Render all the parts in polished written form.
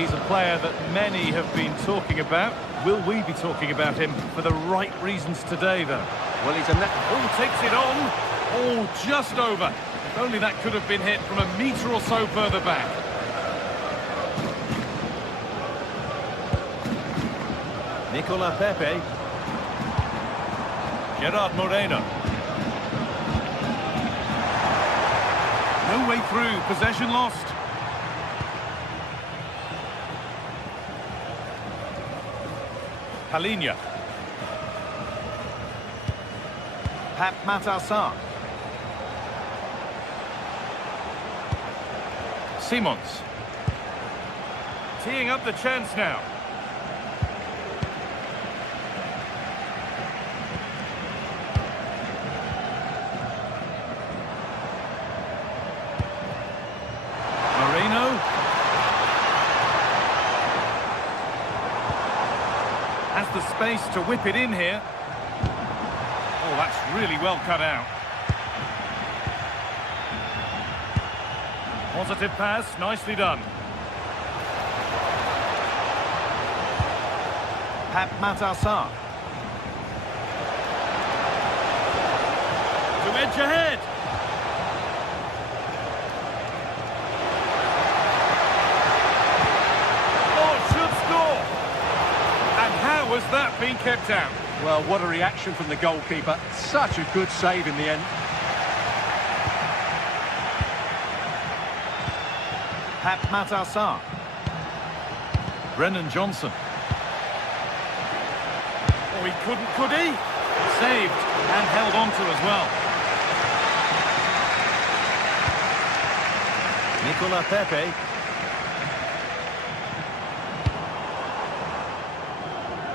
he's a player that many have been talking about. Will we be talking about him for the right reasons today, though? Well, he's a net... Oh, takes it on. Oh, just over. If only that could have been hit from a metre or so further back. Nicola Pepe. Gerard Moreno. No way through, possession lost. Palinha. Pap Matarsar. Simons. Teeing up the chance now. Has the space to whip it in here. Oh, that's really well cut out. Positive pass, nicely done. Pap Matarsar. To edge ahead. Was that being kept out? Well, what a reaction from the goalkeeper. Such a good save in the end. Pap Matarsar. Brennan Johnson. Oh, he couldn't, could he? Saved and held on to as well. Nicola Pepe.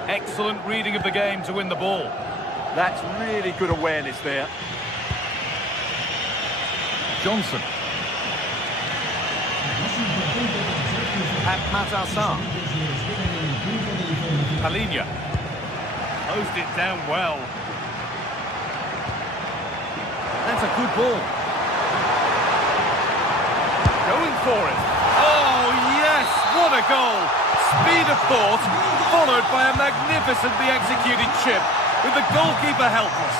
Excellent reading of the game to win the ball. That's really good awareness there. Johnson. Pap Matarsar. Palinha. Closed it down well. That's a good ball. Going for it. Oh, yes! What a goal! Speed of thought, followed by a magnificently executed chip, with the goalkeeper helpless.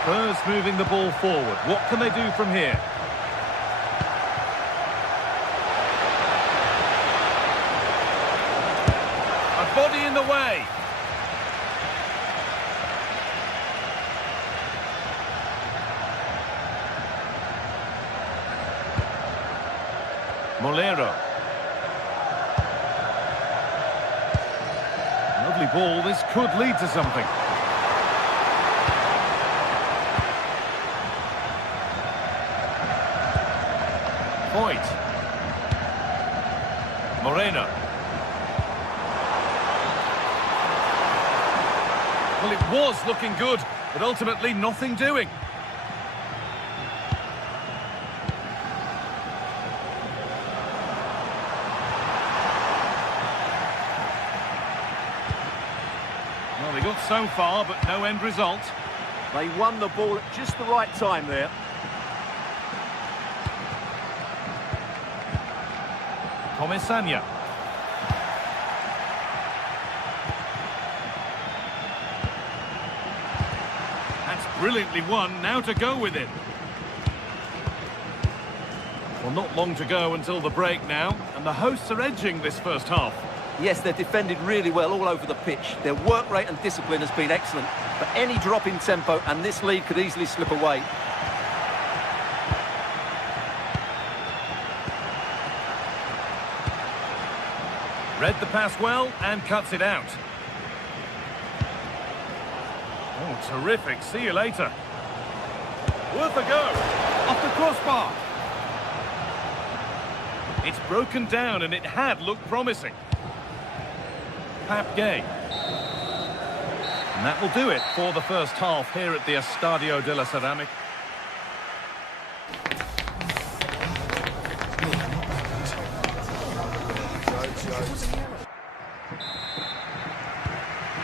Spurs moving the ball forward. What can they do from here? A body in the way. Molero. Lovely ball, this could lead to something. Voigt. Moreno. Well, it was looking good, but ultimately nothing doing. Well, they got so far, but no end result. They won the ball at just the right time there. Comesaña. That's brilliantly won, now to go with it. Well, not long to go until the break now, and the hosts are edging this first half. Yes, they've defended really well all over the pitch. Their work rate and discipline has been excellent. But any drop in tempo and this lead could easily slip away. Read the pass well and cuts it out. Oh, terrific. See you later. Worth a go. Off the crossbar. It's broken down and it had looked promising. Pap Gay. And that will do it for the first half here at the Estadio de la Ceramic.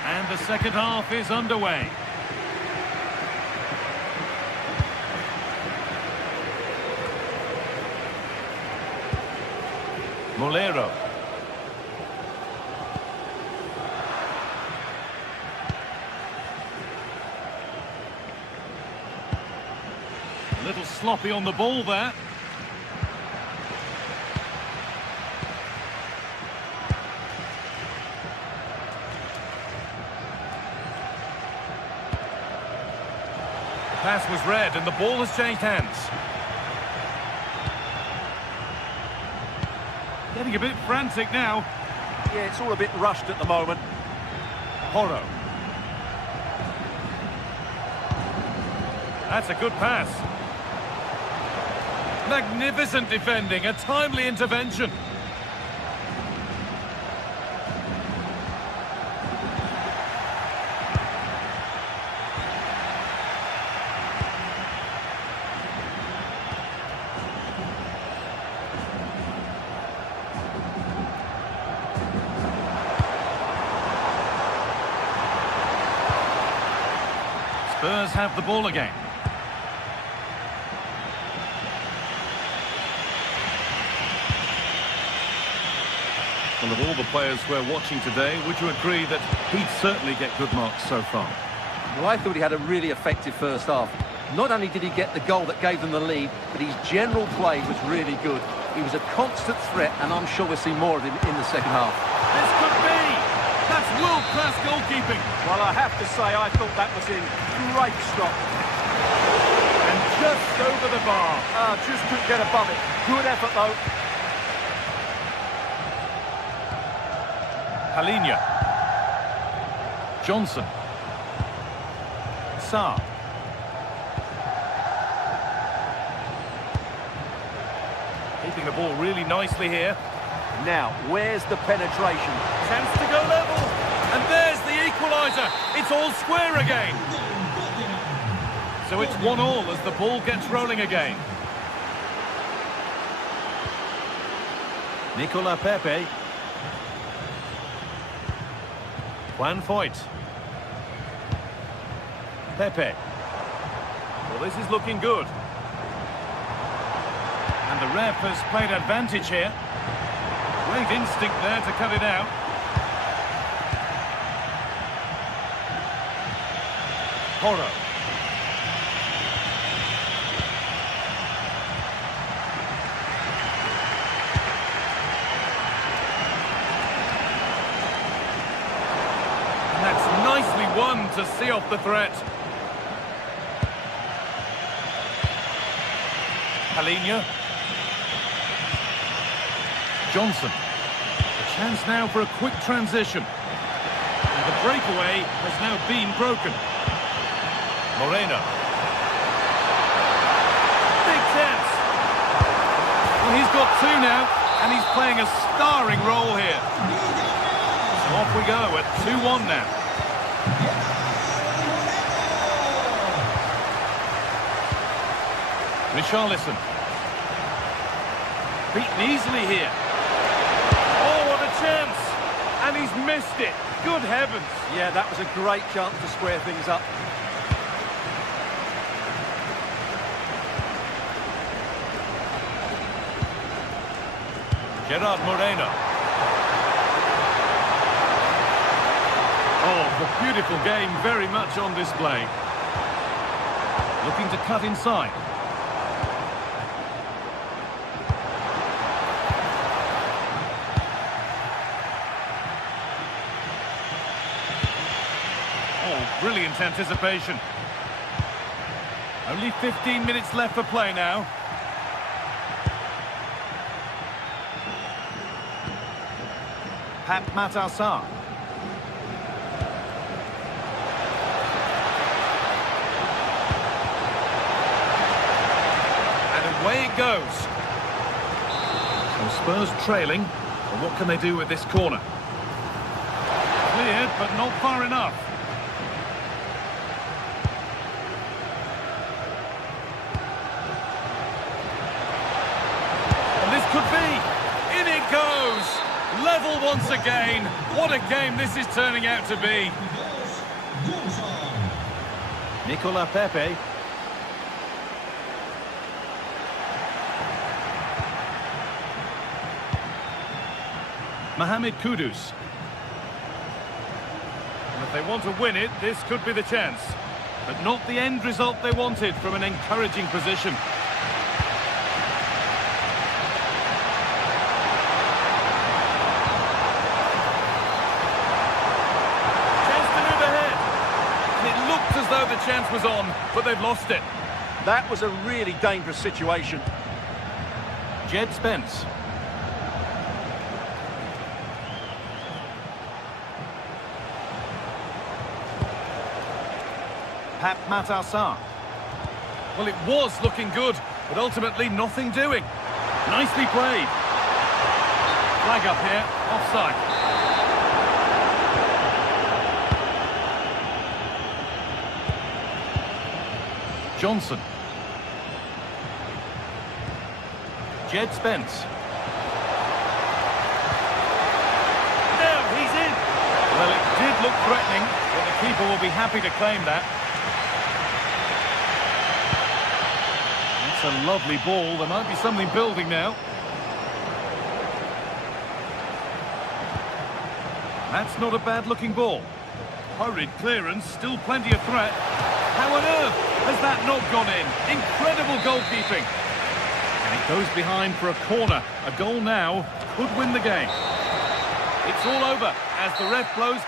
And the second half is underway. Molero. A little sloppy on the ball there. The pass was read and the ball has changed hands. Getting a bit frantic now. Yeah, it's all a bit rushed at the moment. Porro. That's a good pass. Magnificent defending, a timely intervention. Spurs have the ball again. Well, of all the players we're watching today, would you agree that he'd certainly get good marks so far? Well, I thought he had a really effective first half. Not only did he get the goal that gave them the lead, but his general play was really good. He was a constant threat, and I'm sure we'll see more of him in the second half. This could be! That's world-class goalkeeping! Well, I have to say, I thought that was in great stop. And just over the bar. Just couldn't get above it. Good effort, though. Palinia. Johnson. Sarr. Keeping the ball really nicely here. Now, where's the penetration? Chance to go level. And there's the equaliser. It's all square again. So it's 1-1 as the ball gets rolling again. Nicola Pepe. Juan Foyt. Pepe. Well, this is looking good. And the ref has played advantage here. Great instinct there to cut it out. Porro. And that's nicely won to see off the threat. Palinia. Johnson. A chance now for a quick transition. And the breakaway has now been broken. Moreno. Big chance. Well, he's got two now, and he's playing a starring role here. So off we go at 2-1 now. Richarlison. Beaten easily here. Oh, what a chance! And he's missed it. Good heavens. Yeah, that was a great chance to square things up. Gerard Moreno. Oh, the beautiful game very much on display. Looking to cut inside. Oh, brilliant anticipation. Only 15 minutes left for play now. Pat Matassar. And away it goes. So Spurs trailing. Well, what can they do with this corner? Cleared, but not far enough. And this could be. In it goes. Level once again. What a game this is turning out to be. Nicola Pepe. Mohamed Kudus. And if they want to win it, this could be the chance. But not the end result they wanted from an encouraging position. Chance to move ahead. And it looked as though the chance was on, but they've lost it. That was a really dangerous situation. Jed Spence. Pap Matassar. Well, it was looking good, but ultimately nothing doing. Nicely played. Flag up here, offside. Johnson. Jed Spence. No, he's in. Well, it did look threatening, but the keeper will be happy to claim that. That's a lovely ball. There might be something building now. That's not a bad-looking ball. Hurried clearance, still plenty of threat. How on earth has that not gone in? Incredible goalkeeping. And it goes behind for a corner. A goal now could win the game. It's all over as the ref blows.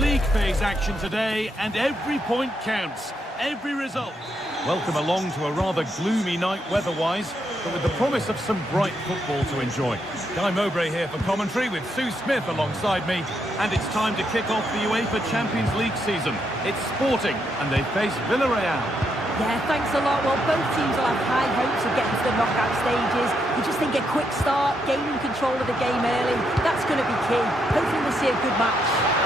League phase action today, and every point counts, every result. Welcome along to a rather gloomy night weather-wise, but with the promise of some bright football to enjoy. Guy Mowbray here for commentary with Sue Smith alongside me, and it's time to kick off the UEFA Champions League season. It's Sporting, and they face Villarreal. Yeah, thanks a lot. Well, both teams will have high hopes of getting to the knockout stages. You just think a quick start, gaining control of the game early, that's going to be key. Hopefully we'll see a good match.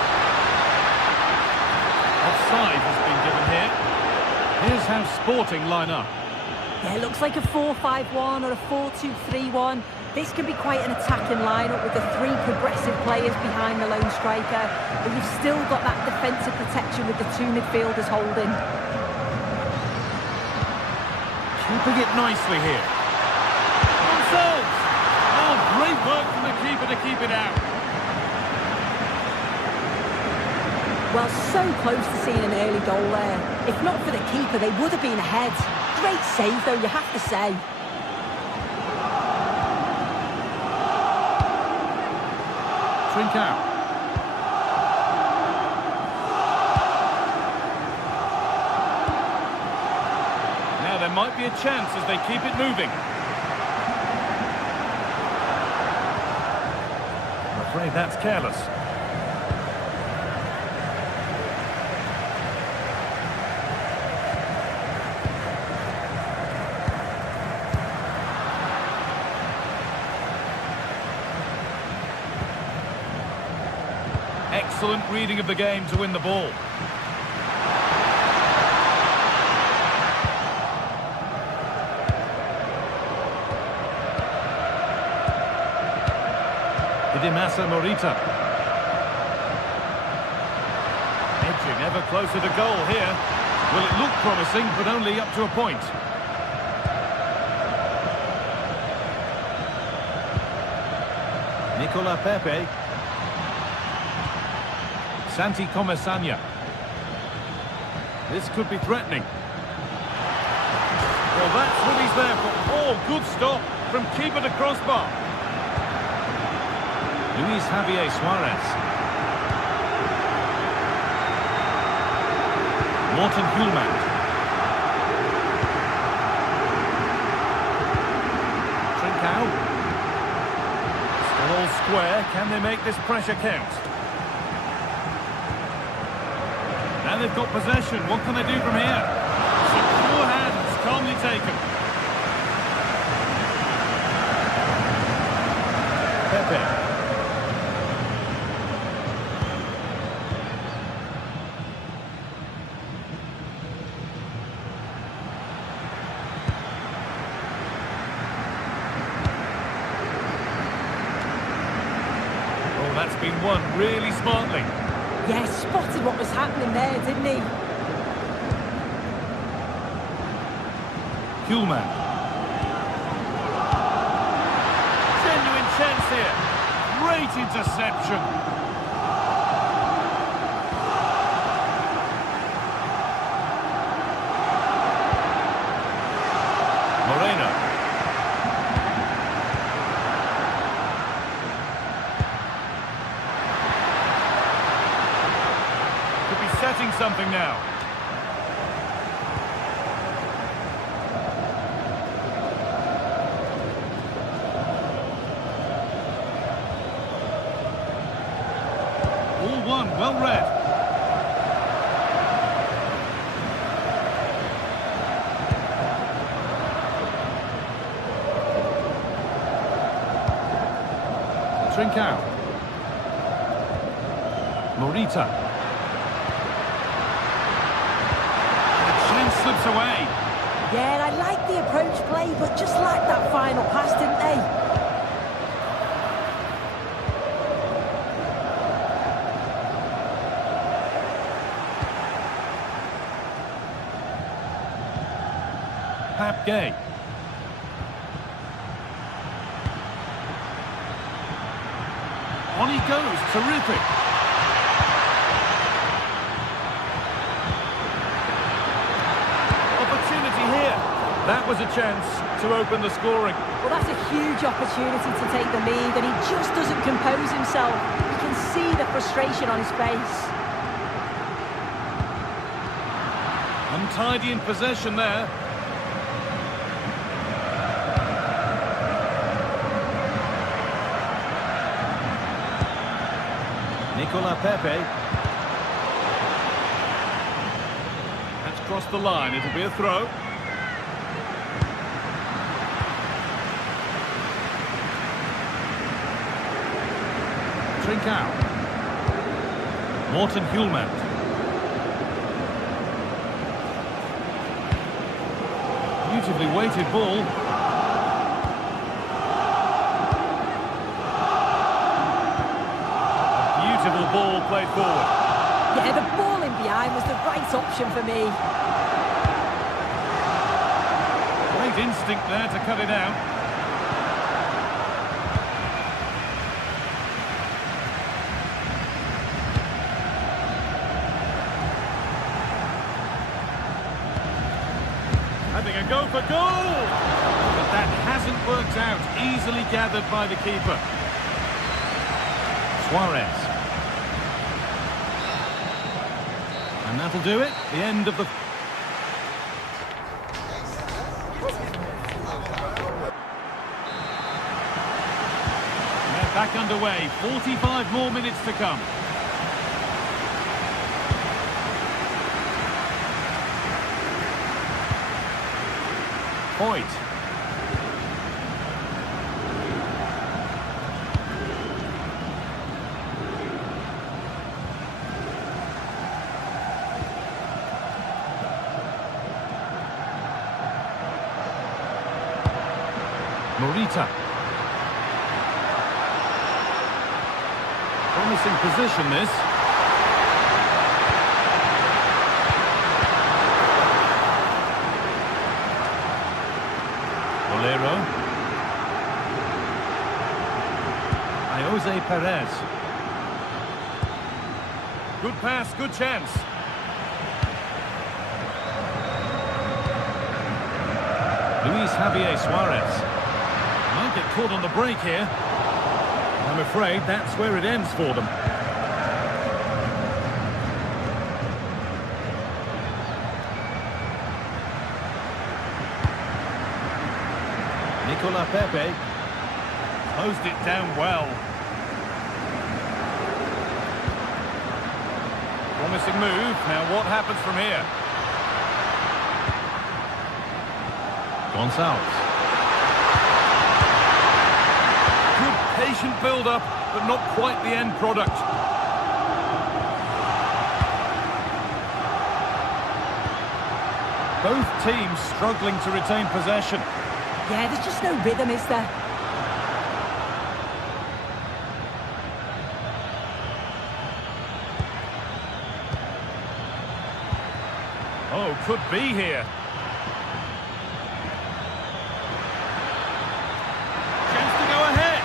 Offside has been given here. Here's how Sporting line up. Yeah, it looks like a 4-5-1 or a 4-2-3-1. This can be quite an attacking lineup with the three progressive players behind the lone striker, but you've still got that defensive protection with the two midfielders holding. Keeping it nicely here. Themselves! Oh, great work from the keeper to keep it out. Well, so close to seeing an early goal there. If not for the keeper, they would have been ahead. Great save, though, you have to say. Trincao. Now there might be a chance as they keep it moving. I'm afraid that's careless. Excellent reading of the game to win the ball. Hidemasa Morita. Edging ever closer to goal here. Well, it looked promising, but only up to a point. Nicola Pepe. Santi Comesaña. This could be threatening. Well, that's what he's there for. Oh, good stop from keeper to crossbar. Luis Javier Suarez. Morten Hulman. Trincao. Still all square. Can they make this pressure count? Now they've got possession. What can they do from here? Secure hands, calmly taken. Pepe. Oh, that's been won really smartly. Yeah, spotted what was happening there, didn't he? Hulman. Genuine chance here. Great interception. Moreno. Could be setting something now. All one, well read. Trincao. Morita. The chance slips away. Yeah, I like the approach play, but just like that final pass, didn't they? Pap Gay. On he goes, terrific. Opportunity here. That was a chance to open the scoring. Well, that's a huge opportunity to take the lead, and he just doesn't compose himself. You can see the frustration on his face. Untidy in possession there. Nicola Pepe. That's crossed the line. It'll be a throw. Trincao. Morten Hulman. Beautifully weighted ball. Beautiful ball played forward. Yeah, the ball in behind was the right option for me. Great instinct there to cut it out. Having a go for goal! But that hasn't worked out. Easily gathered by the keeper. Suarez. And that'll do it. The end of the... They're back underway. 45 more minutes to come. Point. Morita. Promising position, this. Bolero. Jose Perez. Good pass, good chance. Luis Javier Suarez. Might get caught on the break here. And I'm afraid that's where it ends for them. Nicola Pepe closed it down well. Promising move. Now what happens from here? Gonçalves. Good patient build-up, but not quite the end product. Both teams struggling to retain possession. Yeah, there's just no rhythm, is there? Oh, could be here. Chance to go ahead.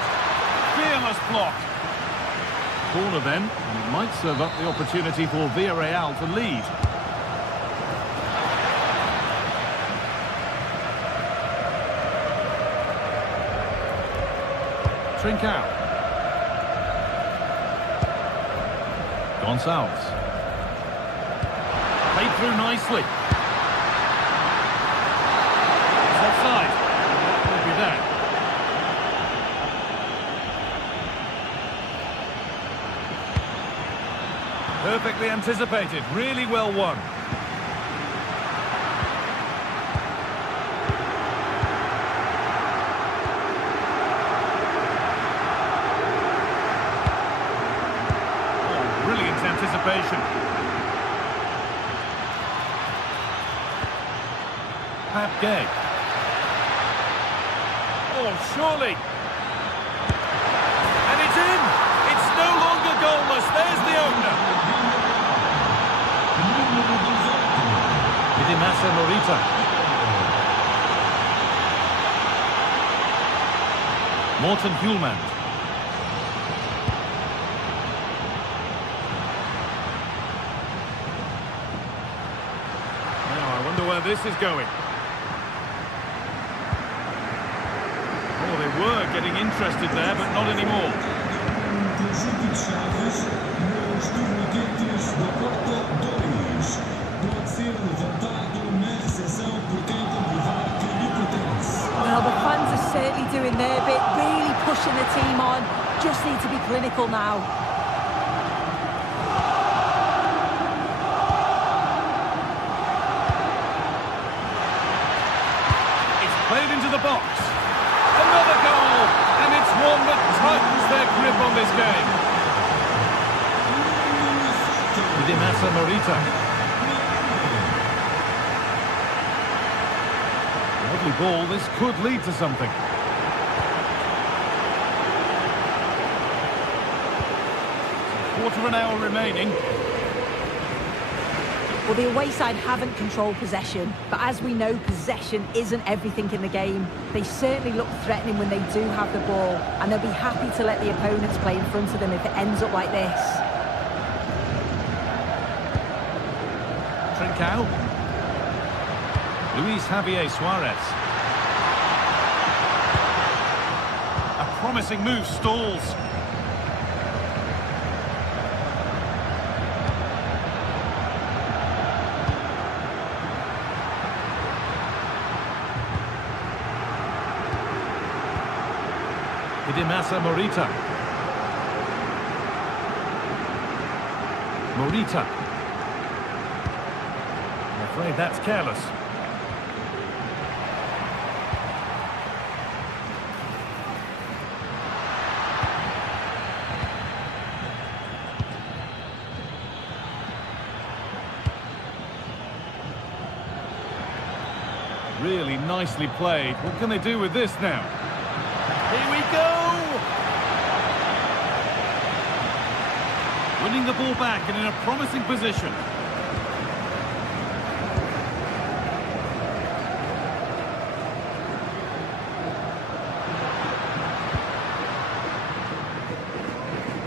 Fearless block. Corner then, and it might serve up the opportunity for Villarreal to lead. Trincao. Gonçalves. Played through nicely. It's offside. That will be that. Perfectly anticipated. Really well won. Anticipation. Pat Gay. Oh, surely. And it's in. It's no longer goalless. There's the opener. Idimasa Morita. Morten Hjulmand. Where this is going. Oh, they were getting interested there, but not anymore. Well, the fans are certainly doing their bit, really pushing the team on. Just need to be clinical now. Played into the box. Another goal! And it's one that tightens their grip on this game. Idimasa Morita. Lovely ball. This could lead to something. Quarter of an hour remaining. Well, the away side haven't controlled possession, but as we know, possession isn't everything in the game. They certainly look threatening when they do have the ball, and they'll be happy to let the opponents play in front of them if it ends up like this. Trincao. Luis Javier Suarez. A promising move stalls. Idimasa Morita. Morita. I'm afraid that's careless. Really nicely played. What can they do with this now? Here we go! Winning the ball back and in a promising position.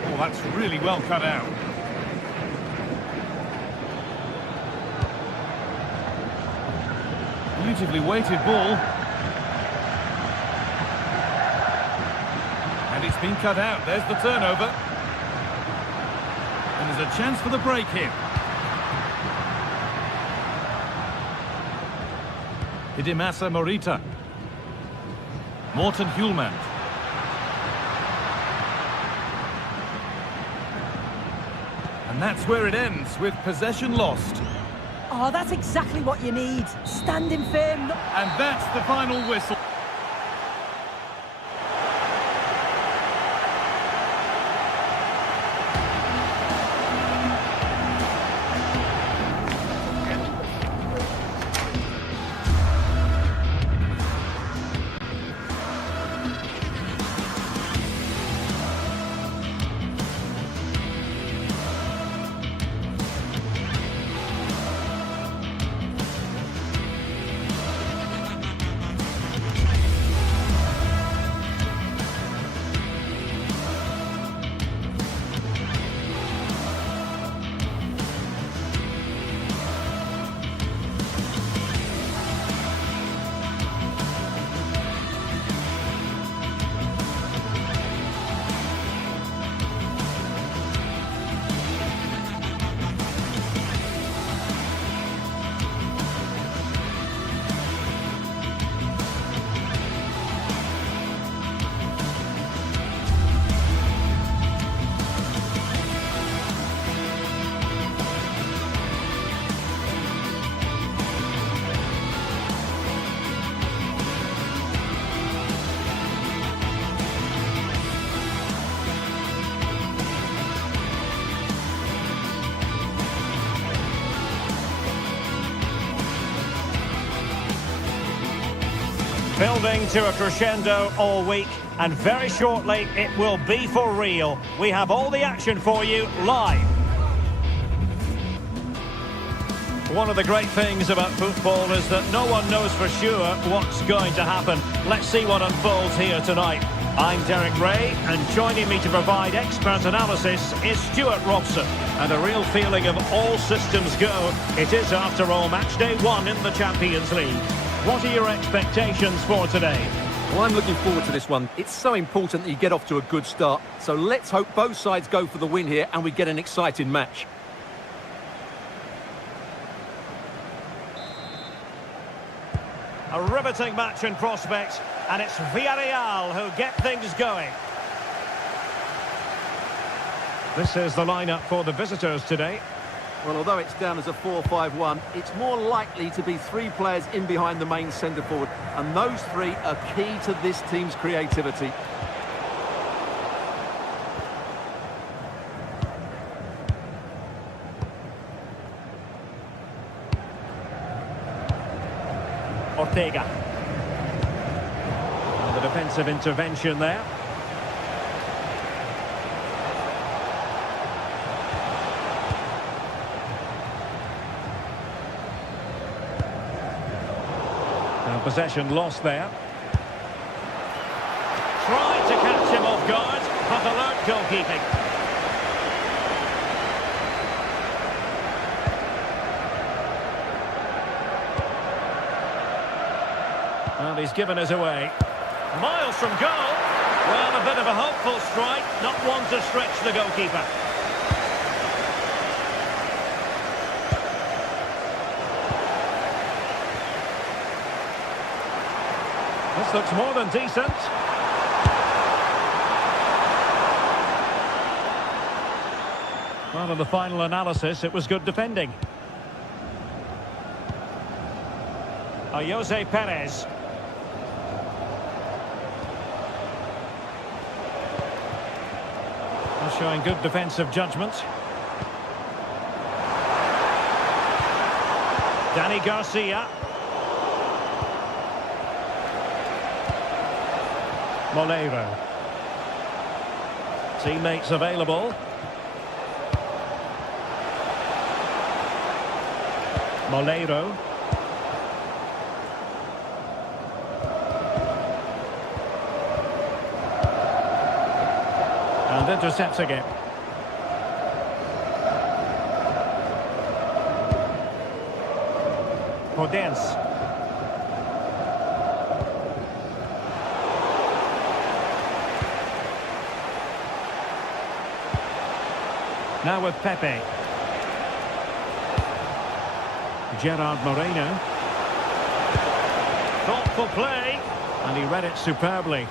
Oh, that's really well cut out. Beautifully weighted ball. And it's been cut out. There's the turnover. And there's a chance for the break here. Hidemasa Morita. Morten Hjulmand. And that's where it ends, with possession lost. Oh, that's exactly what you need. Standing firm. And that's the final whistle. Building to a crescendo all week, and very shortly it will be for real. We have all the action for you live. One of the great things about football is that no one knows for sure what's going to happen. Let's see what unfolds here tonight. I'm Derek Ray, and joining me to provide expert analysis is Stuart Robson. And a real feeling of all systems go. It is, after all, match day 1 in the Champions League. What are your expectations for today? Well, I'm looking forward to this one. It's so important that you get off to a good start. So let's hope both sides go for the win here and we get an exciting match. A riveting match in prospect, and it's Villarreal who get things going. This is the lineup for the visitors today. Well, although it's down as a 4-5-1, it's more likely to be 3 players in behind the main centre-forward, and those 3 are key to this team's creativity. Ortega. And the defensive intervention there. Possession lost there. Tried to catch him off guard, but alert goalkeeping. And he's given us away. Miles from goal. Well, a bit of a hopeful strike, not one to stretch the goalkeeper. This looks more than decent. Well, in the final analysis, it was good defending. Jose Perez. Showing good defensive judgment. Danny Garcia. Moleiro. Teammates available. Moleiro. And intercepts again. Podence. Now with Pepe. Gerard Moreno. Thoughtful play. And he read it superbly.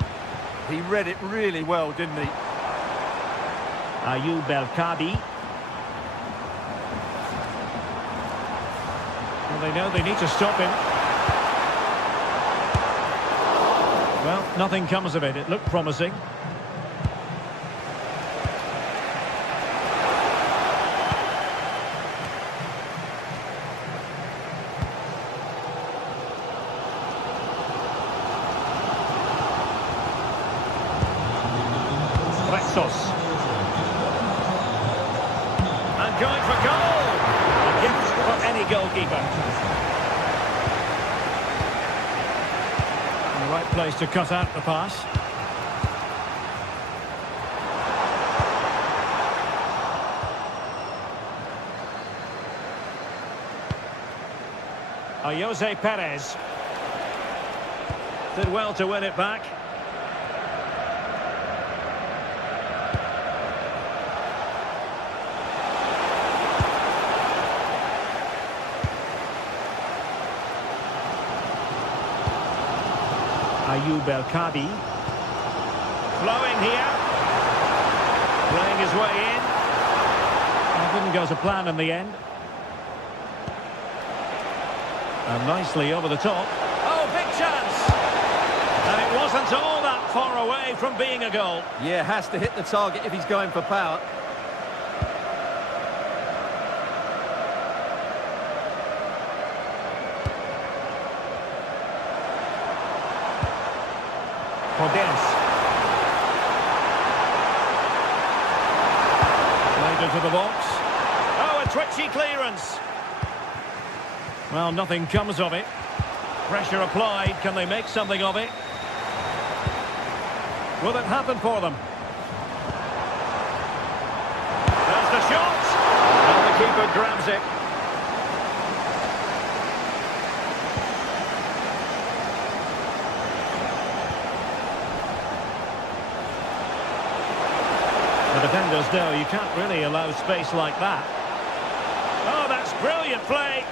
He read it really well, didn't he? Ayoub El Kabi. Well, they know they need to stop him. Well, nothing comes of it. It looked promising. And going for goal. A gift for any goalkeeper. The right place to cut out the pass. Jose Perez. Did well to win it back. Ayoub El Kabi. Flowing here. Playing his way in. It didn't go to plan in the end. And nicely over the top. Oh, big chance! And it wasn't all that far away from being a goal. Yeah, has to hit the target if he's going for power. Played into the box. Oh, a twitchy clearance. Well, nothing comes of it. Pressure applied. Can they make something of it? Will it happen for them? There's the shot. And the keeper grabs it. The defenders know you can't really allow space like that. Oh, that's brilliant play.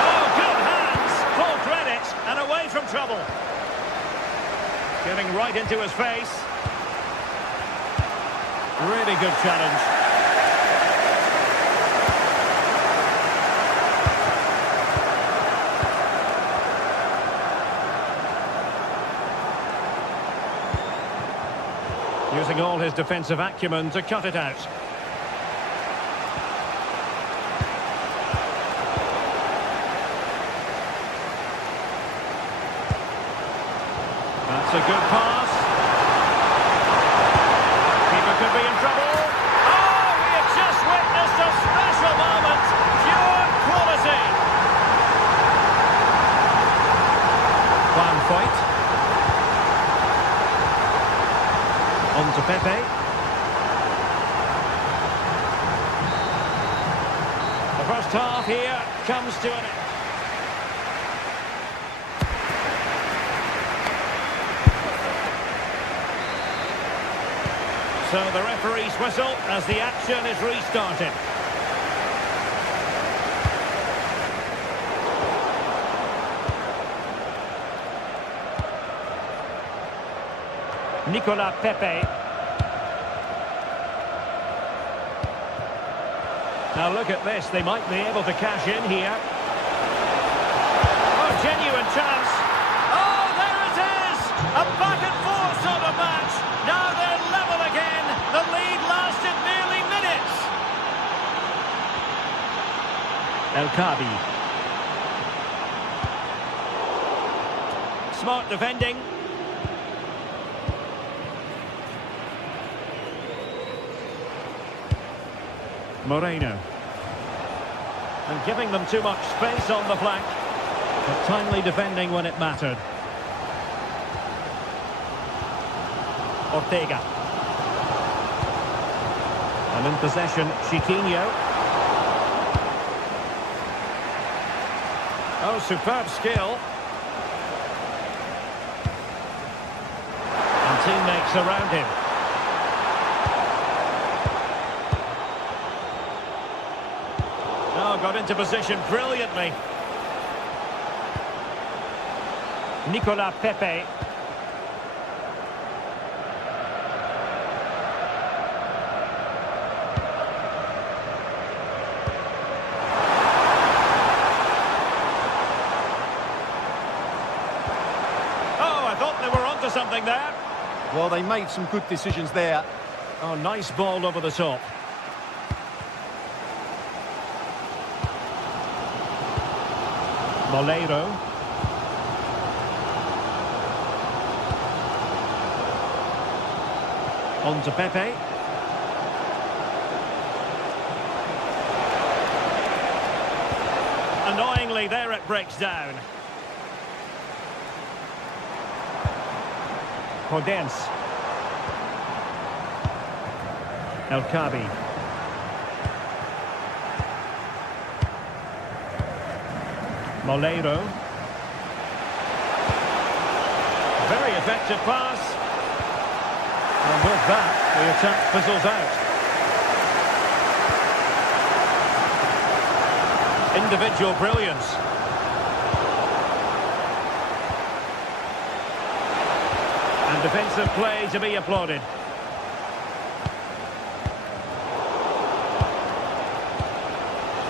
Oh, good hands. Full credit and away from trouble. Getting right into his face. Really good challenge. Using all his defensive acumen to cut it out. That's a good pass. Could be in trouble. Oh, we have just witnessed a special moment. Pure quality. Van Foyt. On to Pepe. The first half here comes to an end. So the referee's whistle as the action is restarted. Nicolas Pepe. Now look at this, they might be able to cash in here. Oh, genuine chance. Oh, there it is! A back and forth sort of match. Now they're level again. The lead lasted nearly minutes. El Kabi. Smart defending. Moreno. And giving them too much space on the flank. But timely defending when it mattered. Ortega. And in possession, Chiquinho. Oh, superb skill. And teammates around him. Oh, got into position brilliantly. Nicolas Pepe. Something there. Well, they made some good decisions there. Oh, nice ball over the top. Moleiro. On to Pepe. Annoyingly, there it breaks down. Podence. El Kabi. Moleiro. Very effective pass. And with that, the attack fizzles out. Individual brilliance. And defensive play to be applauded.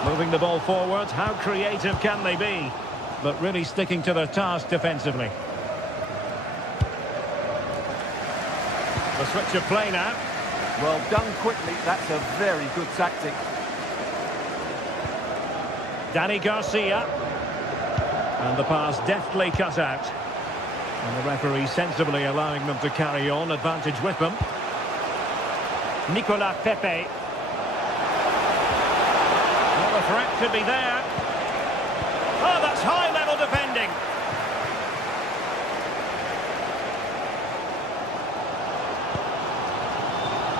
Moving the ball forward, how creative can they be? But really sticking to their task defensively. The switch of play now. Well done quickly, that's a very good tactic. Dani Garcia. And the pass deftly cut out. And the referee sensibly allowing them to carry on, advantage with them. Nicolas Pepe. Well, the threat could be there. Oh, that's high-level defending.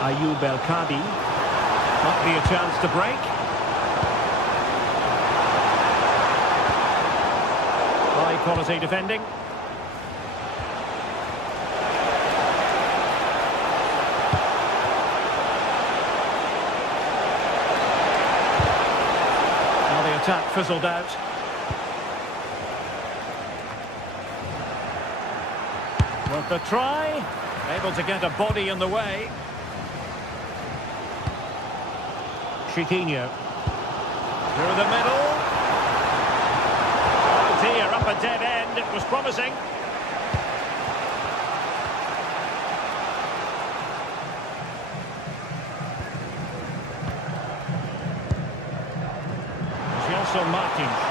Ayoub El Kabi. Might be a chance to break. High-quality defending. Attack fizzled out. Worth a try. Able to get a body in the way. Chiquinho. Through the middle. Oh dear, up a dead end. It was promising. Martins.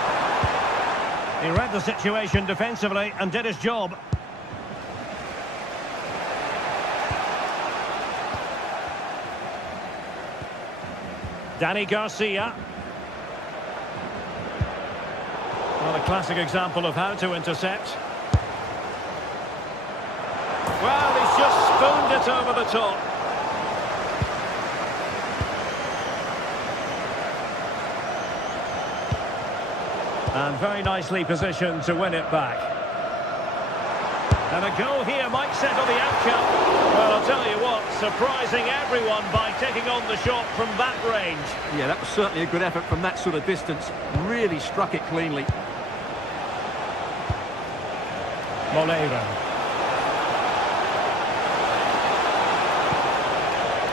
He read the situation defensively and did his job. Dani Garcia. Well, a classic example of how to intercept. Well, he's just spooned it over the top. And very nicely positioned to win it back. And a goal here might settle the outcome. Well, I'll tell you what, surprising everyone by taking on the shot from that range. Yeah, that was certainly a good effort from that sort of distance. Really struck it cleanly. Moleiro.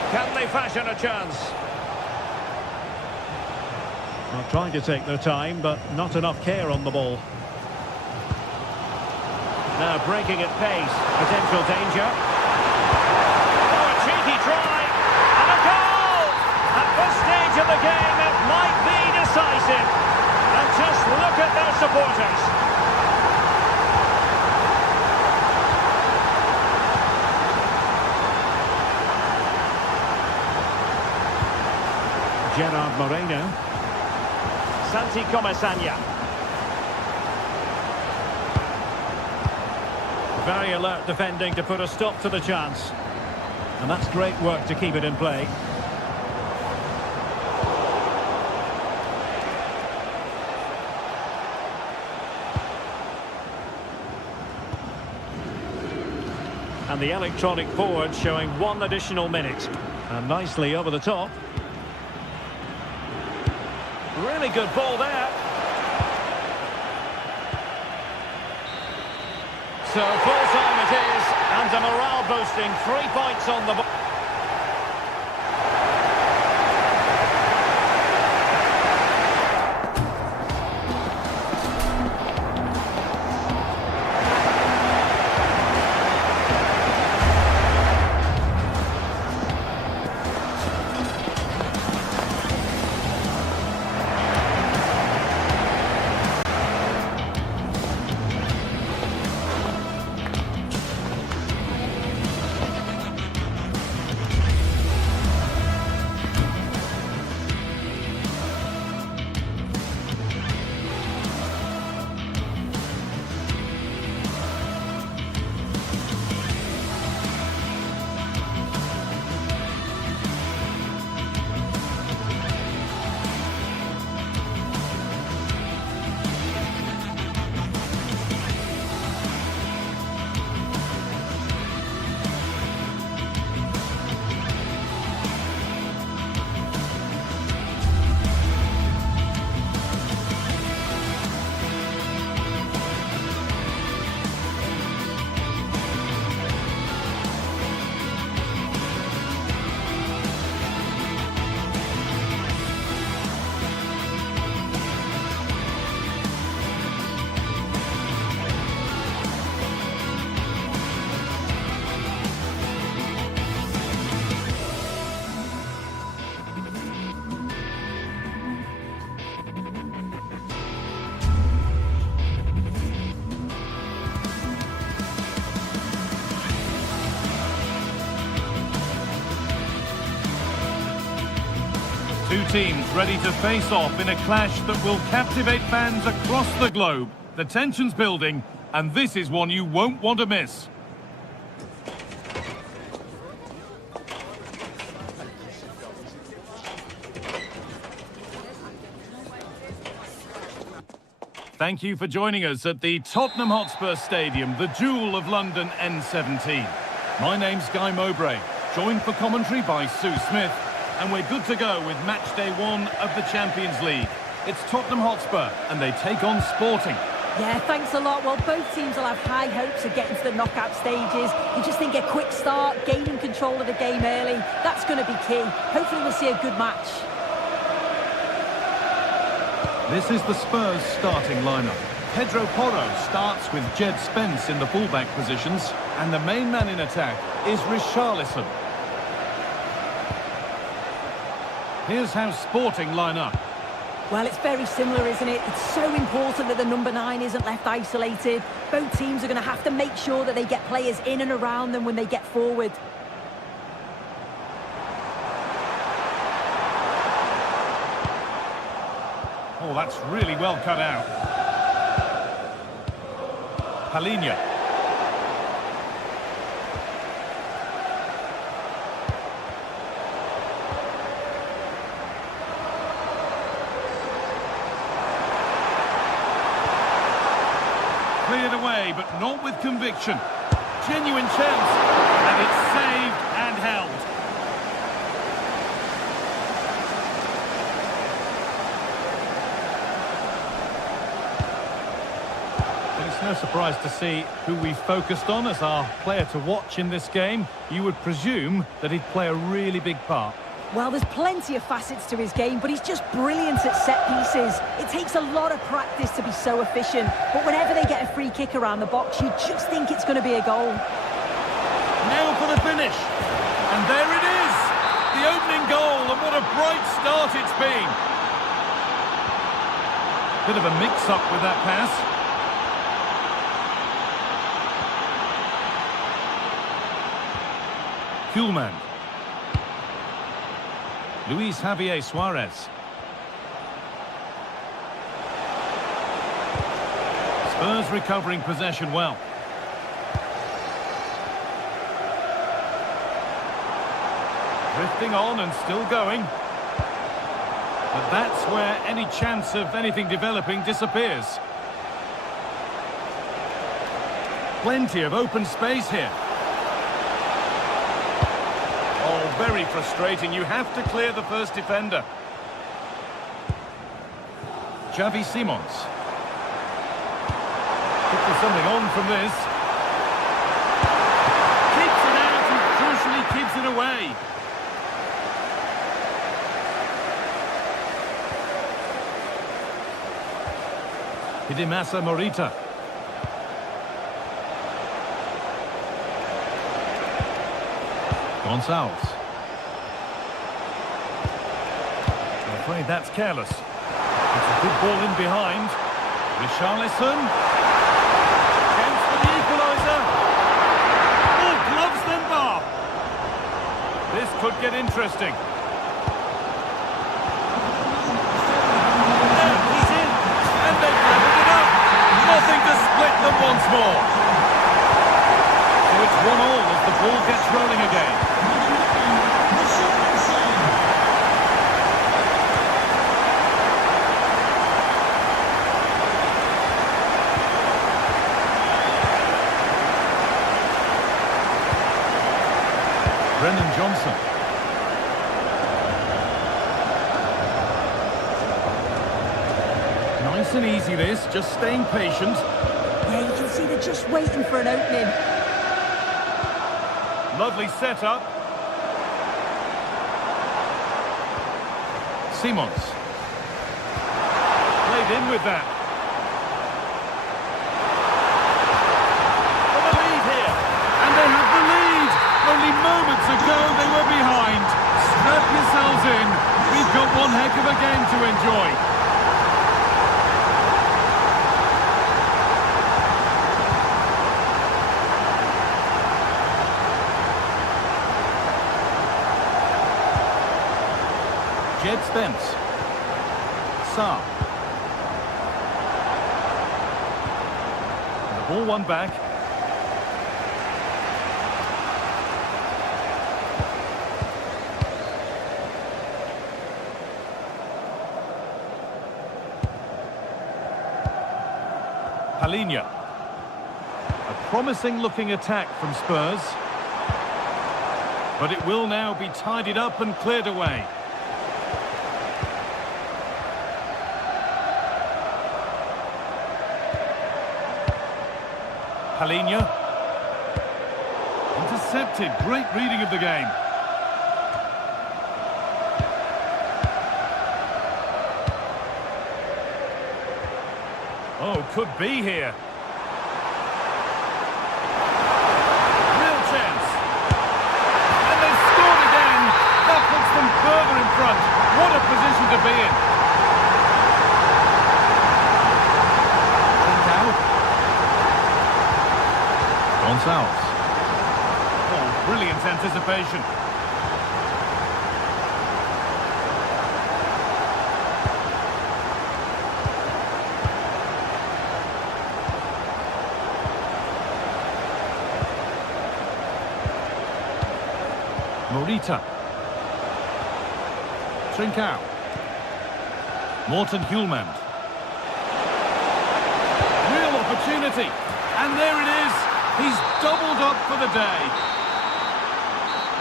Can they fashion a chance? Well, trying to take their time, but not enough care on the ball. Now breaking at pace, potential danger. Oh, a cheeky try, and a goal! At this stage of the game, it might be decisive. And just look at their supporters. Gerard Moreno. Santi Comesaña. Very alert defending to put a stop to the chance. And that's great work to keep it in play. And the electronic board showing 1 additional minute. And nicely over the top. Really good ball there. So full time it is, and a morale boosting 3 points on the board. Two teams ready to face off in a clash that will captivate fans across the globe. The tension's building, and this is one you won't want to miss. Thank you for joining us at the Tottenham Hotspur Stadium, the jewel of London N17. My name's Guy Mowbray, joined for commentary by Sue Smith, and we're good to go with match day 1 of the Champions League. It's Tottenham Hotspur, and they take on Sporting. Yeah, thanks a lot. Well, both teams will have high hopes of getting to the knockout stages. You just think a quick start, gaining control of the game early, that's going to be key. Hopefully we'll see a good match. This is the Spurs starting lineup. Pedro Porro starts with Jed Spence in the fullback positions, and the main man in attack is Richarlison. Here's how Sporting line up. Well, it's very similar, isn't it? It's so important that the number 9 isn't left isolated. Both teams are going to have to make sure that they get players in and around them when they get forward. Oh, that's really well cut out. Palhinha. Cleared away, but not with conviction. Genuine chance, and it's saved and held. It's no surprise to see who we focused on as our player to watch in this game. You would presume that he'd play a really big part. Well, there's plenty of facets to his game, but he's just brilliant at set pieces. It takes a lot of practice to be so efficient, but whenever they get a free kick around the box, you just think it's going to be a goal. Now for the finish. And there it is! The opening goal, and what a bright start it's been. Bit of a mix-up with that pass. Kuhlman. Luis Javier Suarez. Spurs recovering possession well. Drifting on and still going. But that's where any chance of anything developing disappears. Plenty of open space here. Oh, very frustrating. You have to clear the first defender. Xavi Simons. Could be something on from this. Keeps it out and crucially keeps it away. Hidemasa Morita. Gonçalves. I'm afraid that's careless. It's a good ball in behind. Richarlison. Chance for the equaliser. Oh, gloves then bar. This could get interesting. There, he's in. And they've leveled it up. Nothing to split them once more. So it's 1-1 as the ball gets rolling again. Brennan Johnson. Nice and easy this, just staying patient. Yeah, you can see they're just waiting for an opening. Lovely setup. Simons. Played in with that. For the lead here. And they have the lead. Only moments ago they were behind. Strap yourselves in. We've got one heck of a game to enjoy. Jed Spence. Sarr. And the ball won back. Palhinha. A promising looking attack from Spurs. But it will now be tidied up and cleared away. Palhinha. Intercepted. Great reading of the game. Oh, could be here. Real chance. And they've scored again. That puts them further in front. What a position to be in. Gonçalves. Oh, brilliant anticipation. Morita. Trincao. Morten Hjulmand. Real opportunity. And there it is. He's doubled up for the day.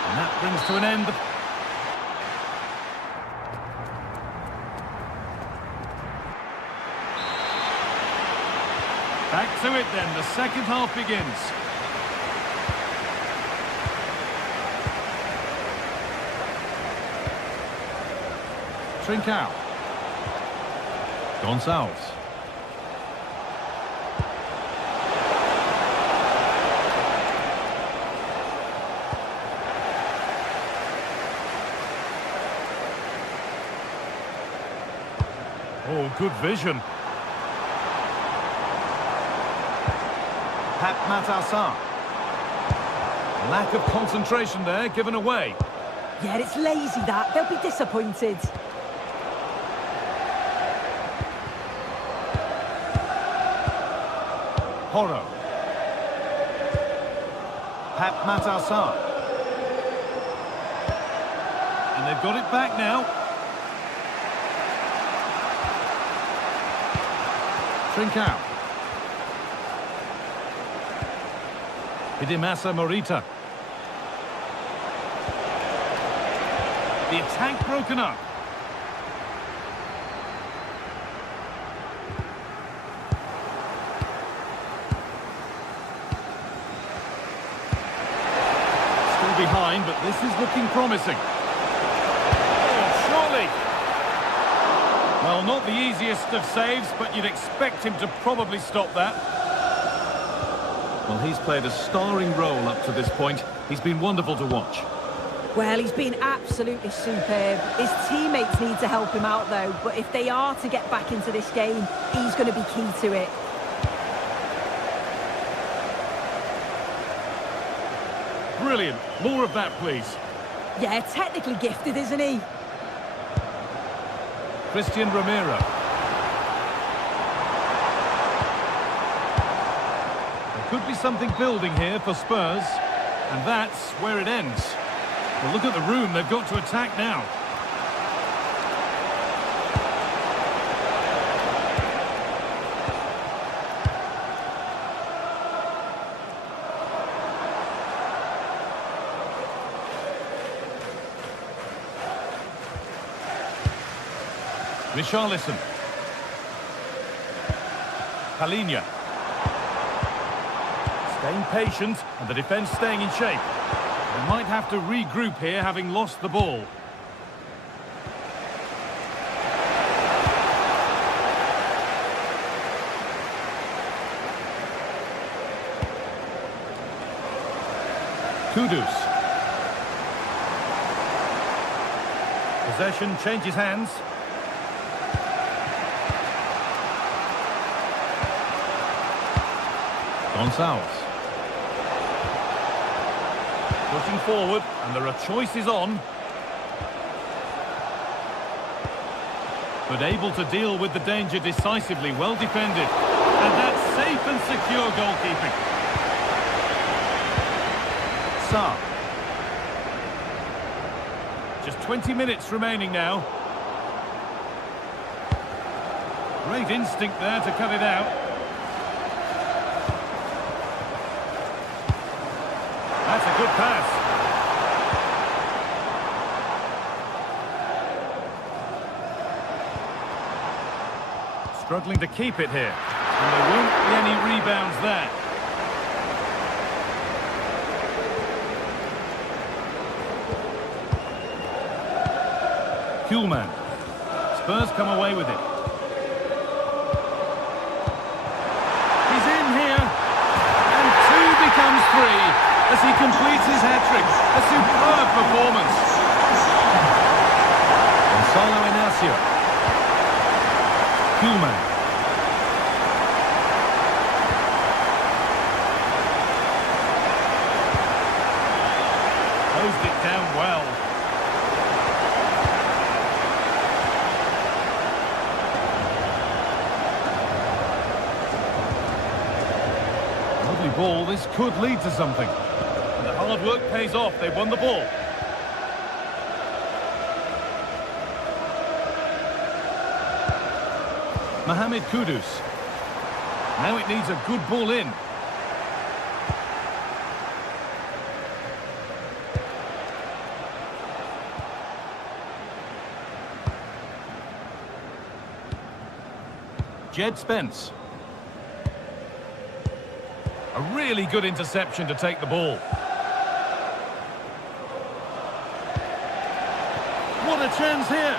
And that brings to an end the... Back to it then, the second half begins. Trincao. Gonçalves. Oh, good vision. Pat Matassar. Lack of concentration there, given away. Yeah, it's lazy that. They'll be disappointed. Horo. Pat Matassar. And they've got it back now. Trincao. Hidemasa Morita. The attack broken up. Still behind, but this is looking promising. Oh, surely. Well, not the easiest of saves, but you'd expect him to probably stop that. Well, he's played a starring role up to this point. He's been wonderful to watch. Well, he's been absolutely superb. His teammates need to help him out, though. But if they are to get back into this game, he's going to be key to it. Brilliant. More of that, please. Yeah, technically gifted, isn't he? Christian Romero. There could be something building here for Spurs. And that's where it ends. Well, look at the room they've got to attack now. Richarlison. Palhinha. Staying patient, and the defence staying in shape. They might have to regroup here, having lost the ball. Kudus. Possession changes hands. Gonçalves. Pushing forward, and there are choices on. But able to deal with the danger decisively, well defended. And that's safe and secure goalkeeping. Sarr. Just 20 minutes remaining now. Great instinct there to cut it out. That's a good pass. Struggling to keep it here. And there won't be any rebounds there. Kuhlman. Spurs come away with it. He's in here. And 2 becomes 3. As he completes his hat-trick. A superb performance. Gonzalo Inacio. Kuhlman. Closed it down well. Lovely ball. This could lead to something. The hard work pays off. They've won the ball. Mohamed Kudus. Now it needs a good ball in. Jed Spence. A really good interception to take the ball. What a chance here.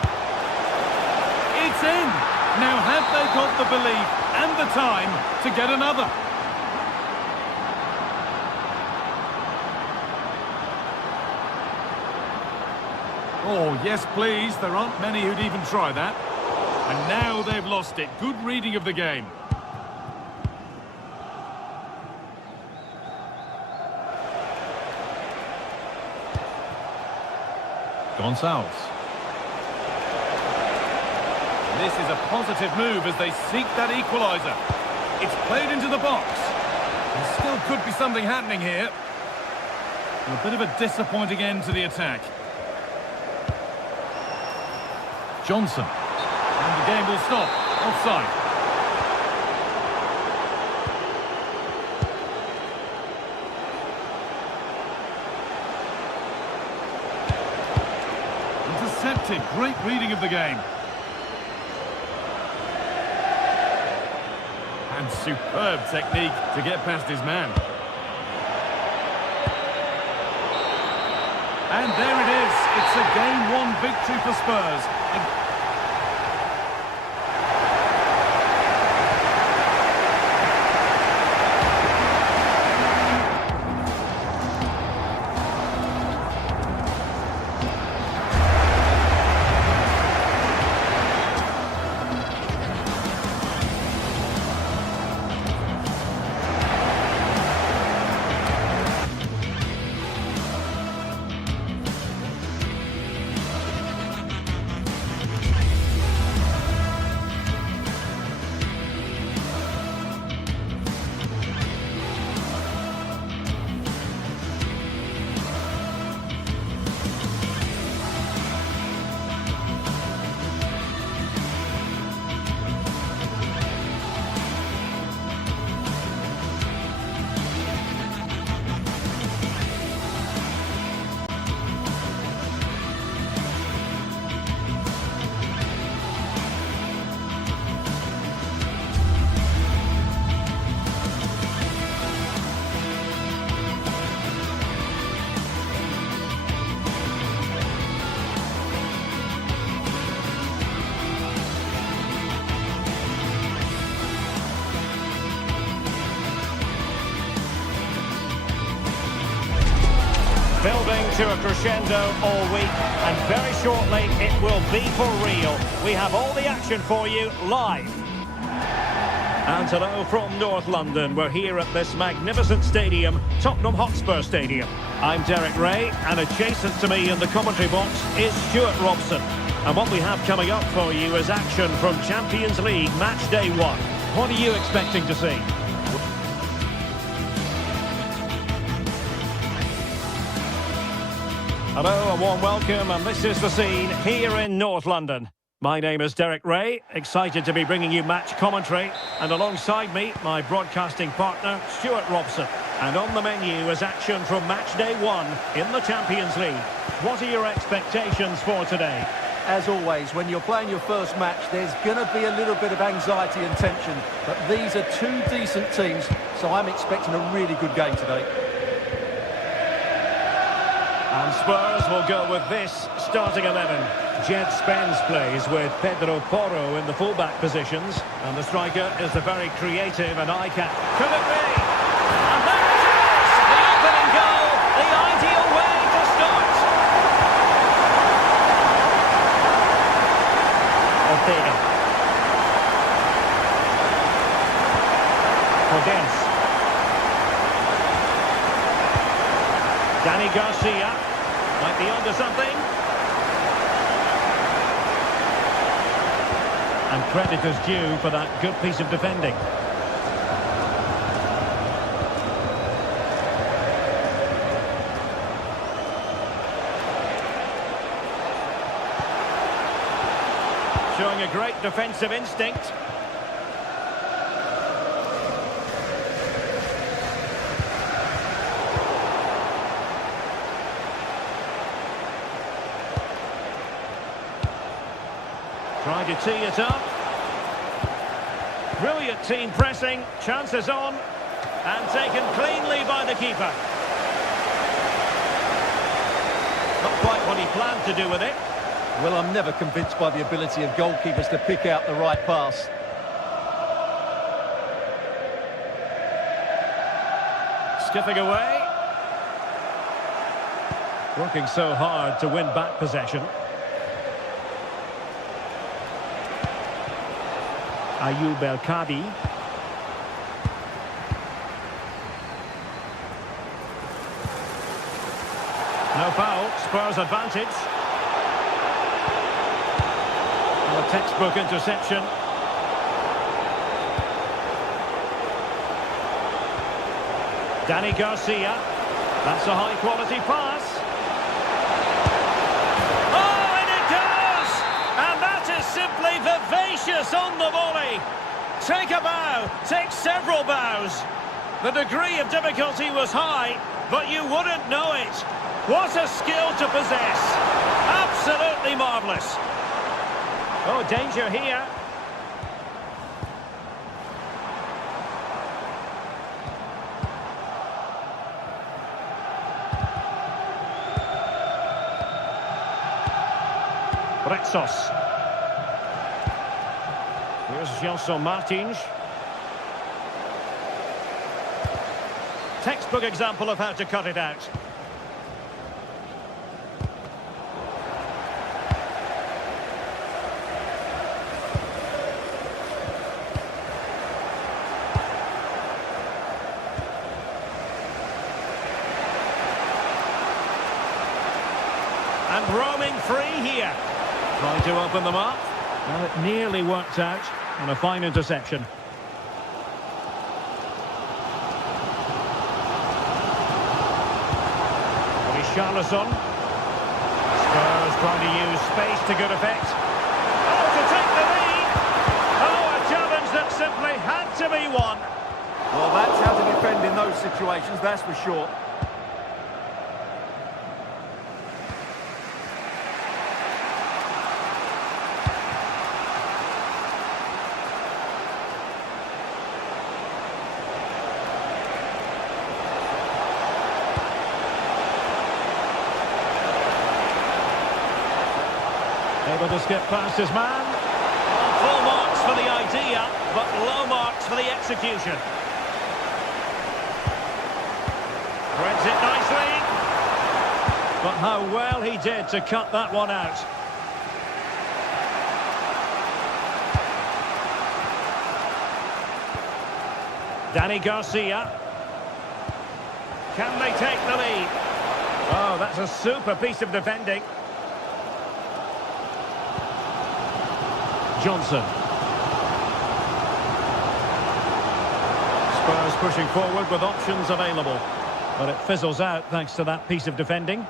It's in. Now have they got the belief and the time to get another? Oh, yes, please. There aren't many who'd even try that. And now they've lost it. Good reading of the game. Gonçalves. This is a positive move as they seek that equaliser. It's played into the box. There still could be something happening here. A bit of a disappointing end to the attack. Johnson. And the game will stop. Offside. spotted. Great reading of the game. And superb technique to get past his man. And there it is. It's a game-1 victory for Spurs. Building to a crescendo all week, and very shortly it will be for real. We have all the action for you live. And hello from North London. We're here at this magnificent stadium, Tottenham Hotspur Stadium. I'm Derek Ray, and adjacent to me in the commentary box is Stuart Robson. And what we have coming up for you is action from Champions League Match Day 1. What are you expecting to see? Hello, a warm welcome, and this is the scene here in North London. My name is Derek Ray, excited to be bringing you match commentary, and alongside me, my broadcasting partner, Stuart Robson. And on the menu is action from match day 1 in the Champions League. What are your expectations for today? As always, when you're playing your first match, there's going to be a little bit of anxiety and tension, but these are two decent teams, so I'm expecting a really good game today. And Spurs will go with this starting 11. Jed Spence plays with Pedro Porro in the fullback positions. And the striker is the very creative and eye-catch. Could it be? And there it is! The opening goal! The ideal way to start! Ortega. Podence. Danny Garcia might be onto something. And credit is due for that good piece of defending. Showing a great defensive instinct. Trying to tee it up. Brilliant team pressing. Chances on. And taken cleanly by the keeper. Not quite what he planned to do with it. Well, I'm never convinced by the ability of goalkeepers to pick out the right pass. Skipping away. Working so hard to win back possession. Ayoub El-Kadi. No foul, Spurs advantage. And a textbook interception. Danny Garcia. That's a high-quality pass. Oh, and it goes! And that is simply vivacious on the volley. Take a bow, take several bows. The degree of difficulty was high, but you wouldn't know it. What a skill to possess. Absolutely. Absolutely marvellous. Oh, danger here. Retsos. Here's Gelson Martins. Textbook example of how to cut it out. And roaming free here. Trying to open them up. Well, it nearly worked out on a fine interception. Richarlison. Spurs trying to use space to good effect. Oh, to take the lead! Oh, a challenge that simply had to be won. Well, that's how to defend in those situations, that's for sure. Able to skip past his man. Full marks for the idea, but low marks for the execution. Threads it nicely. But how well he did to cut that one out. Danny Garcia. Can they take the lead? Oh, that's a super piece of defending. Johnson. Spurs pushing forward with options available. But it fizzles out thanks to that piece of defending.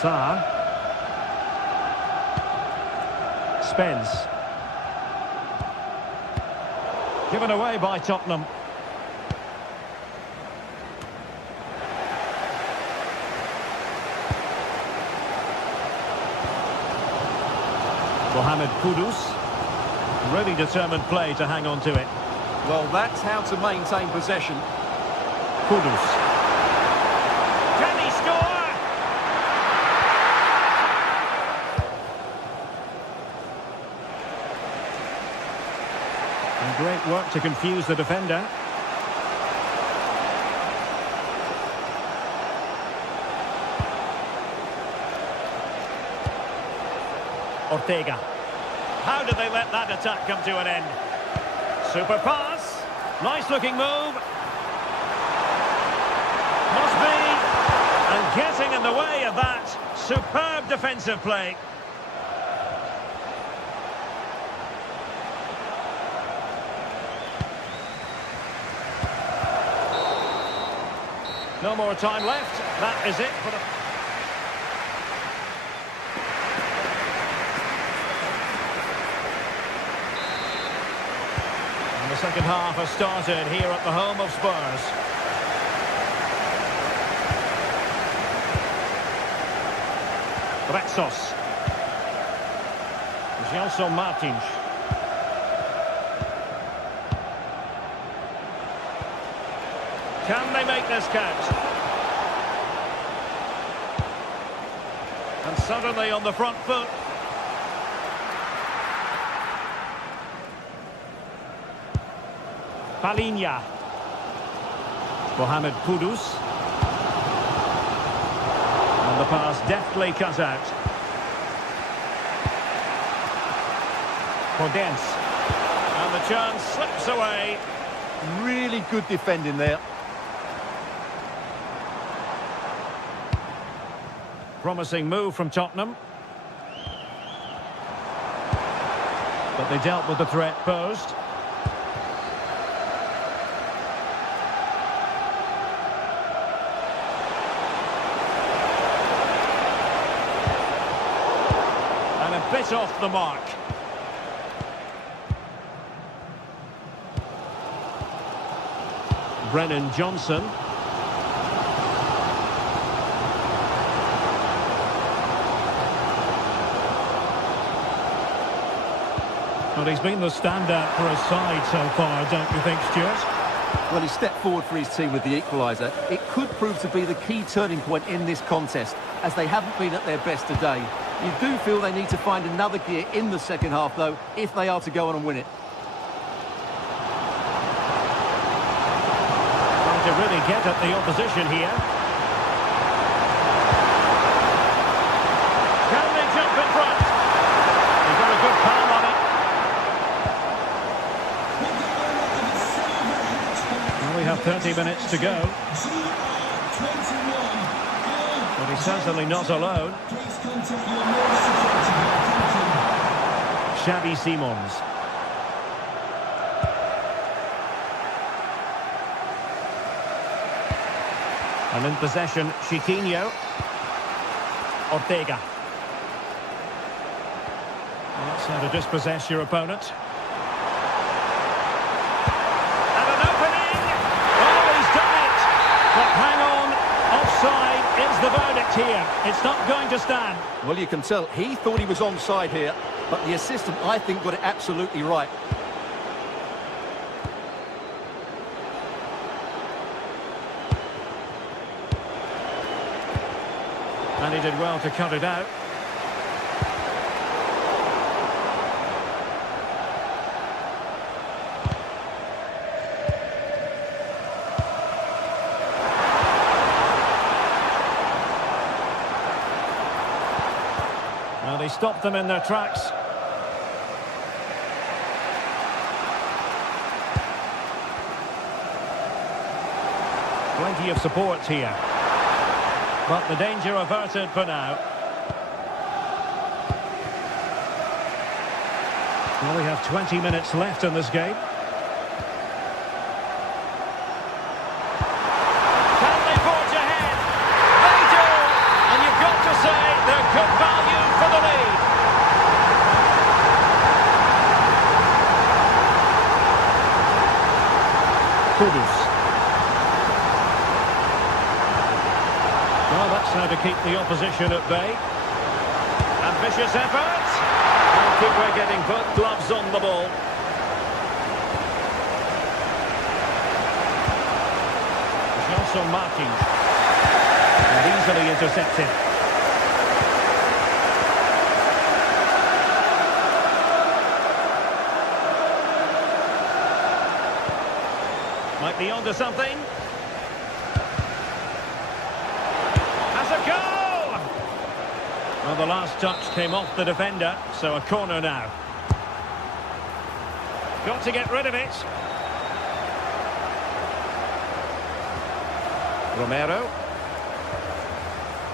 Sarr. Spence. Given away by Tottenham. Mohamed Kudus. Really determined play to hang on to it. Well, that's how to maintain possession. Kudus. Can he score? And great work to confuse the defender. Ortega. How did they let that attack come to an end? Super pass. Nice looking move. Must be. And getting in the way of that. Superb defensive play. No more time left. That is it for the... The second half has started here at the home of Spurs. Retsos. Gelson Martins. Can they make this count? And suddenly on the front foot. Palinha. Mohamed Kudus. And the pass deftly cut out. Podence. And the chance slips away. Really good defending there. Promising move from Tottenham. But they dealt with the threat posed. Bit off the mark. Brennan Johnson. Well, he's been the standout for his side so far, don't you think, Stuart? Well, he stepped forward for his team with the equaliser. It could prove to be the key turning point in this contest, as they haven't been at their best today. You do feel they need to find another gear in the second half, though, if they are to go on and win it. Trying to really get at the opposition here. Can they jump in front? He's got a good palm on it. Well, we have 30 minutes to go. But he's certainly not alone. Xavi Simons. And in possession, Chiquinho. Ortega. That's how to dispossess your opponent. And an opening! Oh, he's done it! But hang on, offside is the verdict here. It's not going to stand. Well, you can tell he thought he was onside here, but the assistant, I think, got it absolutely right. And he did well to cut it out. Well, they stopped them in their tracks. Plenty of support here. But the danger averted for now. Well, we have 20 minutes left in this game. Can they forge ahead? They do! And you've got to say they're good value for the lead. Kudus. Well, that's how to keep the opposition at bay. Ambitious effort. Goalkeeper getting both gloves on the ball. Johnson marking. And easily intercepted. Might be onto something. Well, the last touch came off the defender, so a corner now. Got to get rid of it. Romero.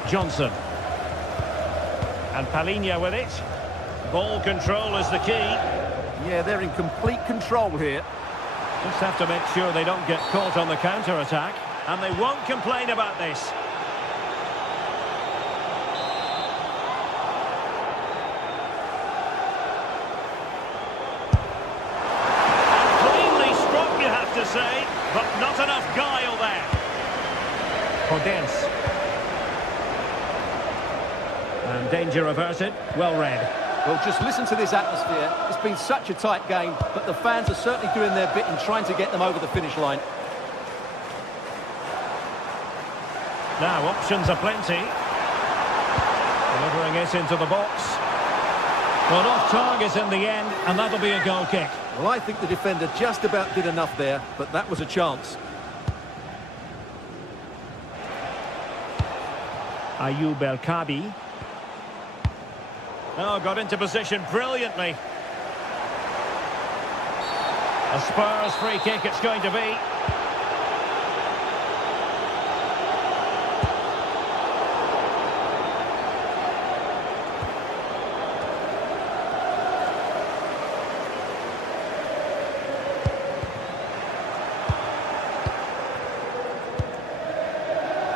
Johnson. And Palinha with it. Ball control is the key. Yeah, they're in complete control here. Just have to make sure they don't get caught on the counter-attack. And they won't complain about this. To say, but not enough guile there. Podence. And danger averted. Well read. Well, just listen to this atmosphere. It's been such a tight game, but the fans are certainly doing their bit in trying to get them over the finish line. Now, options are plenty. Delivering it into the box. Well, off target in the end, and that'll be a goal kick. Well, I think the defender just about did enough there, but that was a chance. Ayoub El Kabi. Oh, got into position brilliantly. A Spurs free kick it's going to be.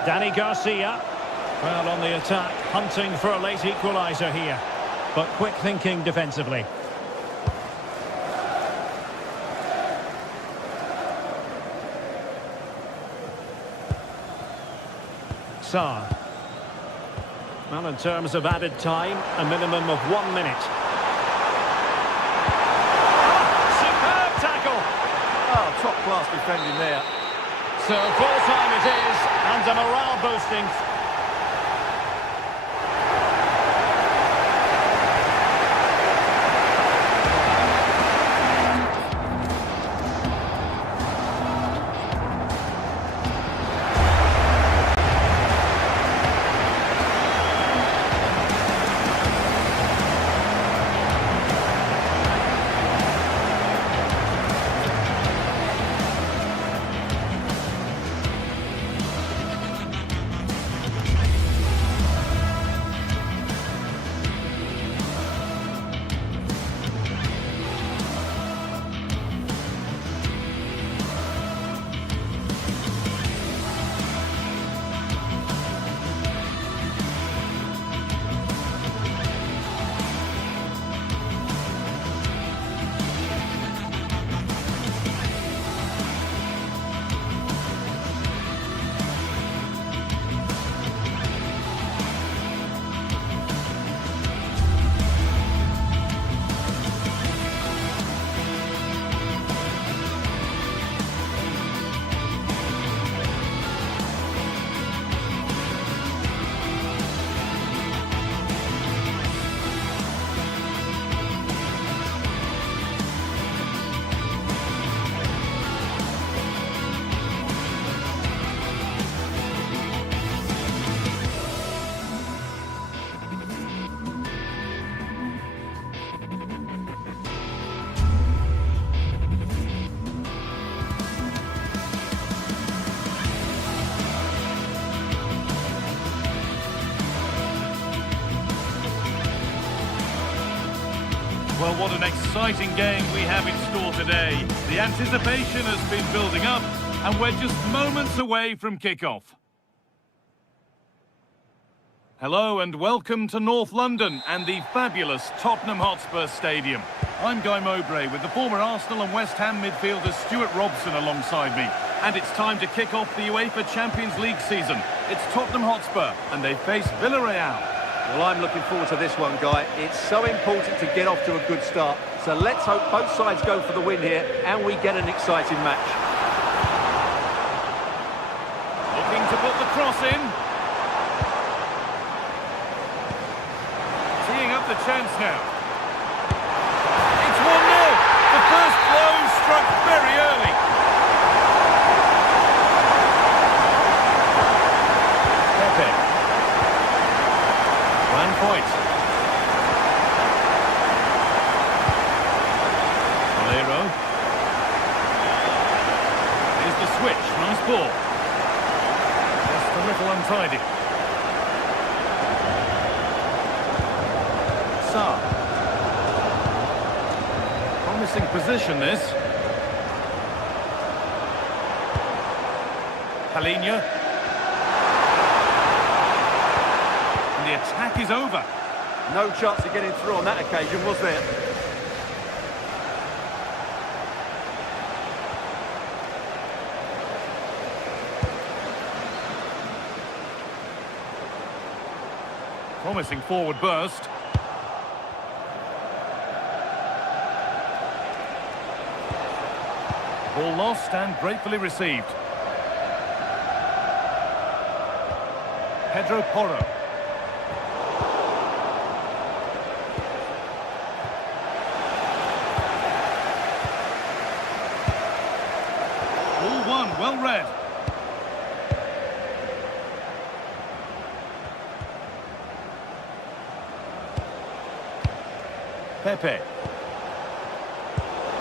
Danny Garcia, well, on the attack, hunting for a late equaliser here, but quick thinking defensively. Sarr. Well, in terms of added time, a minimum of 1 minute. Superb tackle! Oh, top-class defending there. So full time it is, and a morale boosting. Well, what an exciting game we have in store today. The anticipation has been building up, and we're just moments away from kick-off. Hello and welcome to North London and the fabulous Tottenham Hotspur Stadium. I'm Guy Mowbray with the former Arsenal and West Ham midfielder Stuart Robson alongside me. And it's time to kick off the UEFA Champions League season. It's Tottenham Hotspur and they face Villarreal. Well, I'm looking forward to this one, Guy. It's so important to get off to a good start. So let's hope both sides go for the win here and we get an exciting match. Looking to put the cross in. Teeing up the chance now. It's 1-0. The first blow struck very early. Pepe. 1 point. Valero. Here's the switch. Nice ball. Just a little untidy. Sarr. Promising position, this. Palhinha. And the attack is over. No chance of getting through on that occasion, was there? Promising forward burst. Ball lost and gratefully received. Pedro Porro. Ball won, well read. Pepe.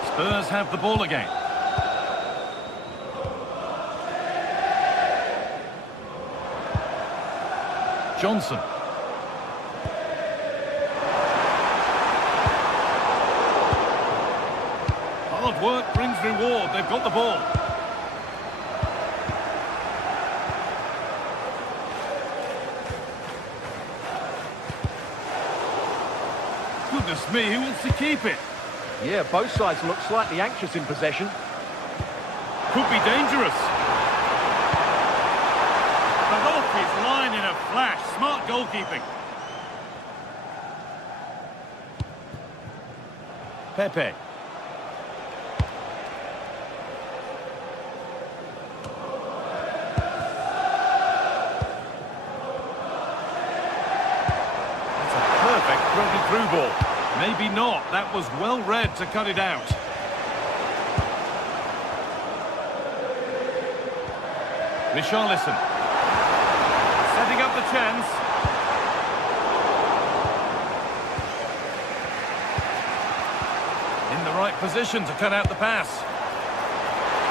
Spurs have the ball again. Johnson. Hard work brings reward. They've got the ball. Goodness me, who wants to keep it? Yeah, both sides look slightly anxious in possession. Could be dangerous. But off his line goalkeeping. Pepe. That's a perfect threaded through ball. Maybe not. That was well read to cut it out. Richarlison. Setting up the chance. In the right position to cut out the pass.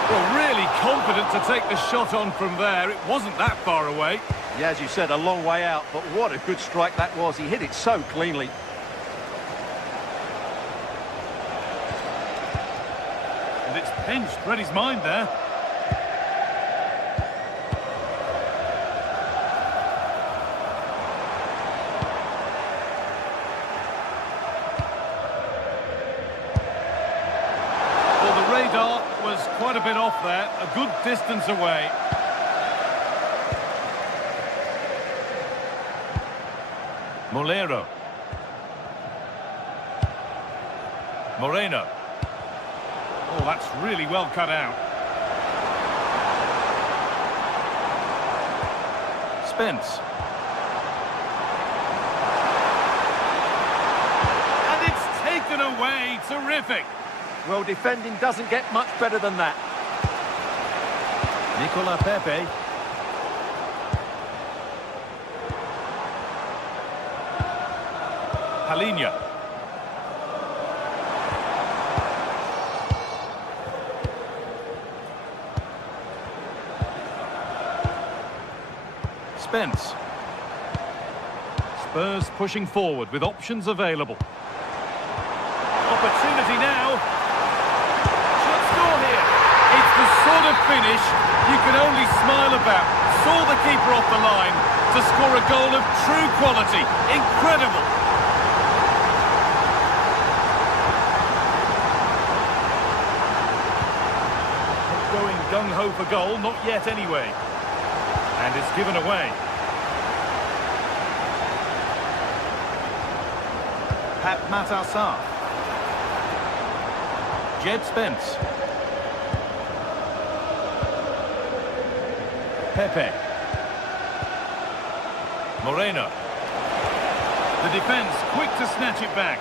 Well, really confident to take the shot on from there. It wasn't that far away. Yeah, as you said, a long way out, but what a good strike that was. He hit it so cleanly. And it's pinched Freddie's mind there. Was quite a bit off there, a good distance away. Molero. Moreno. Oh, that's really well cut out. Spence. And it's taken away. Terrific. Well, defending doesn't get much better than that. Nicola Pepe. Halinha. Spence. Spurs pushing forward with options available. Opportunity now. The sort of finish you can only smile about. Saw the keeper off the line to score a goal of true quality. Incredible. Going gung-ho for goal, not yet anyway. And it's given away. Pat Matassar. Jed Spence. Pepe. Moreno. The defence quick to snatch it back.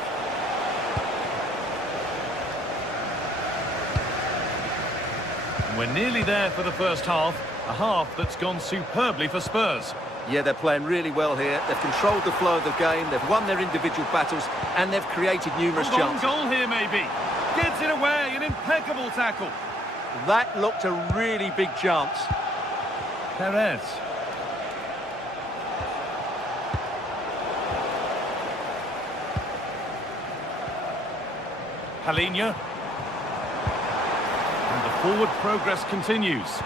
And we're nearly there for the first half. A half that's gone superbly for Spurs. Yeah, they're playing really well here. They've controlled the flow of the game. They've won their individual battles and they've created numerous chances. Goal here maybe. Gets it away. An impeccable tackle. That looked a really big chance. Perez. Halinha. And the forward progress continues.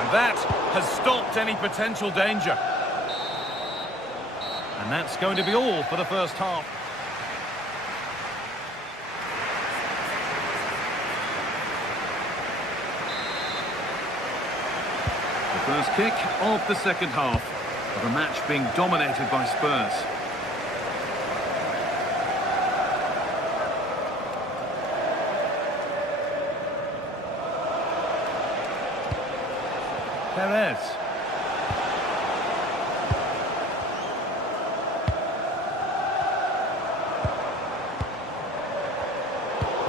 And that has stopped any potential danger. And that's going to be all for the first half. First kick of the second half of a match being dominated by Spurs. Perez.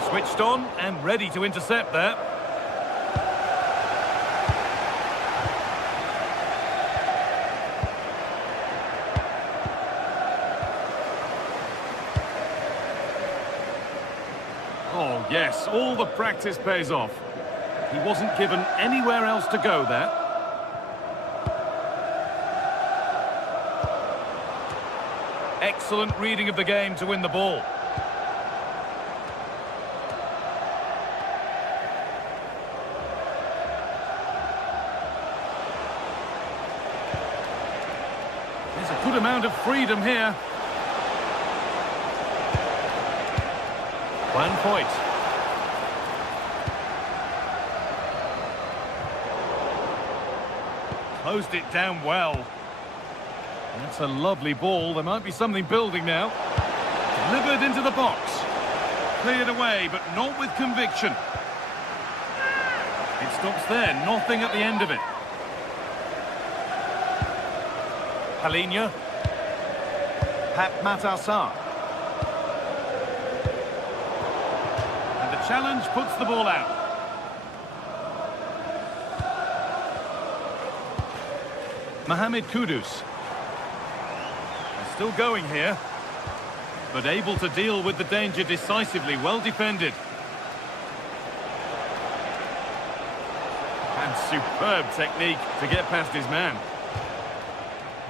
Switched on and ready to intercept there. Oh, yes, all the practice pays off. He wasn't given anywhere else to go there. Excellent reading of the game to win the ball. There's a good amount of freedom here. One point. Closed it down well. That's a lovely ball. There might be something building now. Delivered into the box. Cleared away, but not with conviction. It stops there, nothing at the end of it. Palinha. Matassar. And the challenge puts the ball out. Mohamed Kudus. Still going here, but able to deal with the danger decisively. Well defended. And superb technique to get past his man.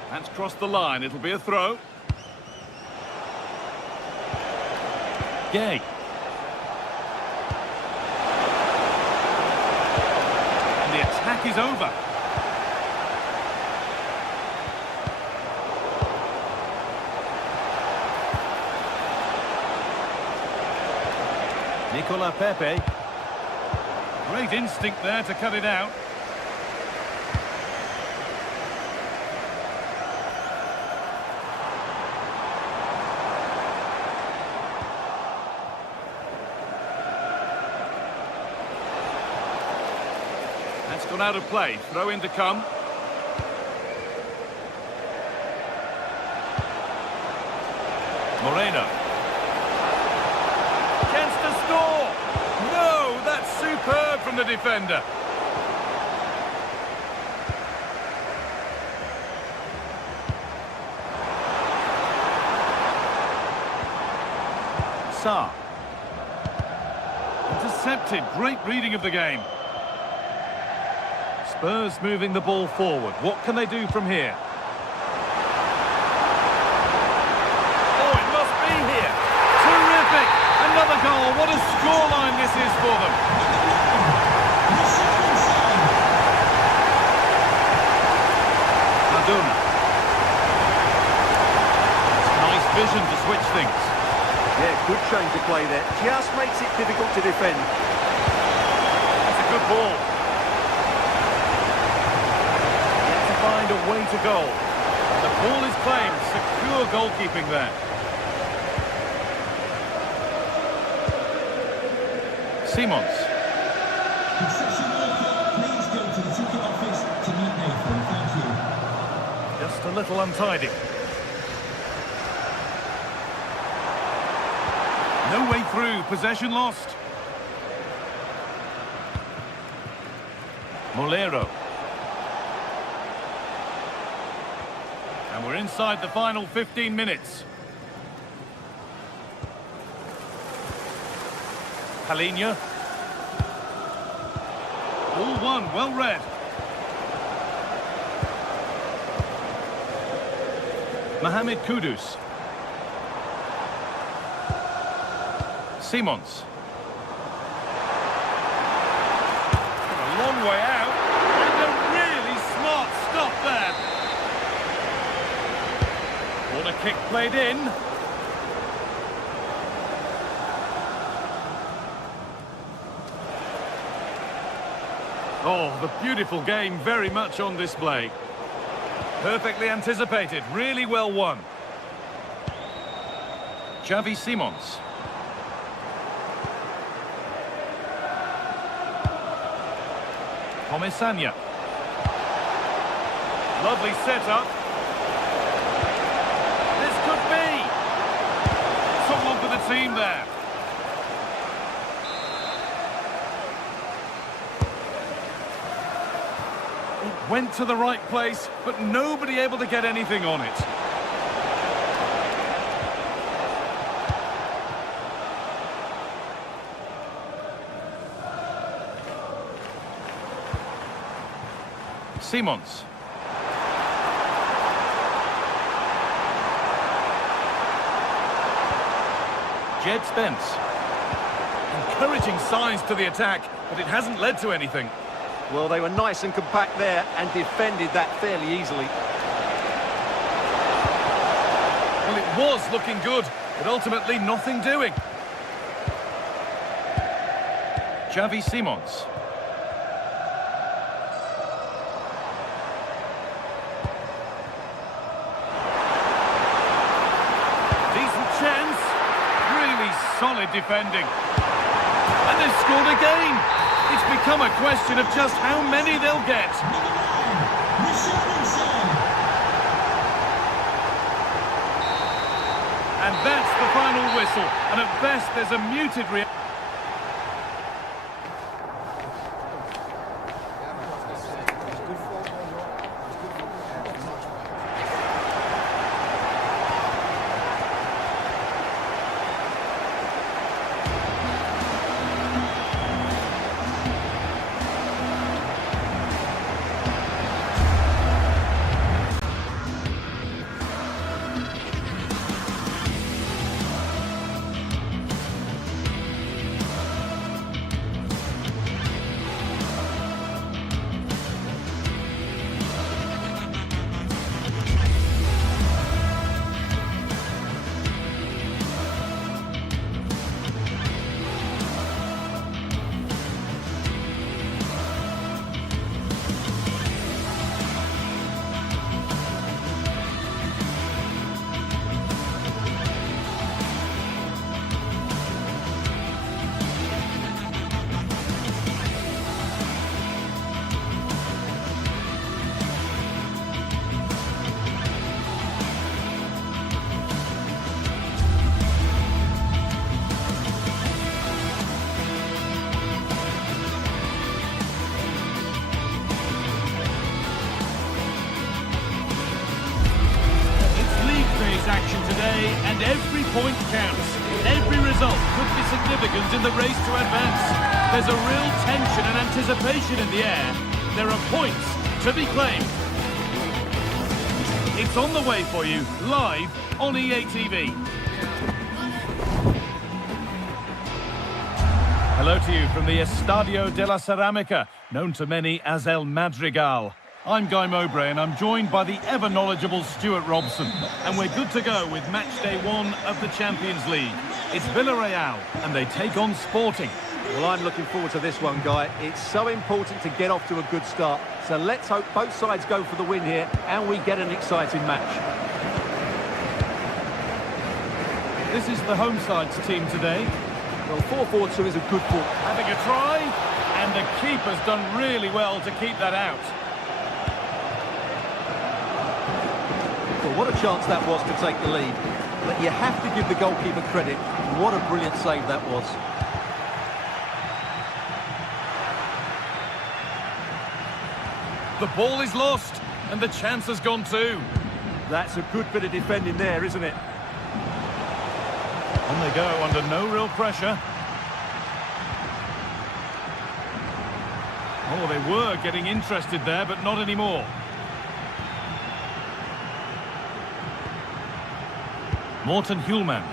That's crossed the line. It'll be a throw. Gay. And the attack is over. Nicola Pepe. Great instinct there to cut it out. That's gone out of play. Throw in to come. Moreno. Chance to score! No, that's superb from the defender. Sarr. Intercepted, great reading of the game. Spurs moving the ball forward. What can they do from here? Oh, it must be here. Terrific! Another goal. What a scoreline this is for them. Madonna. Nice vision to switch things. Yeah, good change of play there. Just makes it difficult to defend. That's a good ball. Yet to find a way to goal. The ball is claimed. Secure goalkeeping there. Simons. Please go to the ticket office to meet Nathan. Thank you. Just a little untidy. No way through. Possession lost. Molero. And we're inside the final 15 minutes. Palinha. All one, well read. Mohamed Kudus. Simons. A long way out. And a really smart stop there. Corner kick played in. Oh, the beautiful game very much on display. Perfectly anticipated, really well won. Xavi Simons. Comesaña. Lovely setup. This could be. Someone for the team there. It went to the right place, but nobody able to get anything on it. Simons. Jed Spence. Encouraging signs to the attack, but it hasn't led to anything. Well, they were nice and compact there and defended that fairly easily. Well, it was looking good, but ultimately nothing doing. Xavi Simons. solid defending. And they've scored again. It's become a question of just how many they'll get. And that's the final whistle. And at best, there's a muted reaction. Action today, and every point counts. Every result could be significant in the race to advance. There's a real tension and anticipation in the air. There are points to be claimed. It's on the way for you, live on EA TV. Hello to you from the Estadio de la Ceramica, known to many as El Madrigal. I'm Guy Mowbray and I'm joined by the ever-knowledgeable Stuart Robson. And we're good to go with match day 1 of the Champions League. It's Villarreal and they take on Sporting. Well, I'm looking forward to this one, Guy. It's so important to get off to a good start. So let's hope both sides go for the win here and we get an exciting match. This is the home side's team today. Well, 4-4-2 is a good ball. Having a try, and the keeper's done really well to keep that out. Well, what a chance that was to take the lead. But you have to give the goalkeeper credit. What a brilliant save that was. The ball is lost, and the chance has gone too. That's a good bit of defending there, isn't it? On they go, under no real pressure. Oh, they were getting interested there, but not anymore. Morten Hjulmand.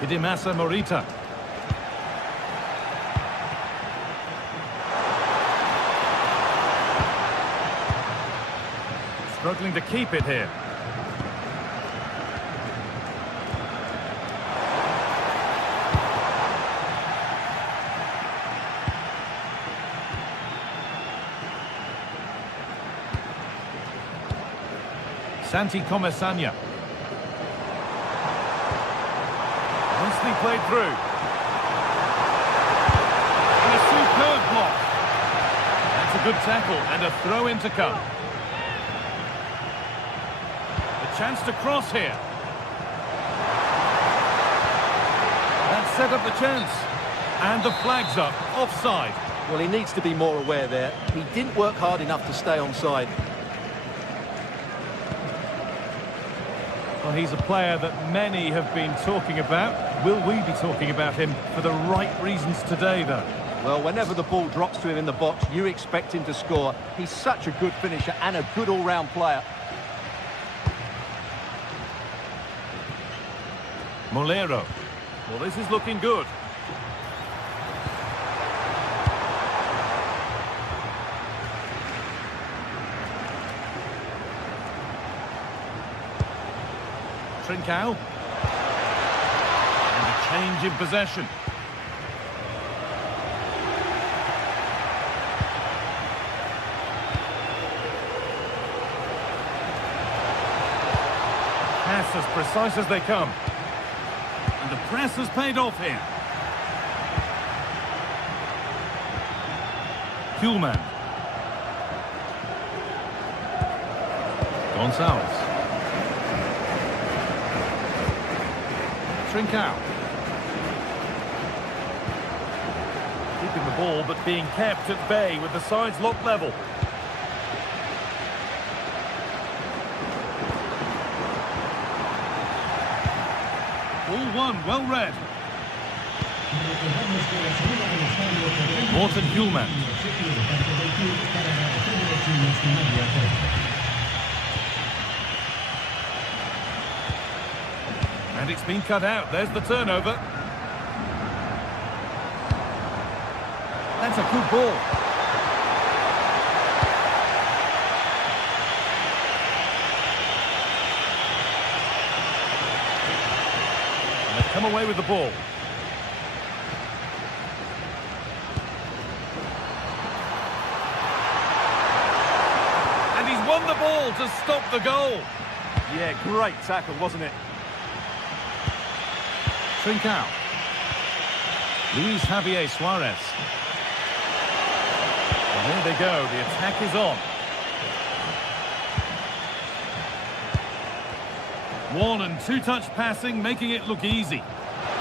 Hidemasa Morita. Struggling to keep it here. Santi Comesania. Nicely played through. And a superb block. That's a good tackle and a throw in to come. A chance to cross here. That set up the chance. And the flag's up, offside. Well, he needs to be more aware there. He didn't work hard enough to stay onside. Well, he's a player that many have been talking about. Will we be talking about him for the right reasons today, though? Well, whenever the ball drops to him in the box, you expect him to score. He's such a good finisher and a good all-round player. Molero. Well, this is looking good. Trincao. And a change in possession. Pass as precise as they come. And And the press has paid off here. Kuhlman. Gonzalez. Trincao. Keeping the ball but being kept at bay with the sides locked level. Ball one, well read. Morten Kuhlman. And it's been cut out. There's the turnover. That's a good ball. And they've come away with the ball. And he's won the ball to stop the goal. Yeah, great tackle, wasn't it? Trincao. Luis Javier Suarez. And there they go, the attack is on. One and two-touch passing, making it look easy.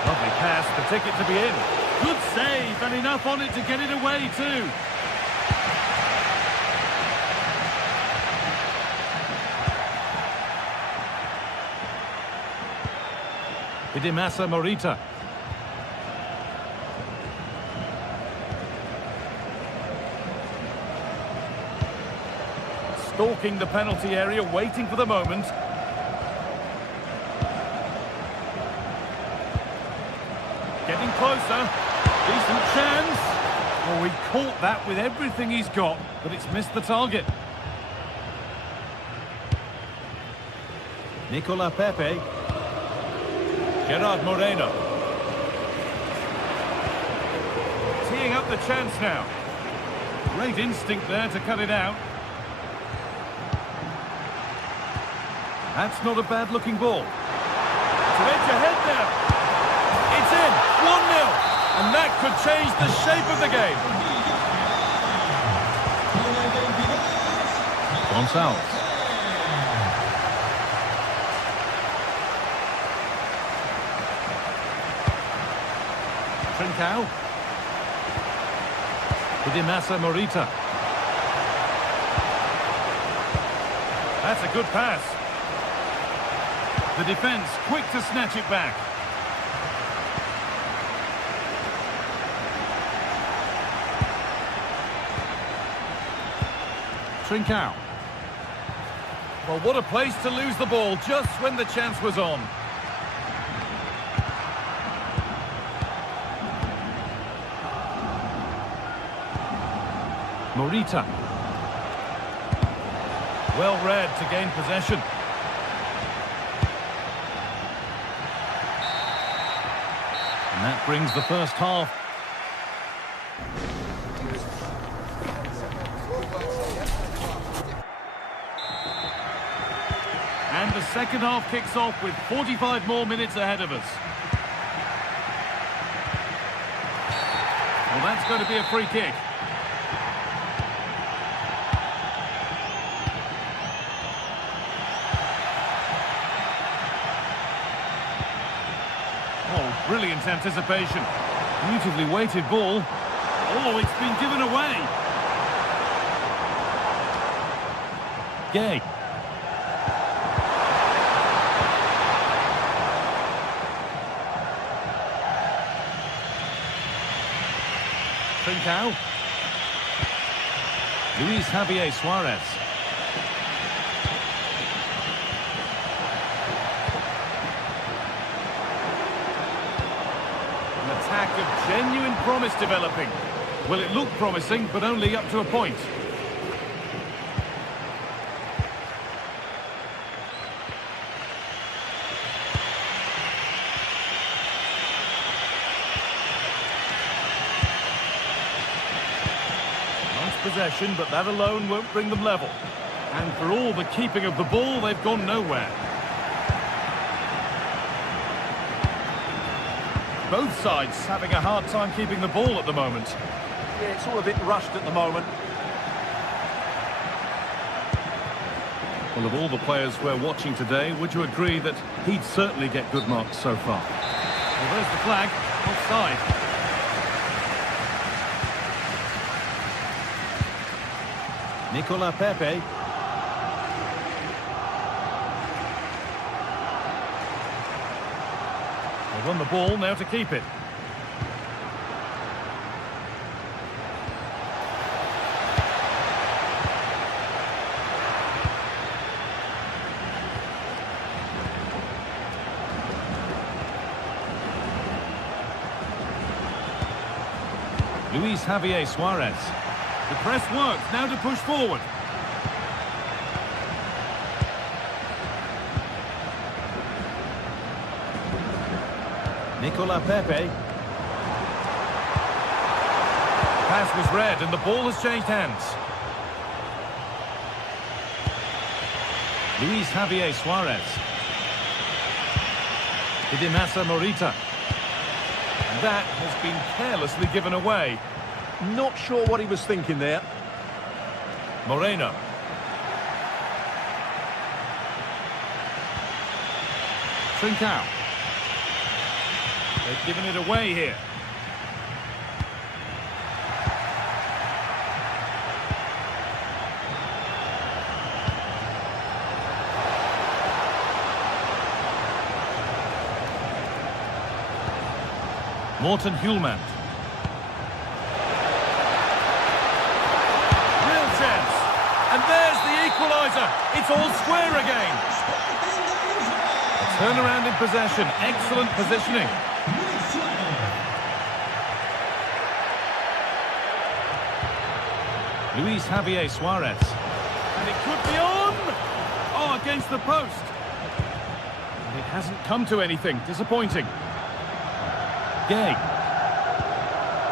Lovely pass, the ticket to be in. Good save, and enough on it to get it away too. Idimasa Morita. Stalking the penalty area, waiting for the moment. Getting closer. Decent chance. Oh, he caught that with everything he's got, but it's missed the target. Nicola Pepe. Gerard Moreno. Teeing up the chance now. Great instinct there to cut it out. That's not a bad-looking ball. To edge ahead now. It's in. 1-0. And that could change the shape of the game. Gonzalez. Trincao. Idimasa Morita. That's a good pass. The defence quick to snatch it back. Trincao. Well, what a place to lose the ball just when the chance was on. Morita. Well read to gain possession. And that brings the first half. And the second half kicks off with 45 more minutes ahead of us. Well, that's going to be a free kick. Oh, brilliant anticipation. Beautifully weighted ball. Oh, it's been given away. Gay. Trincao. Luis Javier Suarez. An attack of genuine promise developing. Well, it looked promising, but only up to a point. Possession, but that alone won't bring them level. And for all the keeping of the ball, they've gone nowhere. Both sides having a hard time keeping the ball at the moment. Yeah, it's all a bit rushed at the moment. Well, of all the players we're watching today, would you agree that he'd certainly get good marks so far? Well, there's the flag. Offside. Nicola Pepe. They won the ball, now to keep it. Luis Javier Suarez. The press works, now to push forward. Nicola Pepe. Pass was read and the ball has changed hands. Luis Javier Suarez. Hidemasa Morita. And that has been carelessly given away. Not sure what he was thinking there. Moreno. Trincao. They've given it away here. Morten Hjulmand. Real chance. And there's the equaliser. It's all square again. A turnaround in possession. Excellent positioning. Luis Javier Suarez. And it could be on! Oh, against the post. And it hasn't come to anything. Disappointing. Gay.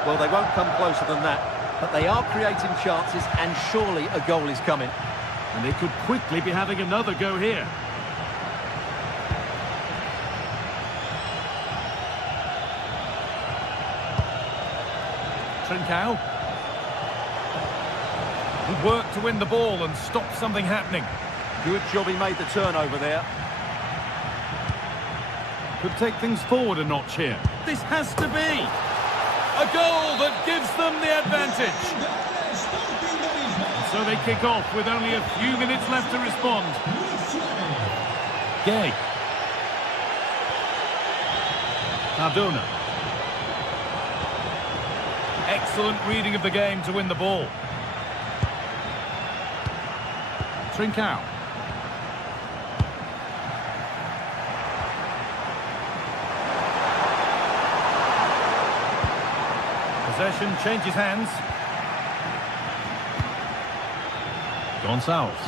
Well, they won't come closer than that, but they are creating chances, and surely a goal is coming. And they could quickly be having another go here. Trincao. He worked to win the ball and stop something happening. Good job he made the turnover there. Could take things forward a notch here. This has to be a goal that gives them the advantage. And so they kick off with only a few minutes left to respond. Gay. Cardona. Excellent reading of the game to win the ball. Trincao. Possession changes hands. Gonçalves.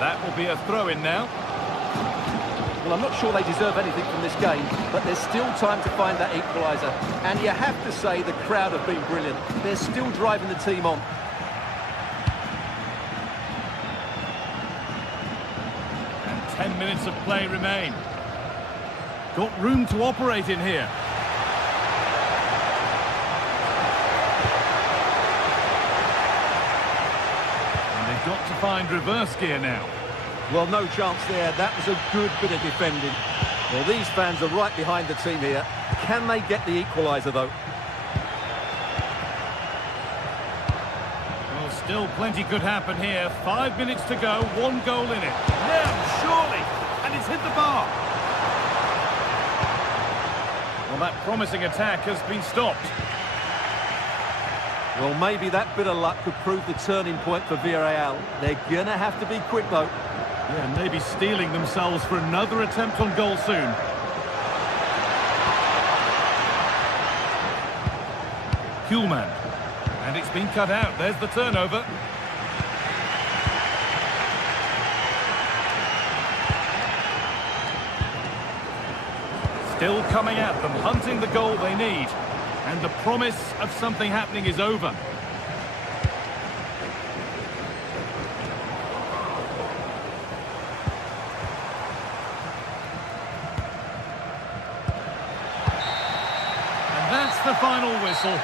That will be a throw-in now. Well, I'm not sure they deserve anything from this game, but there's still time to find that equaliser. And you have to say the crowd have been brilliant. They're still driving the team on. And 10 minutes of play remain. Got room to operate in here. Got to find reverse gear now. Well, no chance there. That was a good bit of defending. Well, these fans are right behind the team here. Can they get the equaliser, though? Well, still plenty could happen here. 5 minutes to go, 1 goal in it. Now, surely, and it's hit the bar. Well, that promising attack has been stopped. Well, maybe that bit of luck could prove the turning point for Villarreal. They're going to have to be quick, though. Yeah, maybe steeling themselves for another attempt on goal soon. Hjulmand. And it's been cut out. There's the turnover. Still coming at them, hunting the goal they need. And the promise of something happening is over. final whistle.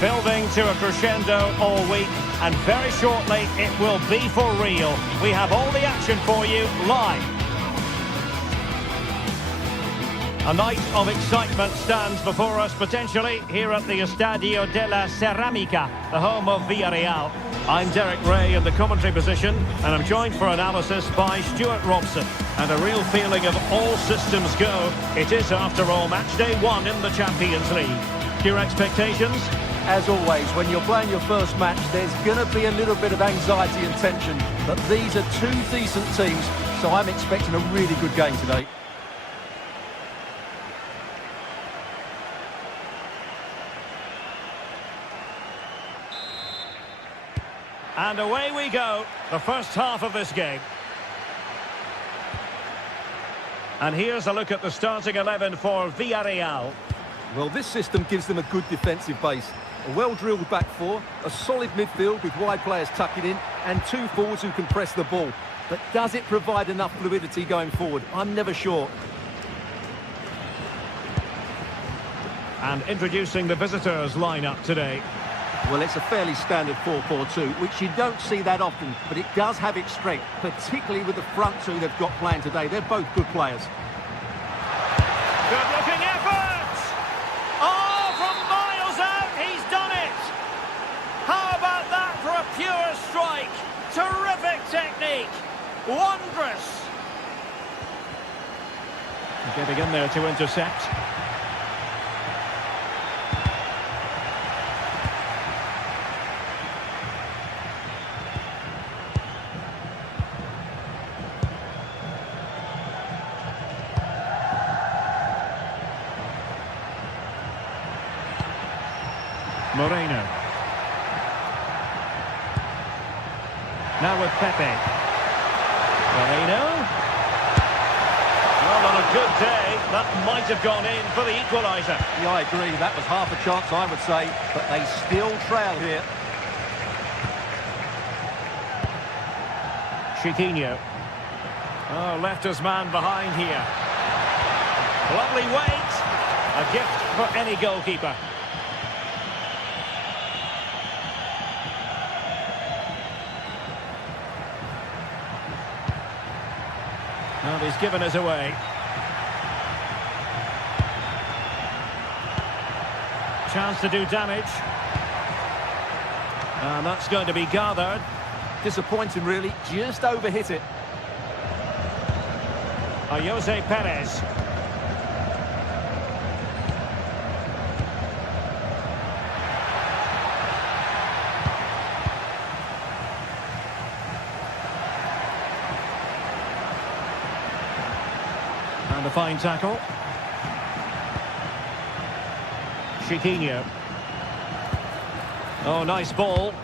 Building to a crescendo all week, and very shortly it will be for real. We have all the action for you live. A night of excitement stands before us potentially here at the Estadio de la Ceramica, the home of Villarreal. I'm Derek Ray in the commentary position, and I'm joined for analysis by Stuart Robson. And a real feeling of all systems go. It is, after all, match day 1 in the Champions League. Your expectations? As always, when you're playing your first match, there's going to be a little bit of anxiety and tension. But these are two decent teams, so I'm expecting a really good game today. And away we go, the first half of this game. And here's a look at the starting 11 for Villarreal. Well, this system gives them a good defensive base. A well-drilled back four, a solid midfield with wide players tucking in, and two forwards who can press the ball. But does it provide enough fluidity going forward? I'm never sure. And introducing the visitors lineup today. Well, it's a fairly standard 4-4-2, which you don't see that often, but it does have its strength, particularly with the front two they've got playing today. They're both good players. Good-looking effort! Oh, from miles out, he's done it! How about that for a pure strike? Terrific technique! Wondrous! Getting in there to intercept. Moreno. Now with Pepe. Moreno. Well, on a good day, that might have gone in for the equaliser. Yeah, I agree. That was half a chance, I would say, but they still trail here. Chiquinho. Oh, left his man behind here. Lovely weight. A gift for any goalkeeper. Well, he's given us away. Chance to do damage. And that's going to be gathered. Disappointing, really. Just overhit it. Jose Perez. And a fine tackle. Chiquinho. Oh, nice ball.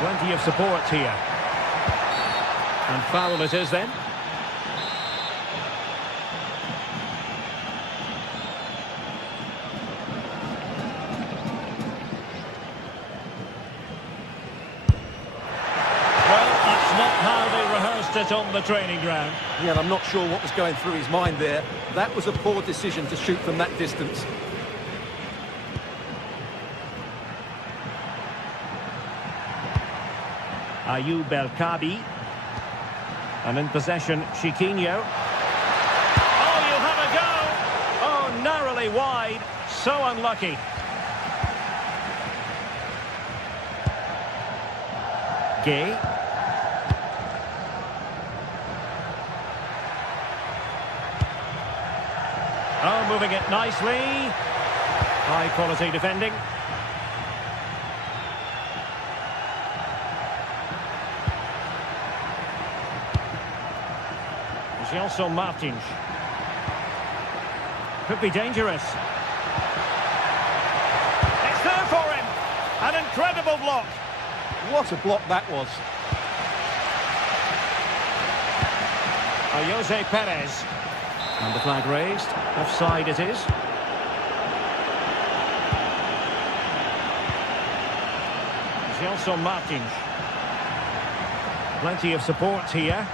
Plenty of support here. And foul it is then. it on the training ground. Yeah, and I'm not sure what was going through his mind there. That was a poor decision to shoot from that distance. Ayoub El Kabi. And in possession, Chiquinho. Oh, you'll have a go! Oh, narrowly wide. So unlucky. Gay. Oh, moving it nicely. High quality defending. Also Martins. Could be dangerous. It's there for him. An incredible block. What a block that was. Jose Perez. And the flag raised. Offside it is. Also Martins. Plenty of support here.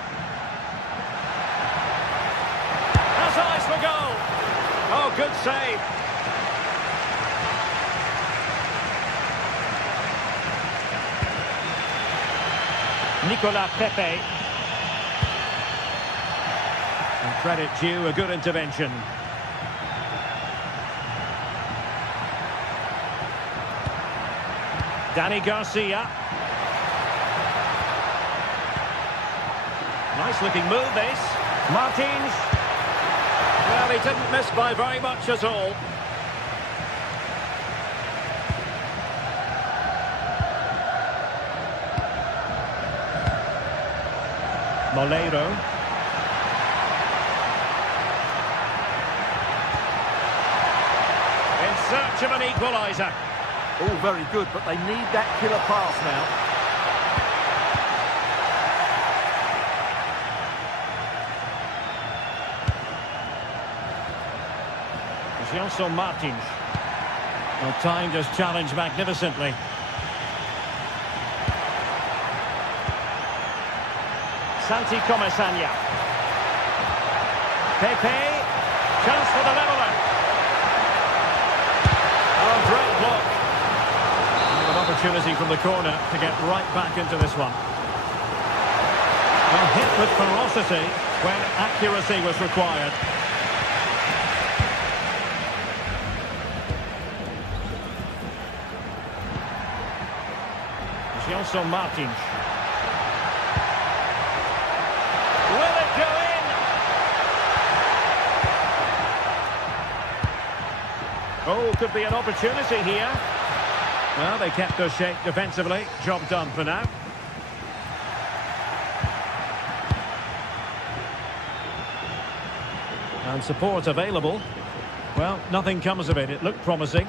Eyes for goal. Oh, good save. Nicolas Pepe. And credit due, a good intervention. Dani Garcia. Nice looking move this. Martins. Well, he didn't miss by very much at all. Moleiro. In search of an equaliser. All very good, but they need that killer pass now. Also Martins. Well, timed his challenge magnificently. Santi Comesaña. Pepe. Chance for the leveller. Oh, great block. And an opportunity from the corner to get right back into this one. Well, hit with ferocity when accuracy was required. Also Martins. Will it go in? Oh, could be an opportunity here. Well, they kept their shape defensively. Job done for now. And support available. Well, nothing comes of it. It looked promising.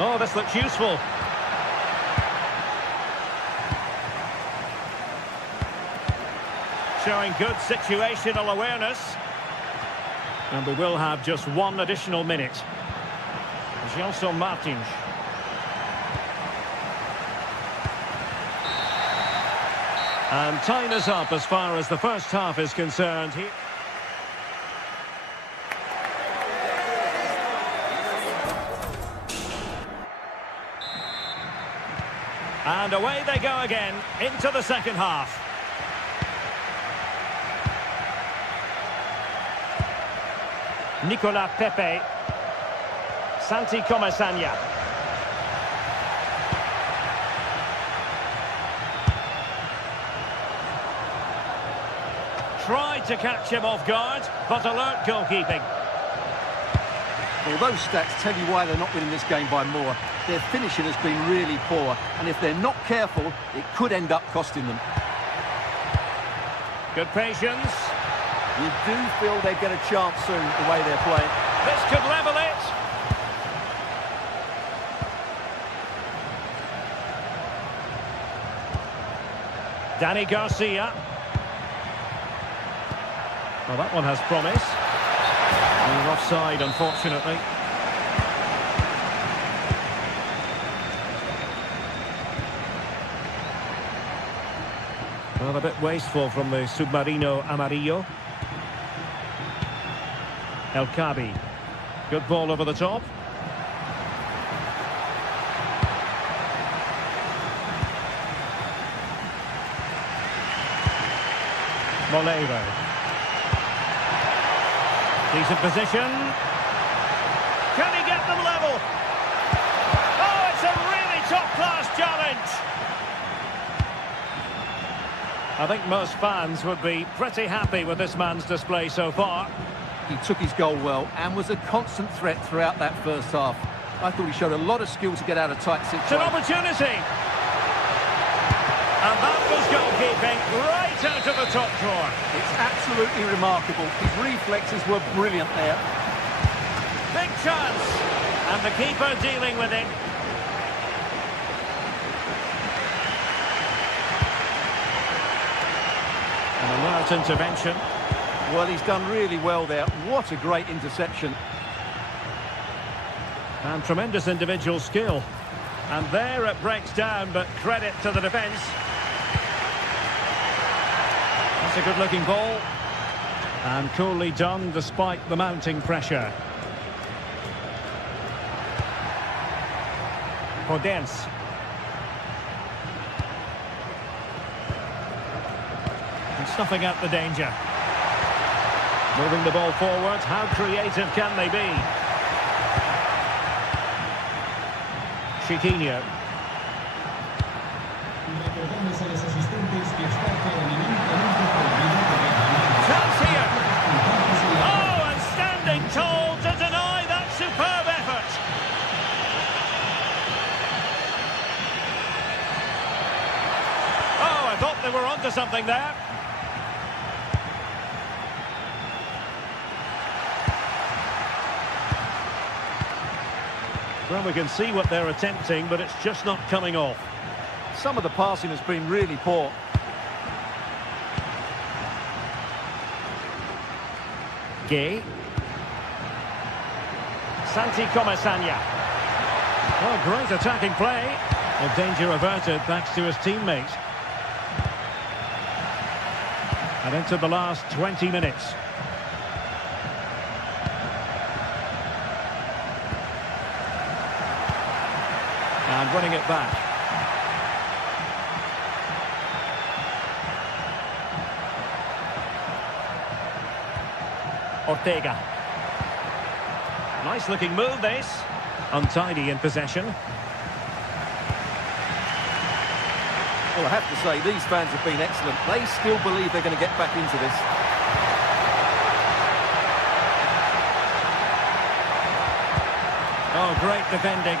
Oh, this looks useful. Showing good situational awareness. And we will have just one additional minute. Also Martins. And time is up as far as the first half is concerned. Here. And away they go again, into the second half. Nicolas Pepe. Santi Comesaña. Tried to catch him off guard, but alert goalkeeping. Well, those stats tell you why they're not winning this game by more. Their finishing has been really poor, and if they're not careful, it could end up costing them. Good patience. You do feel they get a chance soon, the way they're playing. This could level it. Dani Garcia. Well, that one has promise. Offside, unfortunately. Well, a bit wasteful from the Submarino Amarillo. El Kabi. Good ball over the top. Moleiro. Decent position. Can he get them level? Oh, it's a really top-class challenge. I think most fans would be pretty happy with this man's display so far. He took his goal well and was a constant threat throughout that first half. I thought he showed a lot of skill to get out of tight situations. It's an opportunity. And that was goalkeeping right out of the top drawer. It's absolutely remarkable. His reflexes were brilliant there. Big chance. And the keeper dealing with it. An alert intervention. Well, he's done really well there. What a great interception. And tremendous individual skill. And there it breaks down, but credit to the defence. That's a good-looking ball. And coolly done despite the mounting pressure. Podence. And snuffing out the danger. Moving the ball forward. How creative can they be? Chiquinho. Chance here. Oh, and standing tall to deny that superb effort. Oh, I thought they were onto something there. Well, we can see what they're attempting, but it's just not coming off. Some of the passing has been really poor. Gay. Santi Comasagna. Oh, great attacking play. Well, danger averted thanks to his teammate. And into the last 20 minutes. And running it back. Ortega. Nice looking move, this. Untidy in possession. Well, I have to say, these fans have been excellent. They still believe they're going to get back into this. Oh, great defending.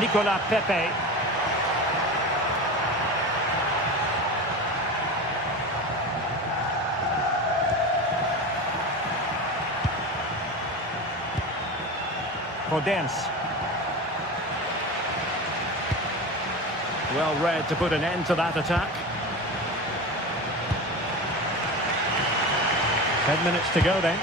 Nicolas Pepe. Podence. Well read to put an end to that attack. 10 minutes to go then.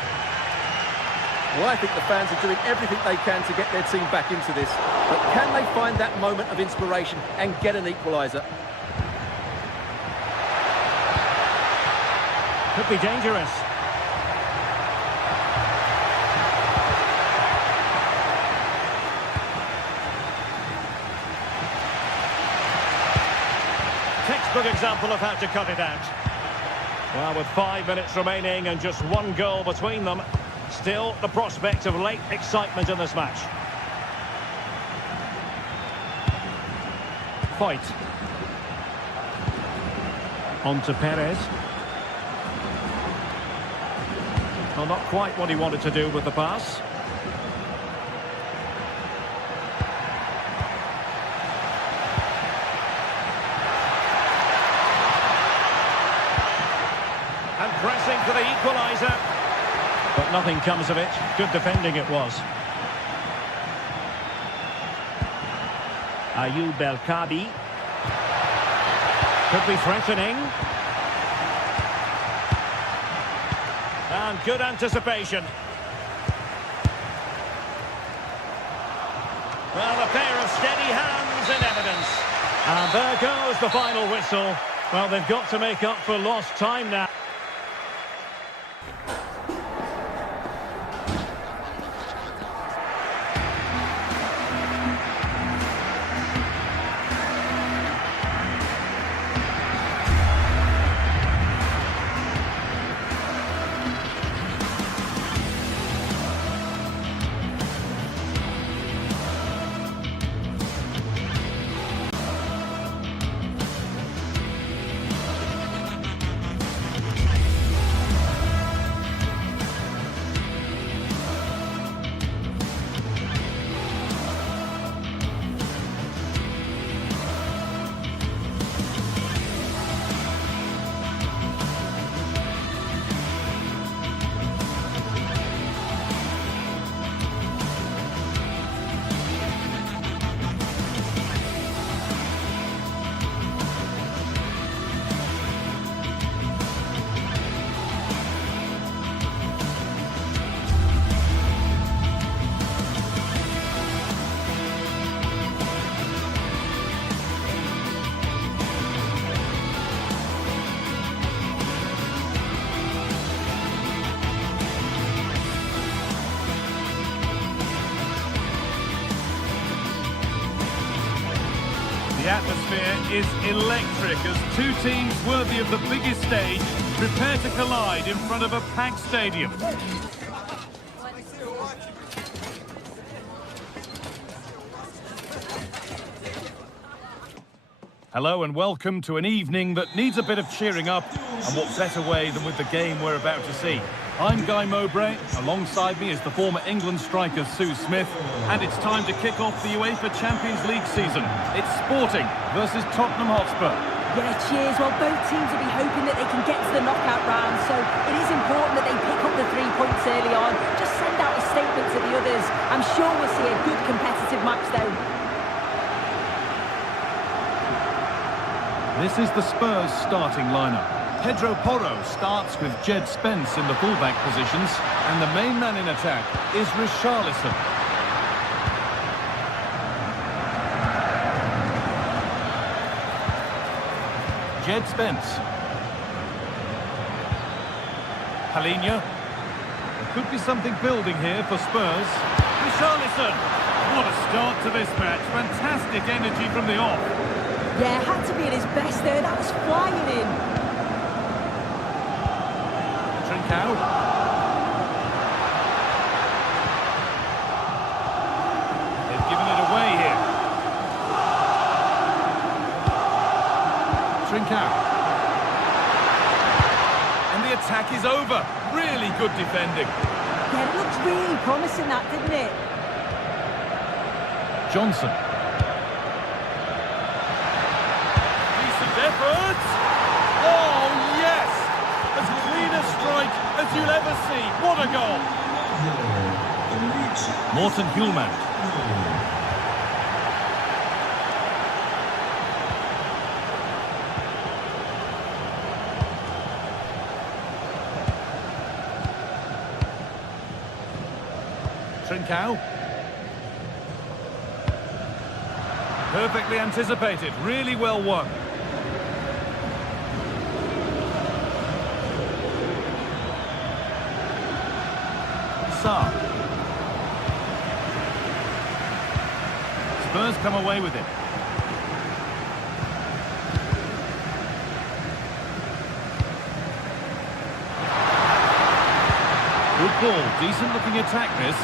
Well, I think the fans are doing everything they can to get their team back into this. But can they find that moment of inspiration and get an equaliser? Could be dangerous. Textbook example of how to cut it out. Well, with 5 minutes remaining and just one goal between them, still the prospect of late excitement in this match. Fight. On to Perez. Well, not quite what he wanted to do with the pass. And pressing for the equaliser. But nothing comes of it. Good defending it was. Ayoub El Kabi. Could be threatening. And good anticipation. Well, a pair of steady hands in evidence. And there goes the final whistle. Well, they've got to make up for lost time now. The atmosphere is electric as two teams worthy of the biggest stage prepare to collide in front of a packed stadium. Hello and welcome to an evening that needs a bit of cheering up, and what better way than with the game we're about to see. I'm Guy Mowbray, alongside me is the former England striker Sue Smith, and it's time to kick off the UEFA Champions League season. It's Sporting versus Tottenham Hotspur. Yeah, cheers. Well, both teams will be hoping that they can get to the knockout round, so it is important that they pick up the 3 points early on. Just send out a statement to the others. I'm sure we'll see a good competitive match though. This is the Spurs starting lineup. Pedro Porro starts with Jed Spence in the fullback positions, and the main man in attack is Richarlison. Jed Spence. Palinha. There could be something building here for Spurs. Richarlison. What a start to this match. Fantastic energy from the off. Yeah, had to be at his best there. That was flying in. Trincao. They've given it away here. Trincao. And the attack is over. Really good defending. Yeah, it looked really promising that, didn't it? Johnson. Decent effort. Oh, yes! As clean a strike as you'll ever see. What a goal! Morten Hjulmand. Trincao. Perfectly anticipated, really well won. Sarr. Spurs come away with it. Good ball, decent looking attack this.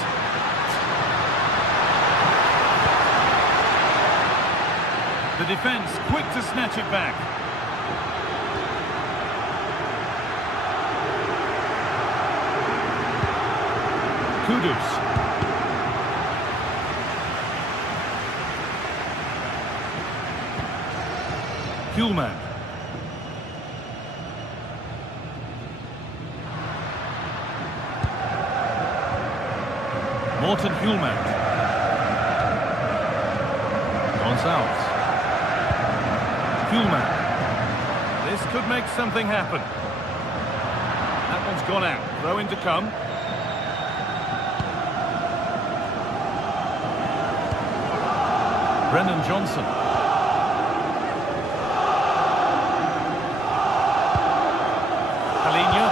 The defence quick to snatch it back. Kudus. Hjulmand. Morten Hjulmand. Gonçalves. Hjulmand. could make something happen. That one's gone out. Throw in to come. Brennan Johnson. Palinha.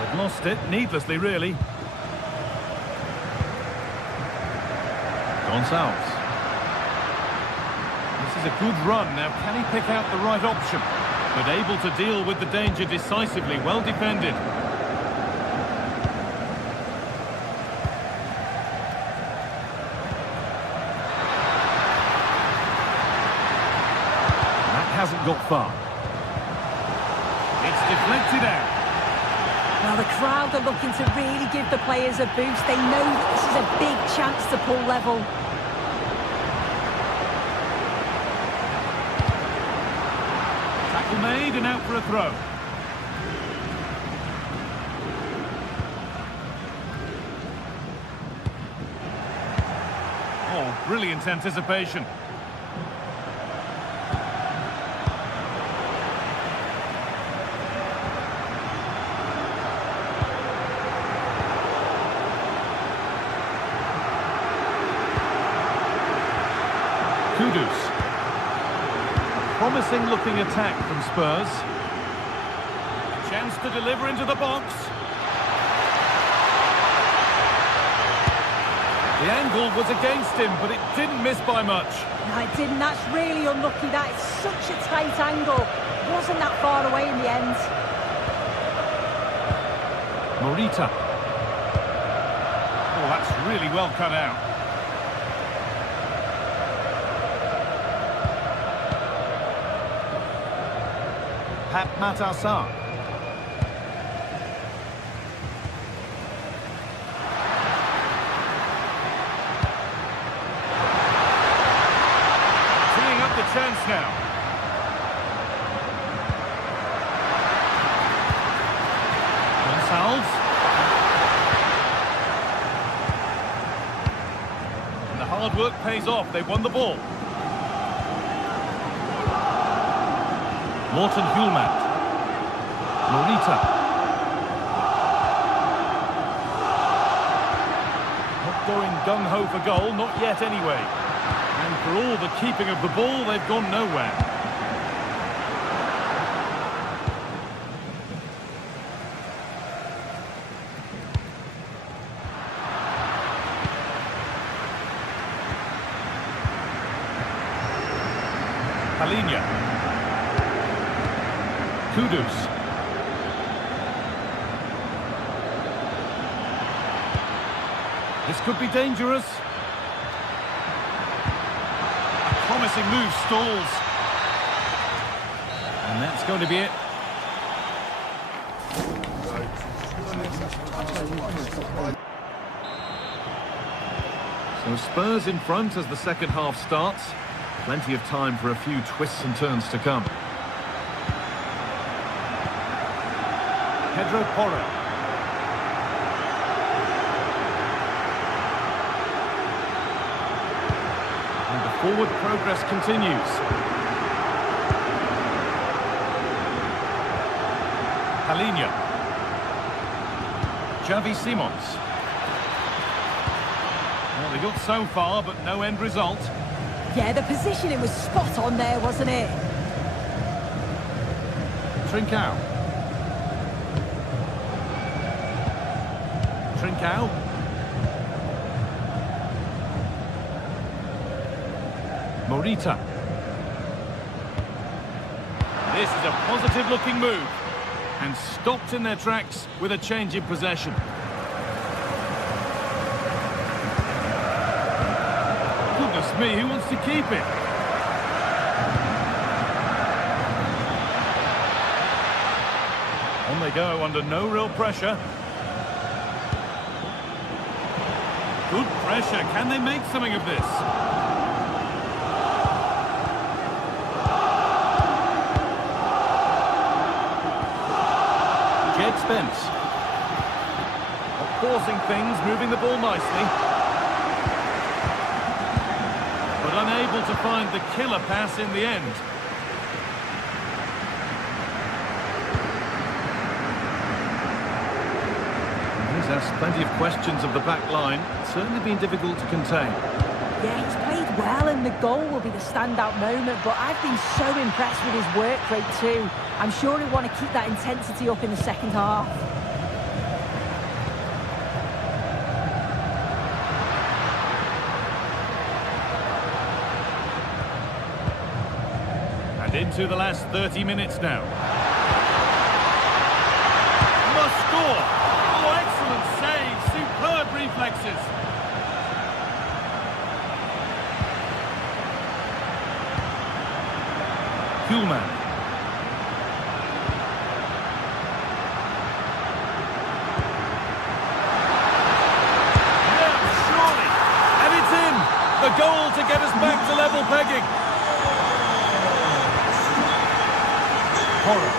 They've lost it, needlessly really. Gonçalves. This is a good run. Now, can he pick out the right option? But able to deal with the danger decisively. Well defended. That hasn't got far. It's deflected out. Well, the crowd are looking to really give the players a boost. They know that this is a big chance to pull level. Tackle made and out for a throw. Oh, brilliant anticipation. Kudus. Promising looking attack from Spurs. Chance to deliver into the box. The angle was against him, but it didn't miss by much. No, it didn't. That's really unlucky. That is such a tight angle. Wasn't that far away in the end. Morita. Oh, that's really well cut out. Pat Matassar. Teeing up the chance now. Gonçalves. And the hard work pays off. They've won the ball. Morten Hulman. Morita. Not going gung-ho for goal, not yet anyway. And for all the keeping of the ball, they've gone nowhere. Palinha. Kudus. This could be dangerous. A promising move stalls. And that's going to be it. So Spurs in front as the second half starts. Plenty of time for a few twists and turns to come. Pedro Porro. And the forward progress continues. Palinha. Xavi Simons. Well, they got so far, but no end result. Yeah, the positioning was spot on there, wasn't it? Trincao. Trincao. Morita. This is a positive looking move. And stopped in their tracks with a change in possession. Goodness me, who wants to keep it? On they go under no real pressure. Good pressure. Can they make something of this? Jed Spence. forcing things, moving the ball nicely. But unable to find the killer pass in the end. He's asked plenty of questions of the back line. It's certainly been difficult to contain. Yeah, he's played well and the goal will be the standout moment, but I've been so impressed with his work rate too. I'm sure he'll want to keep that intensity up in the second half. And into the last 30 minutes now. Must score! Oh, excellent save! Superb reflexes! Kuhlmann. Yeah, surely! And it's in! The goal to get us back to level pegging. Horror.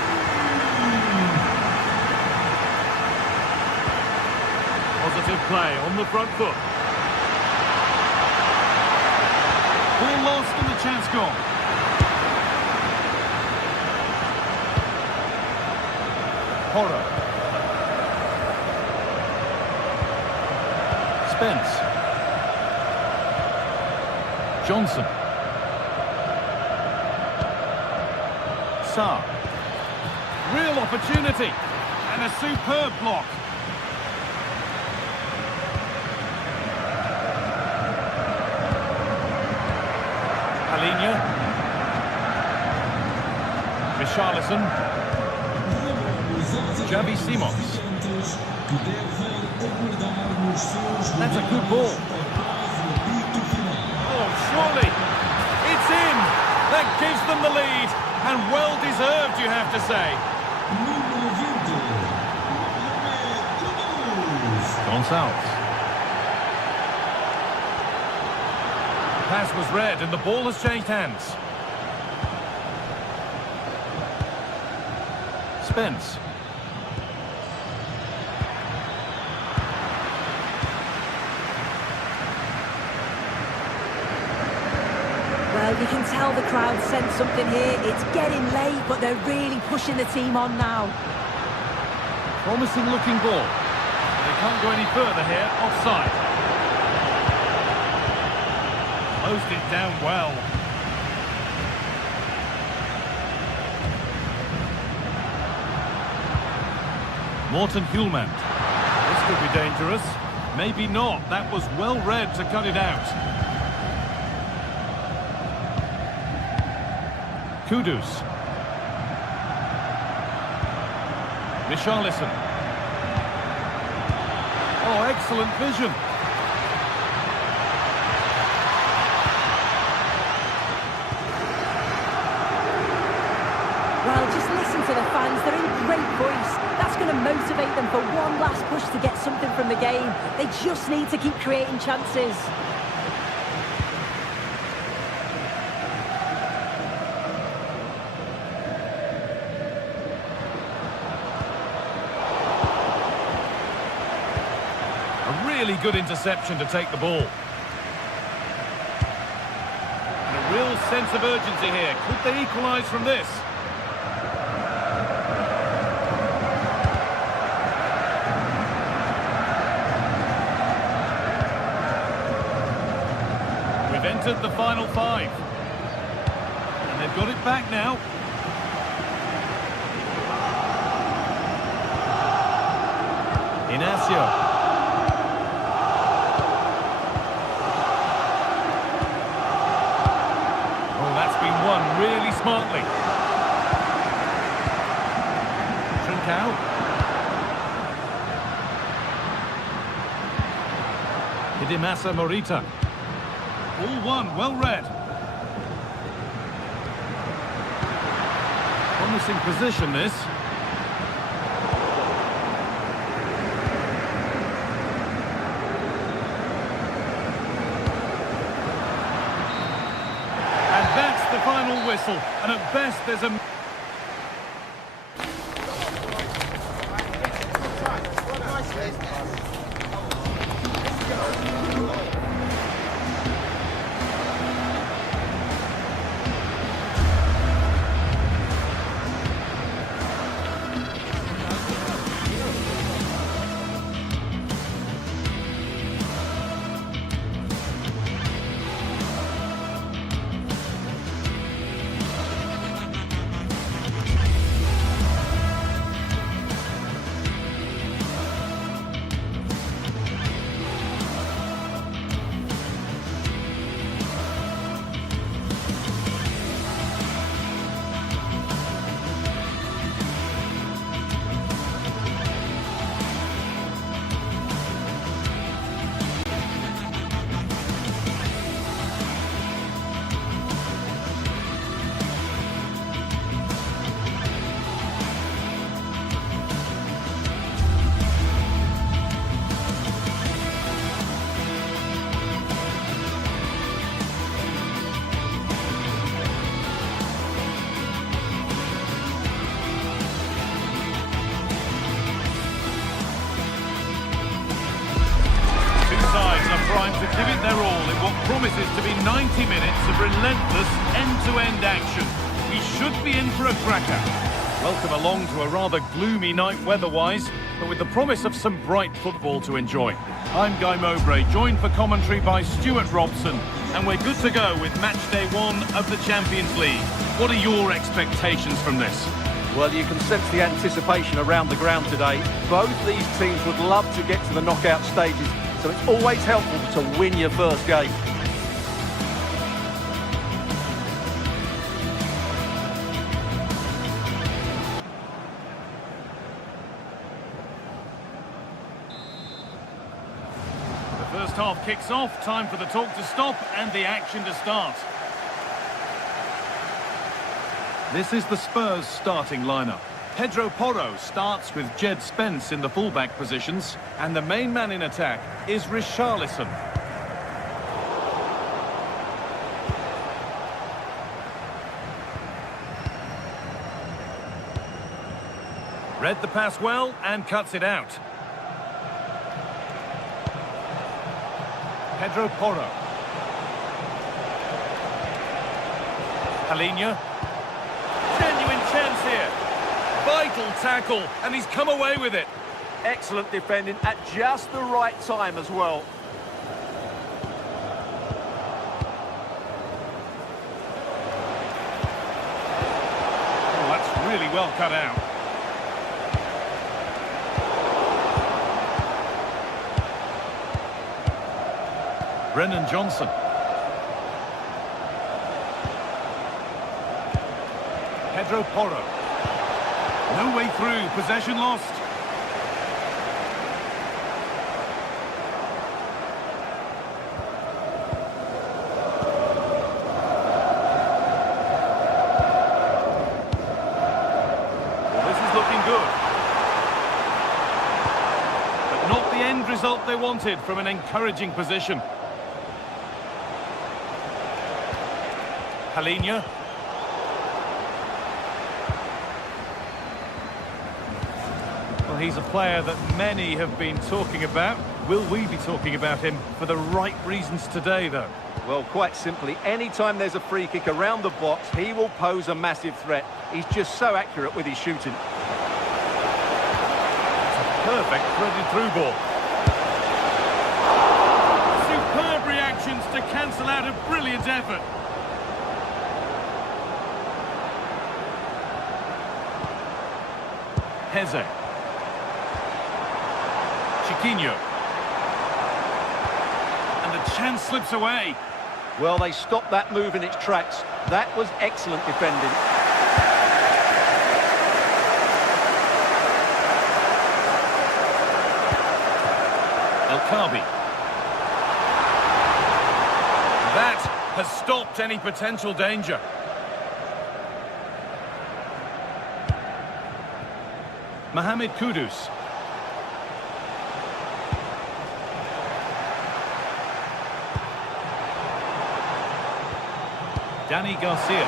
Positive play on the front foot. Ball lost and the chance gone. Horror. Spence. Johnson. Sarr. Real opportunity. And a superb block. Alinha. Richarlison. Javi Simons. That's a good ball. Oh, surely. It's in. That gives them the lead. And well deserved, you have to say. Gonçalves. Pass was read and the ball has changed hands. Spence. Well, you can tell the crowd sense something here. It's getting late, but they're really pushing the team on now. Promising looking ball. They can't go any further here. Offside. Closed it down well. Morten Kuhlmann. This could be dangerous. Maybe not. That was well read to cut it out. Kudus. Richarlison. Oh, excellent vision. Well, just listen to the fans. They're in great voice. That's going to motivate them for one last push to get something from the game. They just need to keep creating chances. Really good interception to take the ball. And a real sense of urgency here. Could they equalise from this? We've entered the final five. And they've got it back now. Inacio. Won really smartly. Trincao. Hidemasa Morita. All one, well read. Promising position this. The final whistle, and at best there's a... give it their all in what promises to be 90 minutes of relentless end-to-end action. We should be in for a cracker. Welcome along to a rather gloomy night weather-wise, but with the promise of some bright football to enjoy. I'm Guy Mowbray, joined for commentary by Stuart Robson, and we're good to go with match day 1 of the Champions League. What are your expectations from this? Well, you can sense the anticipation around the ground today. Both these teams would love to get to the knockout stages, so it's always helpful to win your first game. The first half kicks off, time for the talk to stop and the action to start. This is the Spurs starting lineup. Pedro Porro starts with Jed Spence in the fullback positions, and the main man in attack is Richarlison. Read the pass well and cuts it out. Pedro Porro. Palhinha. Genuine chance here. Vital tackle, and he's come away with it. Excellent defending at just the right time as well. Oh, that's really well cut out. Brennan Johnson. Pedro Porro. No way through, possession lost. Well, this is looking good. But not the end result they wanted from an encouraging position. Palhinha. Well, he's a player that many have been talking about. Will we be talking about him for the right reasons today, though? Well, quite simply, anytime there's a free kick around the box, he will pose a massive threat. He's just so accurate with his shooting. It's a perfect threaded through ball. Superb reactions to cancel out a brilliant effort. Heze. Chiquinho. And the chance slips away. Well, they stopped that move in its tracks. That was excellent defending. El Khabi. That has stopped any potential danger. Mohamed Kudus. Danny Garcia.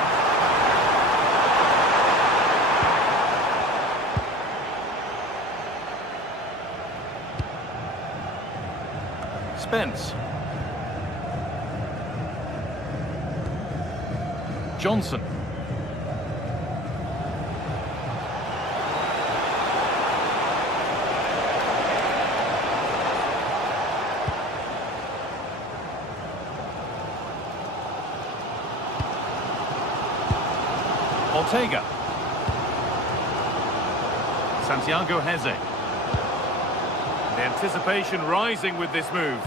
Spence. Johnson. Ortega. Santiago Heze. The anticipation rising with this move.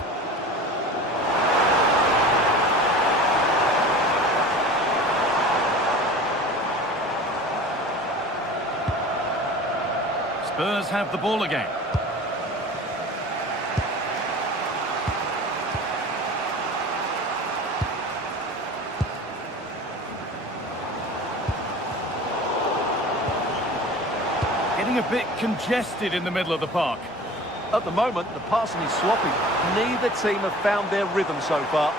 Spurs have the ball again. Getting a bit congested in the middle of the park. At the moment, the passing is sloppy. Neither team have found their rhythm so far.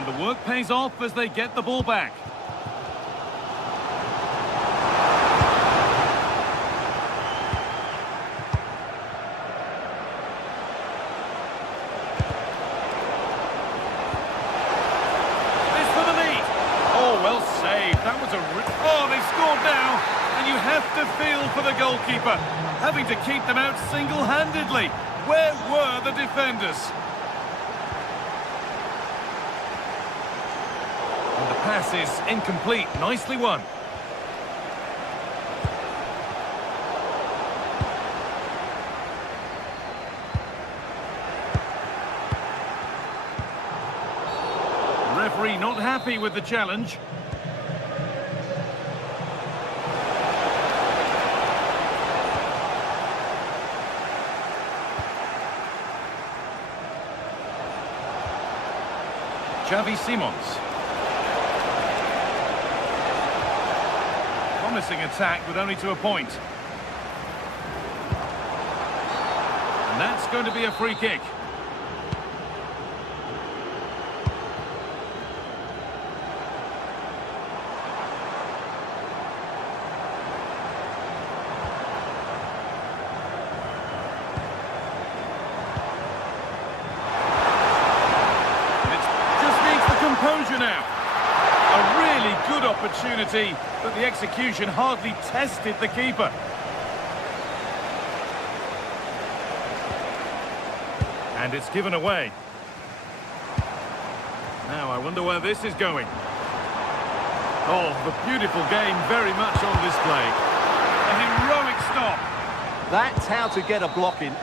And the work pays off as they get the ball back. This for the lead. Oh, well saved. That was a... Oh, they've scored now. And you have to feel for the goalkeeper, having to keep them out single-handedly. Where were the defenders? And the pass is incomplete. Nicely won. The referee not happy with the challenge. Xavi Simons. Promising attack, but only to a point. And that's going to be a free kick. Now, a really good opportunity, but the execution hardly tested the keeper. And it's given away. Now I wonder where this is going. Oh, the beautiful game very much on display. A heroic stop. That's how to get a block in.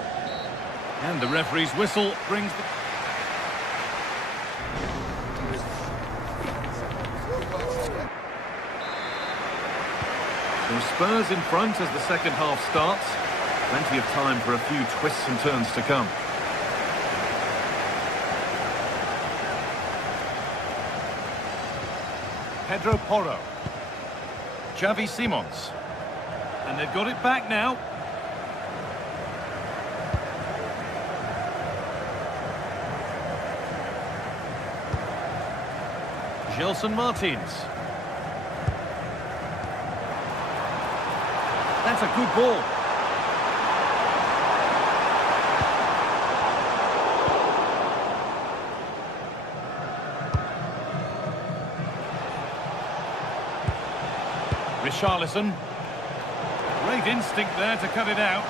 And the referee's whistle brings the... So Spurs in front as the second half starts. Plenty of time for a few twists and turns to come. Pedro Porro. Xavi Simons. And they've got it back now. Gelson Martins. That's a good ball. Richarlison. Great instinct there to cut it out.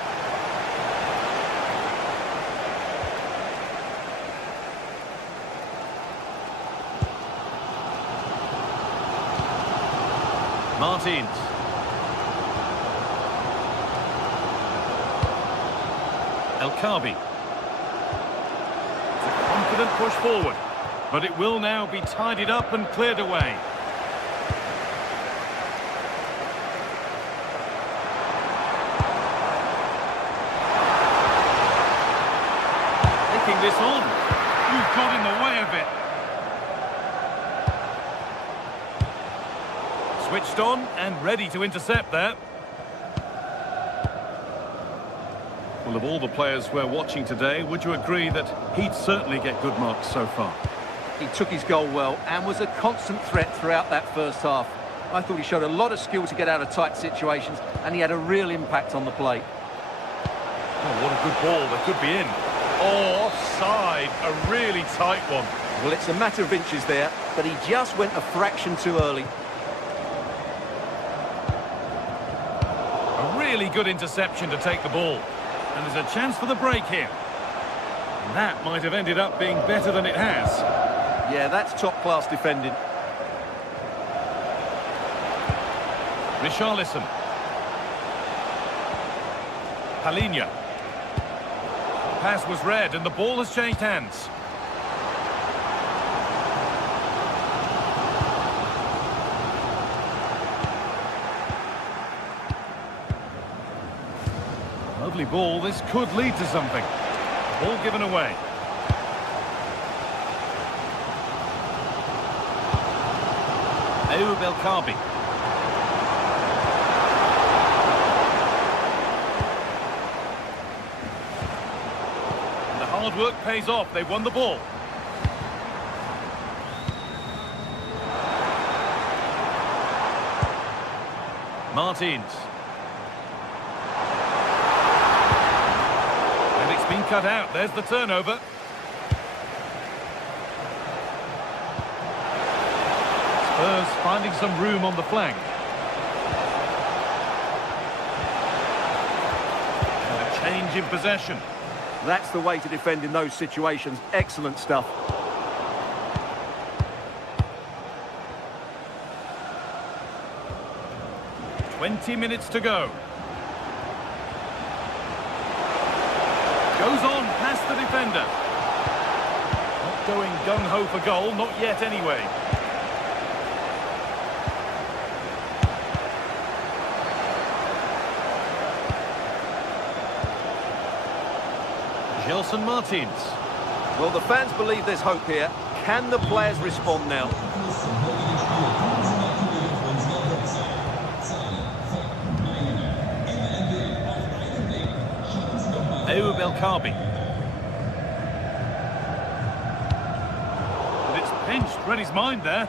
Martins. El Khabi. It's a confident push forward, but it will now be tidied up and cleared away. Taking this on. You've got in the way of it. Switched on and ready to intercept there. Well, of all the players we're watching today, would you agree that he'd certainly get good marks so far? He took his goal well and was a constant threat throughout that first half. I thought he showed a lot of skill to get out of tight situations, and he had a real impact on the play. Oh, what a good ball. That could be in. Oh, offside. A really tight one. Well, it's a matter of inches there, but he just went a fraction too early. A really good interception to take the ball. And there's a chance for the break here. And that might have ended up being better than it has. Yeah, that's top-class defending. Richarlison. Palinha. Pass was read and the ball has changed hands. Lovely ball. This could lead to something. Ball given away. El Khabi. And the hard work pays off. They've won the ball. Martins. And it's been cut out. There's the turnover. Spurs finding some room on the flank. And a change in possession. That's the way to defend in those situations. Excellent stuff. "20 minutes to go. Goes on past the defender. Not going gung-ho for goal, not yet anyway. Gelson Martins. Well, the fans believe there's hope here. Can the players respond now? Ayoub El Kaabi. But it's pinched, read his mind there.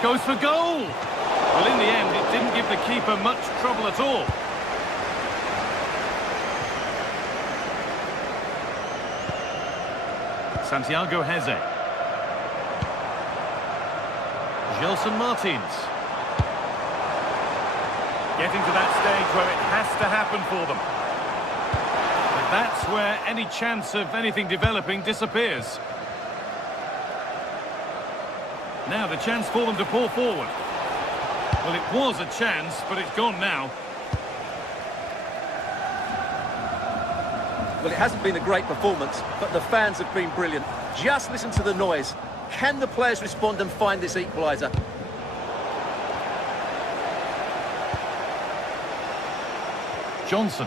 Goes for goal! Well, in the end, it didn't give the keeper much trouble at all. Santiago Heze. Gelson Martins. Getting to that stage where it has to happen for them. But that's where any chance of anything developing disappears. Now the chance for them to pull forward. Well, it was a chance, but it's gone now. Well, it hasn't been a great performance, but the fans have been brilliant. Just listen to the noise. Can the players respond and find this equaliser? Johnson.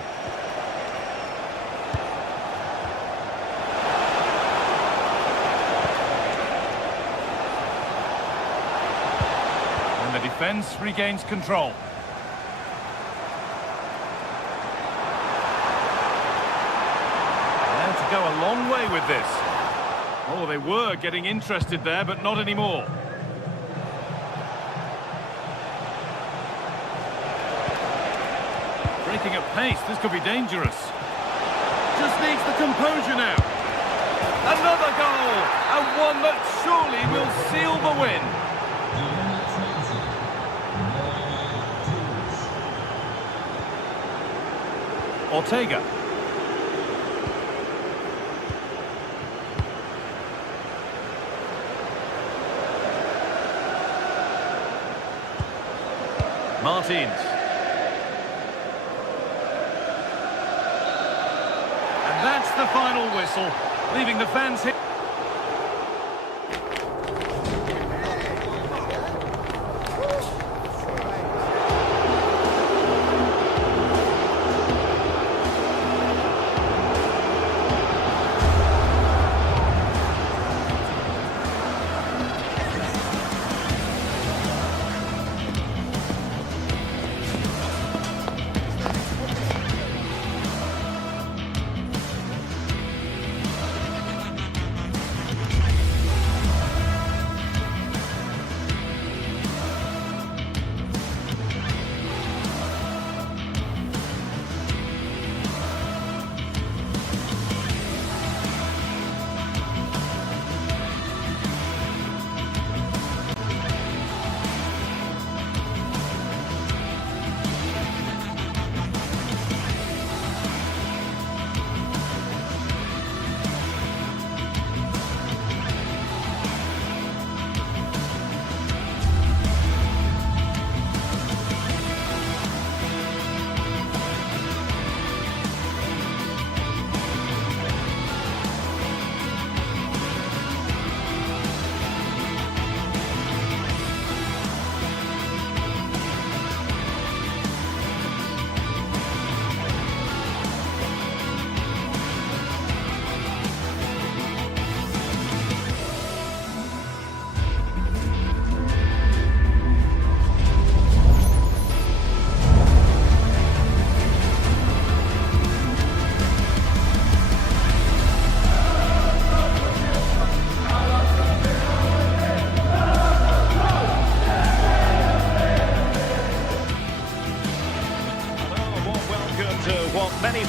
And the defence regains control. Now to go a long way with this. Oh, they were getting interested there, but not anymore. Breaking at pace, this could be dangerous. Just needs the composure now. Another goal, and one that surely will seal the win. Ortega. Martins. And that's the final whistle, leaving the fans here.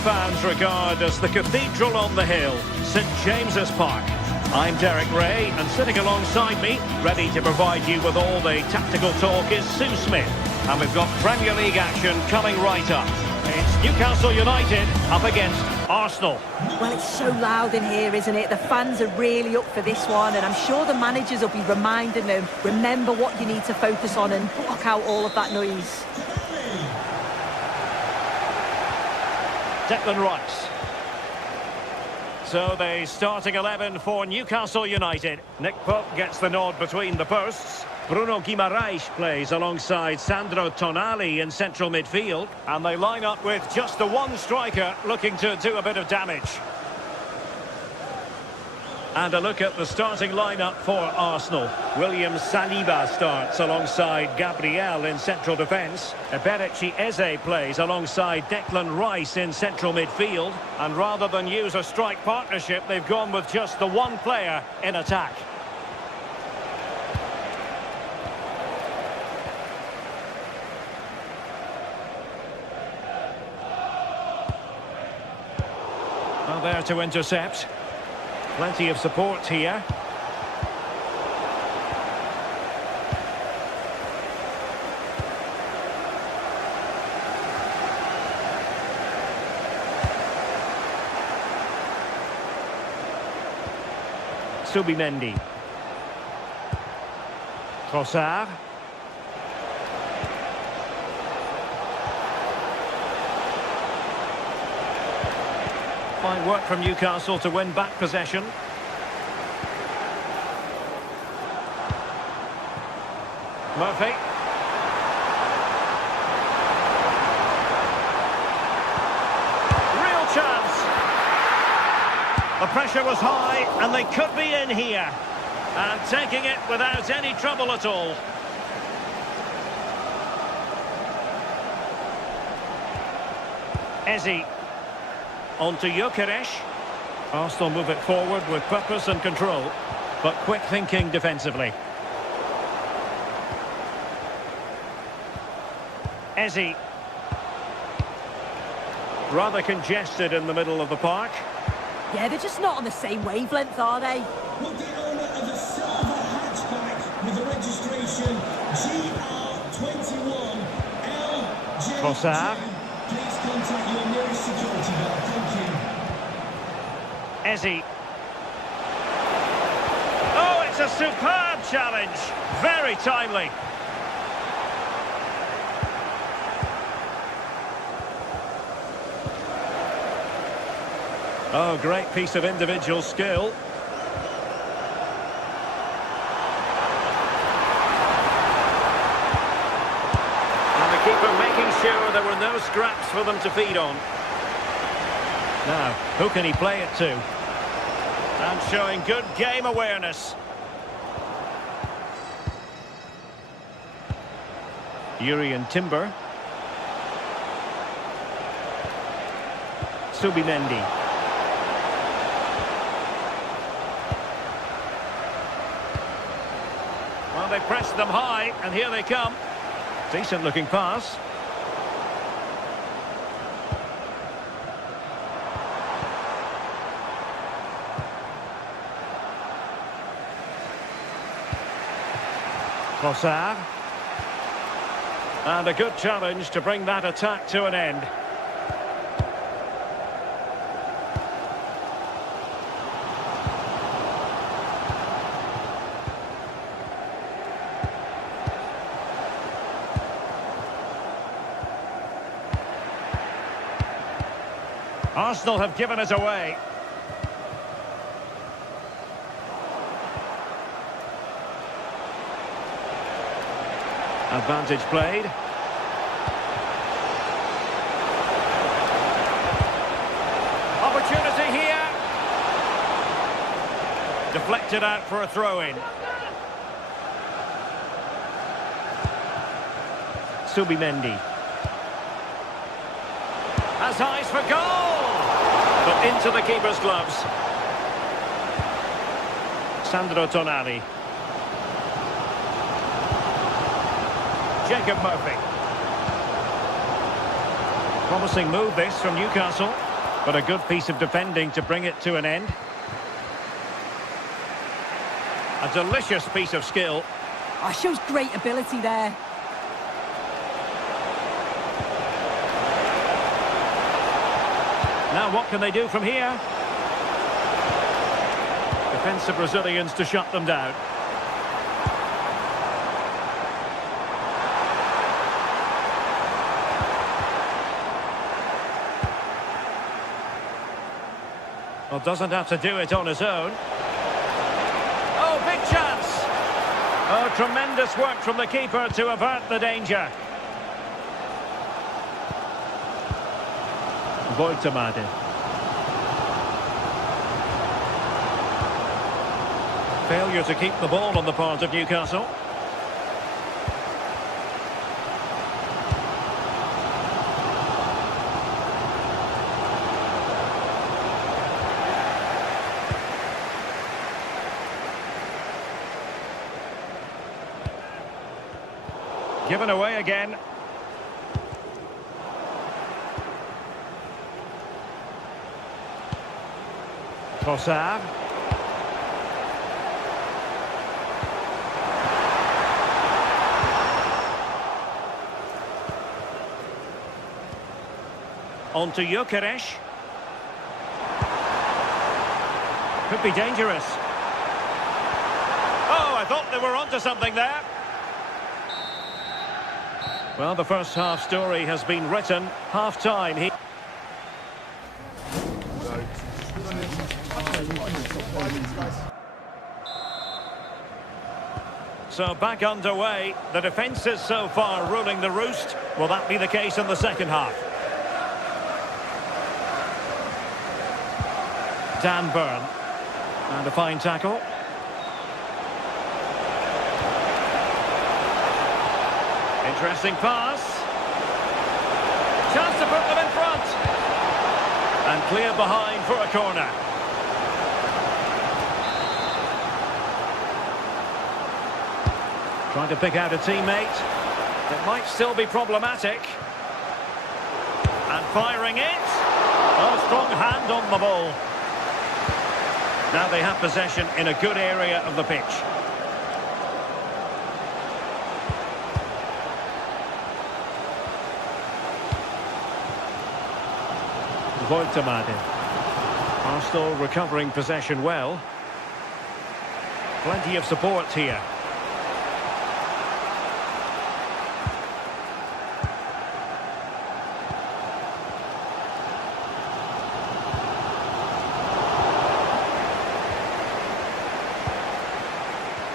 fans regard as the cathedral on the hill, St James's Park. I'm Derek Ray, and sitting alongside me, ready to provide you with all the tactical talk, is Sue Smith. And we've got Premier League action coming right up. It's Newcastle United up against Arsenal. Well, it's so loud in here, isn't it? The fans are really up for this one, and I'm sure the managers will be reminding them, remember what you need to focus on and block out all of that noise. Declan Rice. So the starting 11 for Newcastle United. Nick Pope gets the nod between the posts. Bruno Guimaraes plays alongside Sandro Tonali in central midfield. And they line up with just the one striker looking to do a bit of damage. And a look at the starting lineup for Arsenal. William Saliba starts alongside Gabriel in central defence. Eberechi Eze plays alongside Declan Rice in central midfield. And rather than use a strike partnership, they've gone with just the one player in attack. Well, there to intercept. Plenty of support here. Subimendi. Trossard. Fine work from Newcastle to win back possession. Murphy. Real chance. The pressure was high and they could be in here. And taking it without any trouble at all. Eze. On to Gyökeres. Arsenal move it forward with purpose and control, but quick thinking defensively. Eze. Rather congested in the middle of the park. Yeah, they're just not on the same wavelength, are they? Well, the owner of the silver hatchback with the registration GR21LJ. Trossard. Please contact your nearest security guard. Thank you. Eze. Oh, it's a superb challenge. Very timely. Oh, great piece of individual skill. And the keeper making sure there were no scraps for them to feed on. Now, who can he play it to? And showing good game awareness. Urian Timber. Subimendi. Well, they pressed them high, and here they come. Decent looking pass. Trossard. And a good challenge to bring that attack to an end. Arsenal have given it away. Advantage played. Opportunity here. Deflected out for a throw-in. Subimendi. Has eyes for goal! But into the keeper's gloves. Sandro Tonali. Jacob Murphy. Promising move this from Newcastle. But a good piece of defending to bring it to an end. A delicious piece of skill. Oh, shows great ability there. Now what can they do from here? Defensive Brazilians to shut them down. Well, doesn't have to do it on his own. Oh, big chance! Oh, tremendous work from the keeper to avert the danger. Voitamade. Failure to keep the ball on the part of Newcastle. Given away again. Trossard. On to Gyökeres. Could be dangerous. Oh, I thought they were onto something there. Well, the first half story has been written. Half-time here. So back underway. The defence is so far ruling the roost. Will that be the case in the second half? Dan Burn. And a fine tackle. Interesting pass. Chance to put them in front. And clear behind for a corner. Trying to pick out a teammate. It might still be problematic. And firing it. Oh, strong hand on the ball. Now they have possession in a good area of the pitch. Voitamade. Arsenal recovering possession well. Plenty of support here.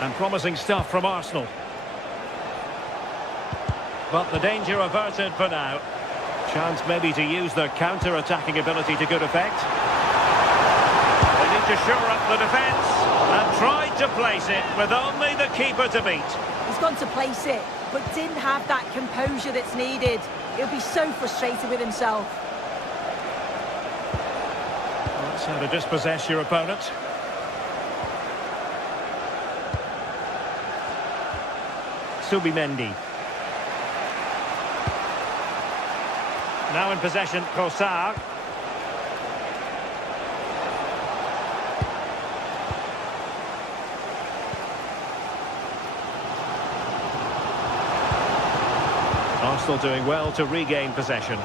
And promising stuff from Arsenal. But the danger averted for now. Chance maybe to use their counter-attacking ability to good effect. They need to shore up the defence and tried to place it with only the keeper to beat. He's gone to place it, but didn't have that composure that's needed. He'll be so frustrated with himself. That's how to dispossess your opponent. Subimendi. Now in possession, Trossard. Arsenal doing well to regain possession.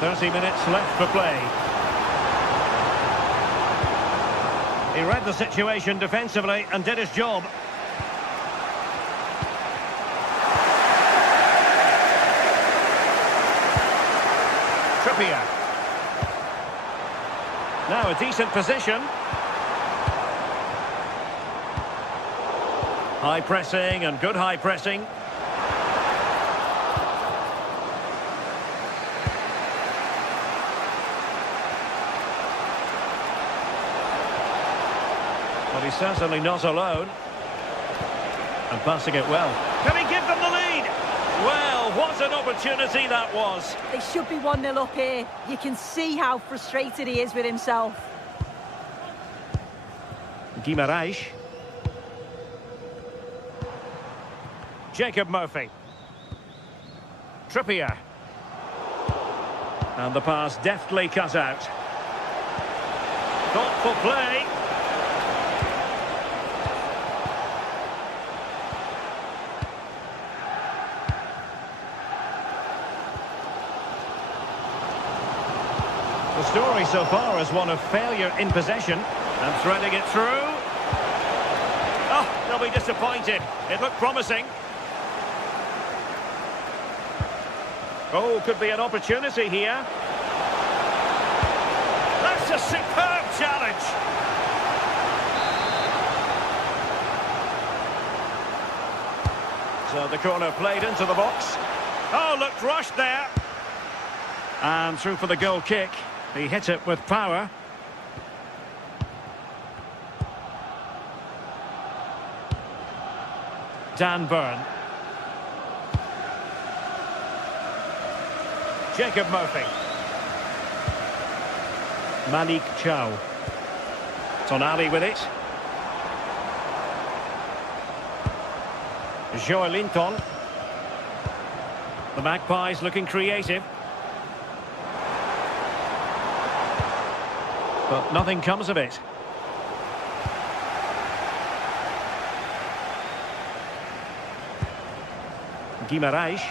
"30 minutes left for play." He read the situation defensively and did his job. Trippier. Now a decent position. High pressing and good high pressing. But he's certainly not alone. And passing it well. Can he give them the lead? Well, what an opportunity that was. They should be 1-0 up here. You can see how frustrated he is with himself. Guimarães. Jacob Murphy. Trippier. And the pass deftly cut out. Thoughtful play. The story so far is one of failure in possession and threading it through. Oh, they'll be disappointed. It looked promising. Oh, could be an opportunity here. That's a superb challenge. So the corner played into the box. Oh, looked rushed there. And through for the goal kick. He hit it with power. Dan Burn. Jacob Murphy. Malik Chow. Tonali with it. Joelinton. The Magpies looking creative. But nothing comes of it. Guimaraes.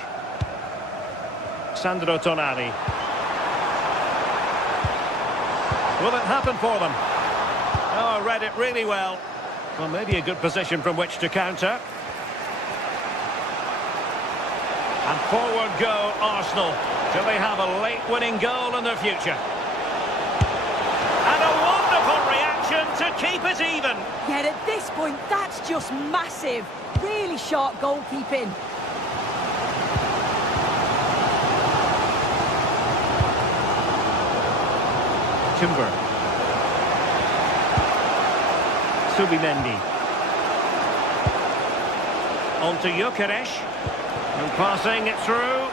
Sandro Tonali. Will it happen for them? Oh, read it really well. Well, maybe a good position from which to counter. And forward go Arsenal. Do they have a late winning goal in their future? And a wonderful reaction to keep it even. Yet at this point, that's just massive. Really sharp goalkeeping. Timber. Subimendi. On to Gyökeres. And passing it through.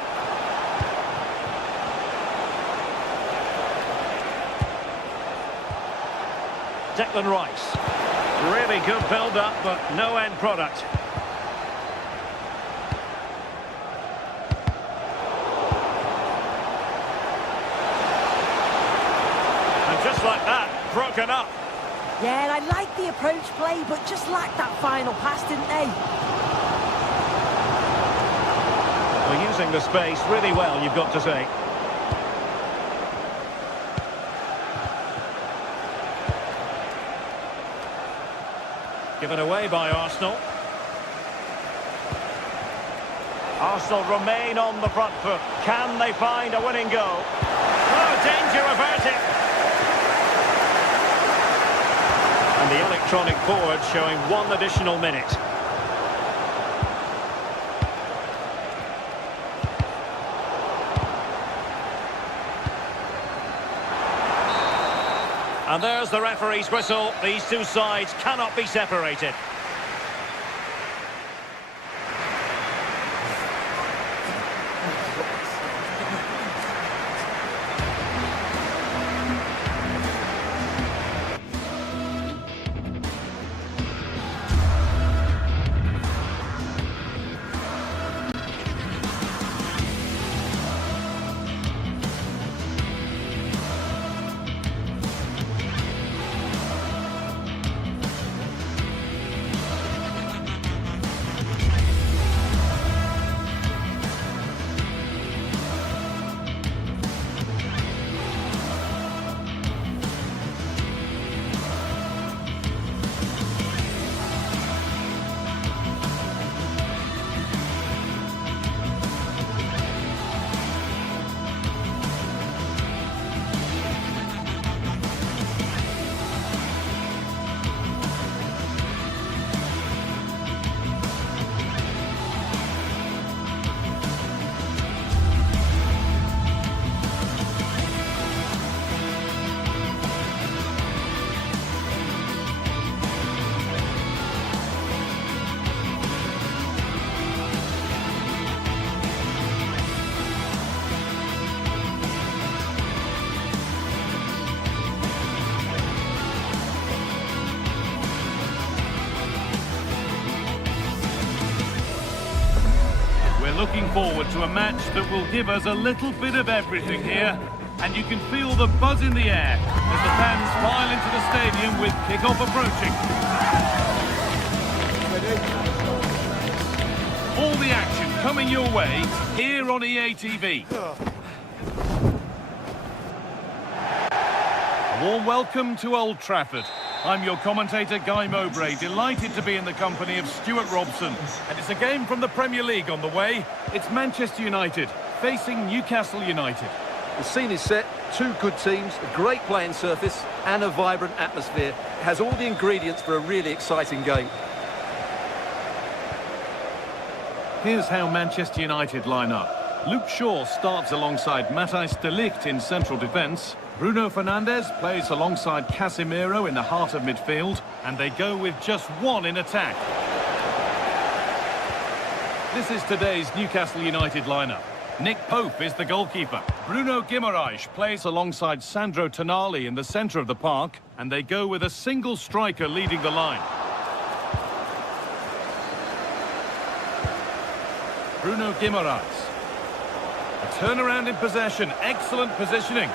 Declan Rice. Really good build-up, but no end product. Just like that, broken up. Yeah, I like the approach play, but just lacked that final pass, didn't they? Well, using the space really well, you've got to say. Given away by Arsenal. Arsenal remain on the front foot. Can they find a winning goal? Oh, danger averted. And the electronic board showing 1 additional minute. And there's the referee's whistle. These two sides cannot be separated. looking forward to a match that will give us a little bit of everything here. And you can feel the buzz in the air as the fans file into the stadium with kick-off approaching. All the action coming your way here on EA TV. A warm welcome to Old Trafford. I'm your commentator, Guy Mowbray, delighted to be in the company of Stuart Robson. And it's a game from the Premier League on the way. It's Manchester United facing Newcastle United. The scene is set, two good teams, a great playing surface and a vibrant atmosphere. It has all the ingredients for a really exciting game. Here's how Manchester United line up. Luke Shaw starts alongside Matthijs de Ligt in central defence. Bruno Fernandes plays alongside Casemiro in the heart of midfield, and they go with just one in attack. This is today's Newcastle United lineup. Nick Pope is the goalkeeper. Bruno Guimaraes plays alongside Sandro Tonali in the centre of the park, and they go with a single striker leading the line. Bruno Guimaraes. A turnaround in possession, excellent positioning.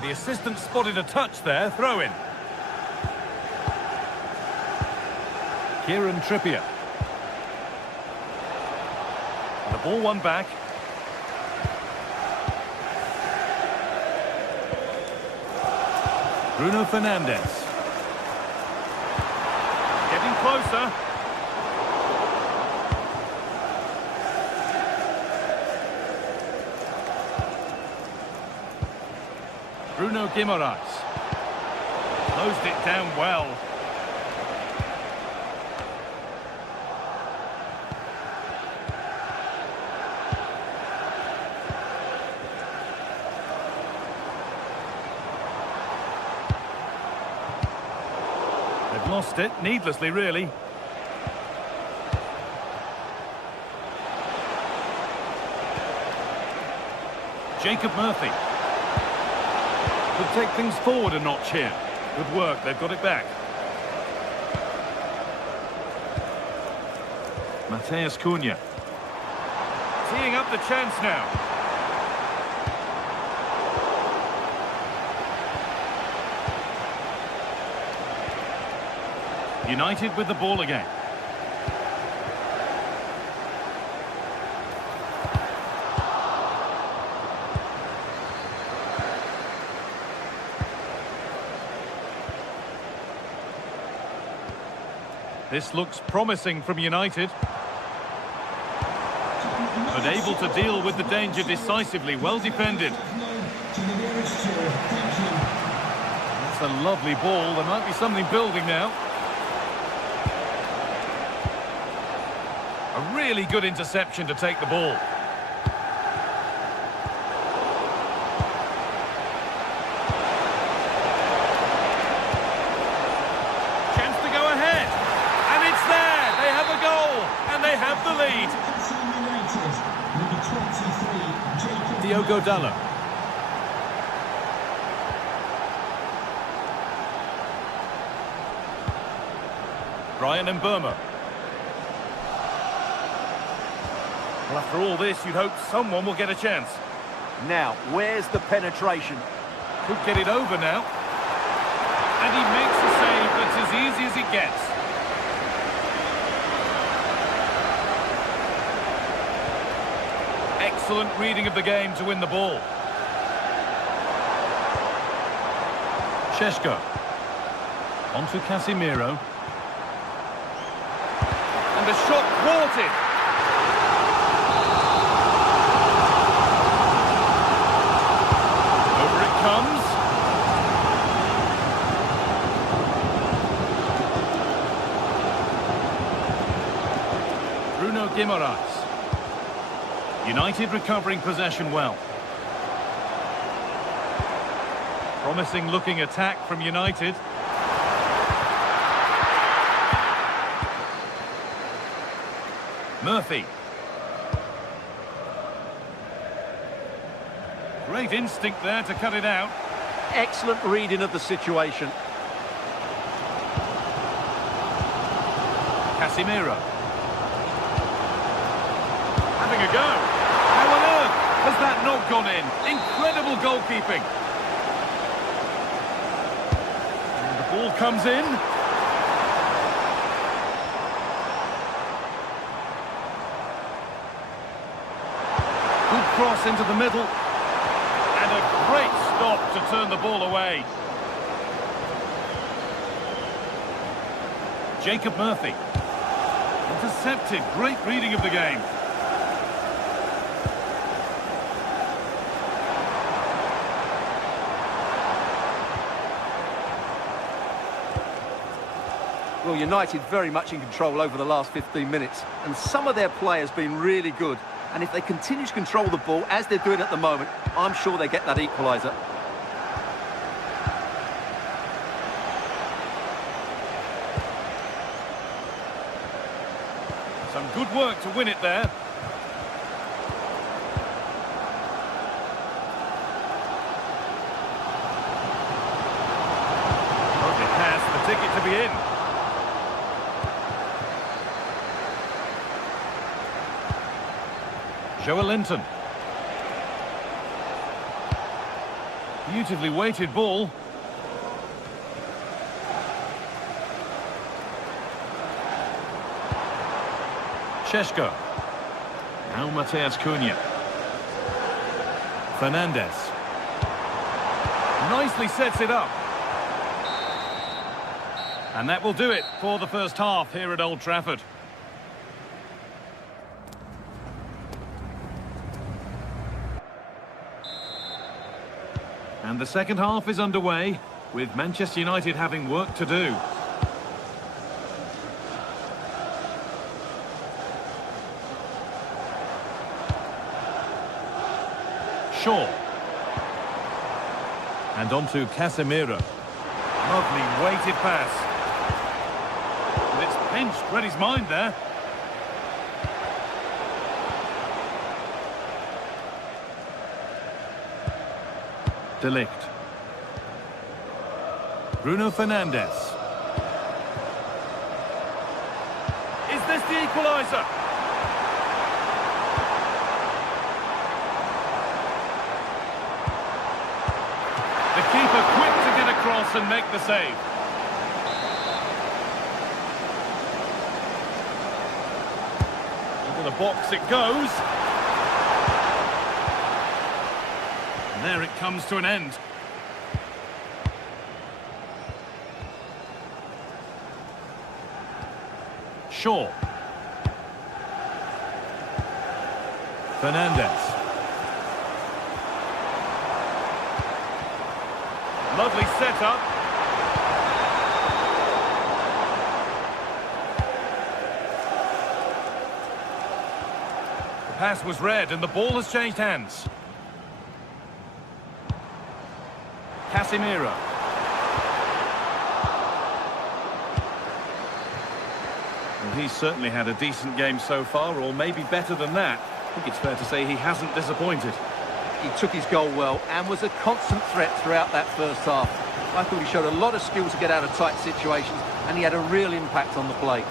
The assistant spotted a touch there, throw in. Kieran Trippier. The ball won back. Bruno Fernandes. Getting closer. Bruno Guimaraes. Closed it down well. They've lost it, needlessly really. Jacob Murphy. Could take things forward a notch here. Good work, they've got it back. Matheus Cunha. Teeing up the chance now. United with the ball again. This looks promising from United. But able to deal with the danger decisively, well defended. That's a lovely ball, there might be something building now. A really good interception to take the ball. Chance to go ahead. And it's there. They have a goal. And they have the lead. Diogo Dalot. Brian Mbeumo. Well, after all this, you'd hope someone will get a chance. Now, where's the penetration? Could get it over now. And he makes a save that's as easy as it gets. Excellent reading of the game to win the ball. Šeško. On to Casemiro. And a shot thwarted. Comes. Bruno Guimaraes. United recovering possession well. Promising looking attack from United. Murphy. Great instinct there to cut it out. Excellent reading of the situation. Casemiro. Having a go. How on earth has that not gone in? Incredible goalkeeping. And the ball comes in. Good cross into the middle. And a great stop to turn the ball away. Jacob Murphy. Intercepted. Great reading of the game. Well, United very much in control over the last 15 minutes, and some of their players been really good. And if they continue to control the ball, as they're doing at the moment, I'm sure they get that equaliser. Some good work to win it there. It has the ticket to be in. Joelinton. Beautifully weighted ball. Šeško. Now Mateus Cunha. Fernandes. Nicely sets it up. And that will do it for the first half here at Old Trafford. And the second half is underway, with Manchester United having work to do. Shaw. And on to Casemiro. Lovely weighted pass. But it's pinched, read his mind there. De Ligt. Bruno Fernandes. Is this the equaliser? The keeper quick to get across and make the save. Into the box it goes. And there it comes to an end. Shaw. Fernandes. Lovely setup. The pass was read and the ball has changed hands. Casemiro. Well, he's certainly had a decent game so far, or maybe better than that. I think it's fair to say he hasn't disappointed. He took his goal well and was a constant threat throughout that first half. I thought he showed a lot of skill to get out of tight situations, and he had a real impact on the play.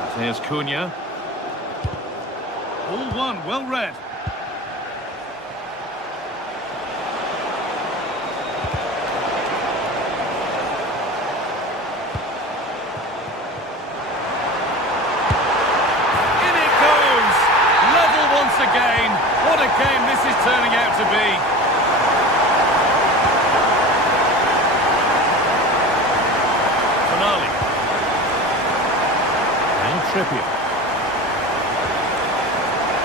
Mateus Cunha. All one, well read. Again, what a game this is turning out to be. Finale. And Trippier.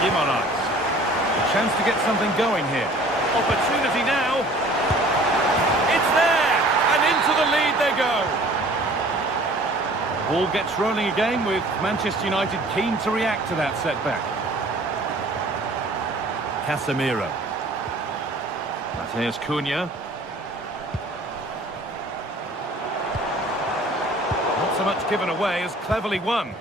Guimaraes. A chance to get something going here. Opportunity now. It's there, and into the lead they go. Ball gets rolling again with Manchester United keen to react to that setback. Casemiro. Mateus Cunha. Not so much given away as cleverly won.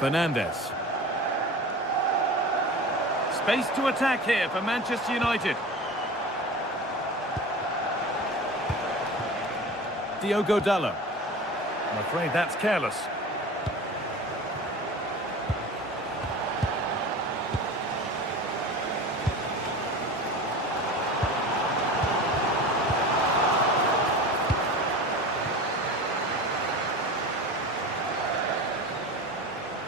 Fernandes. Space to attack here for Manchester United. Diogo Dallo. I'm afraid that's careless.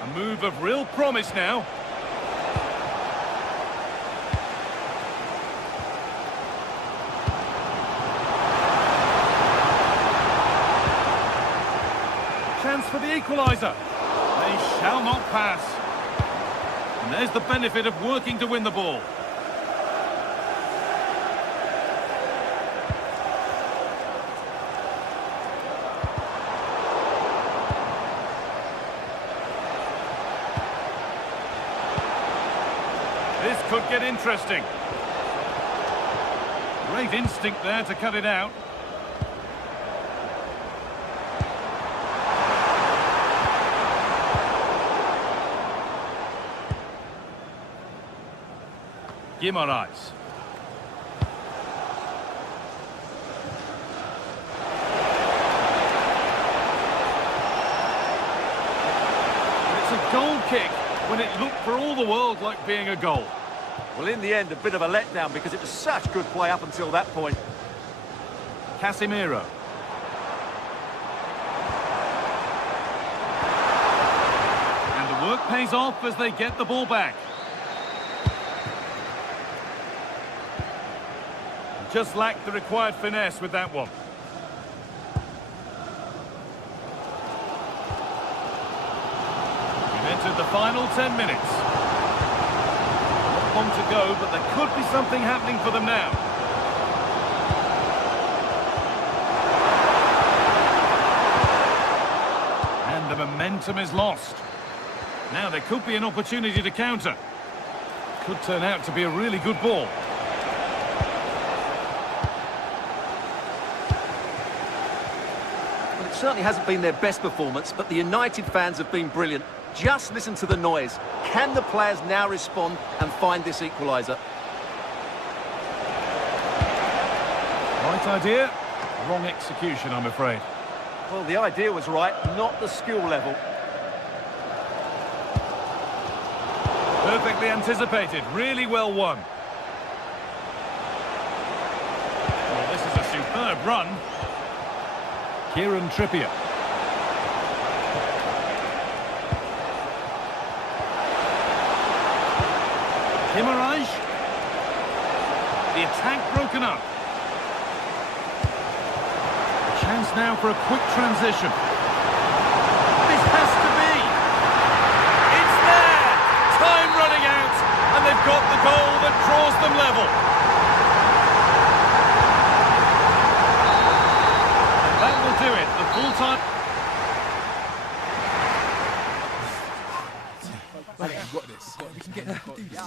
A move of real promise now. Chance for the equaliser. They shall not pass. And there's the benefit of working to win the ball. This could get interesting. Great instinct there to cut it out. Guimaraes. It's a goal kick when it looked for all the world like being a goal. Well, in the end, a bit of a letdown because it was such good play up until that point. Casemiro. And the work pays off as they get the ball back. Just lacked the required finesse with that one. We've entered the final 10 minutes. Not long to go, but there could be something happening for them now. And the momentum is lost. Now there could be an opportunity to counter. Could turn out to be a really good ball. Certainly hasn't been their best performance, but the United fans have been brilliant. Just listen to the noise. Can the players now respond and find this equaliser? Right idea, wrong execution, I'm afraid. Well, the idea was right, not the skill level. Perfectly anticipated, really well won. Well, this is a superb run. Kieran Trippier. Guimaraes. The attack broken up. A chance now for a quick transition. This has to be. It's there. Time running out, and they've got the goal that draws them level. That will do it. The full time. We've got this. We can get this.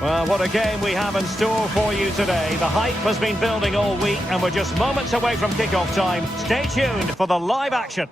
Well, what a game we have in store for you today. The hype has been building all week and we're just moments away from kick-off time. Stay tuned for the live action.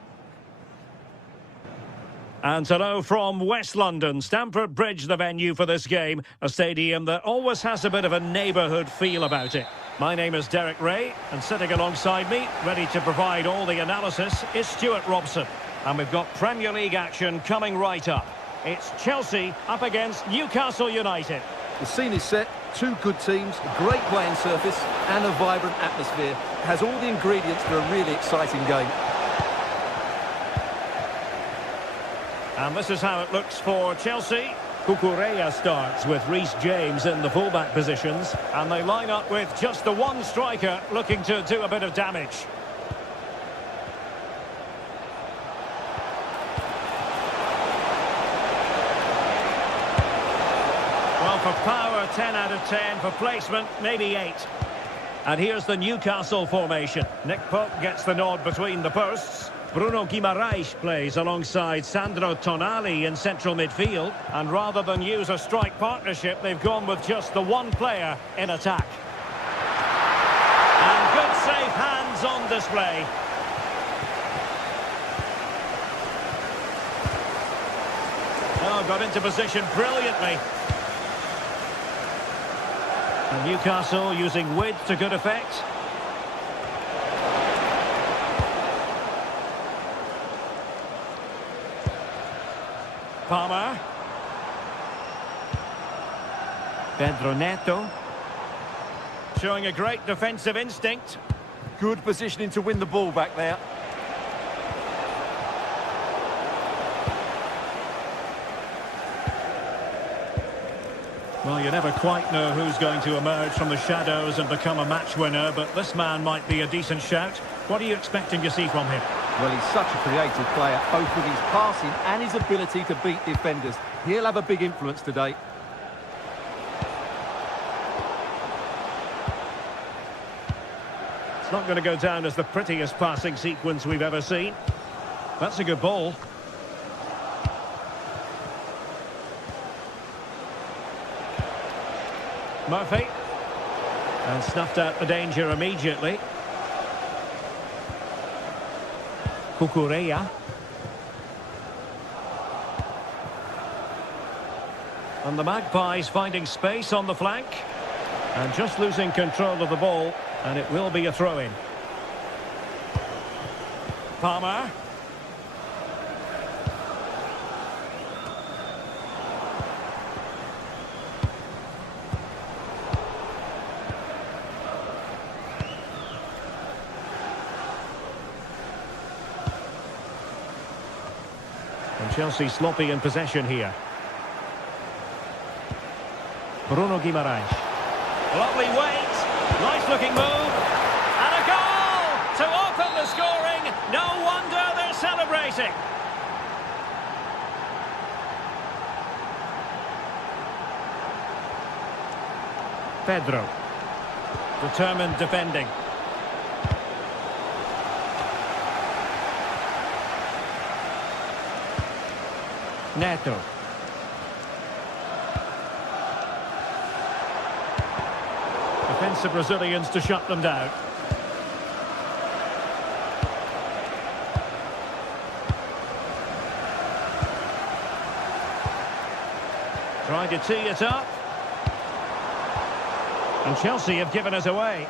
And hello from West London. Stamford Bridge, the venue for this game. A stadium that always has a bit of a neighbourhood feel about it. My name is Derek Ray, and sitting alongside me, ready to provide all the analysis, is Stuart Robson. And we've got Premier League action coming right up. It's Chelsea up against Newcastle United. The scene is set, two good teams, a great playing surface and a vibrant atmosphere. It has all the ingredients for a really exciting game. And this is how it looks for Chelsea. Cucurella starts with Reece James in the fullback positions. And they line up with just the one striker looking to do a bit of damage. Well, for power, 10 out of 10. For placement, maybe 8. And here's the Newcastle formation. Nick Pope gets the nod between the posts. Bruno Guimaraes plays alongside Sandro Tonali in central midfield. And rather than use a strike partnership, they've gone with just the one player in attack. And good safe hands on display. Oh, got into position brilliantly. And Newcastle using width to good effect. Palmer. Pedro Neto. Showing a great defensive instinct. Good positioning to win the ball back there. Well, you never quite know who's going to emerge from the shadows and become a match winner, but this man might be a decent shout. What are you expecting to see from him? Well, he's such a creative player, both with his passing and his ability to beat defenders. He'll have a big influence today. It's not going to go down as the prettiest passing sequence we've ever seen. That's a good ball. Murphy. And snuffed out the danger immediately. Cucurella. And the Magpies finding space on the flank. And just losing control of the ball. And it will be a throw-in. Palmer. And Chelsea sloppy in possession here. Bruno Guimaraes. Lovely weight. Nice looking move. And a goal to open the scoring. No wonder they're celebrating. Pedro. Determined defending. Neto. Defensive Brazilians to shut them down. Trying to tee it up. And Chelsea have given us away.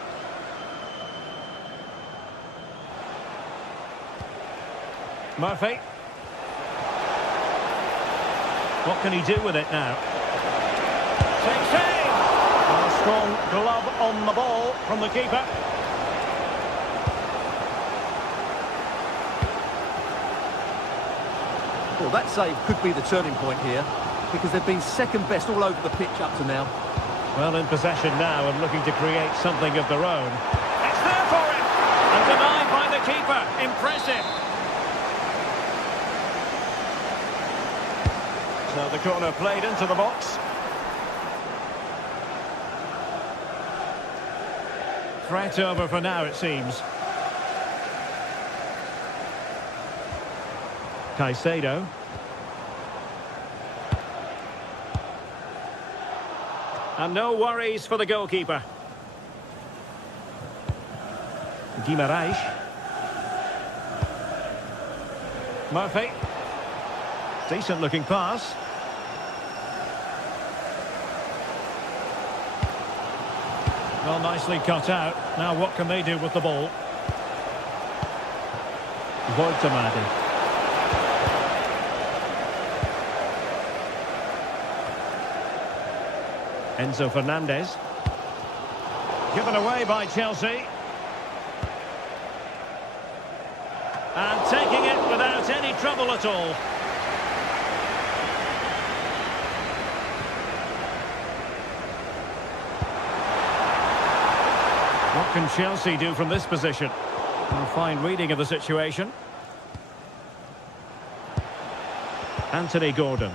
Murphy. What can he do with it now? Takes aim! And a strong glove on the ball from the keeper. Well, that save could be the turning point here, because they've been second best all over the pitch up to now. Well, in possession now and looking to create something of their own. It's there for him! And denied by the keeper. Impressive. So the corner played into the box. Threat over for now, it seems. Caicedo. And no worries for the goalkeeper. Guimaraes. Murphy. Decent looking pass. Well, nicely cut out. Now what can they do with the ball? Voitamadi. Enzo Fernandez. Given away by Chelsea. And taking it without any trouble at all. What can Chelsea do from this position? A fine reading of the situation. Anthony Gordon.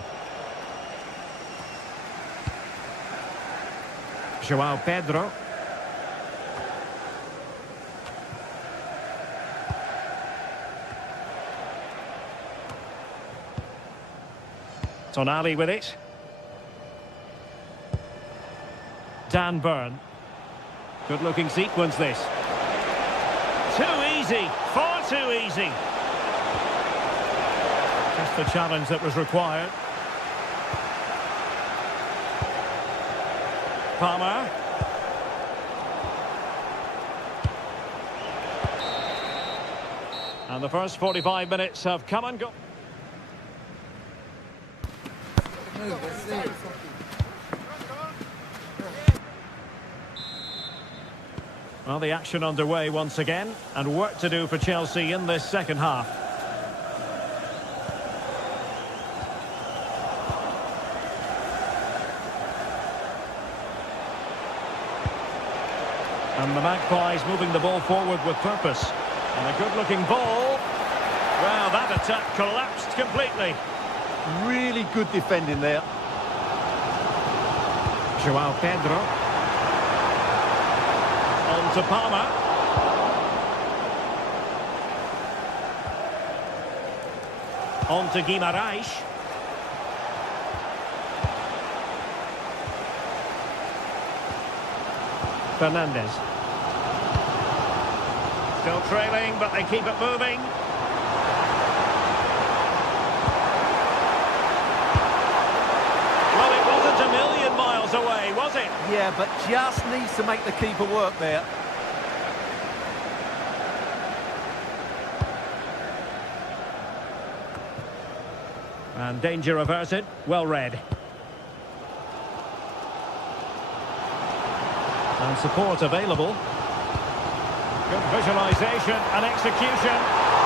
João Pedro. Tonali with it. Dan Burn. Good looking sequence this. Too easy, far too easy. Just the challenge that was required. Palmer. And the first 45 minutes have come and gone. Well, the action underway once again, and work to do for Chelsea in this second half. And the Magpies moving the ball forward with purpose. And a good-looking ball. Well, that attack collapsed completely. Really good defending there. João Pedro. On to Palmer. On to Guimaraes. Fernandez. Still trailing, but they keep it moving. Well, it wasn't a million miles away, was it? Yeah, but just needs to make the keeper work there. And danger averted. Well read. And support available. Good visualisation and execution.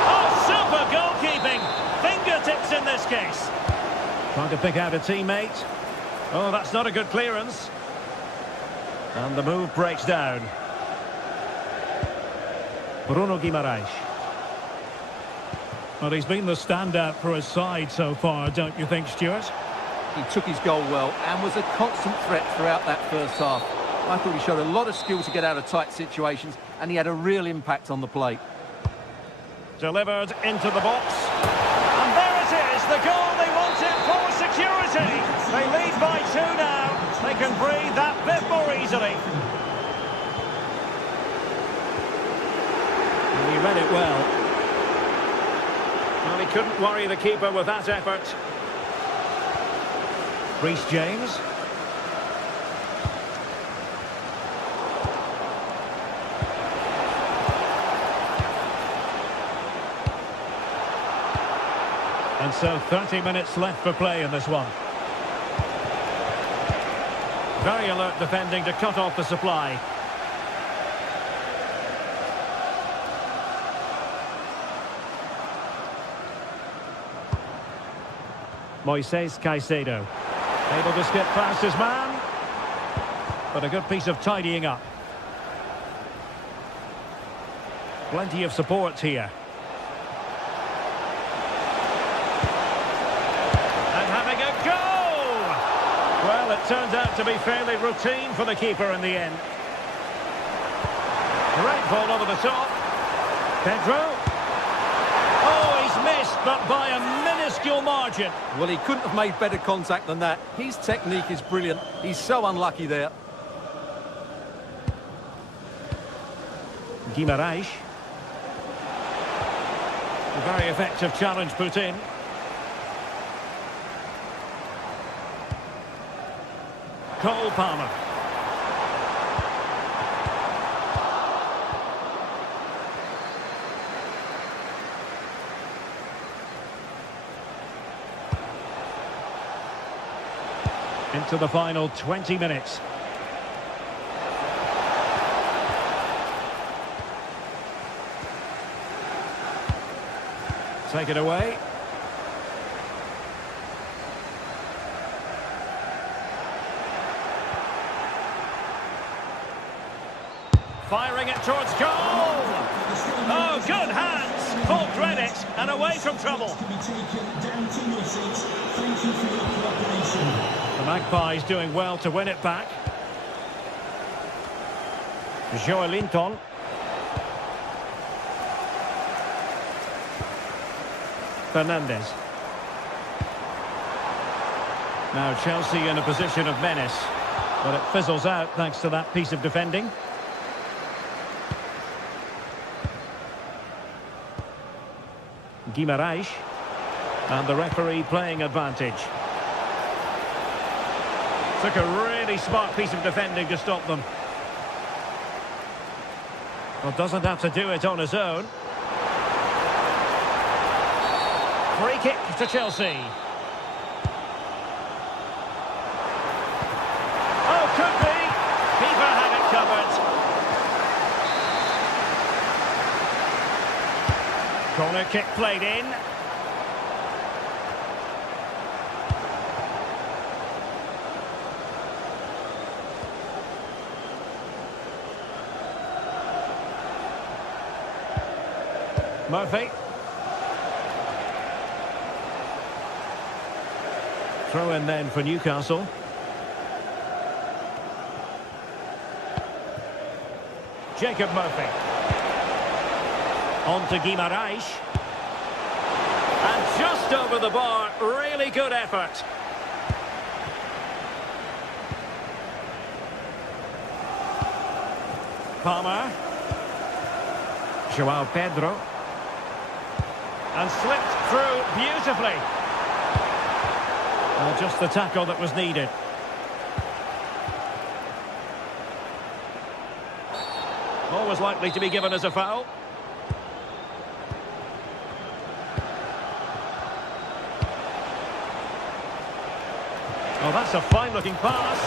Oh, super goalkeeping! Fingertips in this case. Trying to pick out a teammate. Oh, that's not a good clearance. And the move breaks down. Bruno Guimaraes. Well, he's been the standout for his side so far, don't you think, Stuart? He took his goal well and was a constant threat throughout that first half. I thought he showed a lot of skill to get out of tight situations, and he had a real impact on the plate. Delivered into the box. And there it is, the goal they wanted for security. They lead by 2 now. They can breathe that bit more easily. And he read it well. Well, he couldn't worry the keeper with that effort. Reece James. And so 30 minutes left for play in this one. Very alert defending to cut off the supply. Moises Caicedo. Able to skip past his man. But a good piece of tidying up. Plenty of support here. Well, it turns out to be fairly routine for the keeper in the end. Great ball over the top. Pedro. Oh, he's missed, but by a minute. minuscule margin. Well, he couldn't have made better contact than that. His technique is brilliant. He's so unlucky there. Guimarães. A very effective challenge put in. Cole Palmer. Into the final 20 minutes. Take it away. Firing it towards goal. Oh, good hands. Full credit and away from trouble. The Magpies doing well to win it back. Joelinton. Fernandes. Now Chelsea in a position of menace, but it fizzles out thanks to that piece of defending. Guimarães, and the referee playing advantage. Took a really smart piece of defending to stop them. Well, doesn't have to do it on his own. Free kick to Chelsea. Oh, could be. Keeper had it covered. Corner kick played in. Murphy. Throw in then for Newcastle. Jacob Murphy. On to Guimarães. And just over the bar, really good effort. Palmer. João Pedro. And slipped through beautifully. Well, just the tackle that was needed. Always likely to be given as a foul. Oh, that's a fine-looking pass.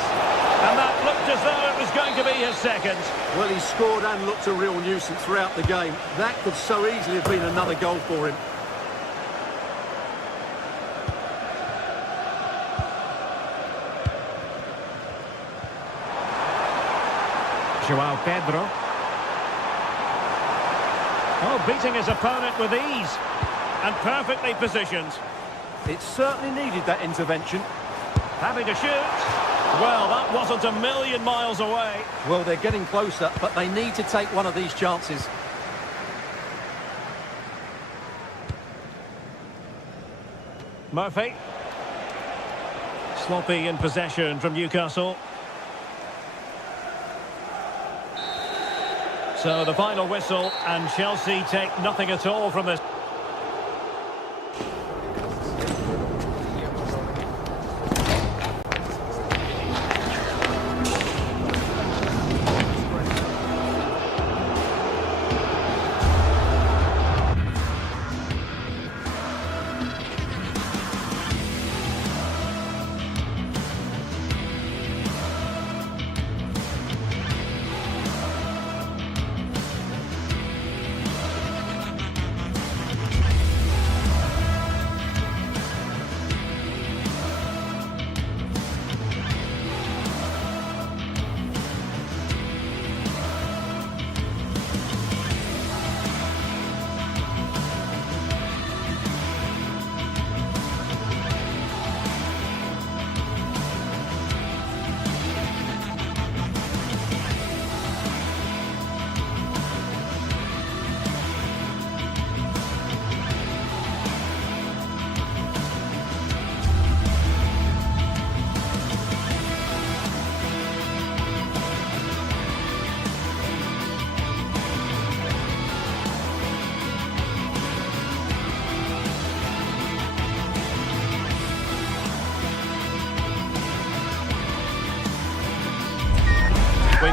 And that looked as though it was going to be his second. Well, he scored and looked a real nuisance throughout the game. That could so easily have been another goal for him. João Pedro. Oh, beating his opponent with ease. And perfectly positioned. It certainly needed that intervention. Happy to shoot. Well, that wasn't a million miles away. Well, they're getting closer, but they need to take one of these chances. Murphy. Sloppy in possession from Newcastle. So the final whistle, and Chelsea take nothing at all from this.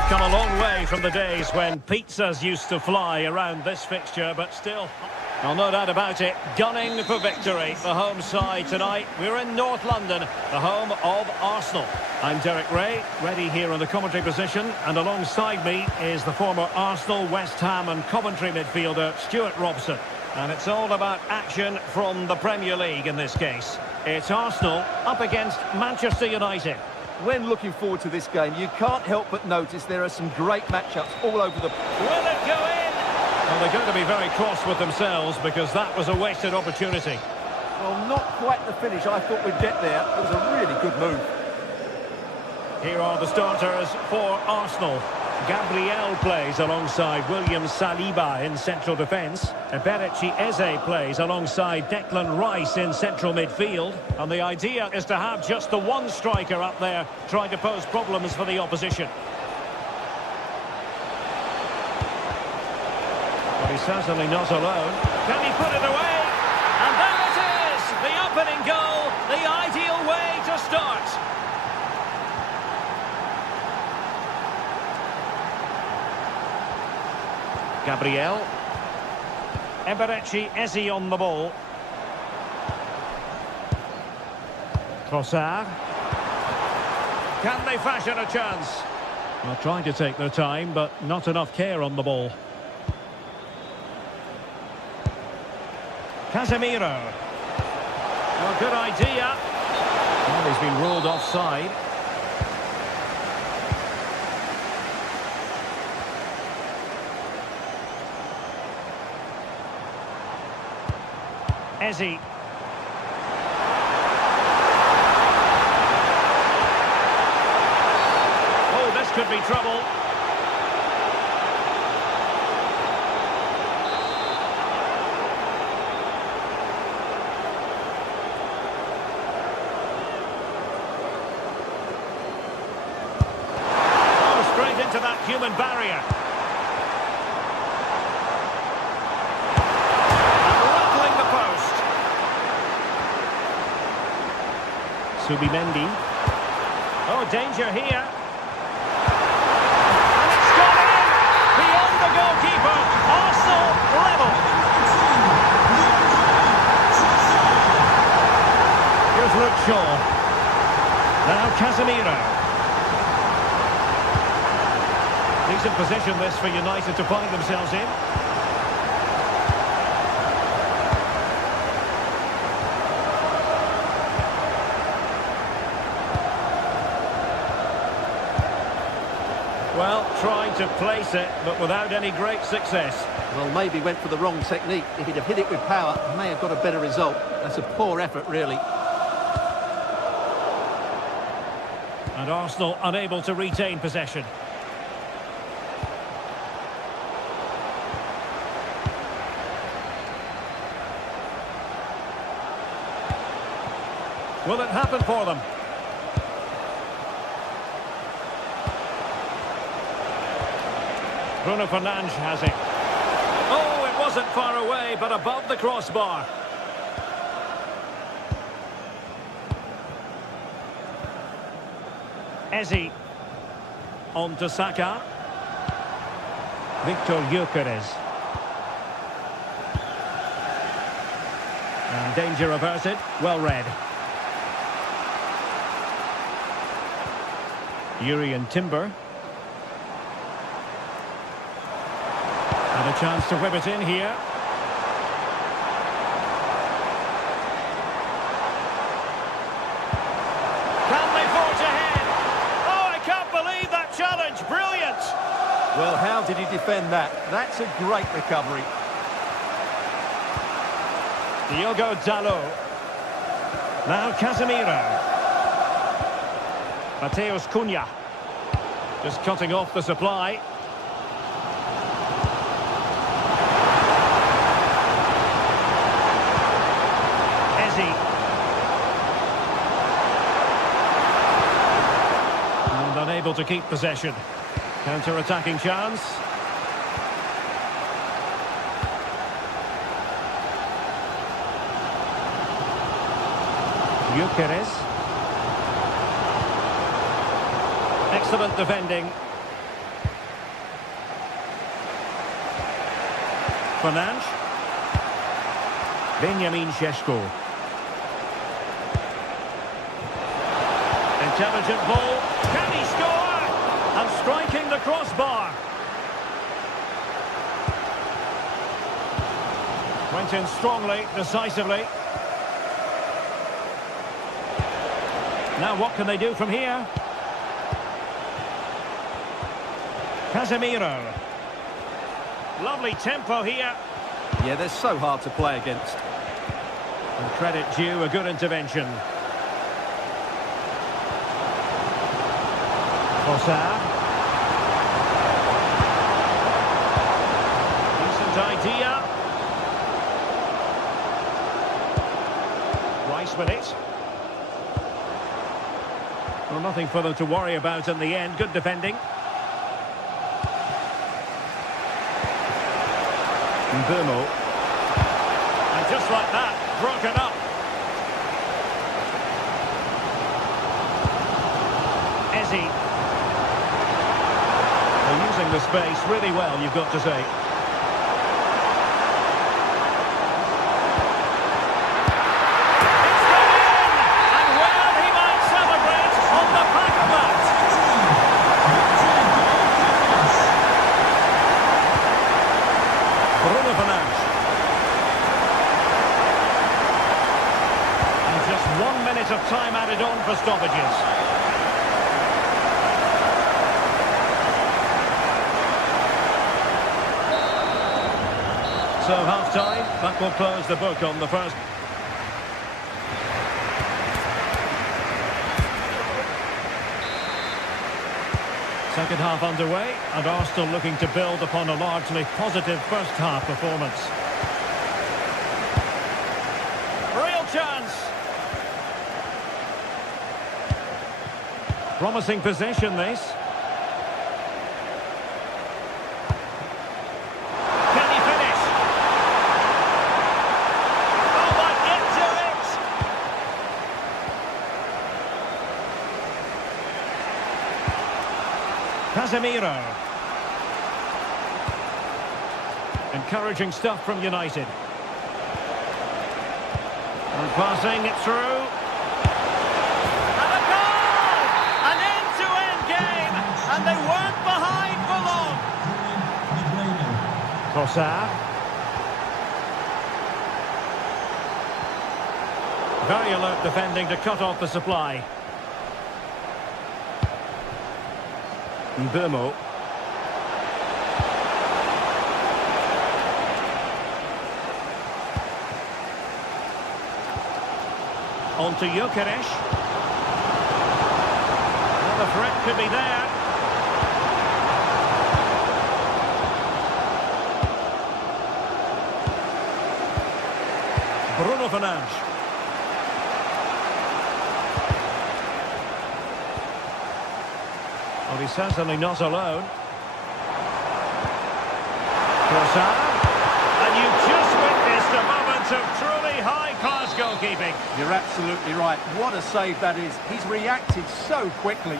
We've come a long way from the days when pizzas used to fly around this fixture, but still, well, no doubt about it, gunning for victory. The home side tonight. We're in North London, the home of Arsenal. I'm Derek Ray, ready here in the commentary position, and alongside me is the former Arsenal, West Ham and Coventry midfielder Stuart Robson. And it's all about action from the Premier League in this case. It's Arsenal up against Manchester United. When looking forward to this game, you can't help but notice there are some great matchups all over the... Will it go in? Well, they're going to be very cross with themselves because that was a wasted opportunity. Well, not quite the finish I thought we'd get there. It was a really good move. Here are the starters for Arsenal. Gabriel plays alongside William Saliba in central defence. Eberechi Eze plays alongside Declan Rice in central midfield. And the idea is to have just the one striker up there trying to pose problems for the opposition. But he's certainly not alone. Can he put it away? And there it is! The opening goal, the ideal way to start. Gabriel. Eberechi Eze on the ball. Trossard. Can they fashion a chance? Well, trying to take their time, but not enough care on the ball. Casemiro. Well, good idea. Well, he's been ruled offside. Eze. Oh, this could be trouble. Oh, straight into that human barrier. Subimendi. Oh, danger here. And it's gone in! Beyond the goalkeeper. Arsenal level. Here's Luke Shaw. Now Casemiro. Decent position this for United to find themselves in. Well, trying to place it, but without any great success. Well, maybe went for the wrong technique. If he'd have hit it with power, he may have got a better result. That's a poor effort, really. And Arsenal unable to retain possession. Will it happen for them? Bruno Fernandes has it. Oh, it wasn't far away, but above the crossbar. Eze. On to Saka. Victor Gyökeres. And danger averted. Well read. Urian Timber. And a chance to whip it in here. Can they forge ahead? Oh, I can't believe that challenge. Brilliant. Well, how did he defend that? That's a great recovery. Diogo Dalot. Now Casemiro. Mateus Cunha. Just cutting off the supply. And unable to keep possession. Counter-attacking chance. Gyökeres. Excellent defending. Fernandes. Benjamin Šeško. Intelligent ball. Can he score? And striking the crossbar. Went in strongly, decisively. Now what can they do from here? Casemiro. Lovely tempo here. Yeah, they're so hard to play against. And credit due, a good intervention. Trossard. Decent idea. Rice with it. Well, nothing for them to worry about in the end. Good defending. Mbumo. And just like that, broken up. Eze. They're using the space really well, you've got to say. It's gone in! And well, he might celebrate on the back of that. Bruno Fernandes. And just 1 minute of time added on for stoppages. So half-time, that will close the book on the first. Second half underway, and Arsenal looking to build upon a largely positive first half performance. Real chance! Promising possession, this. Can he finish? Oh, but into it! Casemiro. Encouraging stuff from United. And passing it through. And a goal! An end-to-end game! And they weren't behind for long. Trossard. Very alert defending to cut off the supply. Mbumo. On to Gyökeres. Well, the threat could be there. Bruno Fernandes. Well, he's certainly not alone. Trossard. And you've just witnessed a moment of truly high-class goalkeeping. You're absolutely right. What a save that is. He's reacted so quickly.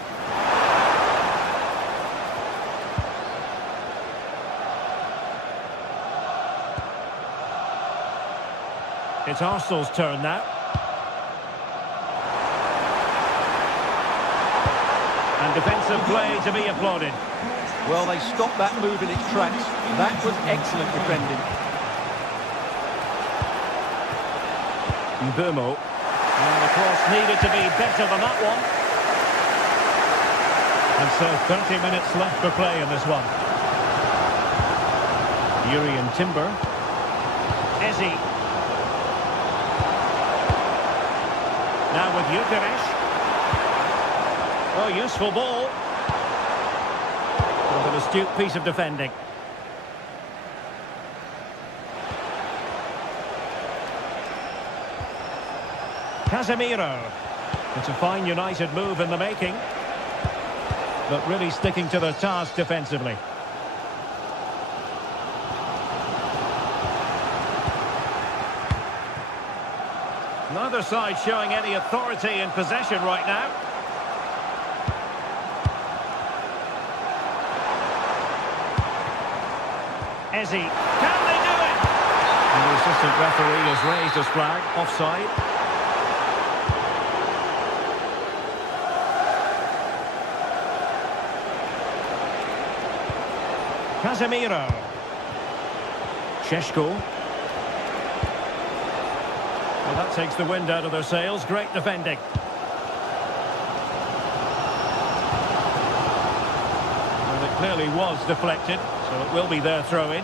It's Arsenal's turn now. And defensive play to be applauded. Well, they stopped that move in its tracks. That was excellent defending. Mbumo. And the cross needed to be better than that one. And so 30 minutes left for play in this one. Urian Timber. Eze. Now with Gyökeres. Oh, useful ball. With an astute piece of defending. Casemiro. It's a fine United move in the making. But really sticking to their task defensively. Neither side showing any authority in possession right now. Eze. Can they do it? assistant referee has raised his flag. Offside. Casemiro. Šeško. Well, that takes the wind out of their sails. Great defending. And it clearly was deflected, so it will be their throw-in.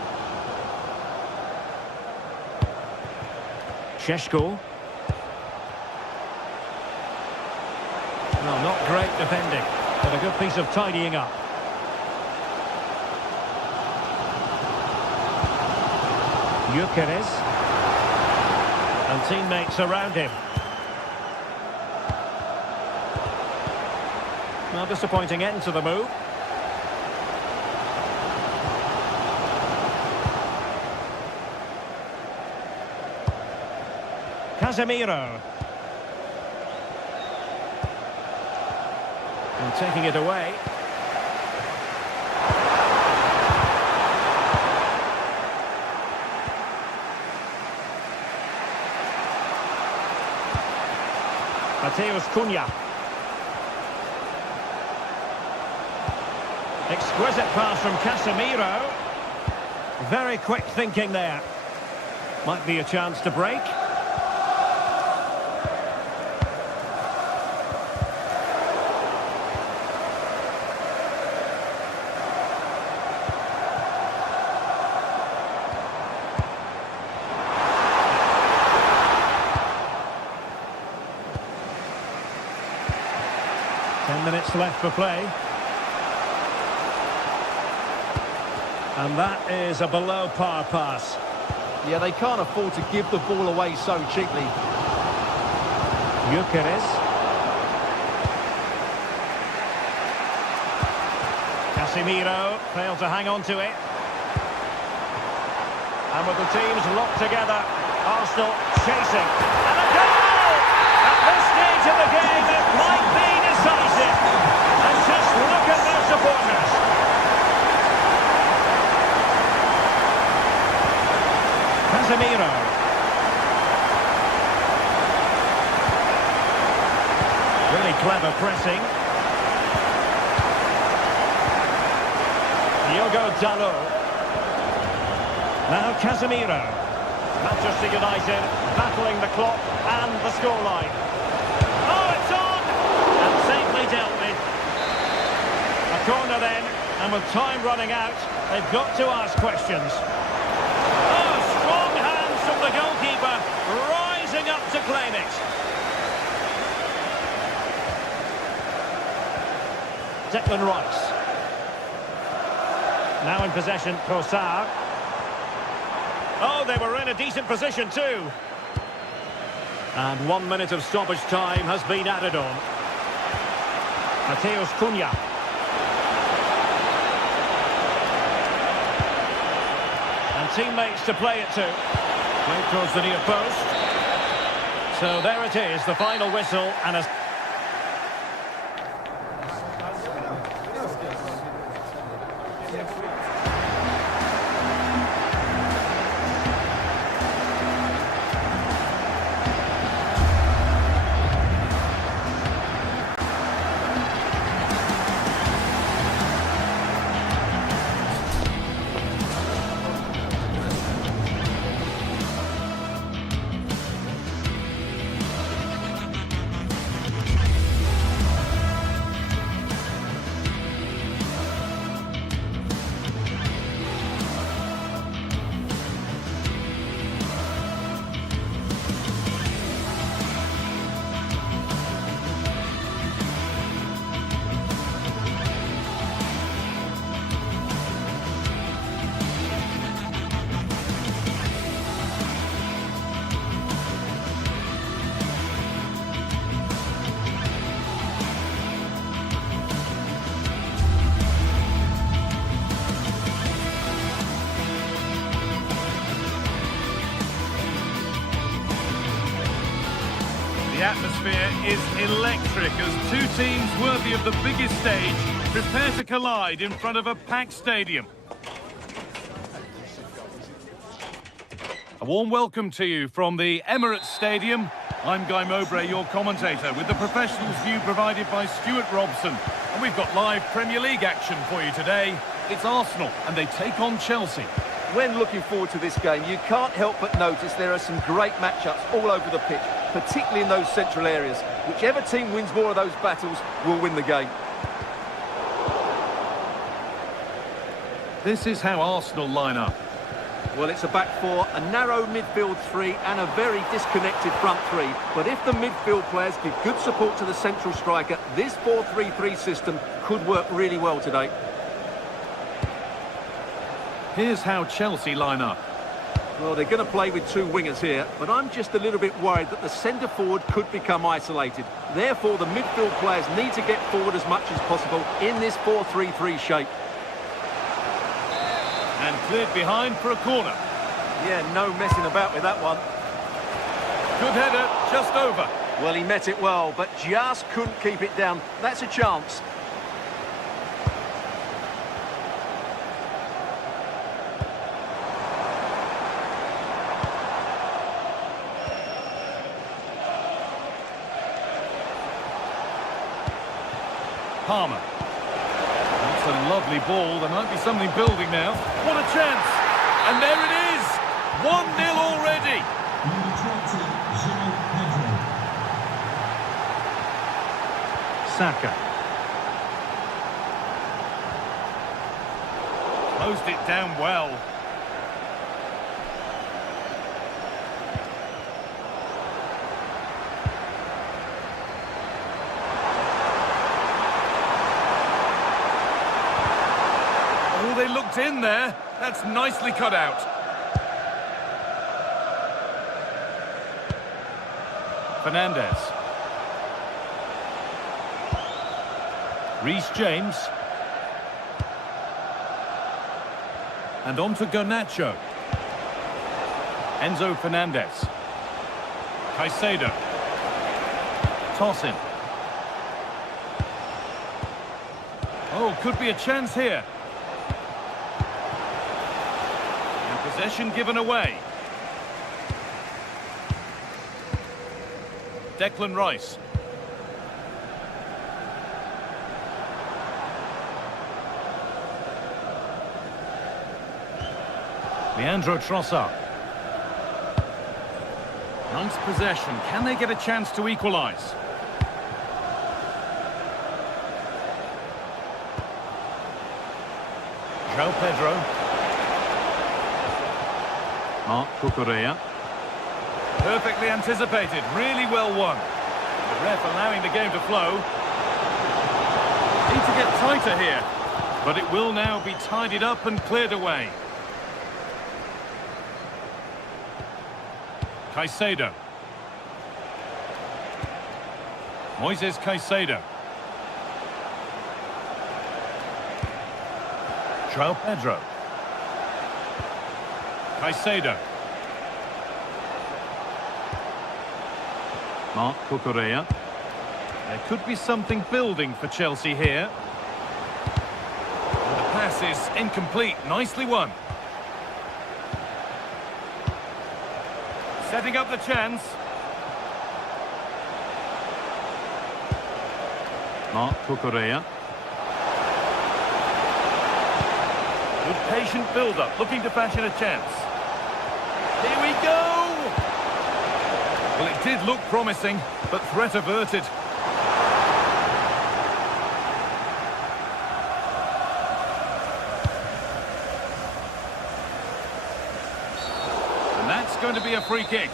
Šeško. Well, not great defending, but a good piece of tidying up. Gyökeres. And teammates around him. Well, disappointing end to the move. Casemiro. And taking it away. Mateus Cunha. Exquisite pass from Casemiro. Very quick thinking there. Might be a chance to break. Minutes left for play. And that is a below par pass. Yeah, they can't afford to give the ball away so cheaply. Gyökeres. Casemiro failed to hang on to it. And with the teams locked together, Arsenal chasing. And a goal! At this stage of the game, it might be decisive. And just look at their supporters. Casemiro. Really clever pressing. Diogo Dalot. Now Casemiro. Manchester United battling the clock and the scoreline. Oh, it's on! And safely dealt with. A corner then, and with time running out, they've got to ask questions. Oh, strong hands from the goalkeeper, rising up to claim it. Declan Rice. Now in possession, Trossard. Oh, they were in a decent position too. And 1 minute of stoppage time has been added on. Mateus Cunha. And teammates to play it to. Played towards the near post. So there it is, the final whistle, and a... The atmosphere is electric as two teams worthy of the biggest stage prepare to collide in front of a packed stadium. A warm welcome to you from the Emirates Stadium. I'm Guy Mowbray, your commentator, with the professionals' view provided by Stuart Robson. And we've got live Premier League action for you today. It's Arsenal, and they take on Chelsea. When looking forward to this game, you can't help but notice there are some great matchups all over the pitch, particularly in those central areas. Whichever team wins more of those battles will win the game. This is how Arsenal line up. Well, it's a back four, a narrow midfield three and a very disconnected front three. But if the midfield players give good support to the central striker, this 4-3-3 system could work really well today. Here's how Chelsea line up. Well, they're going to play with two wingers here, but I'm just a little bit worried that the centre forward could become isolated. Therefore, the midfield players need to get forward as much as possible in this 4-3-3 shape. And cleared behind for a corner. Yeah, no messing about with that one. Good header, just over. Well, he met it well, but just couldn't keep it down. That's a chance. Palmer. That's a lovely ball. There might be something building now. What a chance! And there it is! 1-0 already! Number 20, João Pedro. Saka. Closed it down well. Oh, they looked in there. That's nicely cut out. Fernandez. Reece James. And on to Garnacho. Enzo Fernandez. Caicedo. Toss in. Oh, could be a chance here. And possession given away. Declan Rice. Leandro Trossard. Nice possession. Can they get a chance to equalise? João Pedro. Marc Cucurella. Perfectly anticipated. Really well won. The ref allowing the game to flow. Need to get tighter here. But it will now be tidied up and cleared away. Caicedo. Moises Caicedo. João Pedro. Caicedo. Marc Cucurella. There could be something building for Chelsea here. And the pass is incomplete. Nicely won. Setting up the chance. Marc Cucurella. Good patient build-up, looking to fashion a chance. Here we go! Well, it did look promising, but threat averted. And that's going to be a free kick.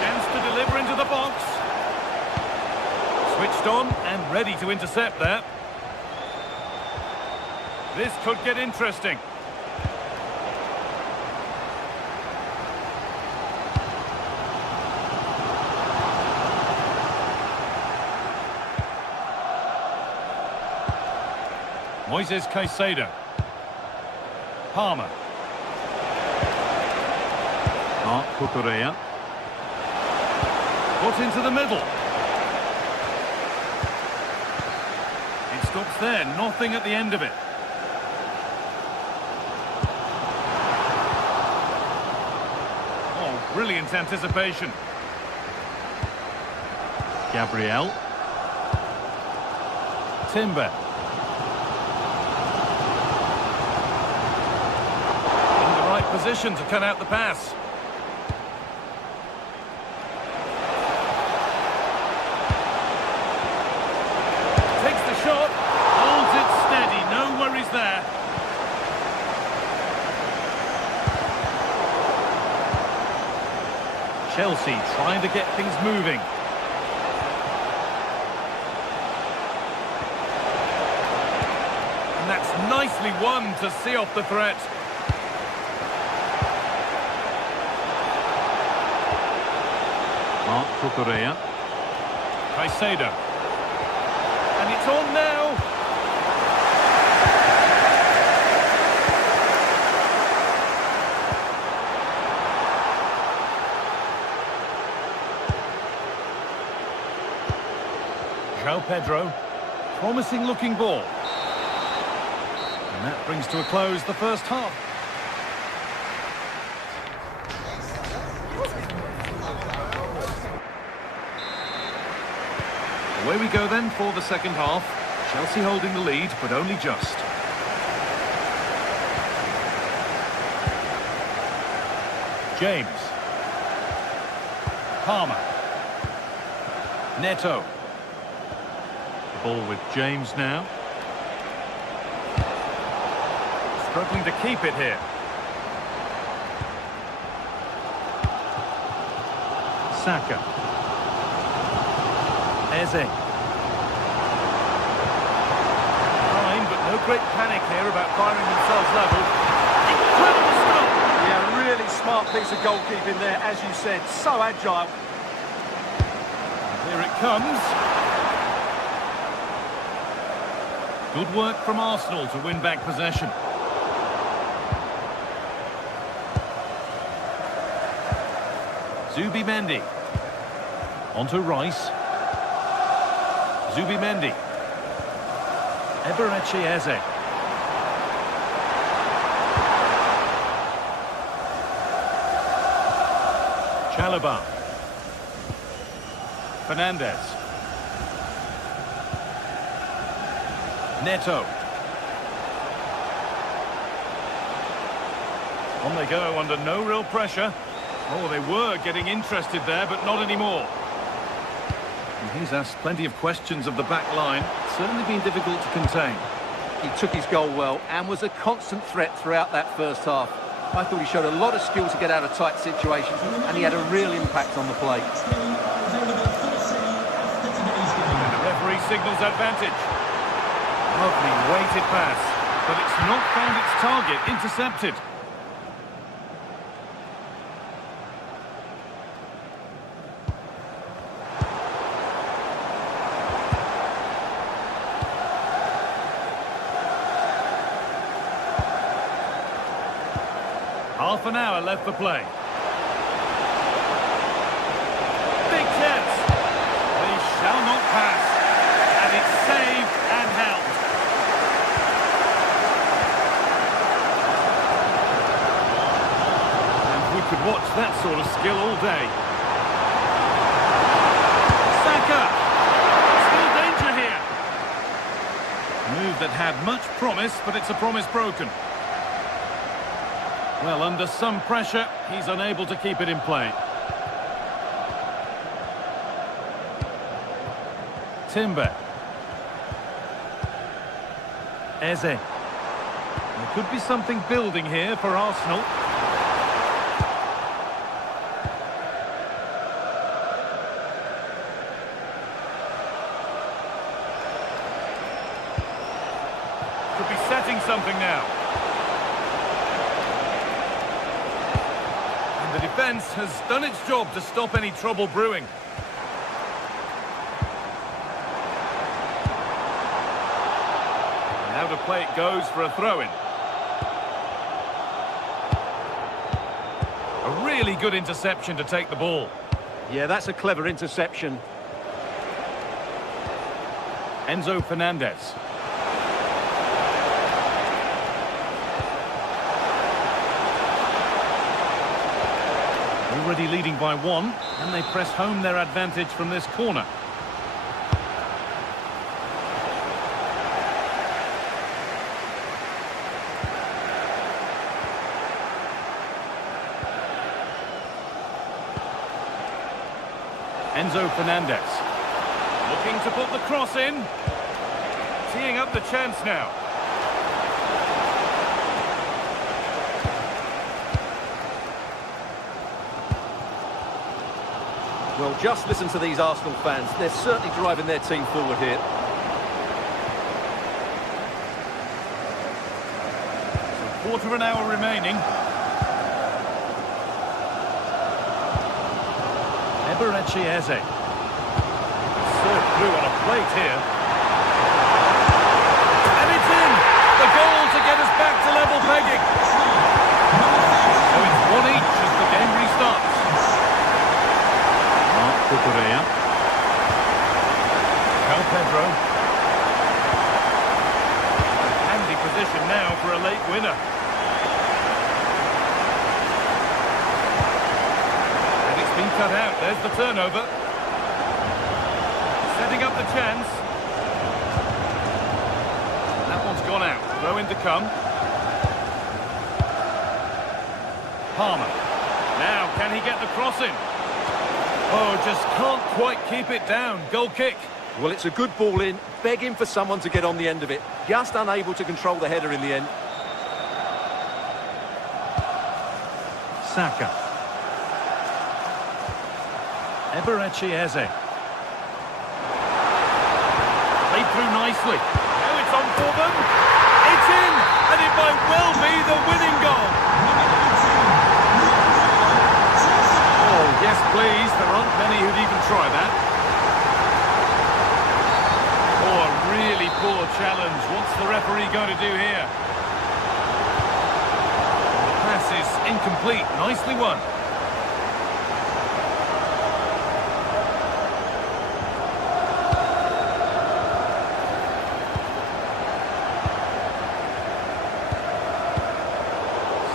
Chance to deliver into the box. Switched on and ready to intercept there. This could get interesting. Moises Caicedo. Palmer. Marc Cucurella. Put into the middle. Stops there, nothing at the end of it. Oh, brilliant anticipation. Gabriel. Timber. In the right position to cut out the pass. Takes the shot, holds it steady, no worries there. Chelsea trying to get things moving. And that's nicely won to see off the threat. Mark Cucurella. Caicedo. And it's on now. João Pedro. Promising looking ball. And that brings to a close the first half. Away we go then for the second half. Chelsea holding the lead, but only just. James. Palmer. Neto. The ball with James now. Struggling to keep it here. Saka. Eze. Fine, but no great panic here about firing themselves level. Incredible stop! Yeah, really smart piece of goalkeeping there, as you said. So agile. Here it comes. Good work from Arsenal to win back possession. Zubimendi. Onto Rice. Zubimendi. Eberechi Eze. Chalobah. Fernandez. Neto. On they go under no real pressure. Oh, they were getting interested there, but not anymore. And he's asked plenty of questions of the back line. Certainly been difficult to contain. He took his goal well and was a constant threat throughout that first half. I thought he showed a lot of skill to get out of tight situations, and he had a real impact on the play. And the referee signals advantage. Lovely weighted pass, but it's not found its target. Intercepted. Half an hour left for play. Big chance. They shall not pass. And it's saved and held. And we could watch that sort of skill all day. Saka. Still danger here. Move that had much promise, but it's a promise broken. Well, under some pressure, he's unable to keep it in play. Timber. Eze. There could be something building here for Arsenal. Could be setting something now. The defence has done its job to stop any trouble brewing. And out of play it goes for a throw-in. A really good interception to take the ball. Yeah, that's a clever interception. Enzo Fernandez. already leading by 1, and they press home their advantage from this corner. Enzo Fernandez. Looking to put the cross in. Teeing up the chance now. Well, just listen to these Arsenal fans. They're certainly driving their team forward here. So quarter of an hour remaining. Eberechi Eze. Served through on a plate here. And it's in! The goal to get us back to level pegging. So it's 1 each as the game restarts. Cucurella. João Pedro. Handy position now for a late winner. And it's been cut out. There's the turnover. Setting up the chance. That one's gone out. Throw in to come. Palmer. Now, can he get the cross in? Oh, just can't quite keep it down. Goal kick. Well, it's a good ball in, begging for someone to get on the end of it. Just unable to control the header in the end. Saka. Eberechi Eze. Played through nicely. Now it's on for them. It's in, and it might well be the winning goal. Oh, yes, please. There aren't many who'd even try that. Oh, a really poor challenge. What's the referee going to do here? The pass is incomplete. Nicely won.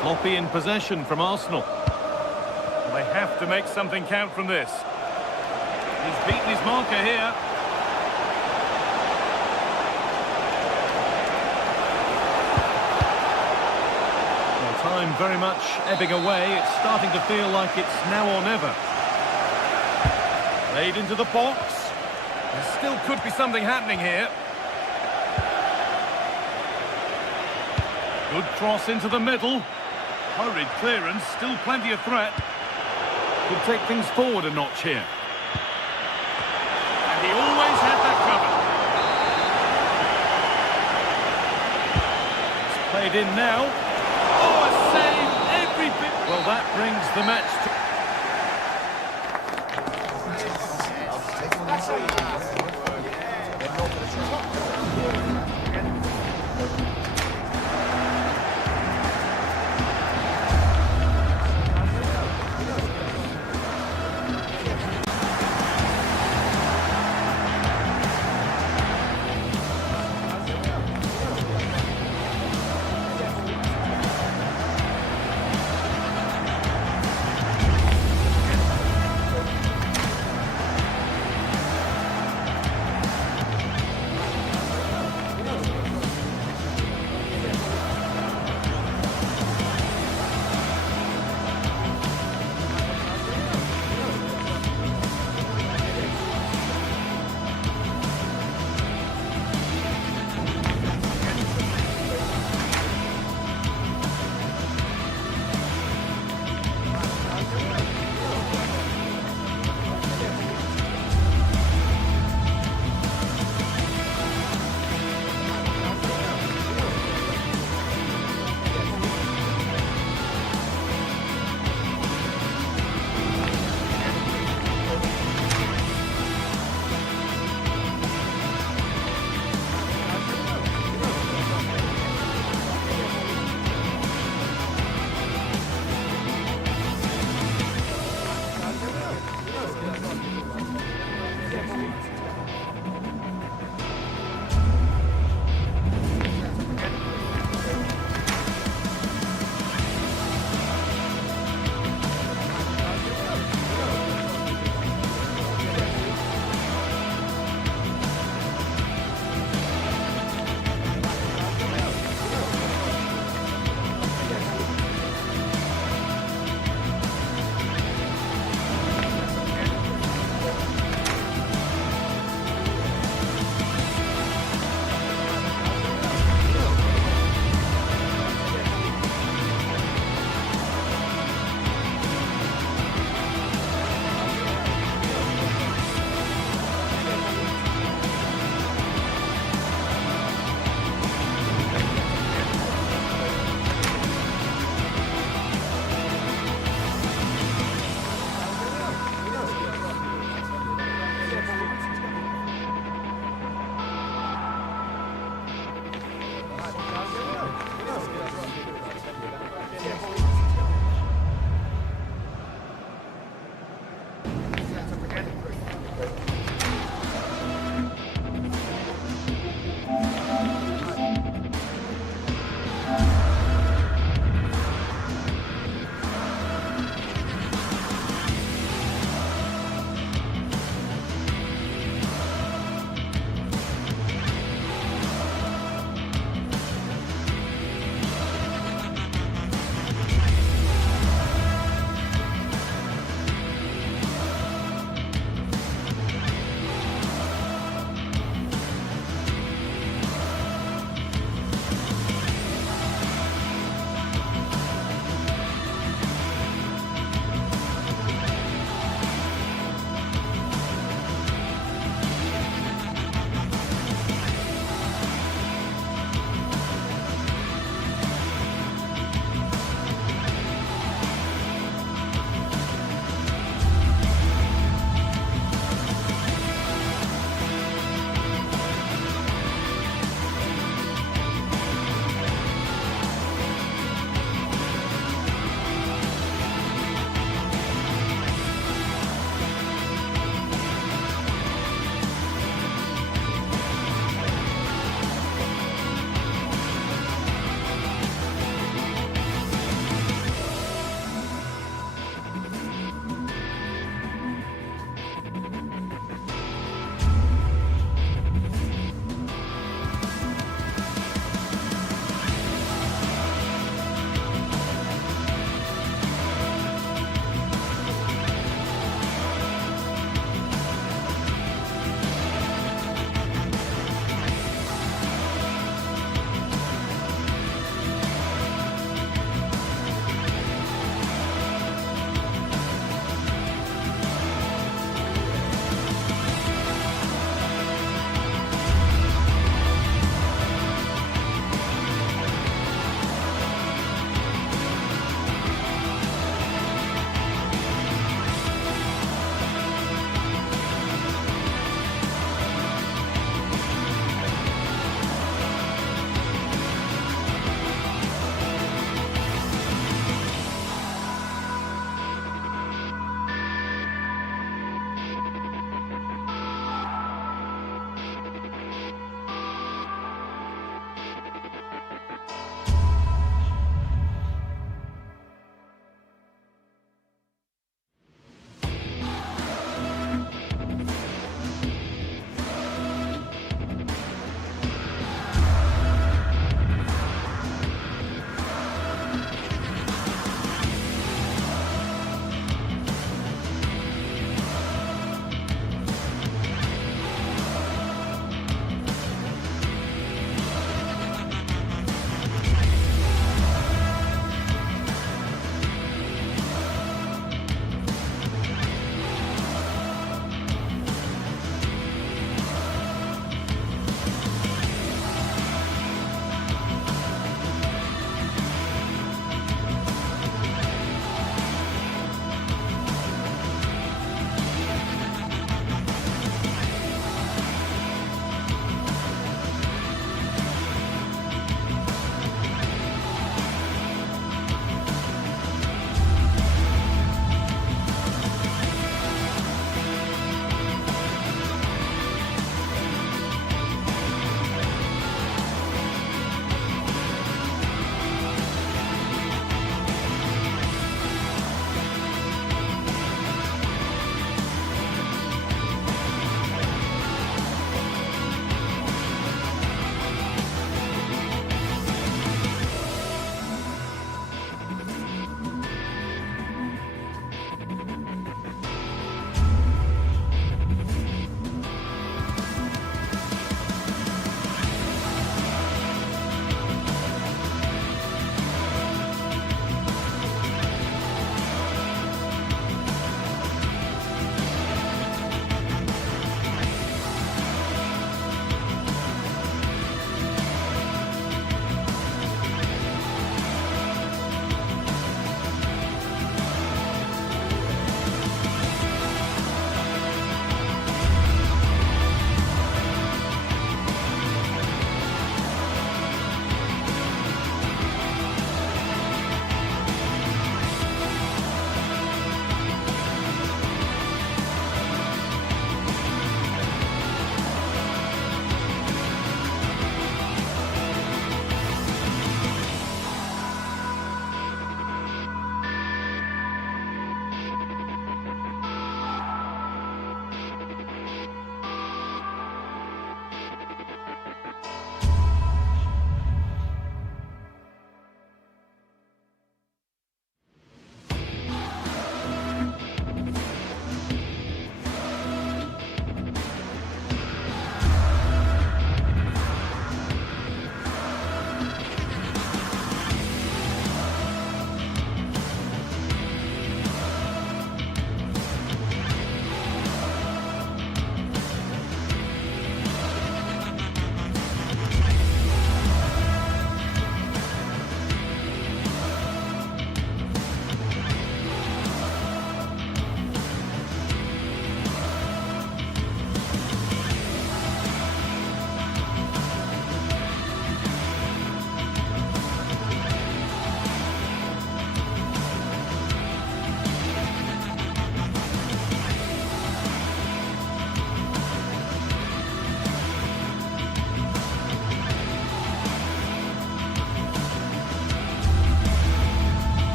Sloppy in possession from Arsenal. They have to make something count from this. He's beaten his marker here. Well, time very much ebbing away. It's starting to feel like it's now or never. Played into the box. There still could be something happening here. Good cross into the middle. Hurried clearance, still plenty of threat. Could take things forward a notch here. And he always had that covered. It's played in now. Oh, a save! Every bit. Well, that brings the match to...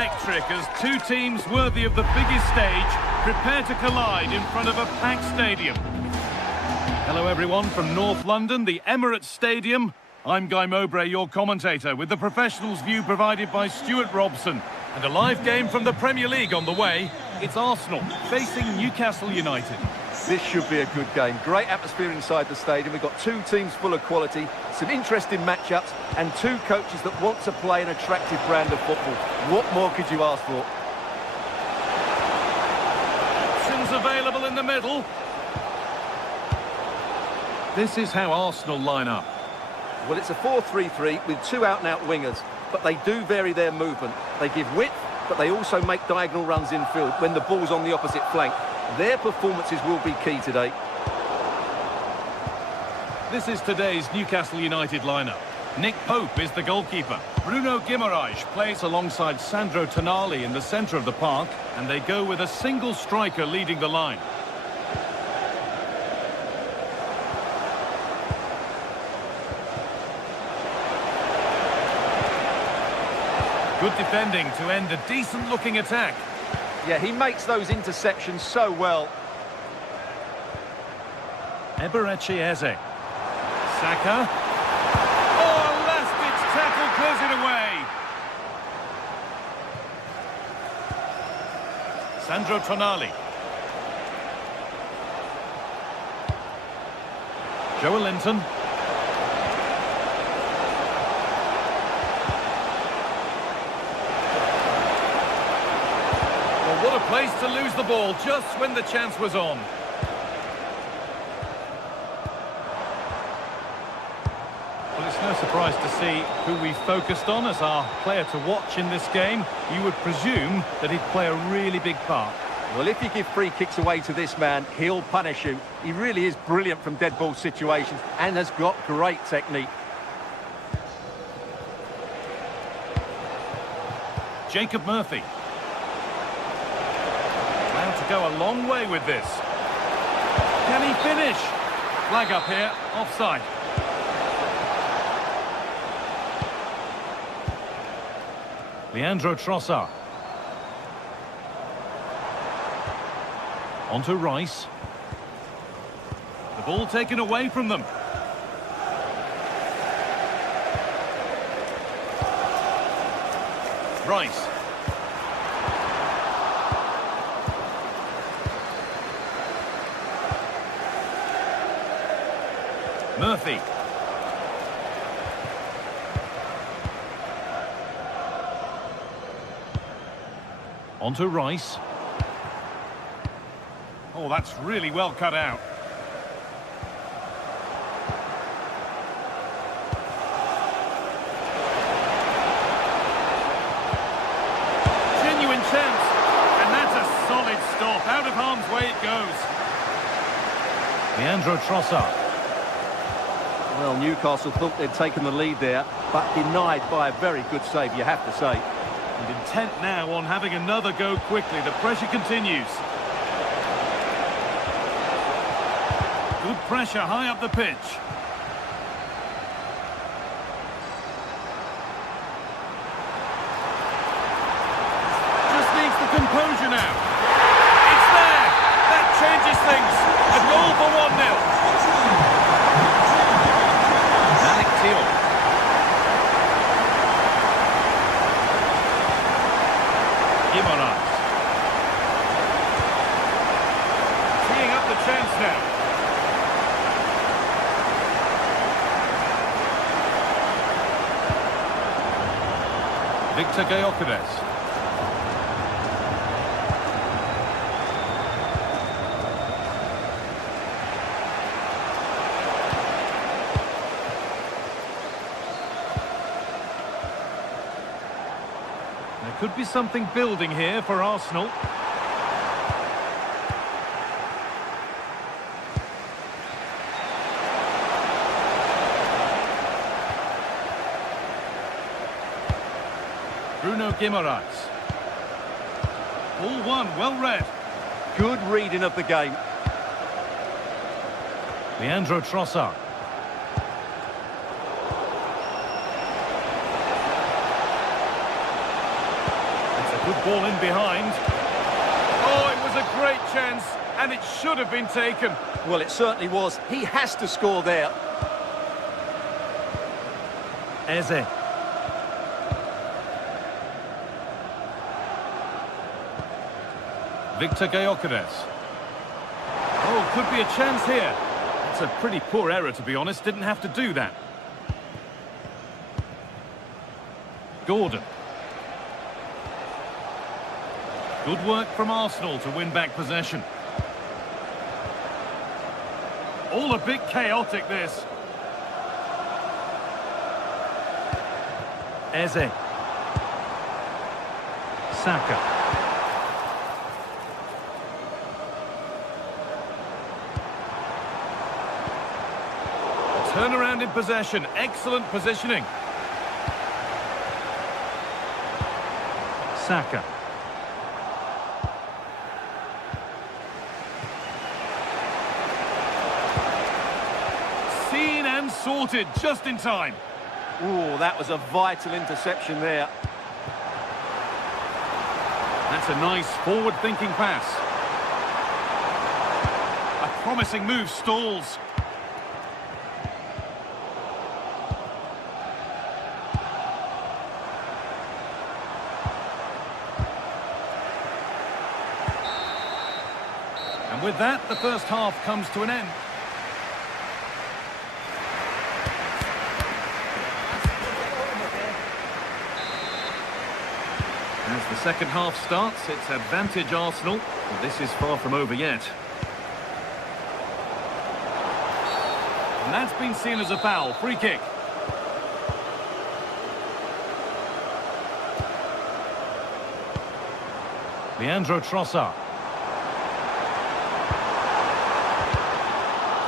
electric as two teams worthy of the biggest stage prepare to collide in front of a packed stadium. Hello everyone from North London, the Emirates Stadium. I'm Guy Mowbray, your commentator, with the professionals' view provided by Stuart Robson. And a live game from the Premier League on the way. It's Arsenal facing Newcastle United. This should be a good game. Great atmosphere inside the stadium. We've got two teams full of quality, some interesting matchups, and two coaches that want to play an attractive brand of football. What more could you ask for? Options available in the middle. This is how Arsenal line up. Well, it's a 4-3-3 with two out-and-out wingers, but they do vary their movement. They give width, but they also make diagonal runs infield when the ball's on the opposite flank. Their performances will be key today. This is today's Newcastle United lineup. Nick Pope is the goalkeeper. Bruno Guimaraes plays alongside Sandro Tonali in the centre of the park, and they go with a single striker leading the line. Good defending to end a decent-looking attack. Yeah, he makes those interceptions so well. Eberechi Eze. Saka. Oh, last-ditch tackle clears it away. Sandro Tonali. Joelinton. What a place to lose the ball just when the chance was on. Well, it's no surprise to see who we focused on as our player to watch in this game. You would presume that he'd play a really big part. Well, if you give free kicks away to this man, he'll punish you. He really is brilliant from dead ball situations and has got great technique. Jacob Murphy. To go a long way with this. Can he finish? Flag up here, offside. Leandro Trossard. Onto Rice. The ball taken away from them. Rice. Murphy. Onto Rice. Oh, that's really well cut out. Genuine chance. And that's a solid stop. Out of harm's way it goes. Leandro Trossard. Well, Newcastle thought they'd taken the lead there, but denied by a very good save, you have to say. And intent now on having another go quickly. The pressure continues. Good pressure high up the pitch. Just needs the composure now. It's there. That changes things. A goal for 1-0. Guimaraes. Teeing up the chance now. Victor Gyökeres. There could be something building here for Arsenal. Bruno Guimaraes. Ball one, well read. Good reading of the game. Leandro Trossard. Good ball in behind. Oh, it was a great chance, and it should have been taken. Well, it certainly was. He has to score there. Eze. Victor Gyökeres. Oh, could be a chance here. That's a pretty poor error, to be honest. Didn't have to do that. Gordon. Good work from Arsenal to win back possession. All a bit chaotic, this. Eze. Saka. Turnaround in possession. Excellent positioning. Saka. Seen and sorted just in time. Oh, that was a vital interception there. That's a nice forward-thinking pass. A promising move stalls. And with that, the first half comes to an end. As the second half starts, it's advantage Arsenal, but this is far from over yet. And that's been seen as a foul. Free kick. Leandro Trossard.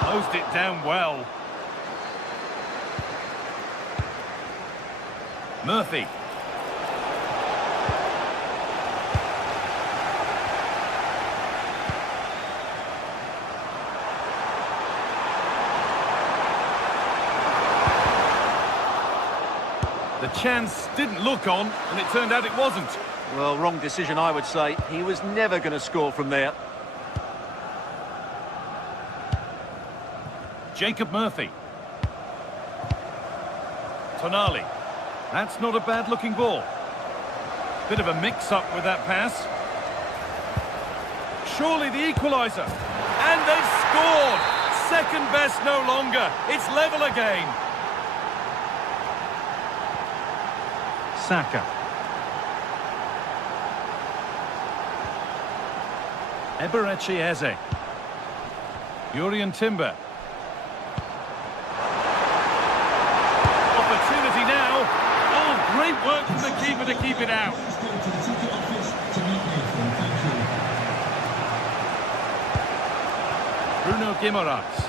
Closed it down well. Murphy. The chance didn't look on, and it turned out it wasn't. Well, wrong decision, I would say. He was never going to score from there. Jacob Murphy. Tonali. That's not a bad-looking ball. Bit of a mix-up with that pass. Surely the equaliser. And they've scored! Second best no longer. It's level again. Saka. Eberechi Eze. Jurriën Timber. Opportunity now. Oh, great work from the keeper to keep it out. Bruno Guimaraes.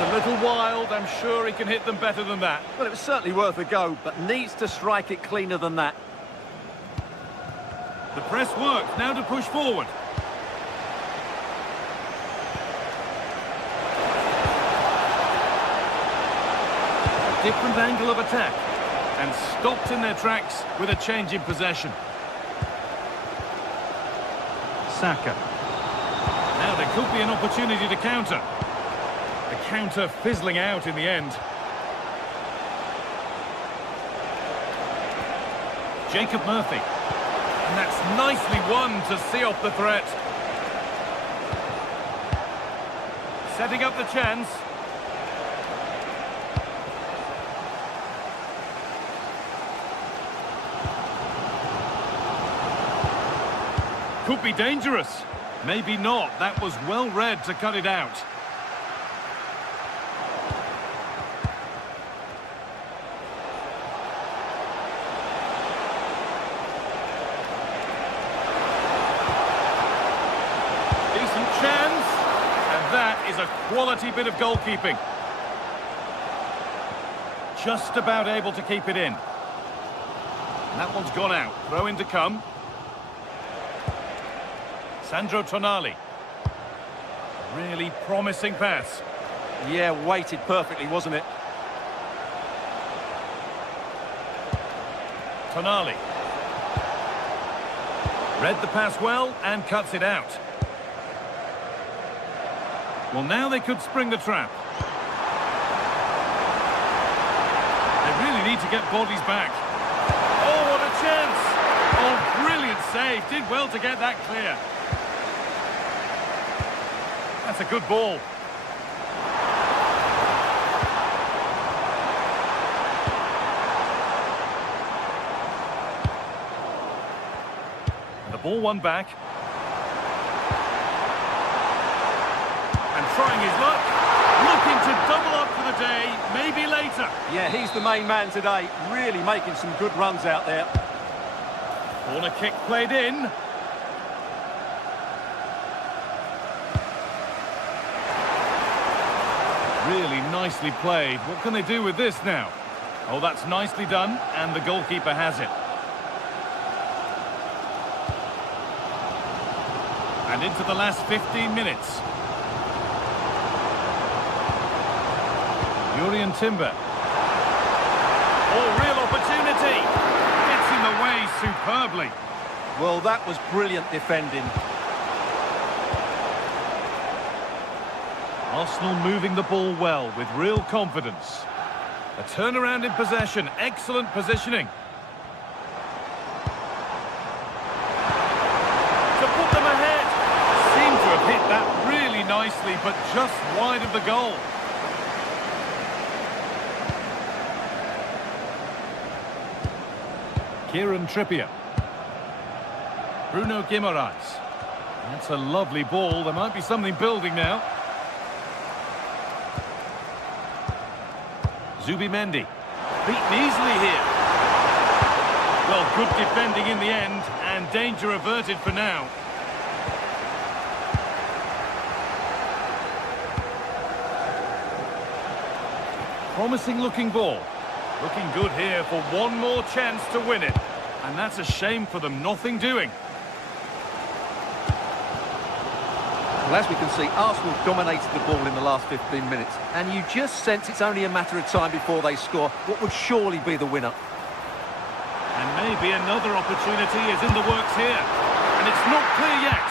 A little wild, I'm sure he can hit them better than that. Well, it was certainly worth a go, but needs to strike it cleaner than that. The press works, now to push forward. A different angle of attack. And stopped in their tracks with a change in possession. Saka. Now there could be an opportunity to counter. The counter fizzling out in the end. Jacob Murphy. And that's nicely won to see off the threat. Setting up the chance. Could be dangerous. Maybe not. That was well read to cut it out. Chance, and that is a quality bit of goalkeeping. Just about able to keep it in. And that one's gone out. Throw in to come. Sandro Tonali. Really promising pass. Yeah, weighted perfectly, wasn't it? finale. Read the pass well and cuts it out. Well, now they could spring the trap. They really need to get bodies back. Oh, what a chance! Oh, brilliant save. Did well to get that clear. That's a good ball. And the ball won back. And trying his luck. Looking to double up for the day, maybe later. Yeah, he's the main man today, really making some good runs out there. Corner kick played in. Really nicely played. What can they do with this now? Oh, that's nicely done, and the goalkeeper has it. And into the last 15 minutes. Jurrien Timber. Oh, real opportunity. Gets in the way superbly. Well, that was brilliant defending. Arsenal moving the ball well with real confidence. A turnaround in possession, excellent positioning. To put them ahead. Seem to have hit that really nicely, but just wide of the goal. Kieran Trippier. Bruno Guimaraes. That's a lovely ball. There might be something building now. Zubimendi. Beaten easily here. Well, good defending in the end, and danger averted for now. Promising looking ball. Looking good here for one more chance to win it. And that's a shame for them, nothing doing. Well, as we can see, Arsenal dominated the ball in the last 15 minutes. And you just sense it's only a matter of time before they score what would surely be the winner. And maybe another opportunity is in the works here. And it's not clear yet.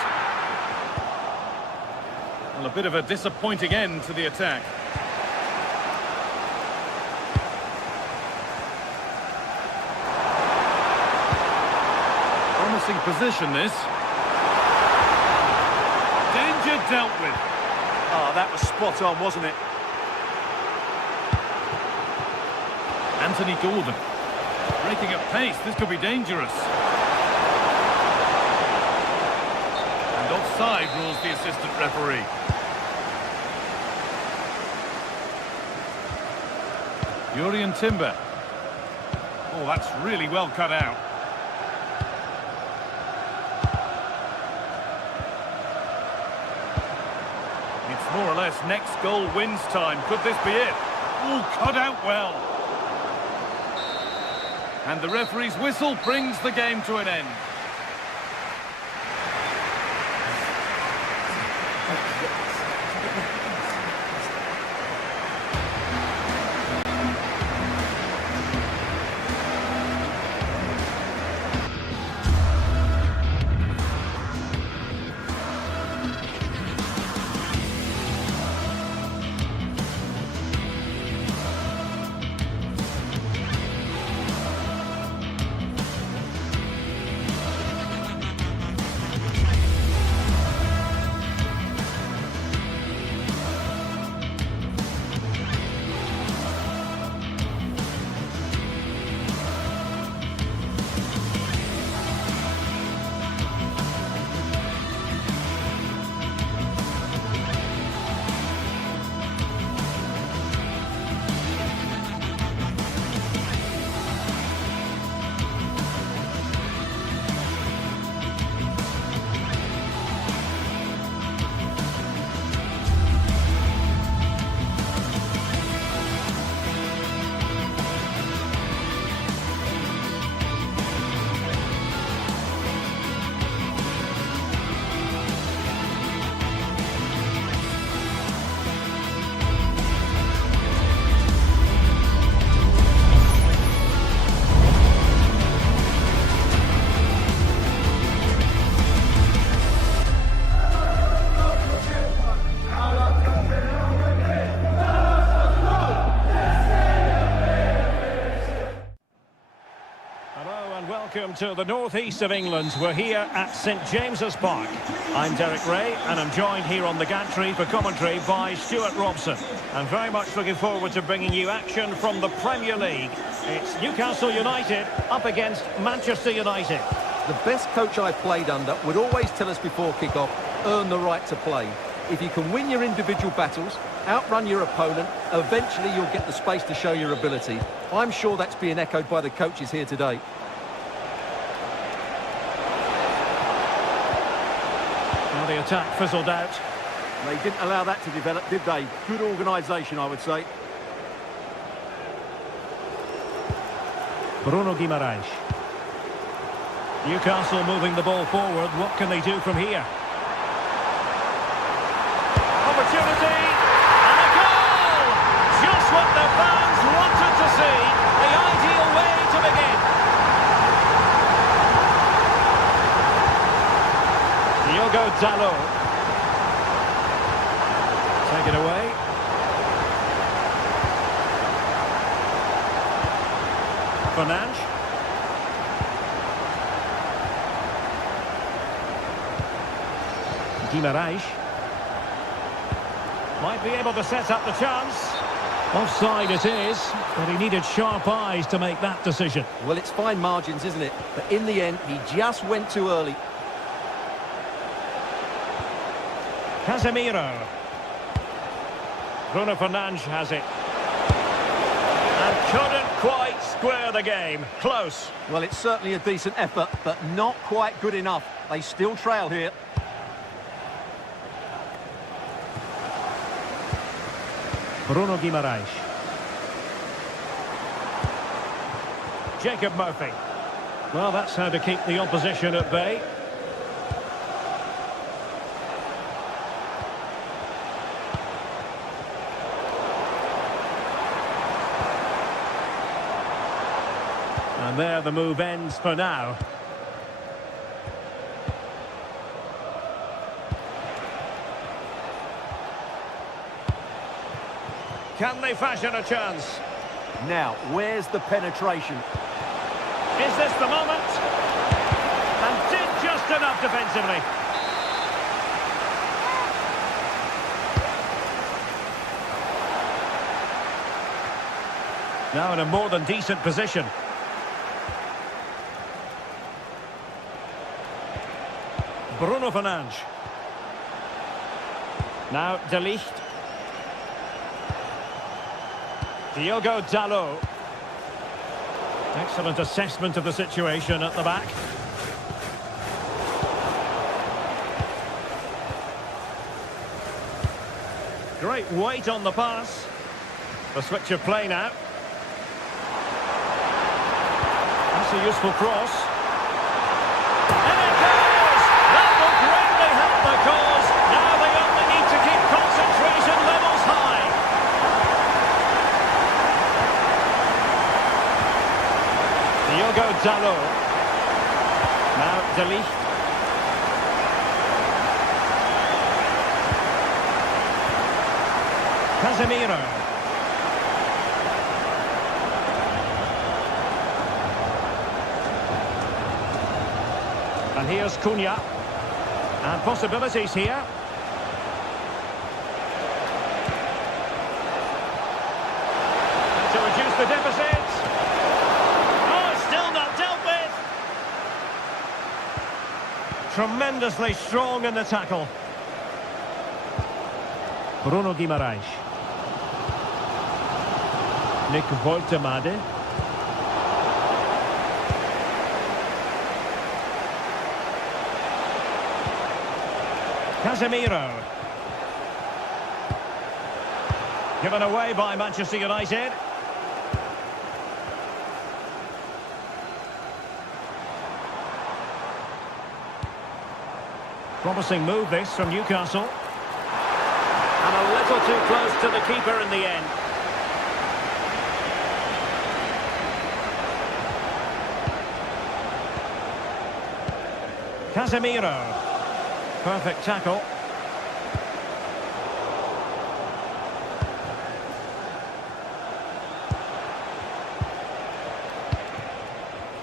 Well, a bit of a disappointing end to the attack. Promising position, this. Danger dealt with. Oh, that was spot on, wasn't it? Anthony Gordon. Breaking at pace, this could be dangerous. And offside rules the assistant referee. Jurrien Timber. Oh, that's really well cut out. It's more or less next goal wins time. Could this be it? Oh, cut out well. And the referee's whistle brings the game to an end. welcome to the northeast of England. We're here at St James's Park. I'm Derek Ray, and I'm joined here on the gantry for commentary by Stuart Robson. I'm very much looking forward to bringing you action from the Premier League. It's Newcastle United up against Manchester United. The best coach I've played under would always tell us before kick-off, earn the right to play. If you can win your individual battles, outrun your opponent, eventually you'll get the space to show your ability. I'm sure that's being echoed by the coaches here today. Well, the attack fizzled out. They didn't allow that to develop, did they? Good organisation, I would say. Bruno Guimaraes. Newcastle moving the ball forward. What can they do from here? Opportunity, and a goal! Just what the fans wanted to see. The ideal way to begin. Diogo Dalot. Take it away. Fernandes. Guimaraes. Might be able to set up the chance. Offside it is, but he needed sharp eyes to make that decision. Well, it's fine margins, isn't it? But in the end, he just went too early. Casemiro. Bruno Fernandes has it. And couldn't quite square the game. Close. Well, it's certainly a decent effort, but not quite good enough. They still trail here. Bruno Guimaraes. Jacob Murphy. Well, that's how to keep the opposition at bay. And there the move ends for now. Can they fashion a chance? Now, where's the penetration? Is this the moment? And did just enough defensively. Now in a more than decent position. Bruno Fernandes. Now De Ligt. Diogo Dalot. Excellent assessment of the situation at the back. Great weight on the pass. The switch of play now. That's a useful cross. And it goes! That will greatly help the cause. Now they only need to keep concentration levels high. Diogo Dalot. Now De Ligt. Casemiro. And here's Cunha. And possibilities here. To reduce the deficit. Tremendously strong in the tackle. Bruno Guimaraes. Nick Woltemade. Casemiro. Given away by Manchester United. Promising move this from Newcastle. And a little too close to the keeper in the end. Casemiro. Perfect tackle.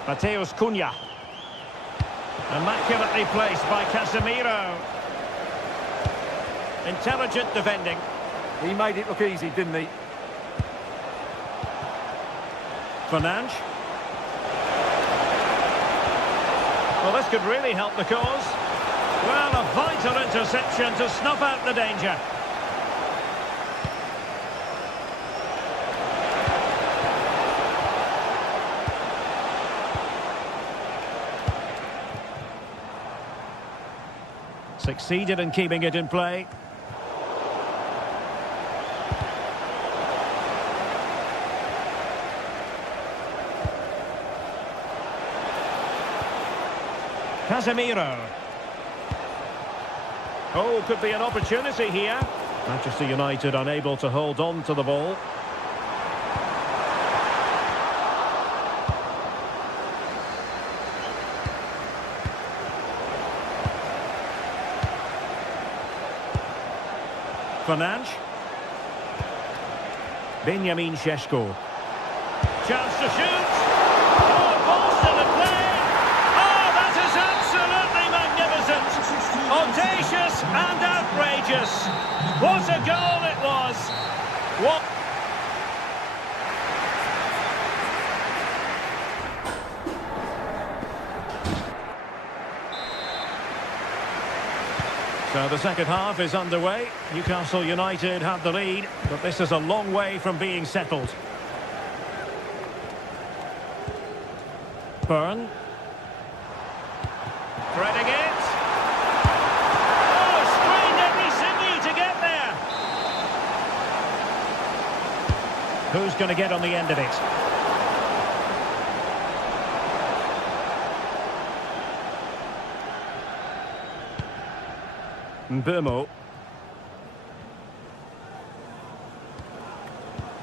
Mateus Cunha. Immaculately placed by Casemiro. Intelligent defending. He made it look easy, didn't he? Fernandes. Well, this could really help the cause. Well, a vital interception to snuff out the danger. Succeeded in keeping it in play. Casemiro. Oh, could be an opportunity here. Manchester United unable to hold on to the ball. Fernandes. Benjamin Šeško. Chance to shoot. Oh, ball still in play. Oh, that is absolutely magnificent. Audacious and outrageous. What a goal it was. What? So the second half is underway. Newcastle United have the lead, but this is a long way from being settled. Byrne. Threading it. Oh, strained every sinew to get there. Who's going to get on the end of it? Mbeumo.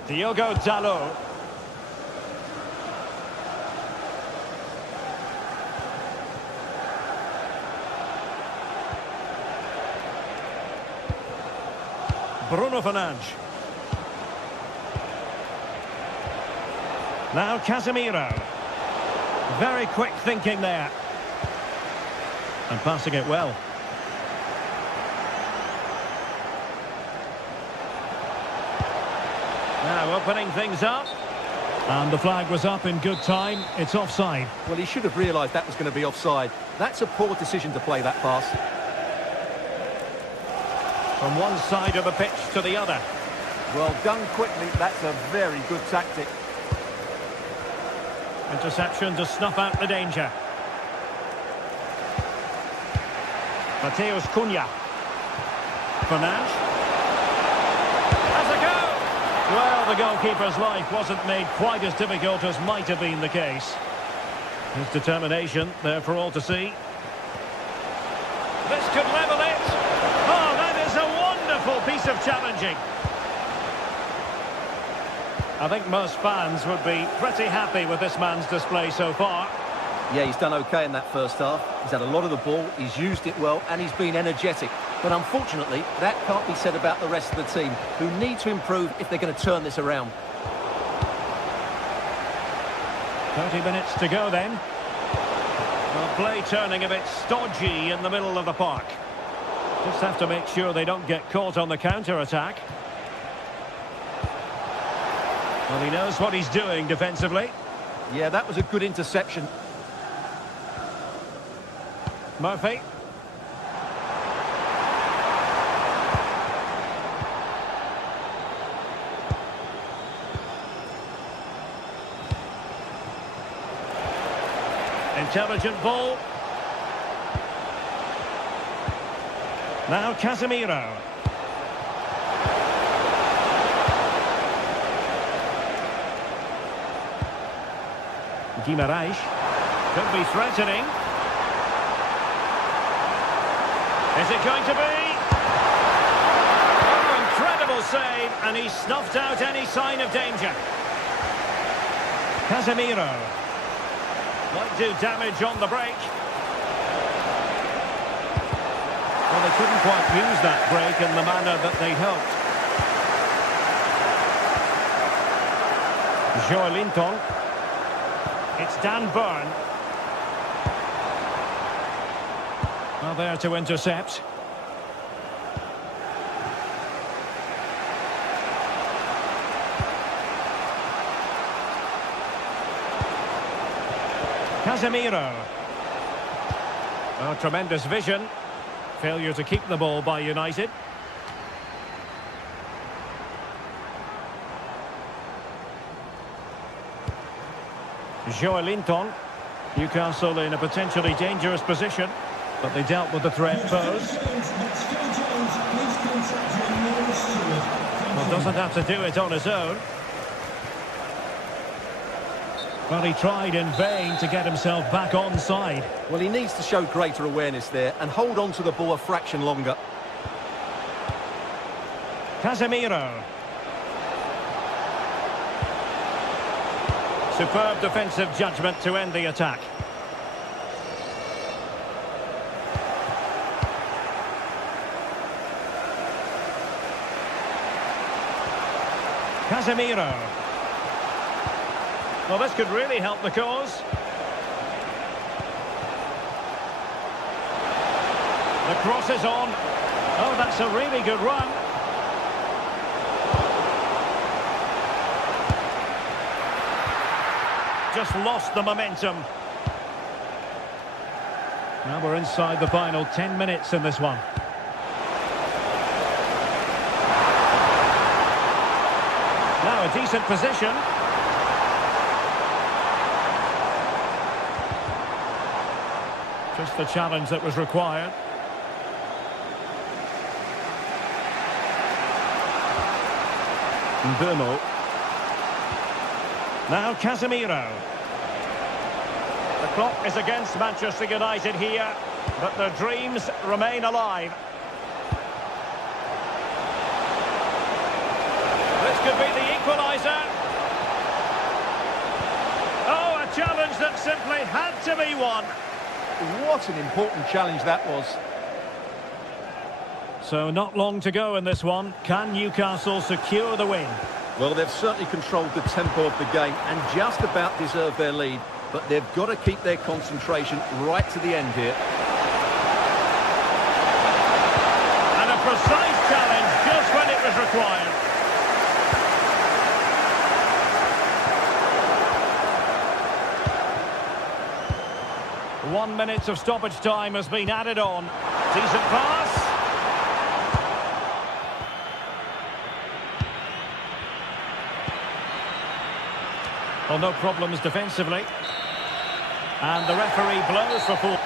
Diogo Dalot. Bruno Fernandes. Now Casemiro. Very quick thinking there. And passing it well. Now opening things up. And the flag was up in good time. It's offside. Well, he should have realised that was going to be offside. That's a poor decision to play that pass. From one side of the pitch to the other. Well done quickly. That's a very good tactic. Interception to snuff out the danger. Mateus Cunha. Fernandes. Has a go! Well, the goalkeeper's life wasn't made quite as difficult as might have been the case. His determination there for all to see. This could level it. Oh, that is a wonderful piece of challenging. I think most fans would be pretty happy with this man's display so far. Yeah, he's done okay in that first half. He's had a lot of the ball, he's used it well, and he's been energetic. But unfortunately, that can't be said about the rest of the team, who need to improve if they're going to turn this around. 30 minutes to go then. Well, play turning a bit stodgy in the middle of the park. Just have to make sure they don't get caught on the counter-attack. Well, he knows what he's doing defensively. Yeah, that was a good interception. Murphy. Intelligent ball. Now Casemiro. Guimarães. Could be threatening. Is it going to be? Oh, incredible save, and he snuffed out any sign of danger. Casemiro. Might do damage on the break. Well, they couldn't quite use that break in the manner that they'd hoped. Joelinton. It's Dan Burn. Well, there to intercept. Casemiro. Oh, tremendous vision. Failure to keep the ball by United. Joelinton. Newcastle in a potentially dangerous position, but they dealt with the threat posed. Well, doesn't have to do it on his own. Well, he tried in vain to get himself back onside. Well, he needs to show greater awareness there and hold on to the ball a fraction longer. Casemiro. Superb defensive judgment to end the attack. Casemiro. Well, this could really help the cause. The cross is on. Oh, that's a really good run. Just lost the momentum. Now we're inside the final 10 minutes in this one. Now a decent position. Just the challenge that was required. Bruno. Now Casemiro. The clock is against Manchester United here, but their dreams remain alive. This could be the equaliser. Oh, a challenge that simply had to be won. What an important challenge that was. So not long to go in this one. Can Newcastle secure the win? Well, they've certainly controlled the tempo of the game and just about deserved their lead, but they've got to keep their concentration right to the end here. And a precise challenge just when it was required. One minute of stoppage time has been added on. Decent pass. Well, no problems defensively. And the referee blows for full.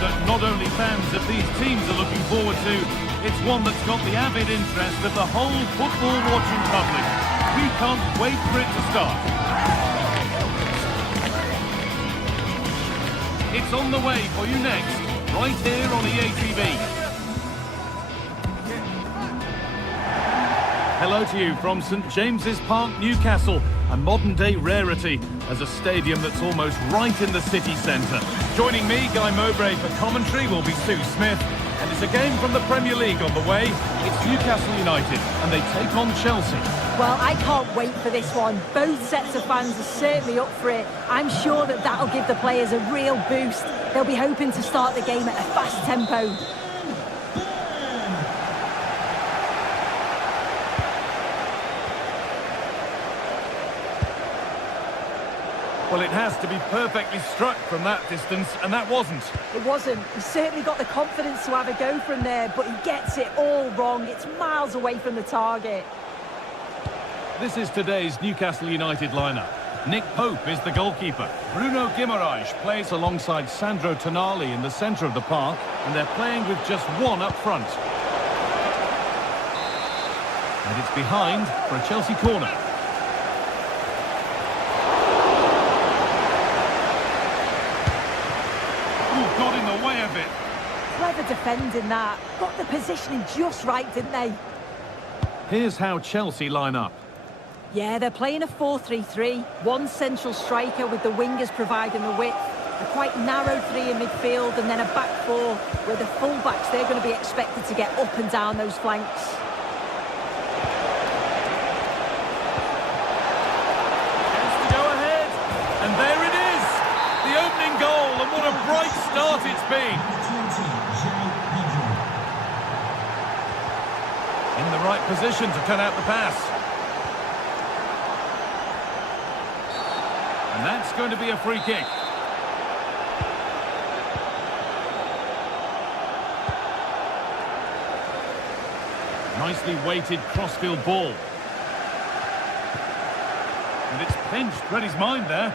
That not only fans of these teams are looking forward to, it's one that's got the avid interest of the whole football-watching public. We can't wait for it to start. It's on the way for you next, right here on EA TV. Hello to you from St James's Park, Newcastle, a modern-day rarity as a stadium that's almost right in the city centre. Joining me, Guy Mowbray, for commentary will be Sue Smith, and it's a game from the Premier League on the way. It's Newcastle United, and they take on Chelsea. Well, I can't wait for this one. Both sets of fans are certainly up for it. I'm sure that that'll give the players a real boost. They'll be hoping to start the game at a fast tempo. Well, it has to be perfectly struck from that distance, and that wasn't. It wasn't. He certainly got the confidence to have a go from there, but he gets it all wrong. It's miles away from the target. This is today's Newcastle United lineup. Nick Pope is the goalkeeper. Bruno Guimaraes plays alongside Sandro Tonali in the centre of the park, and they're playing with just one up front. And it's behind for a Chelsea corner. Oh, got in the way of it. Clever defending that. Got the positioning just right, didn't they? Here's how Chelsea line up. Yeah, they're playing a 4-3-3. One central striker with the wingers providing the width. A quite narrow three in midfield and then a back four where the full-backs, they're going to be expected to get up and down those flanks. Chance to go ahead. And there it is. The opening goal, and what a bright start it's been. In the right position to cut out the pass. And that's going to be a free kick. Nicely weighted crossfield ball. And it's pinched, read his mind there.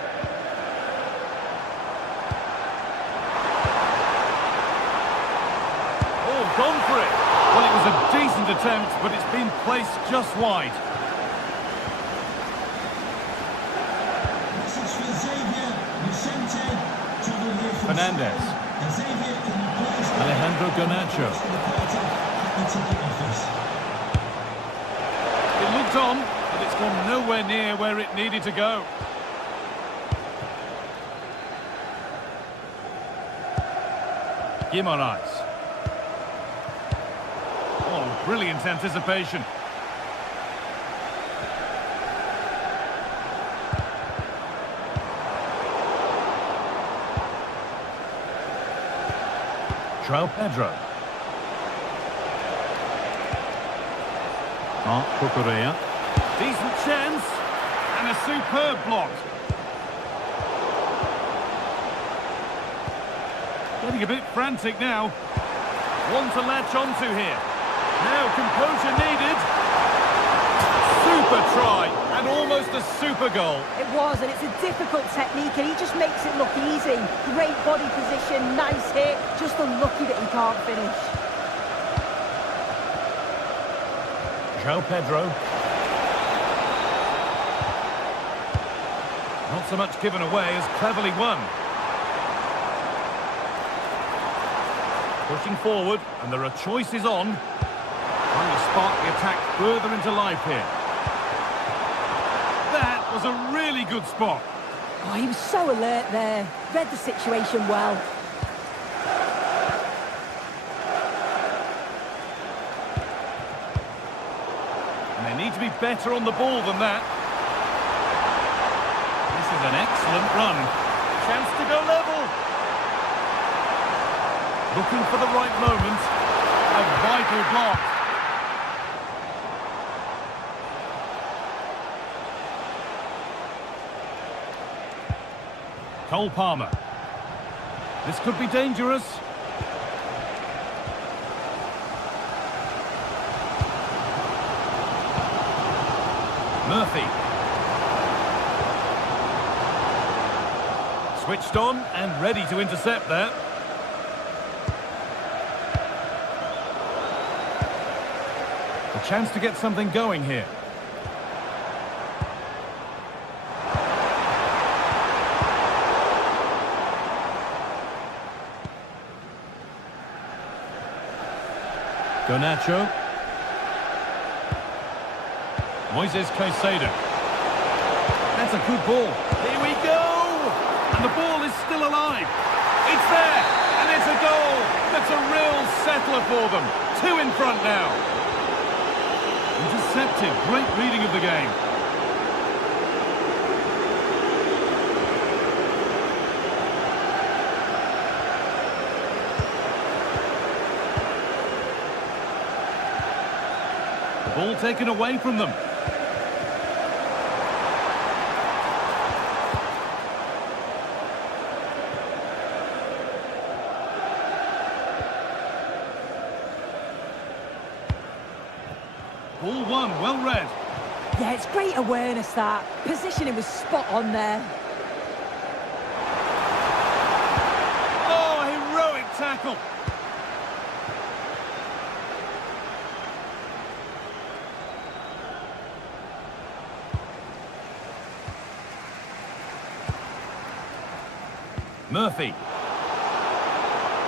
Oh, gone for it. Well, it was a decent attempt, but it's been placed just wide. Fernandez. Alejandro Garnacho. It looked on, but it's gone nowhere near where it needed to go. Guimaraes. Oh, brilliant anticipation. Pedro. Marc Cucurella. Decent chance. And a superb block. Getting a bit frantic now. One to latch onto here. Now composure needed. Super try. And almost a super goal. It was, and it's a difficult technique, and he just makes it look easy. Great body position, nice hit. Just unlucky that he can't finish. João Pedro. Not so much given away as cleverly won. Pushing forward, and there are choices on. Trying to spark the attack further into life here. That was a really good spot. Oh, he was so alert there. Read the situation well. And they need to be better on the ball than that. This is an excellent run. Chance to go level. Looking for the right moment. A vital block. Cole Palmer. This could be dangerous. Murphy. Switched on and ready to intercept there. A chance to get something going here. Garnacho. Moises Caicedo. That's a good ball. Here we go! And the ball is still alive. It's there! And it's a goal! That's a real settler for them. Two in front now. Into receptive, great reading of the game. The ball taken away from them. Ball one, well read. Yeah, it's great awareness, that. Positioning was spot on there. Oh, heroic tackle. Murphy.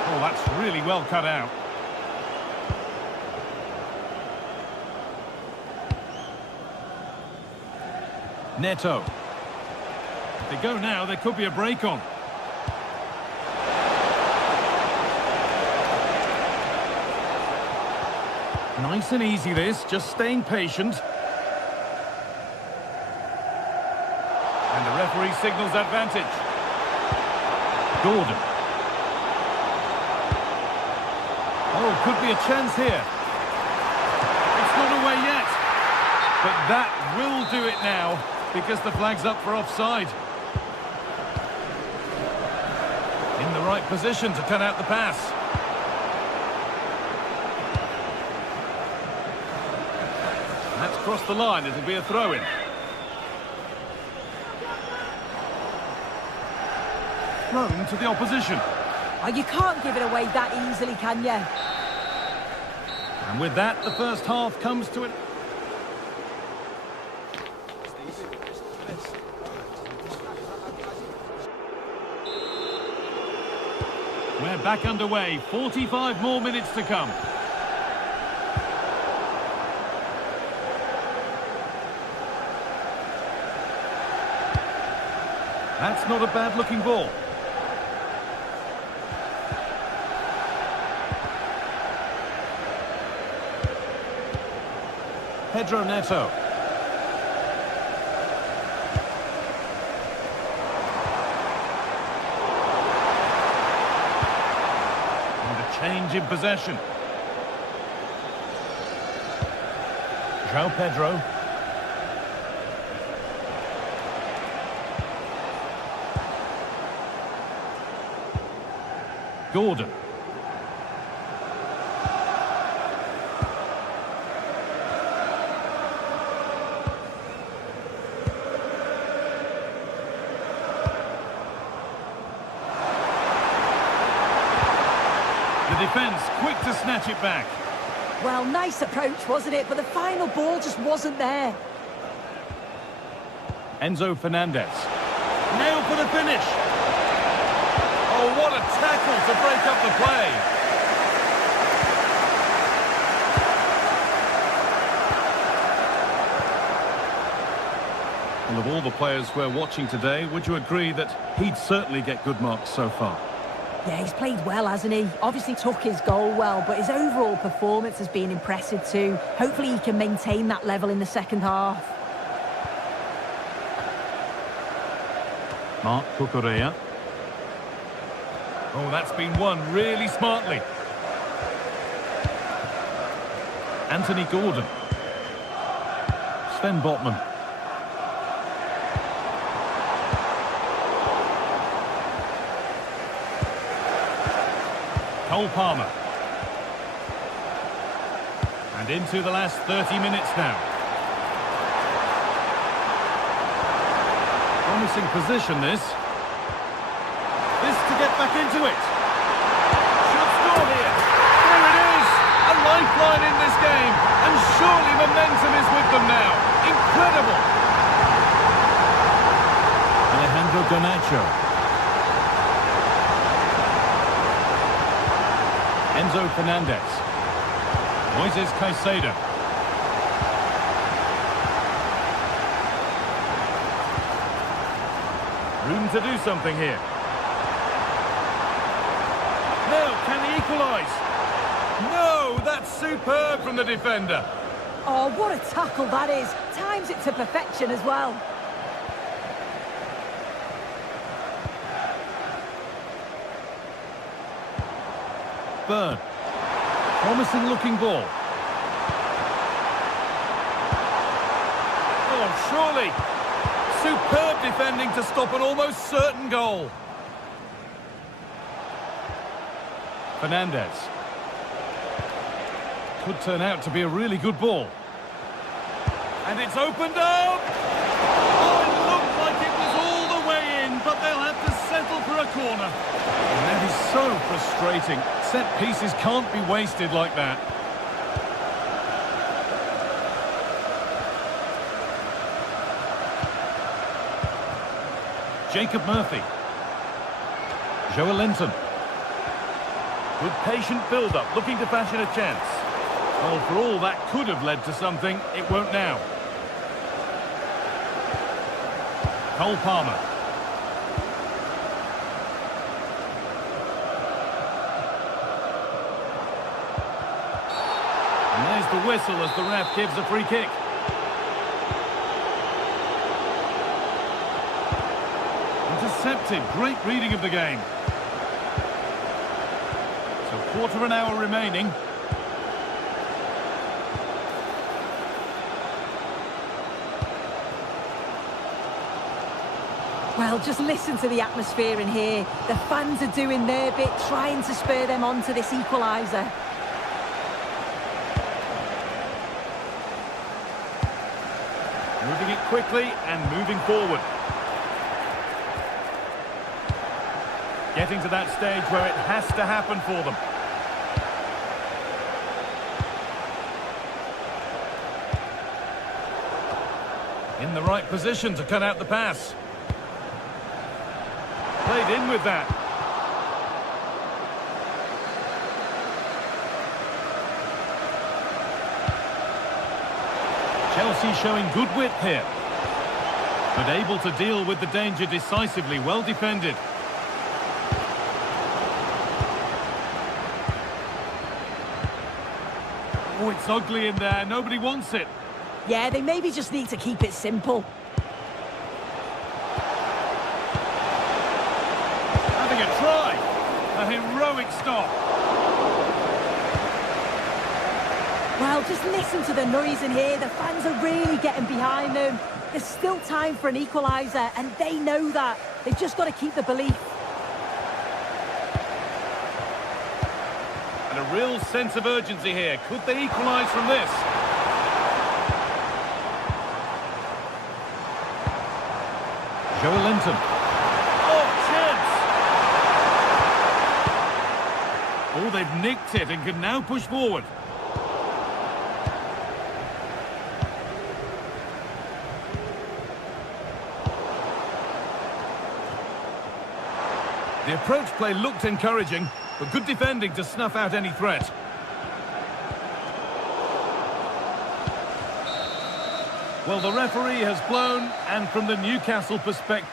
Oh, that's really well cut out. Neto. If they go now, there could be a break on. Nice and easy this, just staying patient. And the referee signals advantage. Gordon. Oh, could be a chance here. It's not away yet. But that will do it now, because the flag's up for offside. In the right position to cut out the pass. That's crossed the line, it'll be a throw-in. Thrown to the opposition. Oh, you can't give it away that easily, can you? And with that, the first half comes to an... We're back underway, 45 more minutes to come. That's not a bad-looking ball. Pedro Neto. Change in possession. João Pedro. Gordon. Defence quick to snatch it back. Well, nice approach, wasn't it? But the final ball just wasn't there. Enzo Fernandez. Nailed for the finish. Oh, what a tackle to break up the play. Well, of all the players we're watching today, would you agree that he'd certainly get good marks so far? Yeah, he's played well, hasn't he? Obviously took his goal well, but his overall performance has been impressive too. Hopefully he can maintain that level in the second half. Marc Cucurella. Oh, that's been won really smartly. Anthony Gordon. Sven Botman. Cole Palmer. And into the last 30 minutes now. Promising position, this. This to get back into it. Should score here. There it is. A lifeline in this game. And surely momentum is with them now. Incredible. Alejandro Garnacho. Enzo Fernandez. Moises Caicedo. Room to do something here. Now, can he equalise? No, that's superb from the defender. Oh, what a tackle that is. Times it to perfection as well. Burn. Promising looking ball. Oh, surely. Superb defending to stop an almost certain goal. Fernandez. Could turn out to be a really good ball. And it's opened up! Oh, it looked like it was all the way in, but they'll have to settle for a corner. And that is so frustrating. Set pieces can't be wasted like that. Jacob Murphy. Joe Linton. Good patient build-up, looking to fashion a chance. Well, for all that could have led to something, it won't now. Cole Palmer. And there's the whistle as the ref gives a free kick. Intercepted, great reading of the game. So quarter of an hour remaining. Well, just listen to the atmosphere in here. The fans are doing their bit, trying to spur them on to this equaliser. Moving it quickly and moving forward. Getting to that stage where it has to happen for them. In the right position to cut out the pass. Played in with that. Chelsea showing good width here. But able to deal with the danger decisively, well defended. Oh, it's ugly in there, nobody wants it. Yeah, they maybe just need to keep it simple. Having a try. A heroic stop. Well, just listen to the noise in here. The fans are really getting behind them. There's still time for an equaliser, and they know that. They've just got to keep the belief. And a real sense of urgency here. Could they equalise from this? Joe Linton. Oh, chance! Oh, they've nicked it and can now push forward. The approach play looked encouraging, but good defending to snuff out any threat. Well, the referee has blown, and from the Newcastle perspective...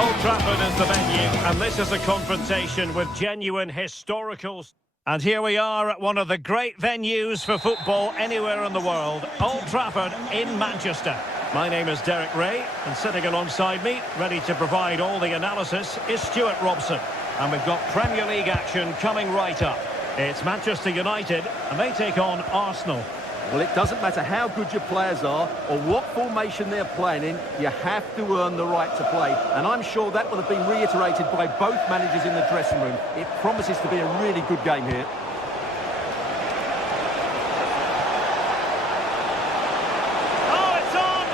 Old Trafford is the venue, and this is a confrontation with genuine historicals. And here we are at one of the great venues for football anywhere in the world, Old Trafford in Manchester. My name is Derek Ray, and sitting alongside me, ready to provide all the analysis, is Stuart Robson. And we've got Premier League action coming right up. It's Manchester United, and they take on Arsenal. Well, it doesn't matter how good your players are or what formation they're playing in, you have to earn the right to play. And I'm sure that will have been reiterated by both managers in the dressing room. It promises to be a really good game here. Oh, it's on!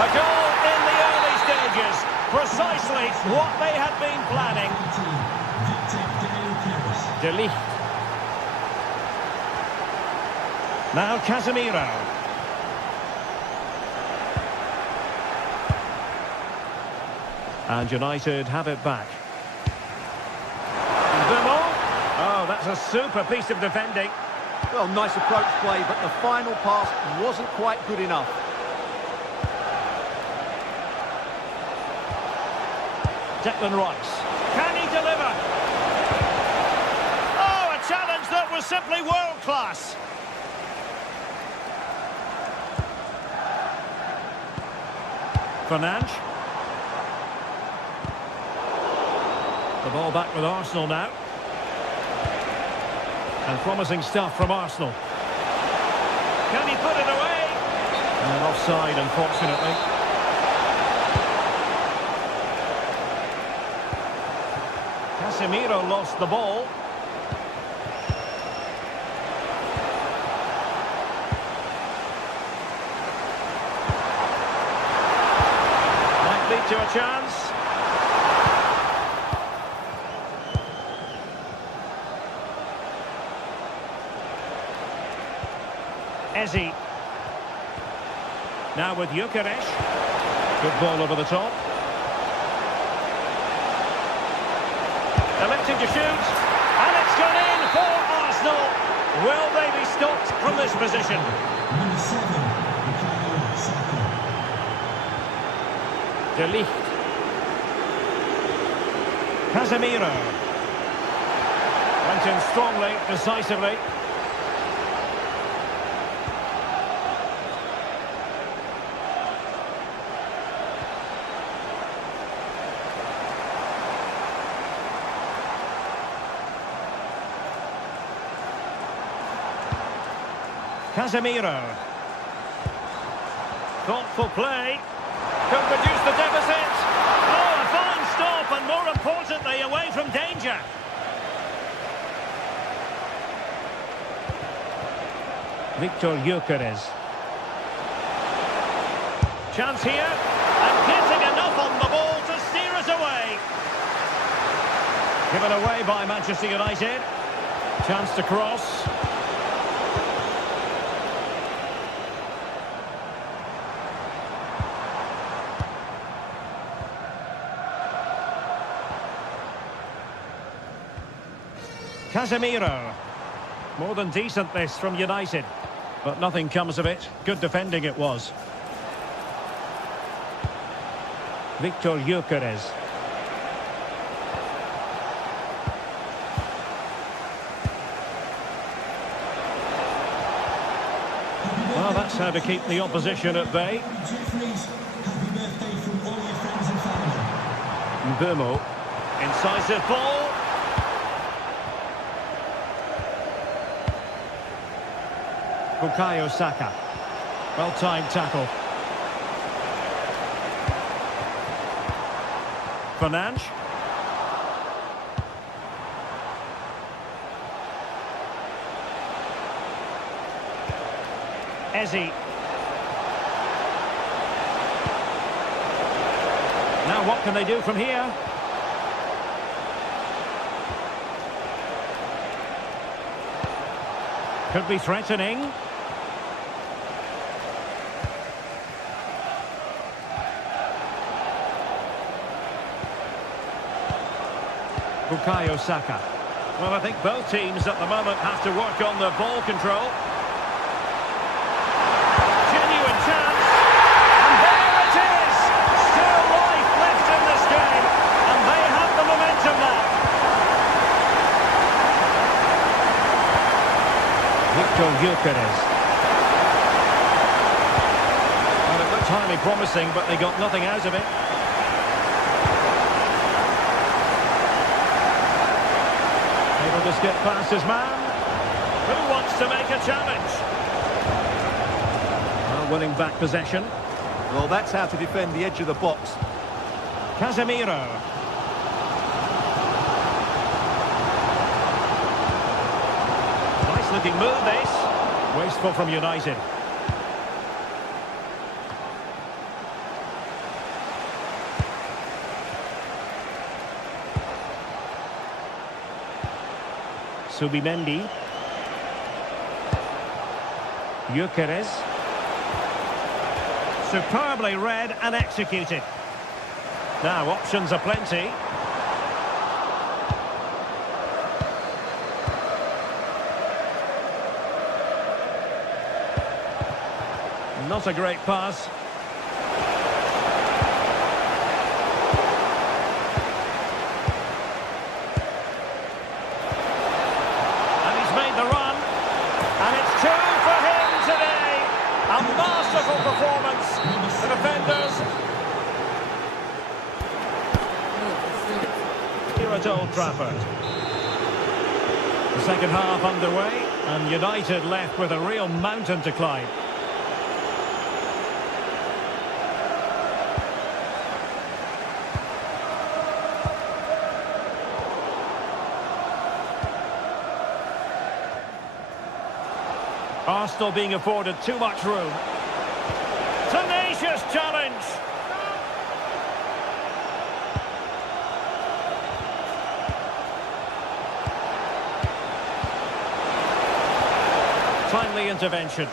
A goal in the early stages. Precisely what they had been planning. De Ligt. Now Casemiro. And United have it back. Oh, that's a super piece of defending. Well, nice approach play, but the final pass wasn't quite good enough. Declan Rice. Can he deliver? Oh, a challenge that was simply world-class. Fernandes. The ball back with Arsenal now. And promising stuff from Arsenal. Can he put it away? And offside, unfortunately. Casemiro lost the ball. To a chance. Eze. Now with Gyökeres. Good ball over the top. Electing to shoot. And it's gone in for Arsenal. Will they be stopped from this position? Number 7. De Ligt. Casemiro. Went in strongly, decisively. Casemiro. Thoughtful play. Could reduce the deficit. Oh, a fine stop, and more importantly, away from danger. Victor Gyökeres. Chance here, and getting enough on the ball to steer us away. Given away by Manchester United. Chance to cross. Casemiro. More than decent this from United. But nothing comes of it. Good defending it was. Victor Gyökeres. Well, that's how to keep the opposition at bay. Mbeumo. Incisive ball. Bukayo Saka. Well-timed tackle. Fernandes. Eze. Now what can they do from here? Could be threatening. Bukayo Saka. Well, I think both teams at the moment have to work on their ball control. Genuine chance. And there it is! Gyökeres. Well, it looked highly promising, but they got nothing out of it. Able to skip past his man. Who wants to make a challenge? Well, winning back possession. Well, that's how to defend the edge of the box. Casemiro. Nice looking move, this. Wasteful from United. Subimendi. Gyökeres. Superbly read and executed. Now, options are plenty. Not a great pass. And he's made the run. And it's 2 for him today. A masterful performance. The defenders here at Old Trafford. The second half underway, and United left with a real mountain to climb. Arsenal being afforded too much room. Tenacious challenge. Timely intervention.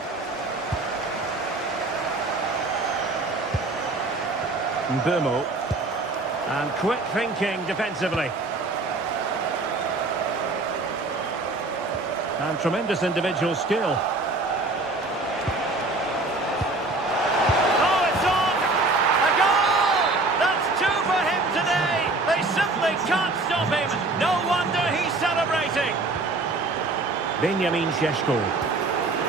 Mbeumo. And quick thinking defensively. And tremendous individual skill. Oh, it's on! A goal! That's 2 for him today! They simply can't stop him! No wonder he's celebrating! Benjamin Šeško.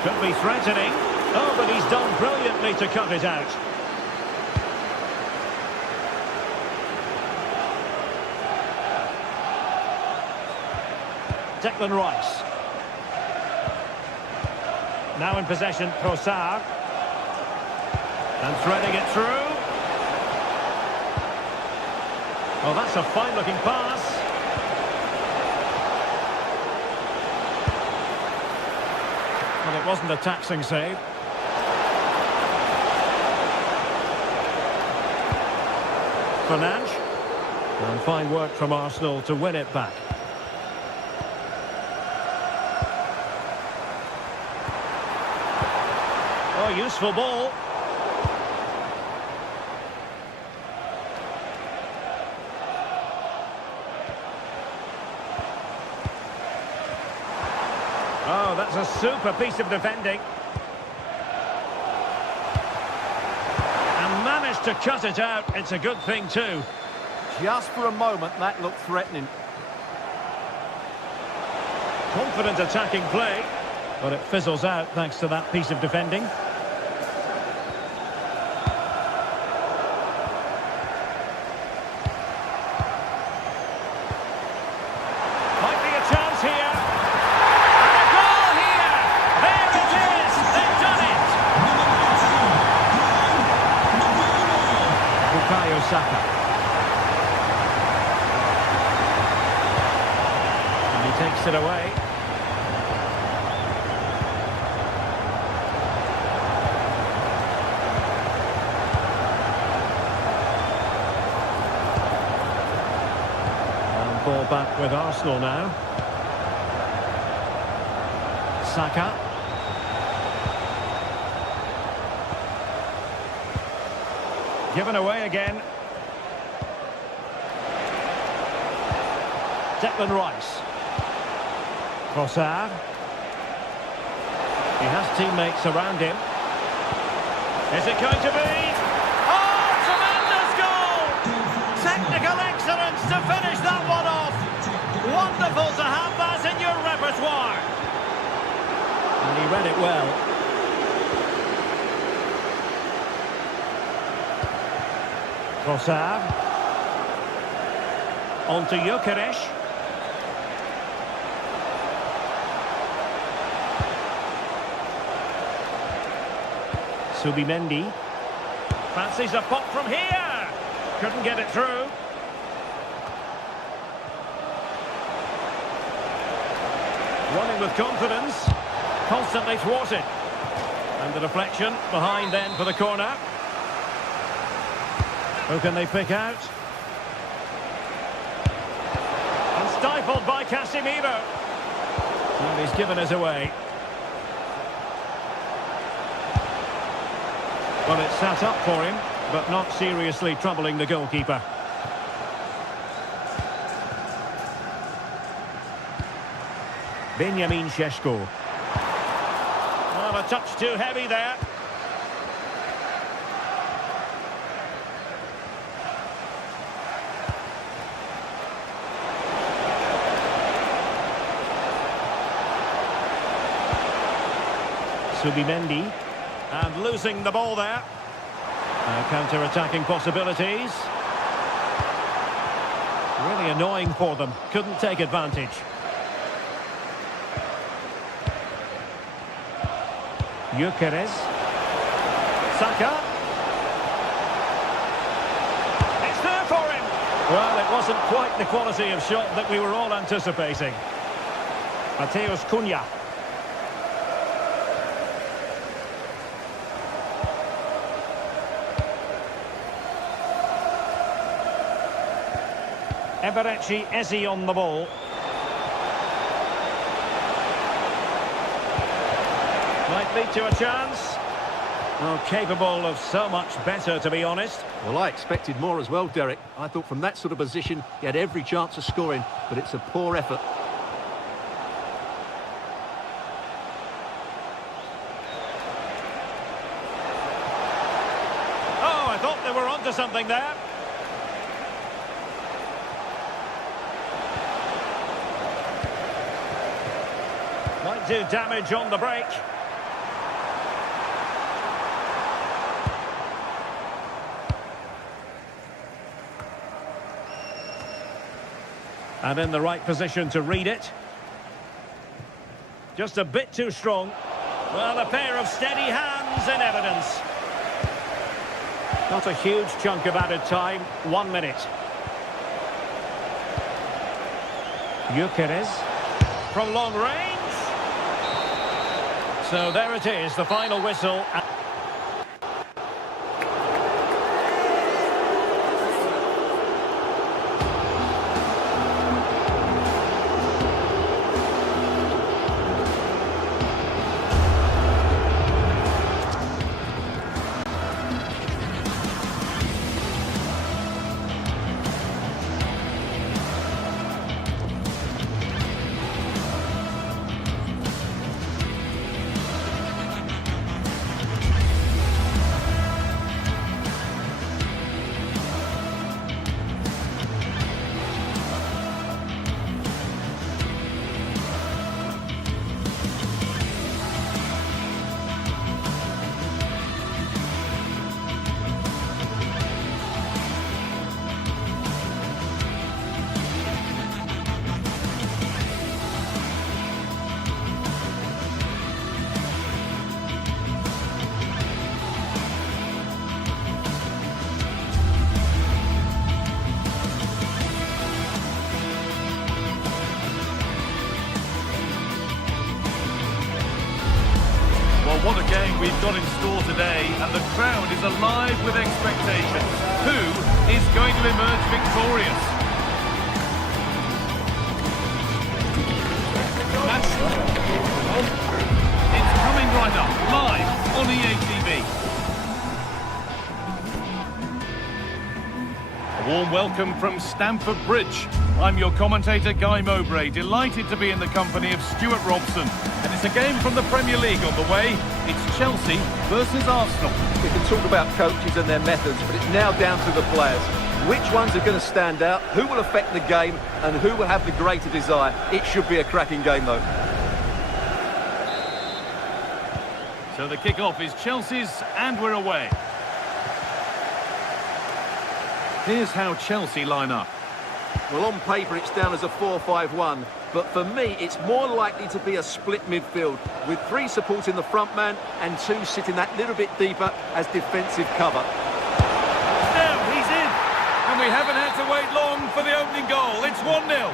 Could be threatening. Oh, but he's done brilliantly to cut it out. Declan Rice. Now in possession, Trossard. And threading it through. Oh, that's a fine-looking pass. Well, it wasn't a taxing save. Fernandes. And fine work from Arsenal to win it back. Oh, useful ball. Oh, that's a super piece of defending. And managed to cut it out. It's a good thing too. Just for a moment, that looked threatening. Confident attacking play, but it fizzles out thanks to that piece of defending. Might be a chance here. And a goal here. There it is. They've done it. Bukayo Saka. And he takes it away. Ball back with Arsenal now. Saka. Given away again. Declan Rice. Trossard. He has teammates around him. Is it going to be? Oh, tremendous goal! Technical excellence to finish that one off. Wonderful to have that in your repertoire. And he read Trossard. On to Gyökeres. Subimendi. Fancies a pop from here. Couldn't get it through. Running with confidence. Constantly thwarted. And the deflection behind then for the corner. Who can they pick out? And stifled by Casemiro. And he's given us away. Well, it's sat up for him, but not seriously troubling the goalkeeper. Benjamin Šeško. Well, a touch too heavy there. Subimendi. And losing the ball there. Counter-attacking possibilities. Really annoying for them. Couldn't take advantage. Gyökeres. Saka. It's there for him. Well, it wasn't quite the quality of shot that we were all anticipating. Mateus Cunha. Eberechi Eze on the ball. Might lead to a chance. Well, capable of so much better, to be honest. Well, I expected more as well, Derek. I thought from that sort of position, he had every chance of scoring, but it's a poor effort. Oh, I thought they were onto something there. Might do damage on the break. And in the right position to read it. Just a bit too strong. Well, a pair of steady hands in evidence. Not a huge chunk of added time. 1 minute. Gyökeres. From long range. So there it is, the final whistle. What a game we've got in store today, and the crowd is alive with expectation. Who is going to emerge victorious? It's coming right up, live on EA TV. A warm welcome from Stamford Bridge. I'm your commentator, Guy Mowbray, delighted to be in the company of Stuart Robson. And it's a game from the Premier League on the way. It's Chelsea versus Arsenal. We can talk about coaches and their methods, but it's now down to the players. Which ones are going to stand out, who will affect the game, and who will have the greater desire? It should be a cracking game, though. So the kick-off is Chelsea's, and we're away. Here's how Chelsea line up. Well, on paper, it's down as a 4-5-1. But for me, it's more likely to be a split midfield, with 3 supporting the front man and 2 sitting that little bit deeper as defensive cover. Now he's in, and we haven't had to wait long for the opening goal. It's 1-0.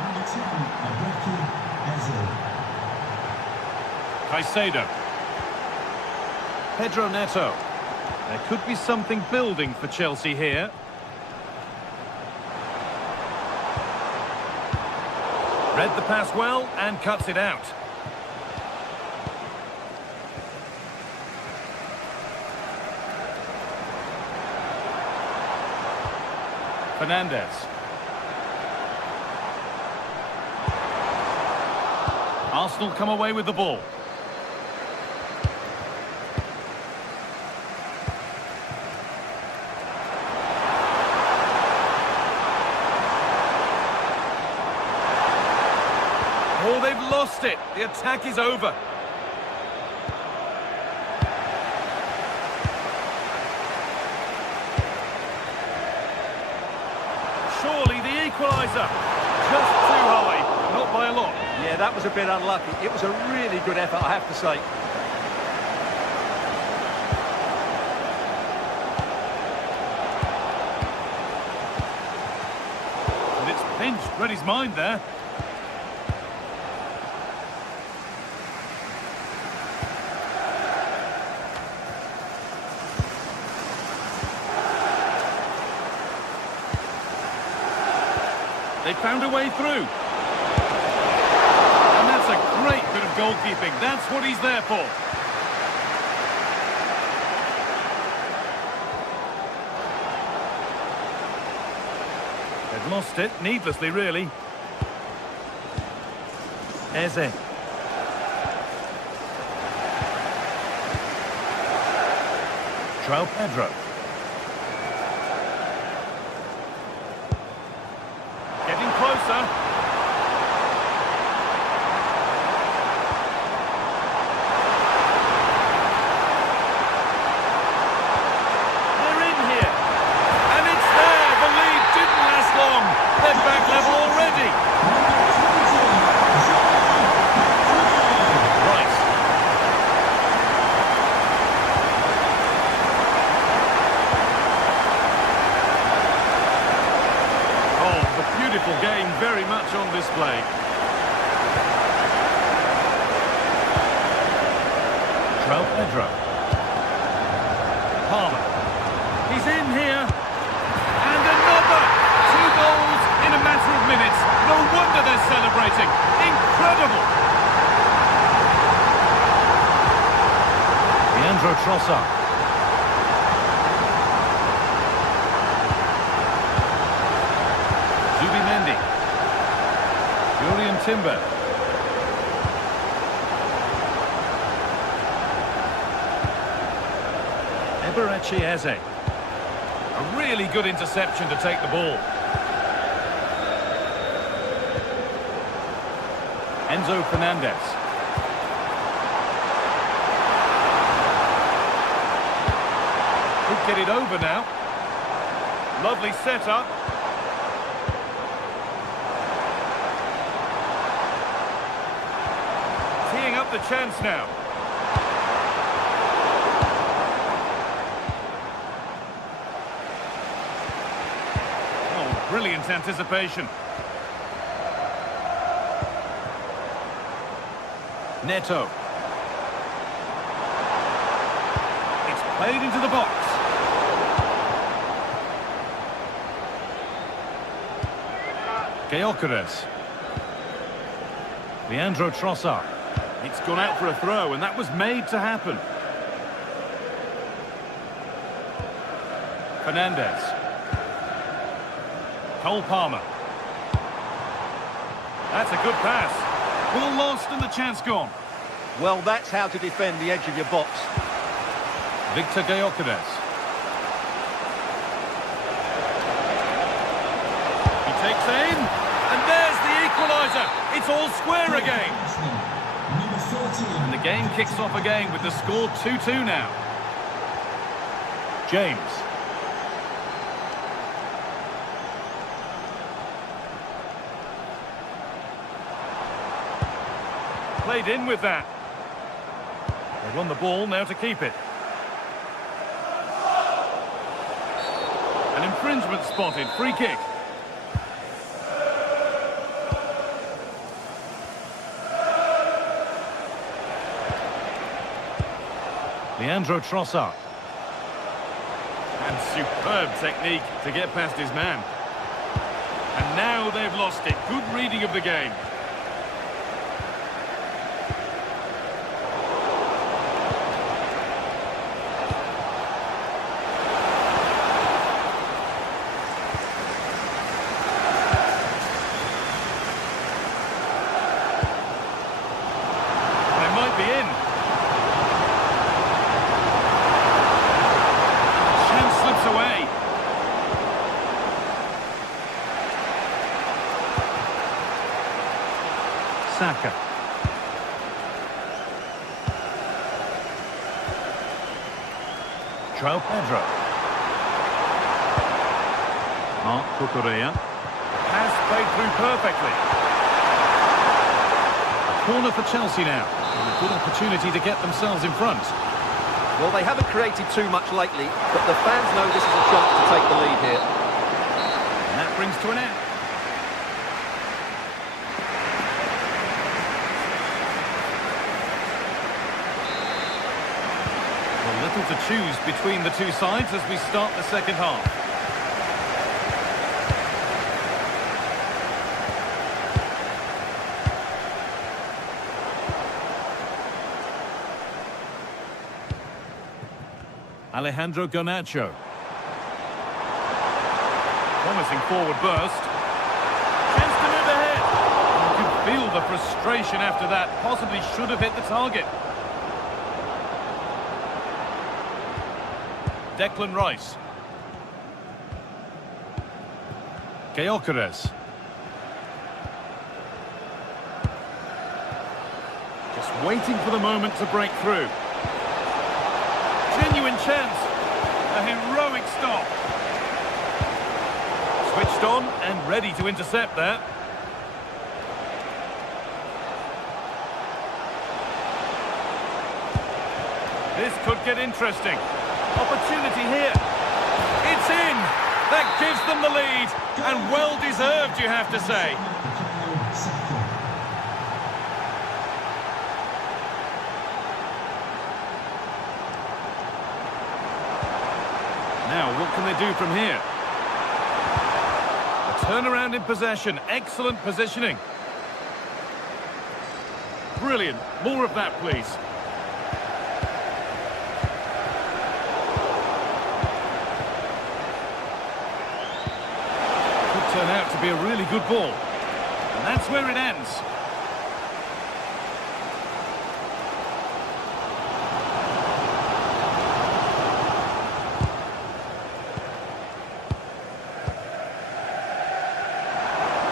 Caicedo. Pedro Neto. There could be something building for Chelsea here. Read the pass well and cuts it out. Fernandez. Arsenal come away with the ball. Oh, they've lost it. The attack is over. Surely the equaliser. Just too high. Not by a lot. Yeah, that was a bit unlucky. It was a really good effort, I have to say. And it's pinched. Read his mind there. They found a way through. And that's a great bit of goalkeeping. That's what he's there for. They've lost it, needlessly, really. Eze. João Pedro. Getting closer. They're in here. And it's there. The lead didn't last long. They're back level already. Right. Oh, the beautiful game very much on display. João Pedro. Palmer. He's in here. And another. 2 goals in a matter of minutes. No wonder they're celebrating. Incredible. Leandro Trossard. Zubimendi. Julian Timber. Eberechi Eze. A really good interception to take the ball. Enzo Fernandez. Could get it over now. Lovely setup. Teeing up the chance now. Oh, brilliant anticipation. Neto. It's played into the box. Gyökeres. Leandro Trossard. It's gone out for a throw, and that was made to happen. Fernandez. Cole Palmer. That's a good pass. Ball lost and the chance gone. Well, that's how to defend the edge of your box. Victor Gyökeres. He takes aim, and there's the equaliser. It's all square again. And the game kicks off again with the score 2-2 now. James. played in with that. They won the ball, now to keep it. An infringement spotted, free kick. Leandro Trossard. And superb technique to get past his man. And now they've lost it. Good reading of the game. They might be in. Chance slips away. Saka. João Pedro. Marc Cucurella. Pass played through perfectly. A corner for Chelsea now. A good opportunity to get themselves in front. Well, they haven't created too much lately, but the fans know this is a chance to take the lead here. And that brings to an end. Little to choose between the two sides as we start the second half. Alejandro Garnacho. Promising forward burst. Chance to move ahead. You could feel the frustration after that. Possibly should have hit the target. Declan Rice. Gyökeres. Just waiting for the moment to break through. Genuine chance. A heroic stop. Switched on and ready to intercept there. This could get interesting. Opportunity here. It's in. That gives them the lead. And well deserved, you have to say. Now, what can they do from here? A turnaround in possession. Excellent positioning. Brilliant. More of that, please. Turn out to be a really good ball. And that's where it ends.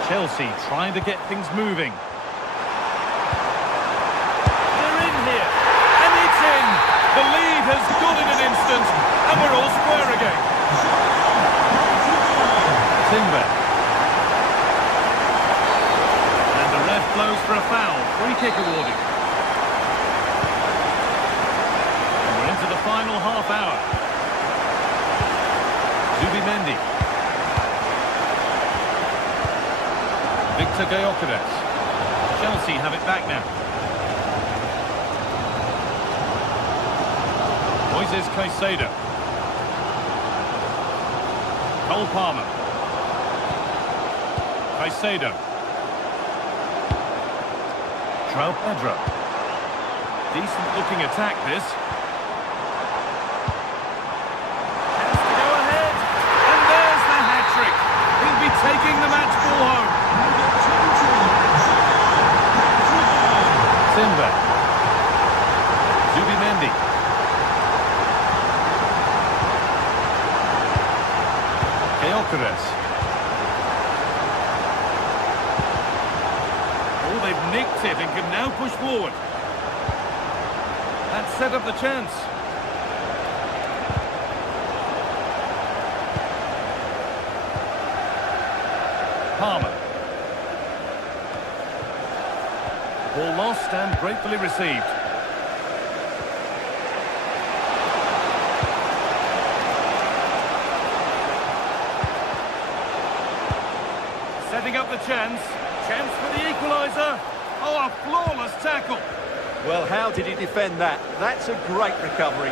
Chelsea trying to get things moving. They're in here. And it's in. The lead has gone in an instant. And we're all square again. Timber. Blows for a foul. Free kick awarded. And we're into the final half hour. Zubimendi. Victor Gyökeres. Chelsea have it back now. Moises Caicedo. Cole Palmer. Caicedo. João Pedro. Decent looking attack this. Chance to go ahead. And there's the hat-trick. He'll be taking the match ball home. Timber. Zubimendi. Gyökeres. They've nicked it and can now push forward. That set up the chance. Palmer. Ball lost and gratefully received. Setting up the chance. Chance for the equaliser. Oh, a flawless tackle. Well, how did he defend that? That's a great recovery.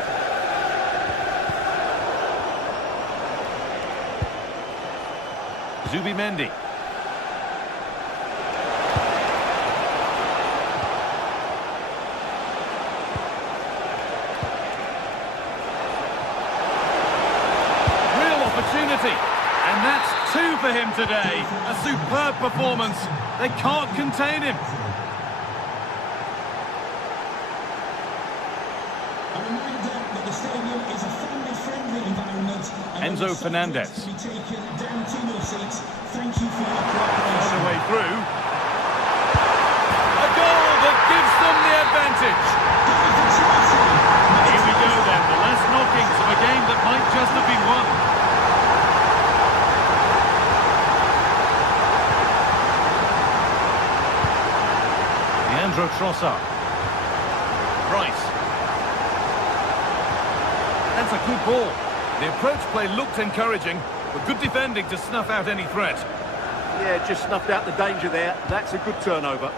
Zubimendi. Real opportunity. And that's two for him today. A superb performance. They can't contain him. A reminder that the stadium is a family-friendly environment. Enzo Fernandez. To be taken down to your seats. Thank you for your cooperation. On the way through. A goal that gives them the advantage. Here we go then, the last knockings of a game that might just have been won. Leandro Trossard. Price. That's a good ball. The approach play looked encouraging, but good defending to snuff out any threat. Yeah, just snuffed out the danger there. That's a good turnover.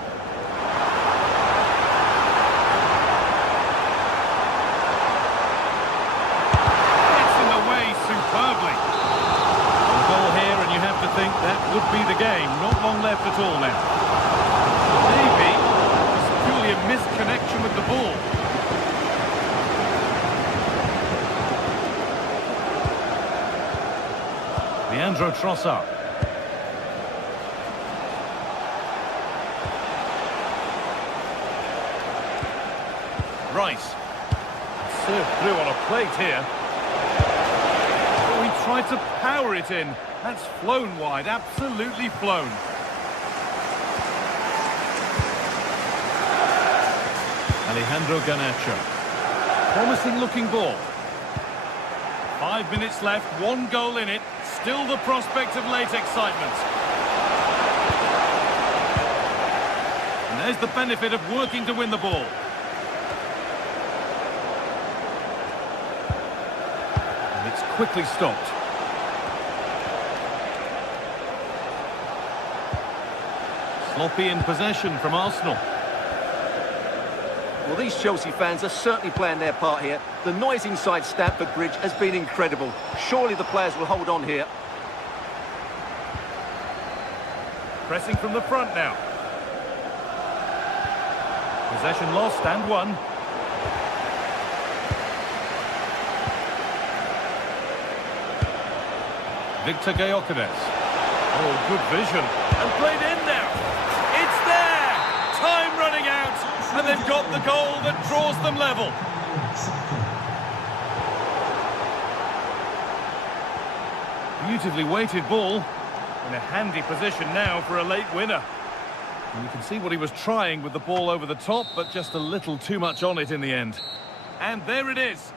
Gets in the way superbly. A goal here, and you have to think that would be the game. Not long left at all now. Maybe just purely a misconnection with the ball. Leandro Trossard. Rice. Served through on a plate here. Oh, he tried to power it in. That's flown wide, absolutely flown. Alejandro Garnacho. Promising looking ball. 5 minutes left, one goal in it. Still the prospect of late excitement. And there's the benefit of working to win the ball. And it's quickly stopped. Sloppy in possession from Arsenal. Well, these Chelsea fans are certainly playing their part here. The noise inside Stamford Bridge has been incredible. Surely the players will hold on here. Pressing from the front now. Possession lost and won. Victor Gyökeres. Oh, good vision. And played in now. It's there! Time running out. And they've got the goal that draws them level. Beautifully weighted ball. In a handy position now for a late winner. And you can see what he was trying with the ball over the top, but just a little too much on it in the end. And there it is.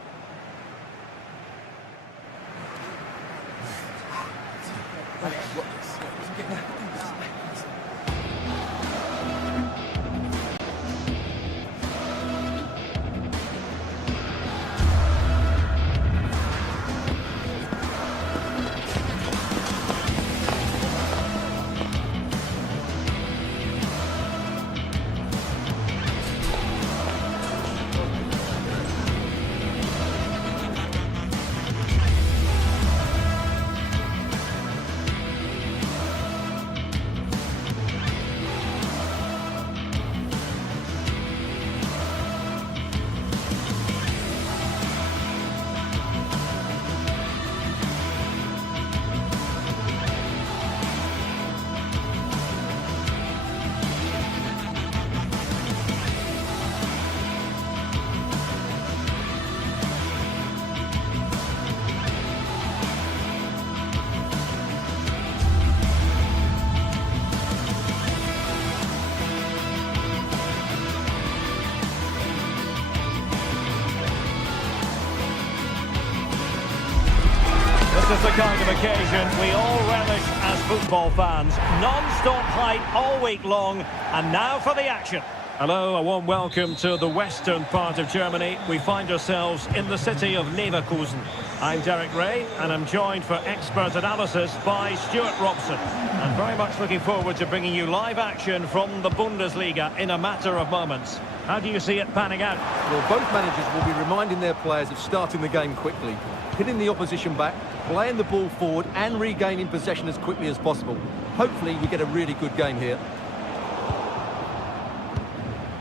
This is the kind of occasion we all relish as football fans. Non-stop hype all week long, and now for the action. Hello, a warm welcome to the western part of Germany. We find ourselves in the city of Leverkusen. I'm Derek Ray, and I'm joined for expert analysis by Stuart Robson. And very much looking forward to bringing you live action from the Bundesliga in a matter of moments. How do you see it panning out? Well, both managers will be reminding their players of starting the game quickly, hitting the opposition back, playing the ball forward and regaining possession as quickly as possible. Hopefully we get a really good game here.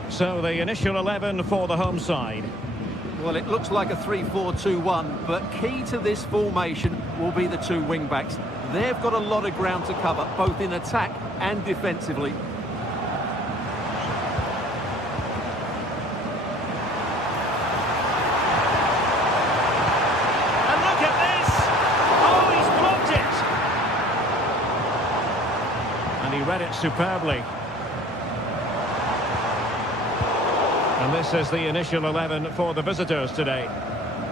So the initial 11 for the home side. Well, it looks like a 3-4-2-1, but key to this formation will be the two wing-backs. They've got a lot of ground to cover, both in attack and defensively. And look at this! Oh, he's blocked it! And he read it superbly. And this is the initial 11 for the visitors today.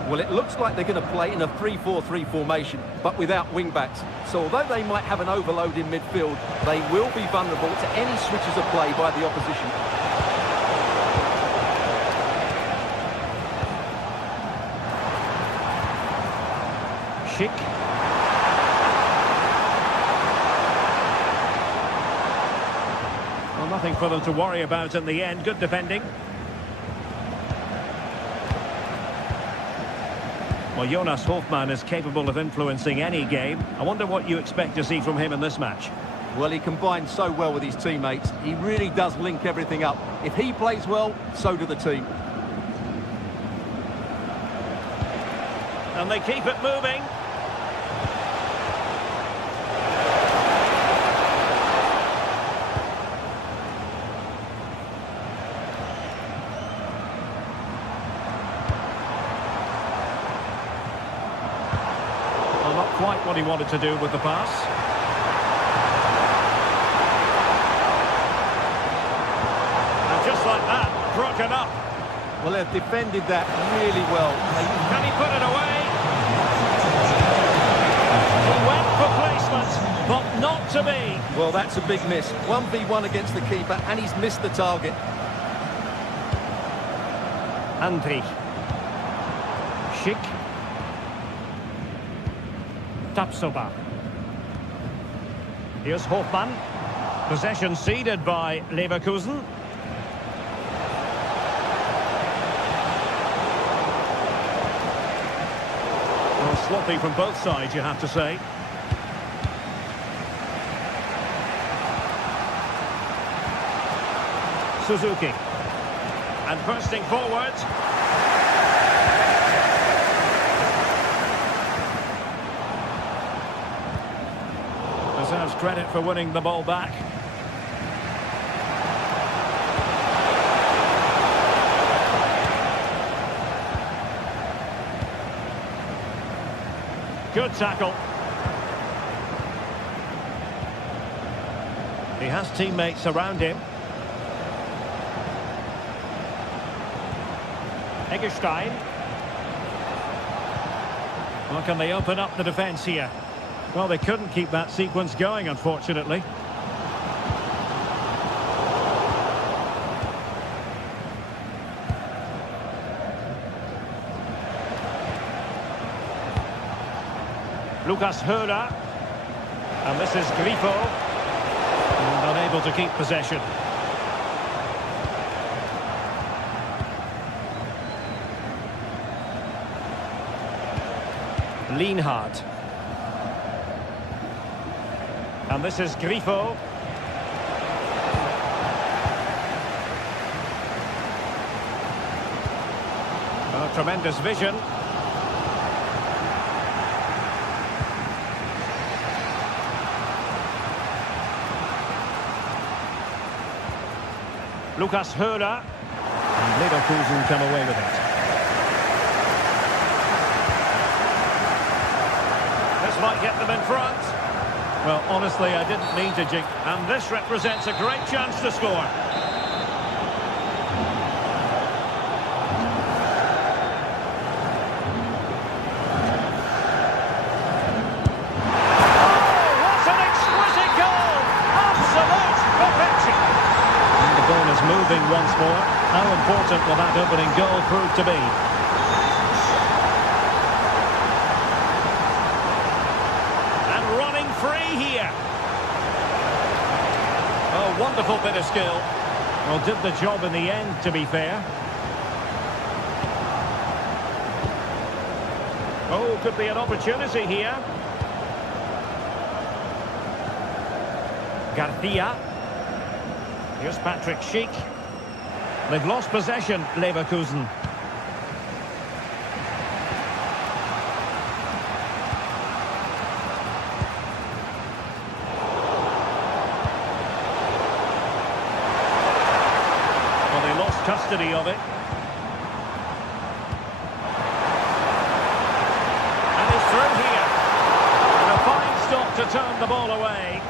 Well, it looks like they're going to play in a 3-4-3 formation, but without wing-backs. So although they might have an overload in midfield, they will be vulnerable to any switches of play by the opposition. Schick. Well, nothing for them to worry about in the end. Good defending. Well, Jonas Hofmann is capable of influencing any game. I wonder what you expect to see from him in this match. Well, he combines so well with his teammates. He really does link everything up. If he plays well, so do the team. And they keep it moving. Not quite what he wanted to do with the pass. And just like that, broken up. Well, they've defended that really well. Can he put it away? He went for placement, but not to be. Well, that's a big miss. 1v1 against the keeper, and he's missed the target. Andri. Schick. Tapsoba. Here's Hofmann. Possession ceded by Leverkusen. Well, sloppy from both sides, you have to say. Suzuki. And bursting forward. Deserves credit for winning the ball back. Good tackle. He has teammates around him. Eggestein. Well, can they open up the defence here? Well, they couldn't keep that sequence going, unfortunately. Lucas Höra. And this is Grifo. And unable to keep possession. Lienhard. And this is Grifo. Oh, tremendous vision. Lucas Höra. And Leverkusen come away with it. This might get them in front. Well, honestly, I didn't mean to jinx. And this represents a great chance to score. Moving once How important will that opening goal prove to be? And running free here. Oh, wonderful bit of skill. Well, did the job in the end, to be fair. Oh, could be an opportunity here. Garcia. Here's Patrick Schick. They've lost possession, Leverkusen. Well, they lost custody of it. And it's through here. And a fine stop to turn the ball away.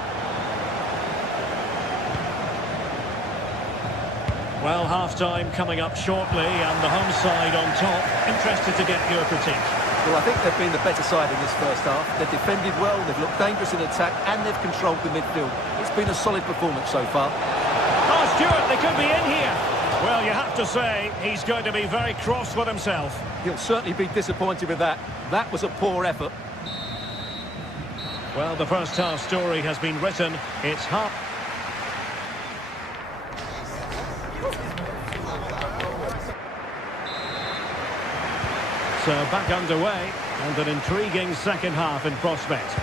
Well, half-time coming up shortly, and the home side on top. Interested to get your critique. Well, I think they've been the better side in this first half. They've defended well, they've looked dangerous in attack, and they've controlled the midfield. It's been a solid performance so far. Oh, Stuart, they could be in here. Well, you have to say, he's going to be very cross with himself. He'll certainly be disappointed with that. That was a poor effort. Well, the first half story has been written. It's half. So back underway, and an intriguing second half in prospect.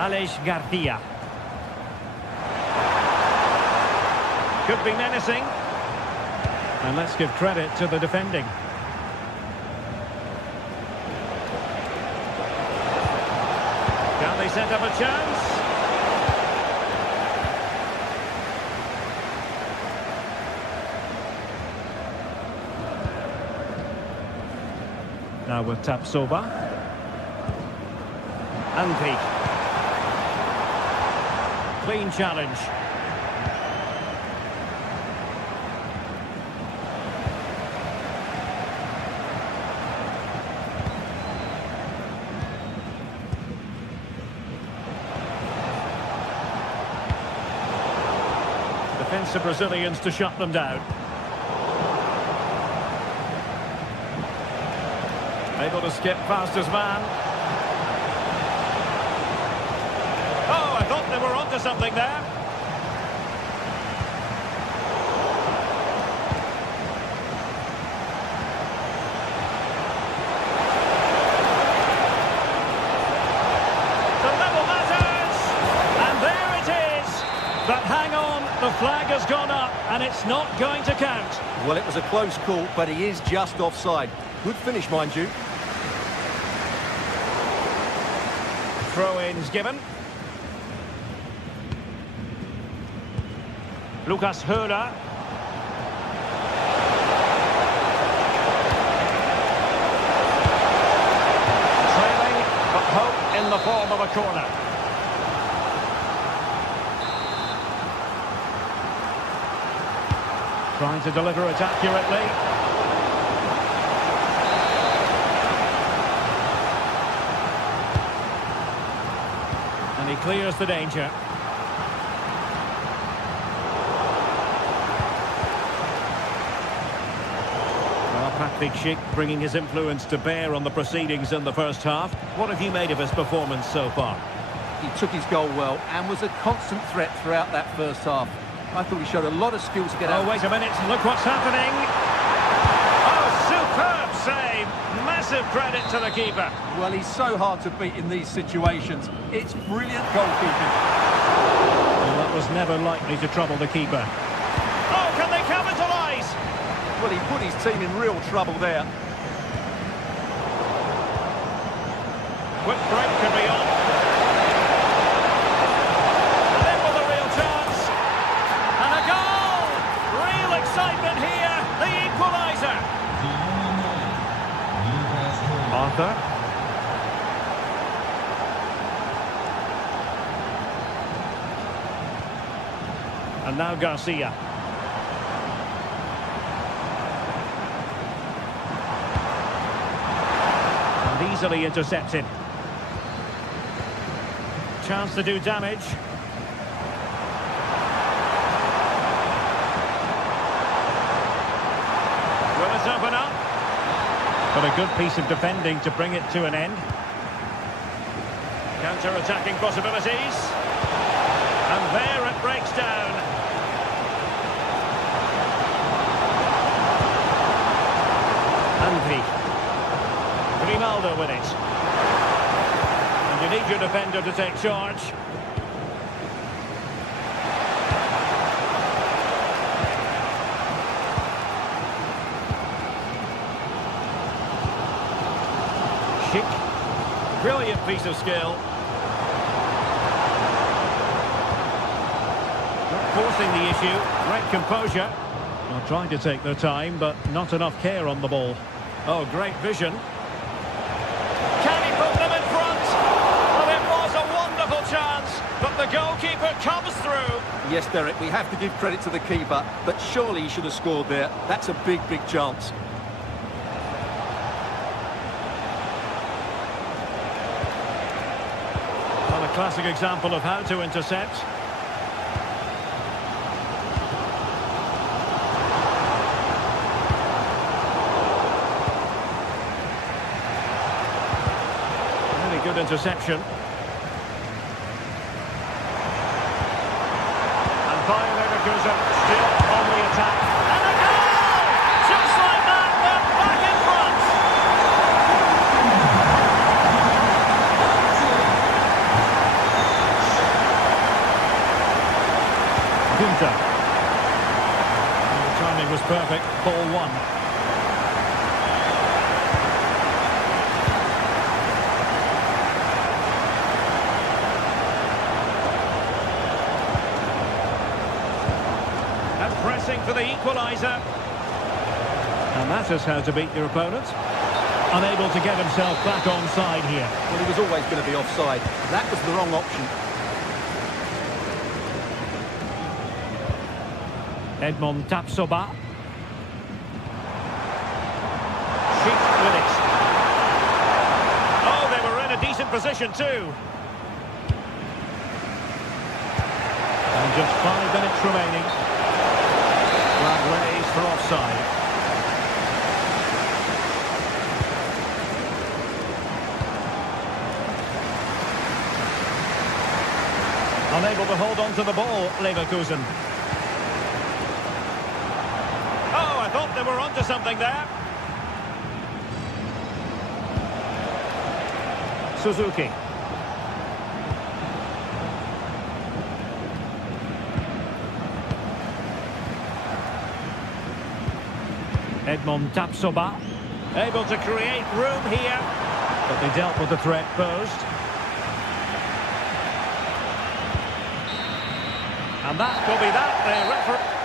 Alex Garcia. Could be menacing. And let's give credit to the defending. Can they set up a chance? Now with Tapsoba. Anpi. Clean challenge. Defensive Brazilians to shut them down. Able to skip past his man. Oh, I thought they were onto something there. The level matters! And there it is! But hang on, the flag has gone up and it's not going to count. Well, it was a close call, but he is just offside. Good finish, mind you. Throw-ins given. Lucas Höhler. Trailing, but hope in the form of a corner. Trying to deliver it accurately. He clears the danger. Well, Patrick Schick bringing his influence to bear on the proceedings in the first half. What have you made of his performance so far? He took his goal well and was a constant threat throughout that first half. I thought he showed a lot of skill to get out. Oh, wait a minute. Look what's happening. Oh, superb save. Massive credit to the keeper. Well, he's so hard to beat in these situations. It's brilliant goalkeeping. Well, that was never likely to trouble the keeper. Oh, can they capitalise? Well, he put his team in real trouble there. Quick break could be on. And then with a real chance. And a goal! Real excitement here. The equaliser. Arthur. And now Garcia. And easily intercepted. Chance to do damage. good piece of defending to bring it to an end. Counter-attacking possibilities. And there it breaks down. Anvi. Grimaldo with it. And you need your defender to take charge. Schick. Brilliant piece of skill. Not forcing the issue. Great composure. Well, trying to take their time, but not enough care on the ball. Oh, great vision. Can he put them in front? Well, it was a wonderful chance, but the goalkeeper comes through. Yes, Derek, we have to give credit to the keeper, but surely he should have scored there. That's a big, big chance. Well, a classic example of how to intercept. Good interception. And Bayern Leverkusen still on the attack. And a goal! Just like that, they're back in front. Gunter. The timing was perfect. Ball one. Pressing for the equaliser. And that is how to beat your opponent. Unable to get himself back onside here. Well, he was always going to be offside. That was the wrong option. Edmond Tapsoba. Schick with it. Oh, they were in a decent position too. And just 5 minutes remaining. Flag raised for offside. Unable to hold on to the ball, Leverkusen. Oh, I thought they were onto something there. Suzuki. Edmond Tapsoba, able to create room here, but they dealt with the threat posed. And that will be that, the referee.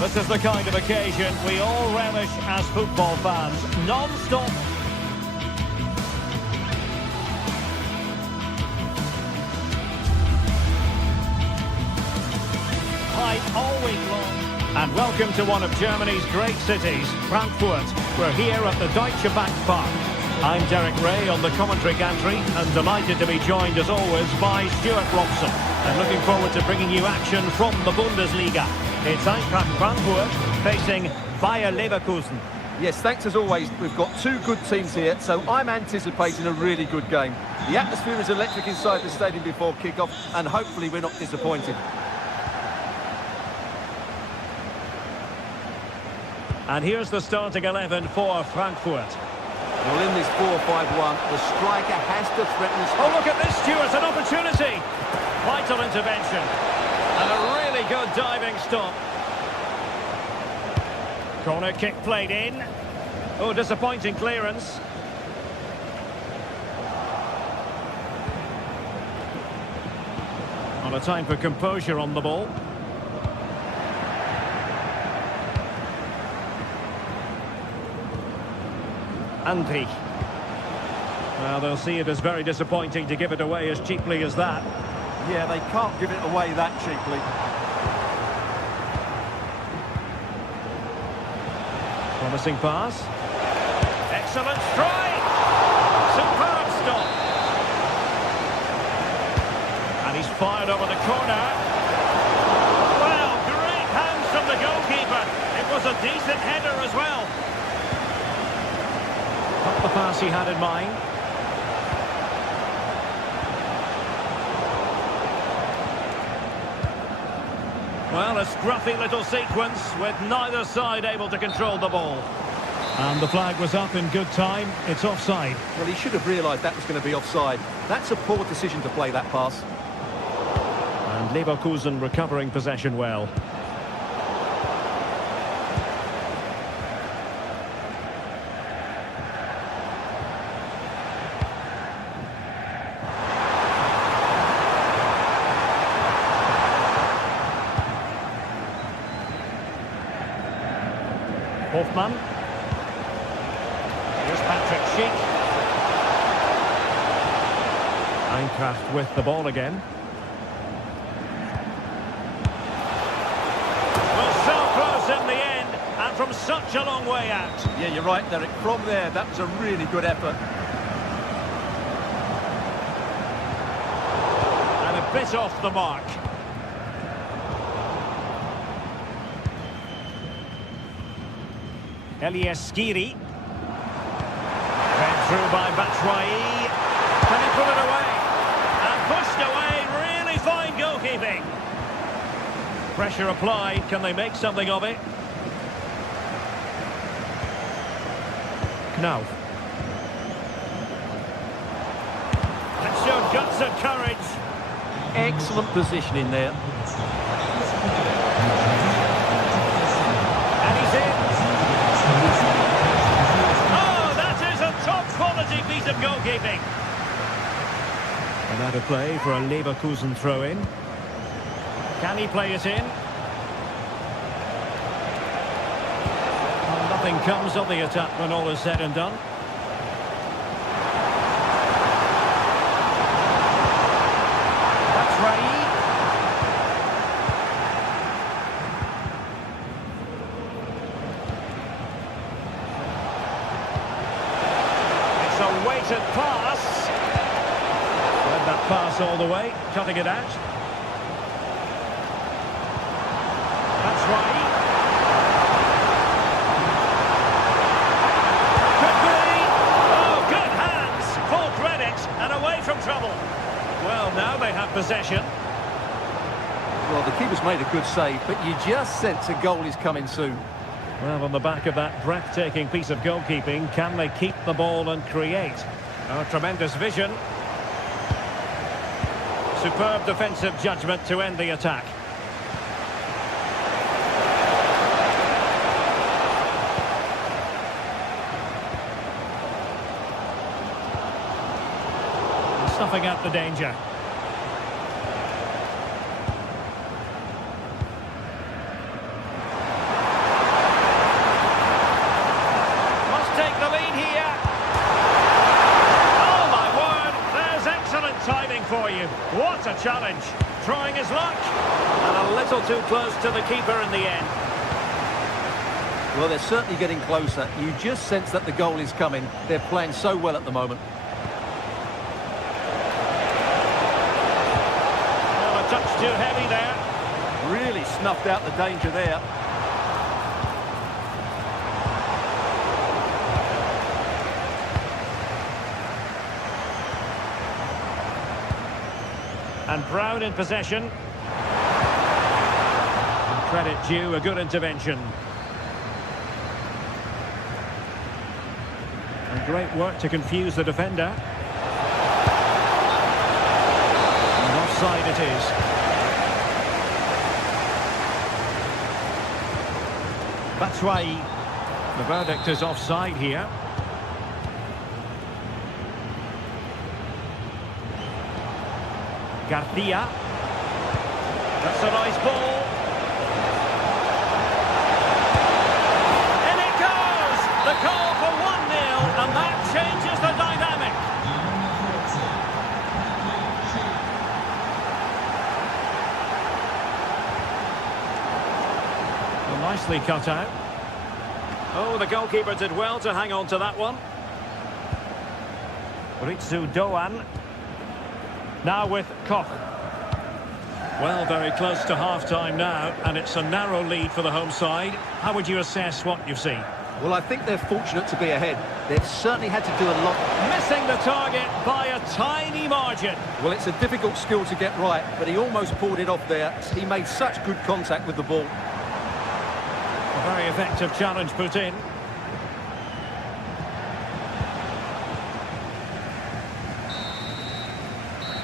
This is the kind of occasion we all relish as football fans. Non-stop. Fight all week long. And welcome to one of Germany's great cities, Frankfurt. We're here at the Deutsche Bank Park. I'm Derek Ray on the commentary gantry and delighted to be joined as always by Stuart Robson. And looking forward to bringing you action from the Bundesliga. It's Eintracht Frankfurt facing Bayer Leverkusen. Yes, thanks as always. We've got two good teams here, so I'm anticipating a really good game. The atmosphere is electric inside the stadium before kick-off, and hopefully we're not disappointed. And here's the starting 11 for Frankfurt. Well, in this 4-5-1, the striker has to threaten the spot. Oh, look at this, Stuart, an opportunity. Vital intervention. And a real good diving stop. Corner kick played in. Oh, disappointing clearance. Not a time for composure on the ball. Andy. Well, they'll see it as very disappointing to give it away as cheaply as that. Yeah, they can't give it away that cheaply. Promising pass. Excellent strike! Superb stop! And he's fired over the corner. Well, great hands from the goalkeeper. It was a decent header as well. Not the pass he had in mind. Well, a scruffy little sequence with neither side able to control the ball. And the flag was up in good time. It's offside. Well, he should have realised that was going to be offside. That's a poor decision to play that pass. And Leverkusen recovering possession well. Hoffmann. Here's Patrick Schick. Eintracht with the ball again. Well, so close in the end, and from such a long way out. Yeah, you're right, Derek. From there, that was a really good effort. And a bit off the mark. Elias Skiri. Fed through by Batshuayi. Can he put it away? And pushed away. Really fine goalkeeping. Pressure applied. Can they make something of it? Knauf. That showed guts and courage. Excellent positioning there. And he's in. Oh, that is a top-quality piece of goalkeeping. And out of play for a Leverkusen throw-in. Can he play it in? Well, nothing comes of the attack when all is said and done. That's Rai. It's a weighted pass. Read that pass all the way, cutting it out. That's right. Could be. Oh, good hands. Full credit and away from trouble. Well, now they have possession. Well, the keeper's made a good save, but you just sense a goal is coming soon. Well, on the back of that breathtaking piece of goalkeeping, can they keep the ball and create? Oh, tremendous vision. Superb defensive judgment to end the attack. Snuffing out the danger. Must take the lead here. Oh my word, there's excellent timing for you. What a challenge. Trying his luck. And a little too close to the keeper in the end. Well, they're certainly getting closer. You just sense that the goal is coming. They're playing so well at the moment. Touch too heavy there. Really snuffed out the danger there. And Brown in possession. And credit due, a good intervention. And great work to confuse the defender. And offside it is. That's why the verdict is offside here. Garcia. That's a nice ball. In it goes! The goal for 1-0, and that changes the dynamic. Well, nicely cut out. Oh, the goalkeeper did well to hang on to that one. Ritsu Doan. Now with Koch. Well, very close to half-time now, and it's a narrow lead for the home side. How would you assess what you've seen? Well, I think they're fortunate to be ahead. They've certainly had to do a lot. Missing the target by a tiny margin. Well, it's a difficult skill to get right, but he almost pulled it off there. He made such good contact with the ball. A very effective challenge put in.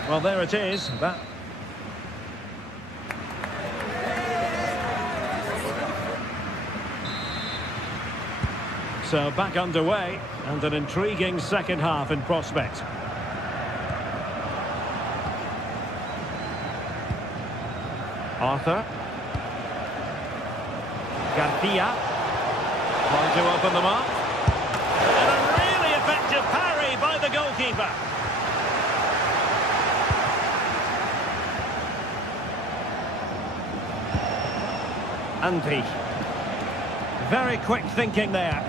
Well, there it is. That. So back underway, and an intriguing second half in prospect. Arthur. Garcia. Trying to open them up. And a really effective parry by the goalkeeper. Andri. Very quick thinking there.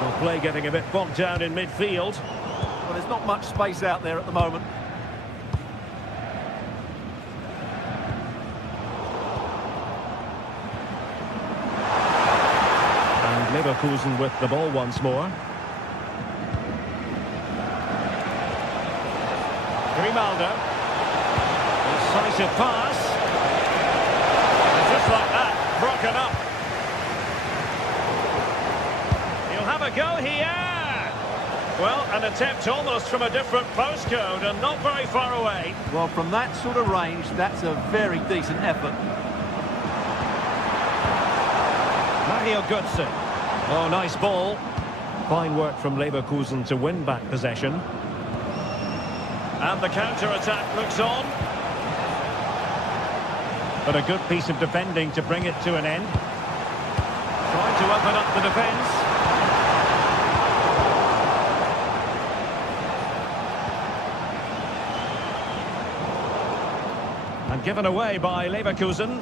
Well, play getting a bit bogged down in midfield. Well, there's not much space out there at the moment. And Leverkusen with the ball once more. Grimaldo. Decisive pass. And just like that, broken up. He'll have a go here. Well, an attempt almost from a different postcode and not very far away. Well, from that sort of range, that's a very decent effort. Mario Götze. Oh, nice ball. Fine work from Leverkusen to win back possession. And the counter-attack looks on. But a good piece of defending to bring it to an end. Trying to open up the defence. And given away by Leverkusen.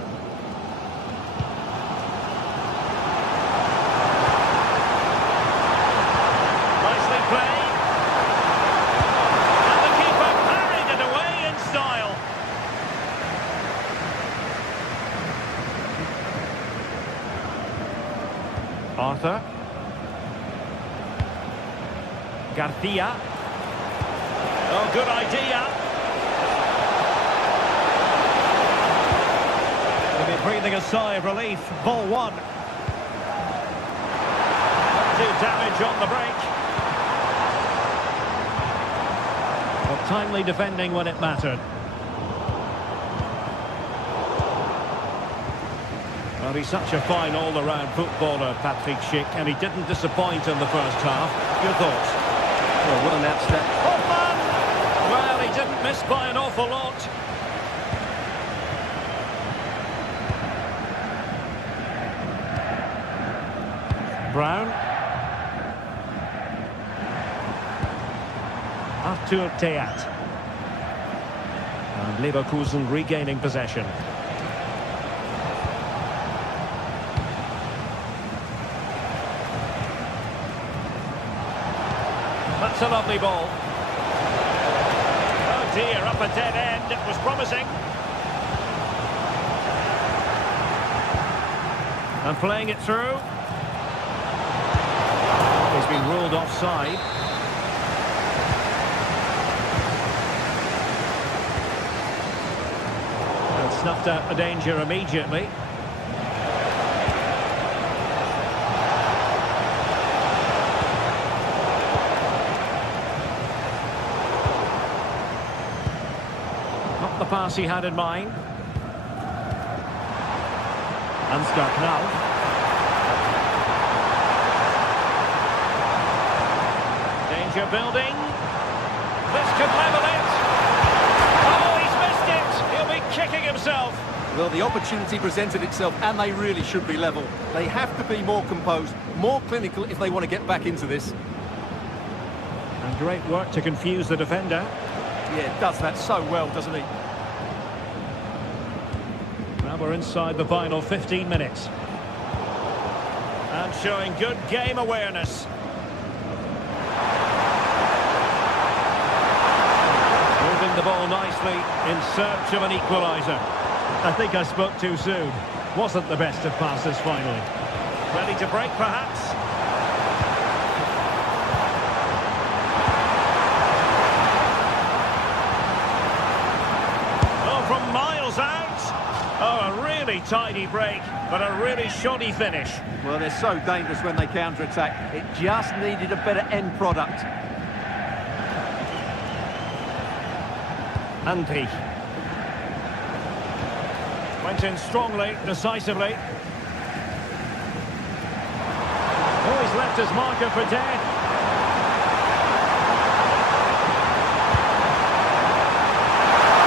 Nicely played. Arthur. Garcia. Oh, good idea. They'll be breathing a sigh of relief. Ball one. Not too damage on the break. But timely defending when it mattered. Well, he's such a fine all-around footballer, Patrick Schick, and he didn't disappoint in the first half. Your thoughts? Well, what an outstanding... Hoffman! Well, he didn't miss by an awful lot. Brown. Arthur Theat. And Leverkusen regaining possession. That's a lovely ball. Oh dear, up a dead end. It was promising. And playing it through. He's been ruled offside. And snuffed out the danger immediately. the pass he had in mind. Ansgar Knal. Danger building. This could level it. Oh, he's missed it. He'll be kicking himself. Well, the opportunity presented itself, and they really should be level. They have to be more composed, more clinical if they want to get back into this. And great work to confuse the defender. Yeah, does that so well, doesn't he? Now we're inside the final 15 minutes. And showing good game awareness. Moving the ball nicely in search of an equaliser. I think I spoke too soon. Wasn't the best of passes finally. Ready to break perhaps? Oh, from miles out. Oh, a really tidy break, but a really shoddy finish. Well, they're so dangerous when they counter-attack. It just needed a better end product. Antti. Went in strongly, decisively. Oh, he's left his marker for dead.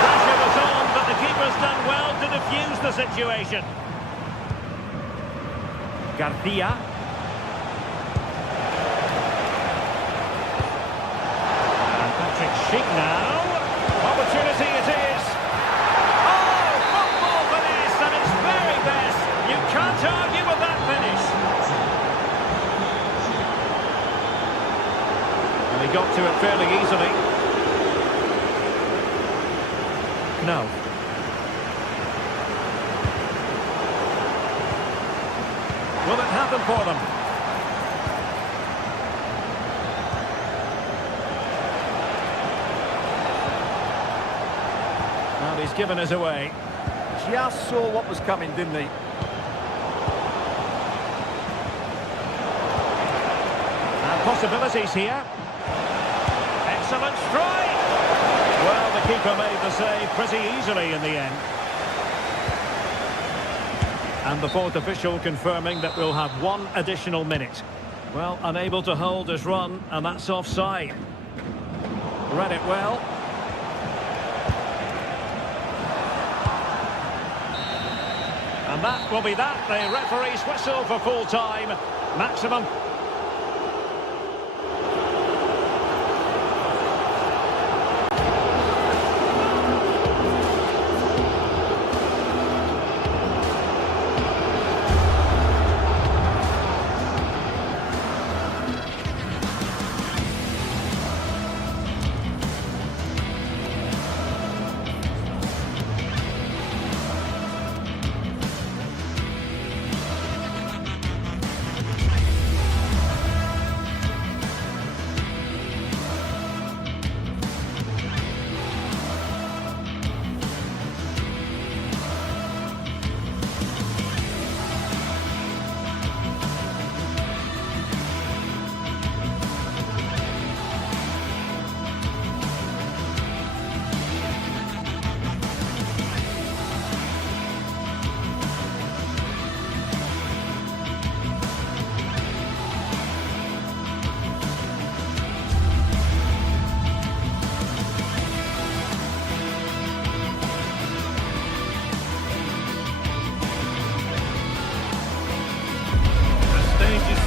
Pressure was on, but the keeper's done well to defuse the situation. Garcia. And Patrick Schick now. Opportunity it is. Oh, football finish at its very best. You can't argue with that finish. And he got to it fairly easily. No. Will it happen for them? Well, he's given us away. Just saw what was coming, didn't he? And possibilities here. Excellent strike! Well, the keeper made the save pretty easily in the end. And the fourth official confirming that we'll have one additional minute. Well, unable to hold his run, and that's offside. Read it well. And that will be that. The referee's whistle for full time. Maximum.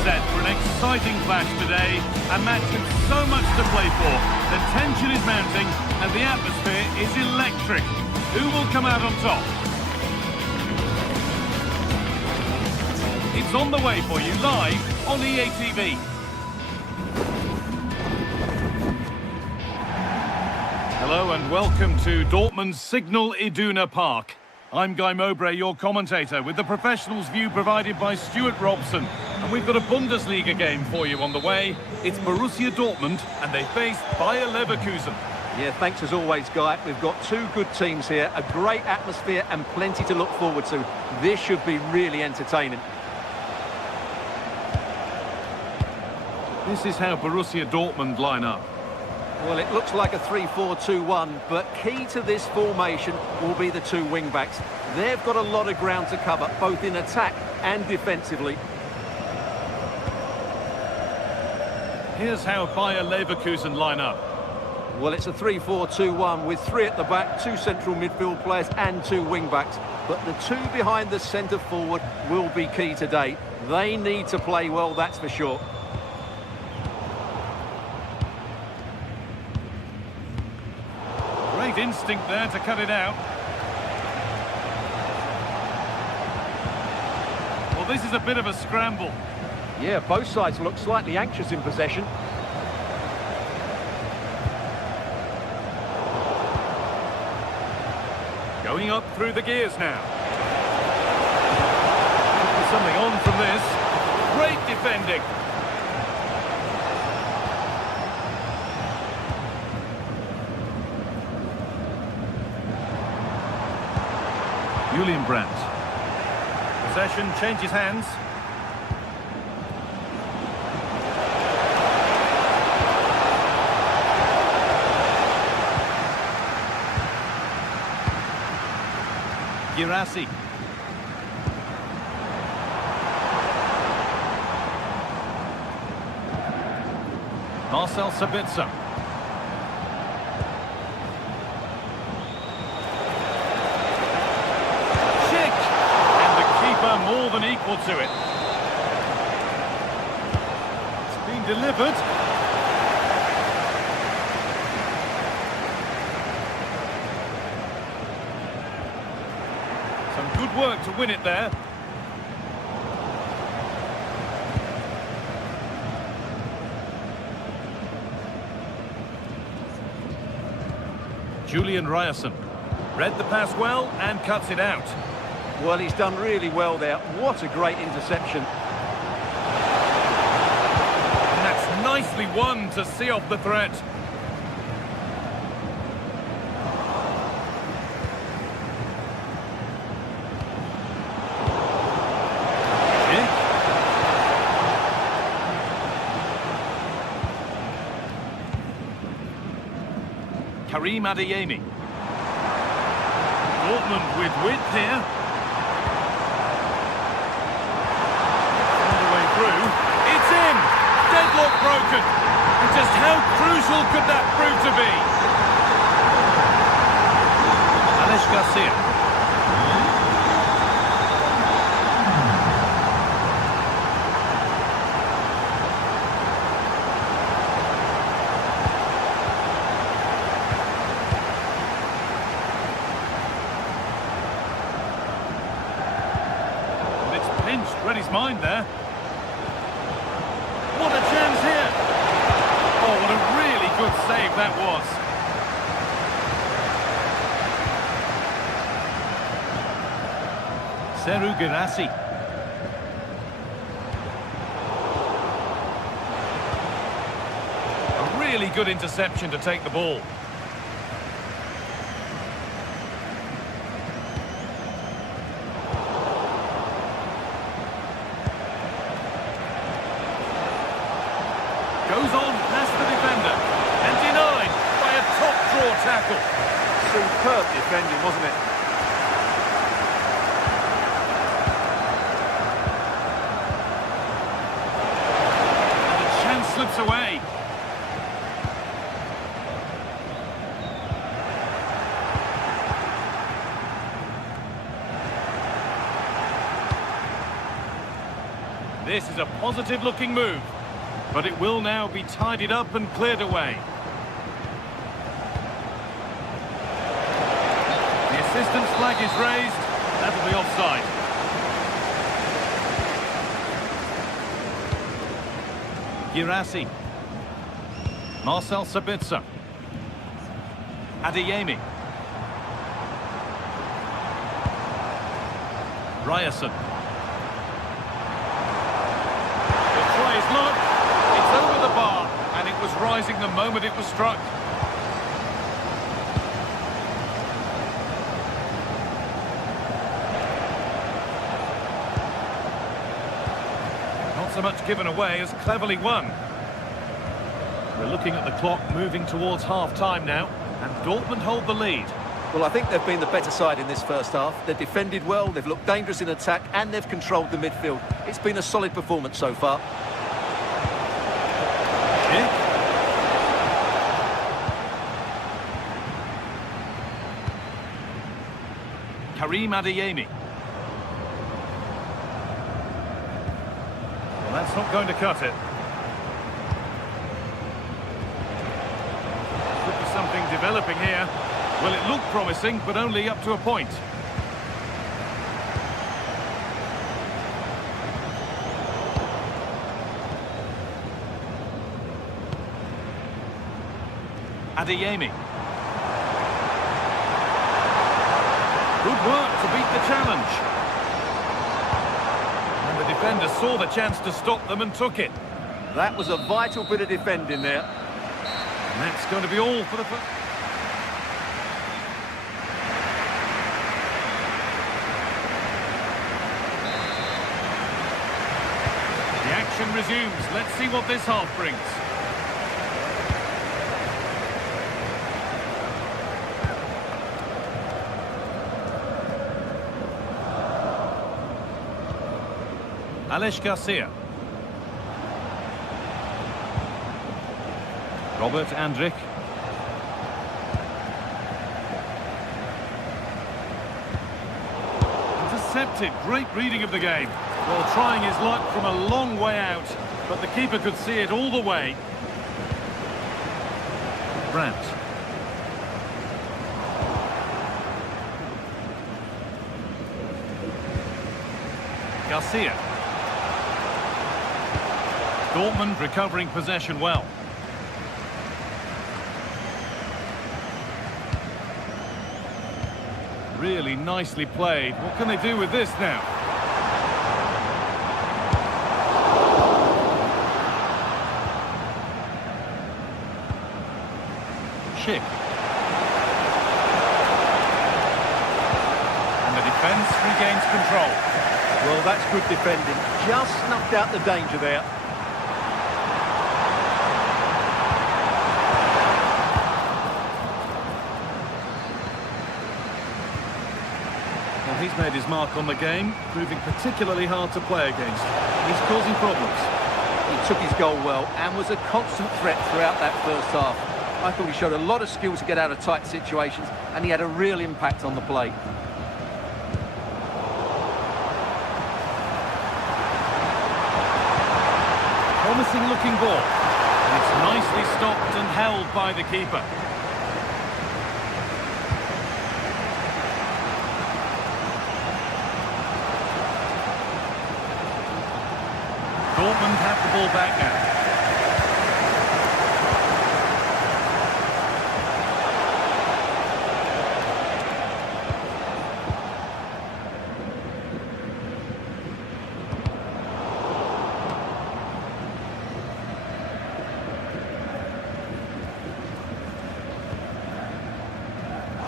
Set for an exciting clash today, a match with so much to play for. The tension is mounting and the atmosphere is electric. Who will come out on top? It's on the way for you live on EA TV. Hello and welcome to Dortmund's Signal Iduna Park. I'm Guy Mowbray, your commentator, with the professionals' view provided by Stuart Robson. And we've got a Bundesliga game for you on the way. It's Borussia Dortmund, and they face Bayer Leverkusen. Yeah, thanks as always, Guy. We've got two good teams here, a great atmosphere and plenty to look forward to. This should be really entertaining. This is how Borussia Dortmund line up. Well, it looks like a 3-4-2-1, but key to this formation will be the two wing-backs. They've got a lot of ground to cover, both in attack and defensively. Here's how Bayer Leverkusen line up. Well, it's a 3-4-2-1 with three at the back, two central midfield players and two wing-backs. But the two behind the centre forward will be key today. They need to play well, that's for sure. Great instinct there to cut it out. Well, this is a bit of a scramble. Yeah, both sides look slightly anxious in possession. Going up through the gears now. Could be something on from this. Great defending. Julian Brandt. Possession changes hands. Girassi. Marcel Sabitzer. Schick! And the keeper more than equal to it. It's been delivered. Good work to win it there. Julian Ryerson read the pass well and cuts it out. Well, he's done really well there. What a great interception. And that's nicely won to see off the threat. Karim Adeyemi. Dortmund with width here. All the way through. It's in! Deadlock broken. And just how crucial could that prove to be? Alex Garcia. Read his mind there. What a chance here. Oh, what a really good save that was. Serhou Guirassy. A really good interception to take the ball. Goes on past the defender and denied by a top-draw tackle. Superb defending, wasn't it? And the chance slips away. This is a positive-looking move. But it will now be tidied up and cleared away. The assistant's flag is raised. That'll be offside. Girassi. Marcel Sabitzer. Adeyemi. Ryerson. The try is low. It's over the bar, and it was rising the moment it was struck. Not so much given away as cleverly won. We're looking at the clock moving towards half-time now, and Dortmund hold the lead. Well, I think they've been the better side in this first half. They've defended well, they've looked dangerous in attack, and they've controlled the midfield. It's been a solid performance so far. Karim Adeyemi. Well, that's not going to cut it. Could be something developing here. Well, it looked promising, but only up to a point. Adeyemi. Good work to beat the challenge. And the defender saw the chance to stop them and took it. That was a vital bit of defending there. And that's going to be all for the first. The action resumes. Let's see what this half brings. Alex Garcia. Robert Andrich. Intercepted. Great reading of the game. Well, trying his luck from a long way out, but the keeper could see it all the way. Brandt. Garcia. Dortmund recovering possession well. Really nicely played. What can they do with this now? Schick. And the defence regains control. Well, that's good defending. Just snuffed out the danger there. Well, he's made his mark on the game, proving particularly hard to play against. He's causing problems. He took his goal well and was a constant threat throughout that first half. I thought he showed a lot of skill to get out of tight situations, and he had a real impact on the play. Promising looking ball. It's nicely stopped and held by the keeper. Dortmund have the ball back now.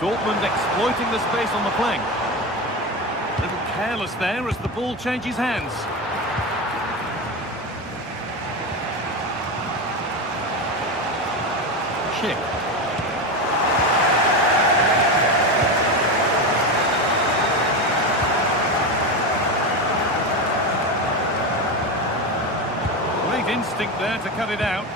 Dortmund exploiting the space on the flank. A little careless there as the ball changes hands. Schick. Great instinct there to cut it out.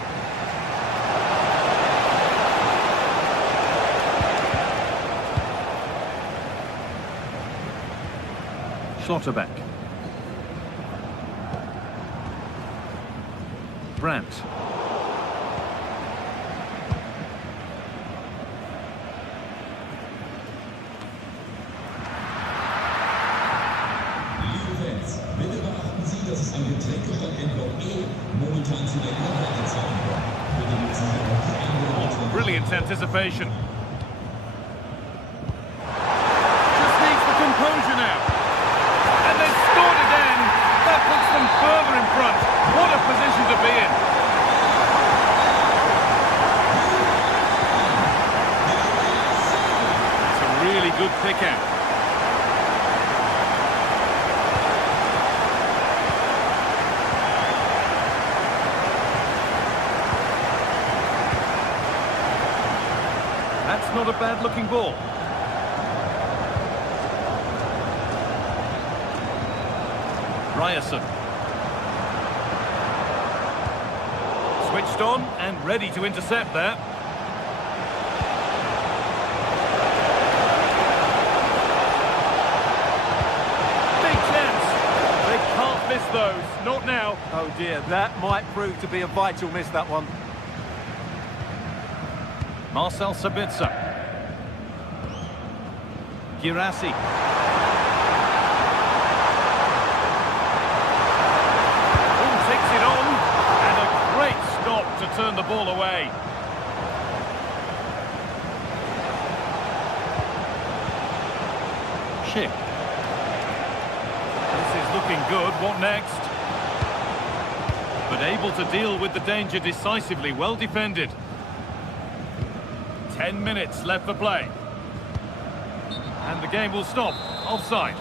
Schlotterbeck. Brandt. Bitte beachten Sie, dass es ein Getränk und ein Block E momentan zu der Inhaltszeit kommt. Bitte nutzen Sie auch die andere Alternative. Brilliant anticipation. Just needs the composure now. And they've scored again. That puts them further in front. What a position to be in. It's a really good pick out. not a bad-looking ball. Ryerson. Switched on and ready to intercept there. Big chance. They can't miss those. Not now. Oh dear, that might prove to be a vital miss, that one. Marcel Sabitzer. Girassi. Oh, takes it on. And a great stop to turn the ball away. Schick. This is looking good. What next? But able to deal with the danger decisively. Well defended. 10 minutes left for play. And the game will stop. Offside.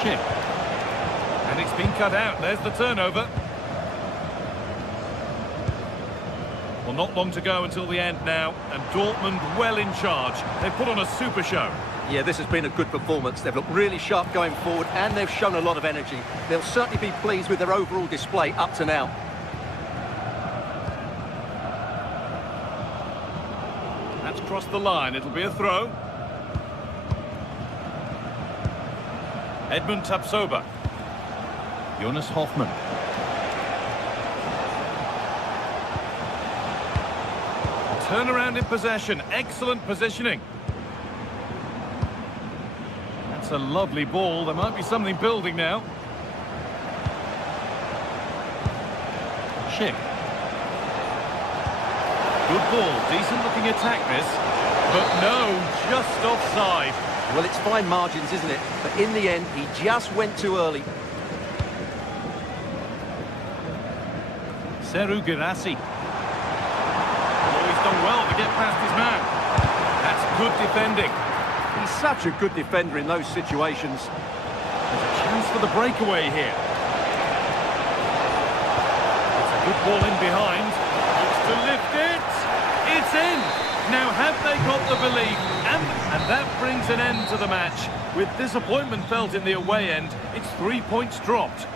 Schick. And it's been cut out. There's the turnover. Well, not long to go until the end now. And Dortmund well in charge. They've put on a super show. Yeah, this has been a good performance. They've looked really sharp going forward and they've shown a lot of energy. They'll certainly be pleased with their overall display up to now. That's crossed the line. It'll be a throw. Edmund Tapsoba. Jonas Hoffmann. Turnaround in possession. Excellent positioning. That's a lovely ball. There might be something building now. Schick. Good ball. Decent looking attack this. But no, just offside. Well, it's fine margins, isn't it? But in the end, he just went too early. Serhou Guirassy. Oh, he's done well to get past his man. That's good defending. He's such a good defender in those situations. There's a chance for the breakaway here. It's a good ball in behind. Looks to lift it. It's in. Now have they got the belief? And that brings an end to the match. With disappointment felt in the away end, it's 3 points dropped.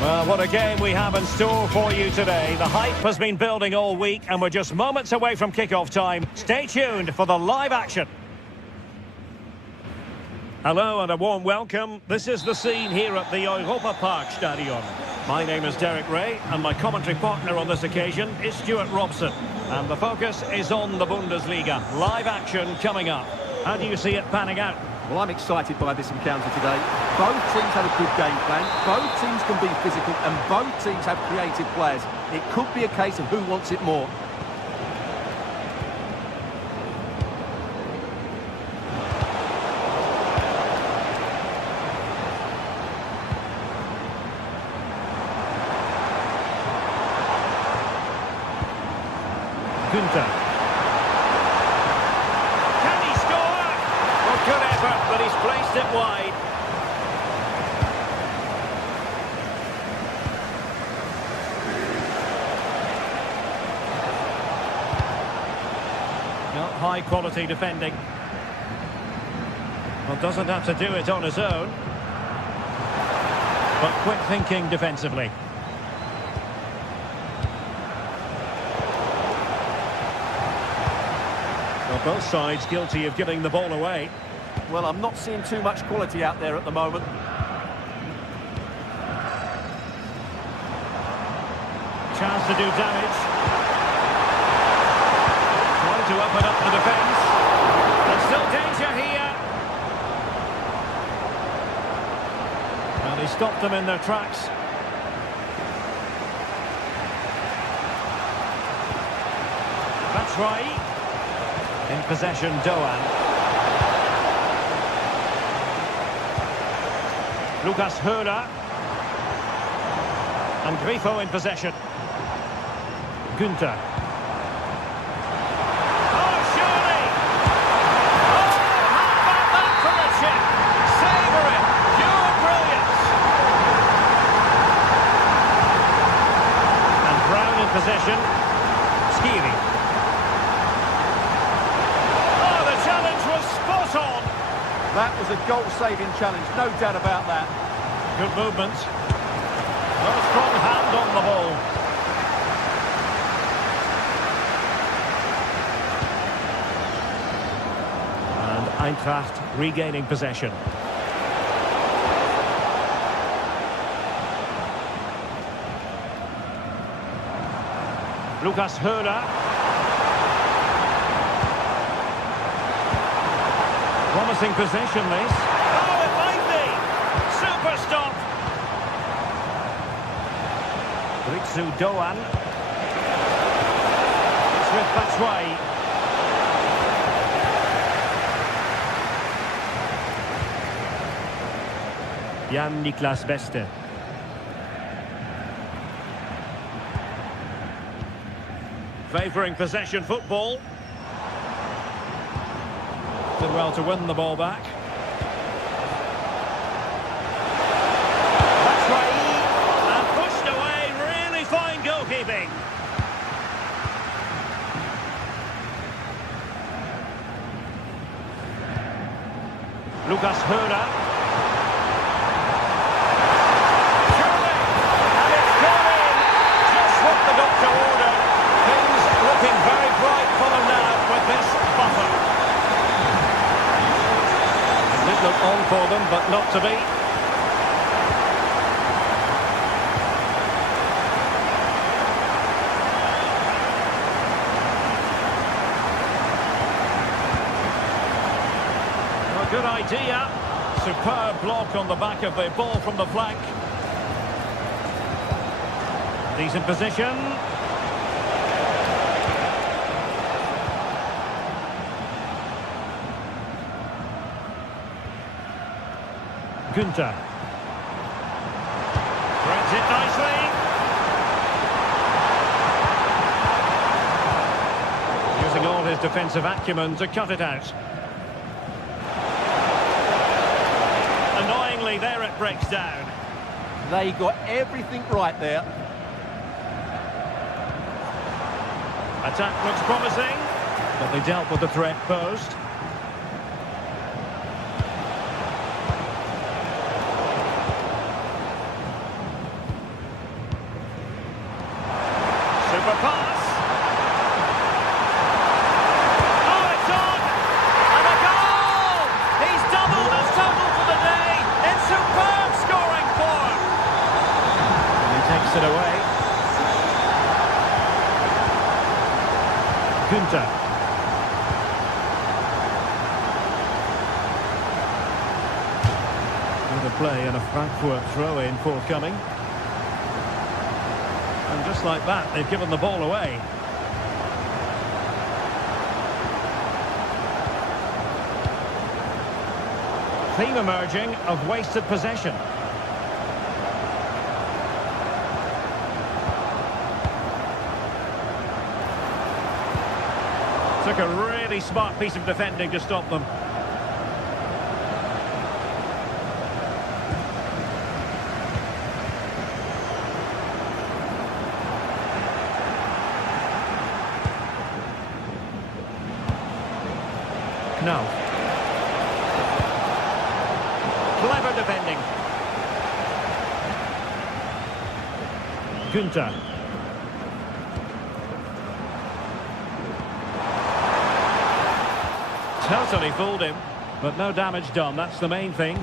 Well, what a game we have in store for you today. The hype has been building all week and we're just moments away from kickoff time. Stay tuned for the live action. Hello and a warm welcome. This is the scene here at the Europa Park Stadion. My name is Derek Ray and my commentary partner on this occasion is Stuart Robson. And the focus is on the Bundesliga. Live action coming up. How do you see it panning out? Well, I'm excited by this encounter today. Both teams have a good game plan, both teams can be physical, and both teams have creative players. It could be a case of who wants it more. Günther. Can he score? Well, good effort, but he's placed it wide. Not high quality defending. Well, doesn't have to do it on his own. But quick thinking defensively. Both sides guilty of giving the ball away. Well, I'm not seeing too much quality out there at the moment. Chance to do damage. Trying to open up the defence. There's still danger here. And he stopped them in their tracks. That's right. In possession, Doan. Lucas Höhler. And Grifo in possession. Günther. Oh, surely! Oh, how about that for a chip? Savour it! Pure brilliance! And Brown in possession. Skiri. That was a goal-saving challenge, no doubt about that. Good movement. Not a strong hand on the ball. And Eintracht regaining possession. Lucas Höhler. Promising possession, this. Oh, it might be! Super stop! Ritsu Doan. It's with Batshuayi. Jan-Niklas Beste. Favouring possession football. Did well to win the ball back. That's right. And pushed away. Really fine goalkeeping. Lucas Höhler. Surely. And it's gone in. Just what the doctor ordered. Things looking very bright for them now with this buffer. Did look on for them, but not to be. Well, good idea. Superb block on the back of the ball from the flank. Decent position. Günther. Brings it nicely. Using all his defensive acumen to cut it out. Annoyingly, there it breaks down. They got everything right there. Attack looks promising, but they dealt with the threat posed. Super pass. Oh, it's on! And a goal! He's doubled his total for the day in superb scoring form. And he takes it away. Günther. bit of play and a Frankfurt throw-in forthcoming. And just like that, they've given the ball away. Theme emerging of wasted possession. Took a really smart piece of defending to stop them. Now. Clever defending. Günther. Totally fooled him, but no damage done. That's the main thing.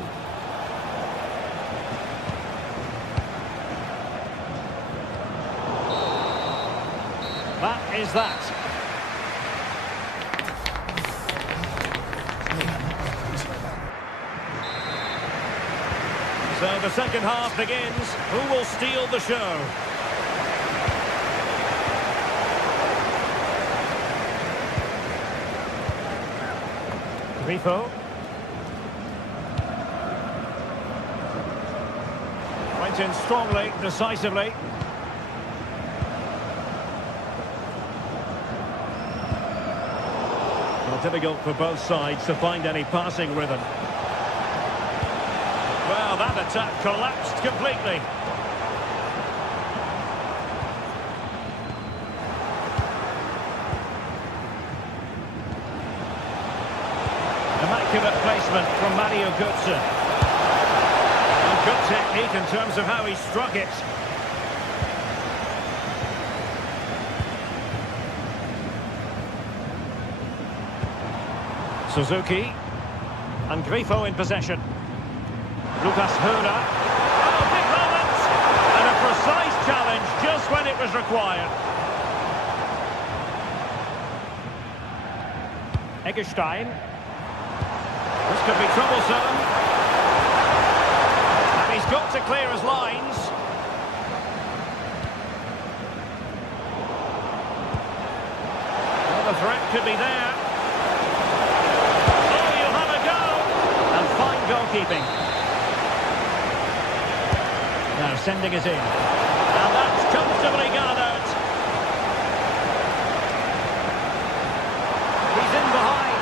That is that. So the second half begins. Who will steal the show? Grifo. Went in strongly, decisively. Well, difficult for both sides to find any passing rhythm. Well, that attack collapsed completely. Immaculate placement from Mario Götze. And good technique in terms of how he struck it. Suzuki. And Grifo in possession. Lucas Höhne. Oh, big moment! And a precise challenge just when it was required. Eggestein. This could be troublesome. And he's got to clear his lines. Well, the threat could be there. Oh, you'll have a go! And fine goalkeeping. Now sending it in. And that's comfortably gathered. He's in behind.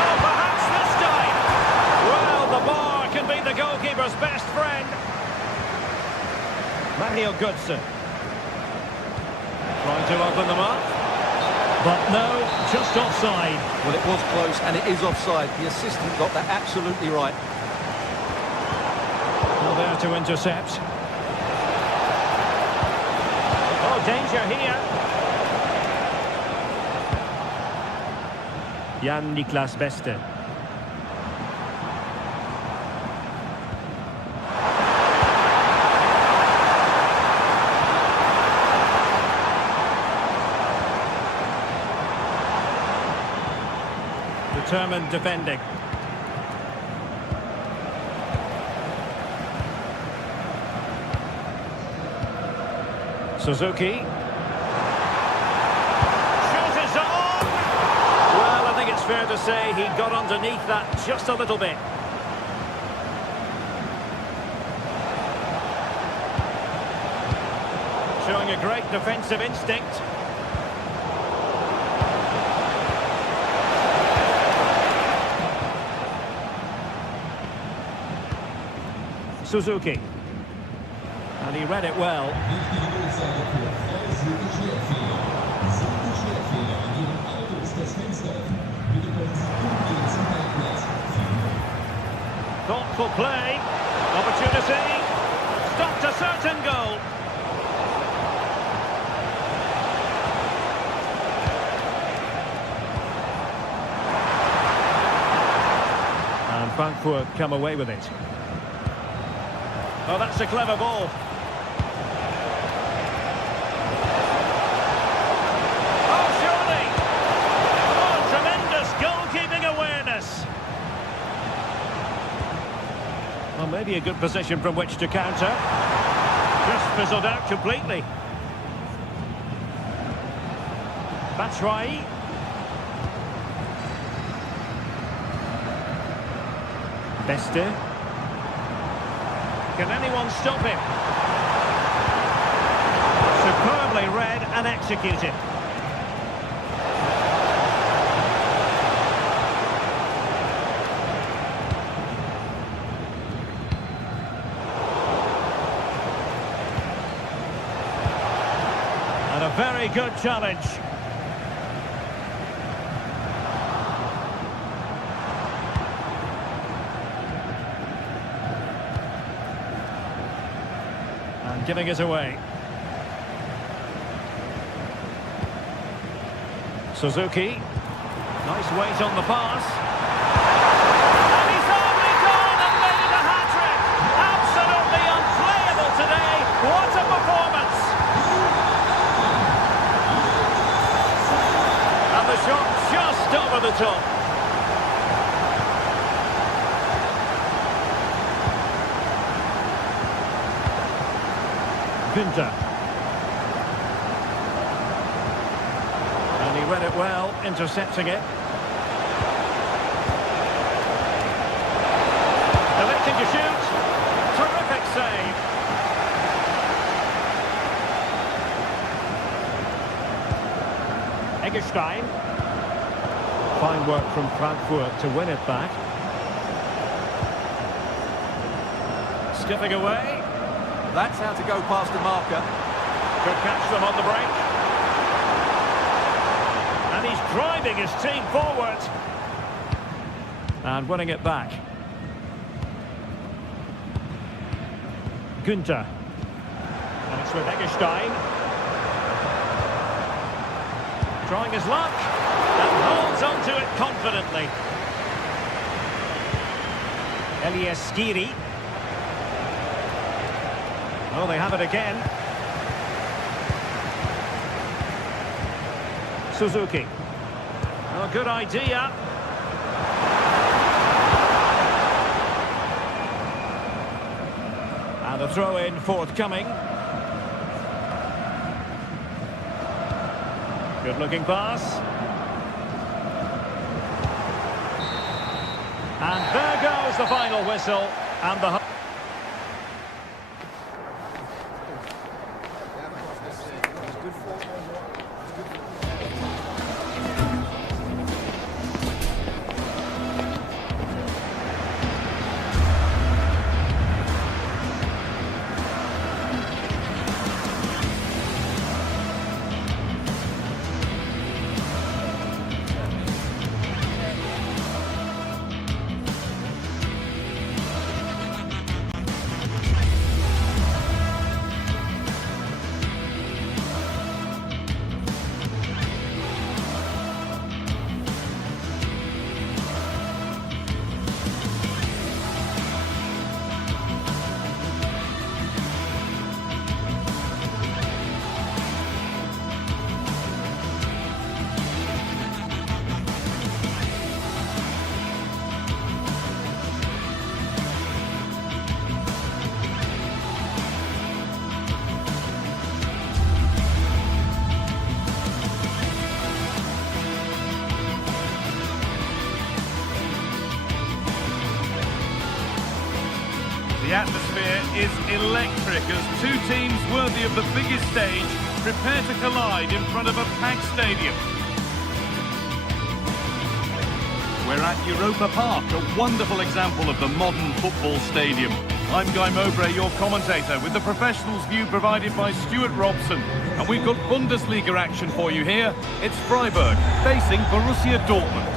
Oh, perhaps this time. Well, the bar can be the goalkeeper's best friend. Mario Götze. Trying to open them up. But no, just offside. Well, it was close, and it is offside. The assistant got that absolutely right. Well, there to intercept. Oh, danger here. Jan-Niklas Beste. Determined defending. Suzuki. Shoot is on! Well, I think it's fair to say he got underneath that just a little bit. Showing a great defensive instinct. Suzuki. And he read it well. Thoughtful play. Opportunity. Stopped a certain goal. And Frankfurt come away with it. Oh, that's a clever ball. Oh, surely! Oh, tremendous goalkeeping awareness. Maybe a good position from which to counter. Just fizzled out completely. Batshuayi. Beste. Can anyone stop him? Superbly read and executed. And a very good challenge. And giving it away. Suzuki. Nice weight on the pass. And he's only gone and made it a hat-trick. Absolutely unplayable today. What a performance. And the shot just over the top. Günther. And he read it well, intercepting it. Electing to shoot. Terrific save. Eggestein. Fine work from Frankfurt to win it back. Skipping away. That's how to go past the marker. Could catch them on the break. And he's driving his team forward. And winning it back. Günther. And it's with Eggestein. Trying his luck. And holds onto it confidently. Elias Skiri. Well, they have it again. Suzuki. Oh, good idea. And a throw-in forthcoming. Good-looking pass. And there goes the final whistle. And the... The atmosphere is electric as two teams worthy of the biggest stage prepare to collide in front of a packed stadium. We're at Europa Park, a wonderful example of the modern football stadium. I'm Guy Mowbray, your commentator, with the professionals' view provided by Stuart Robson. And we've got Bundesliga action for you here. It's Freiburg facing Borussia Dortmund.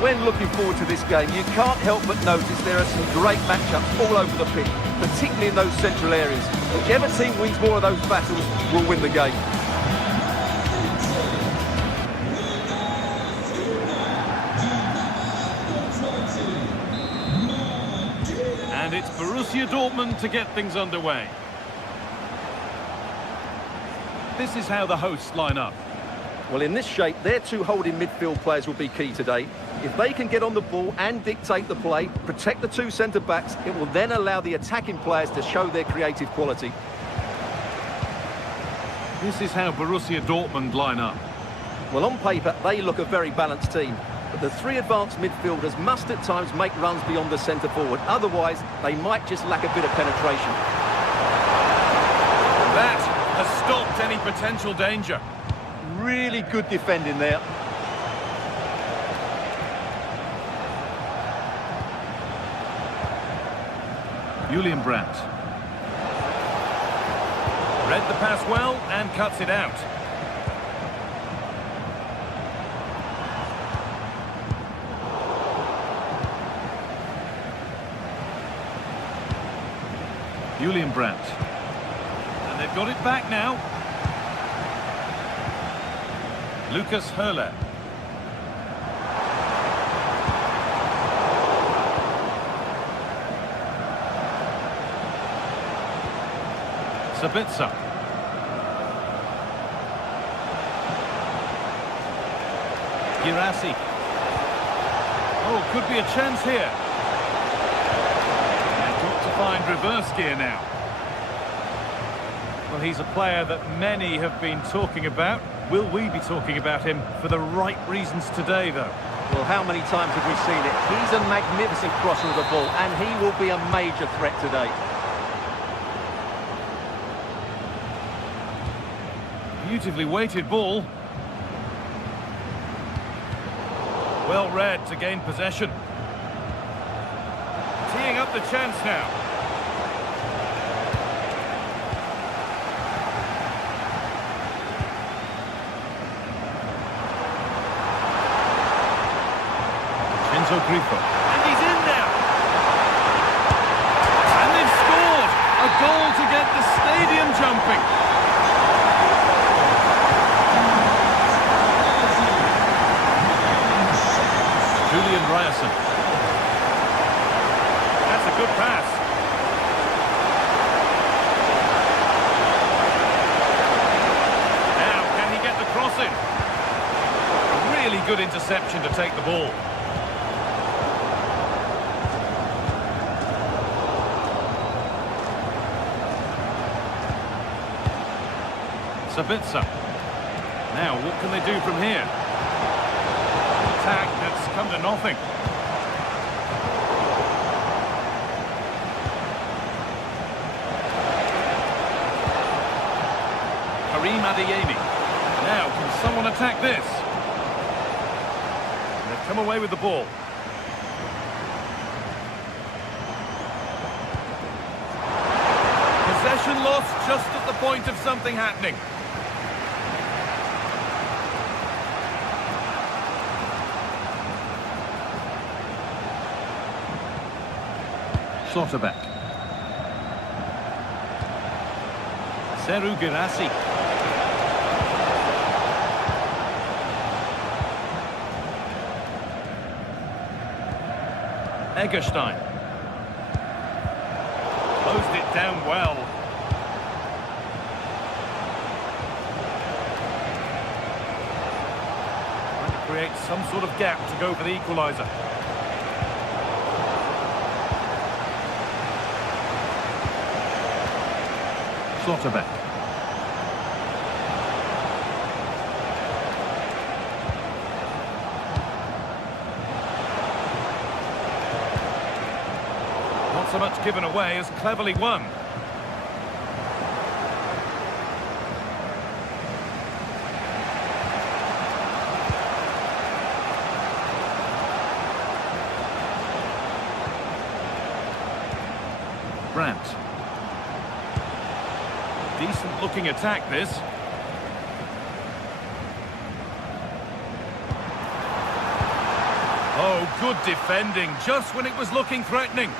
When looking forward to this game, you can't help but notice there are some great matchups all over the pitch, particularly in those central areas. Whichever team wins more of those battles will win the game. And it's Borussia Dortmund to get things underway. This is how the hosts line up. Well, in this shape, their two holding midfield players will be key today. If they can get on the ball and dictate the play, protect the two centre-backs, it will then allow the attacking players to show their creative quality. This is how Borussia Dortmund line up. Well, on paper, they look a very balanced team. But the three advanced midfielders must at times make runs beyond the centre-forward. Otherwise, they might just lack a bit of penetration. That has stopped any potential danger. Really good defending there. Julian Brandt. Read the pass well and cuts it out. Julian Brandt. And they've got it back now. Lucas Höhler. Sabitzer. Girassi. Oh, could be a chance here. They've got to find reverse gear now. Well, he's a player that many have been talking about. Will we be talking about him for the right reasons today, though? Well, how many times have we seen it? He's a magnificent crosser of the ball, and he will be a major threat today. Beautifully weighted ball. Well read to gain possession. Teeing up the chance now. And he's in now. And they've scored. A goal to get the stadium jumping. Julian Ryerson. That's a good pass. Now, can he get the cross in? Really good interception to take the ball. Sabitzer. Now, what can they do from here? Attack that's come to nothing. Karim Adeyemi. Now, can someone attack this? They've come away with the ball. Possession lost just at the point of something happening. Schlotterbeck. Serhou Guirassy. Eggestein. Closed it down well. Trying to create some sort of gap to go for the equaliser. Schlotterbeck. Not so much given away as cleverly won. Brandt. Decent looking attack this. Oh, good defending just when it was looking threatening.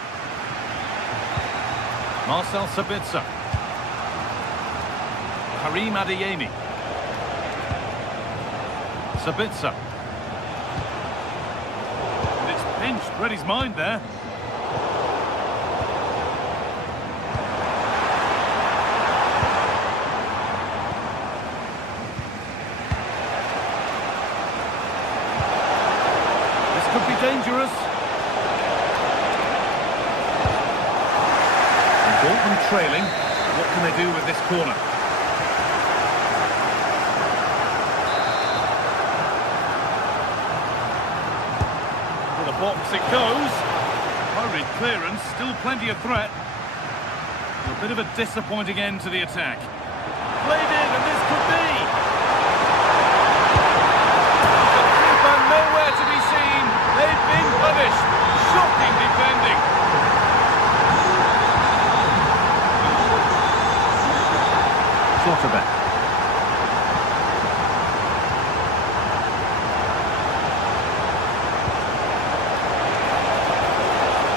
Marcel Sabitzer. Karim Adeyemi. Sabitzer. And it's pinched, read his mind there. could be dangerous. And Dortmund trailing. What can they do with this corner? To the box it goes. Hurried clearance, still plenty of threat. A bit of a disappointing end to the attack. Played in, and this could be. The keeper nowhere to be seen. They've been punished. Shocking defending. Slotterbeck.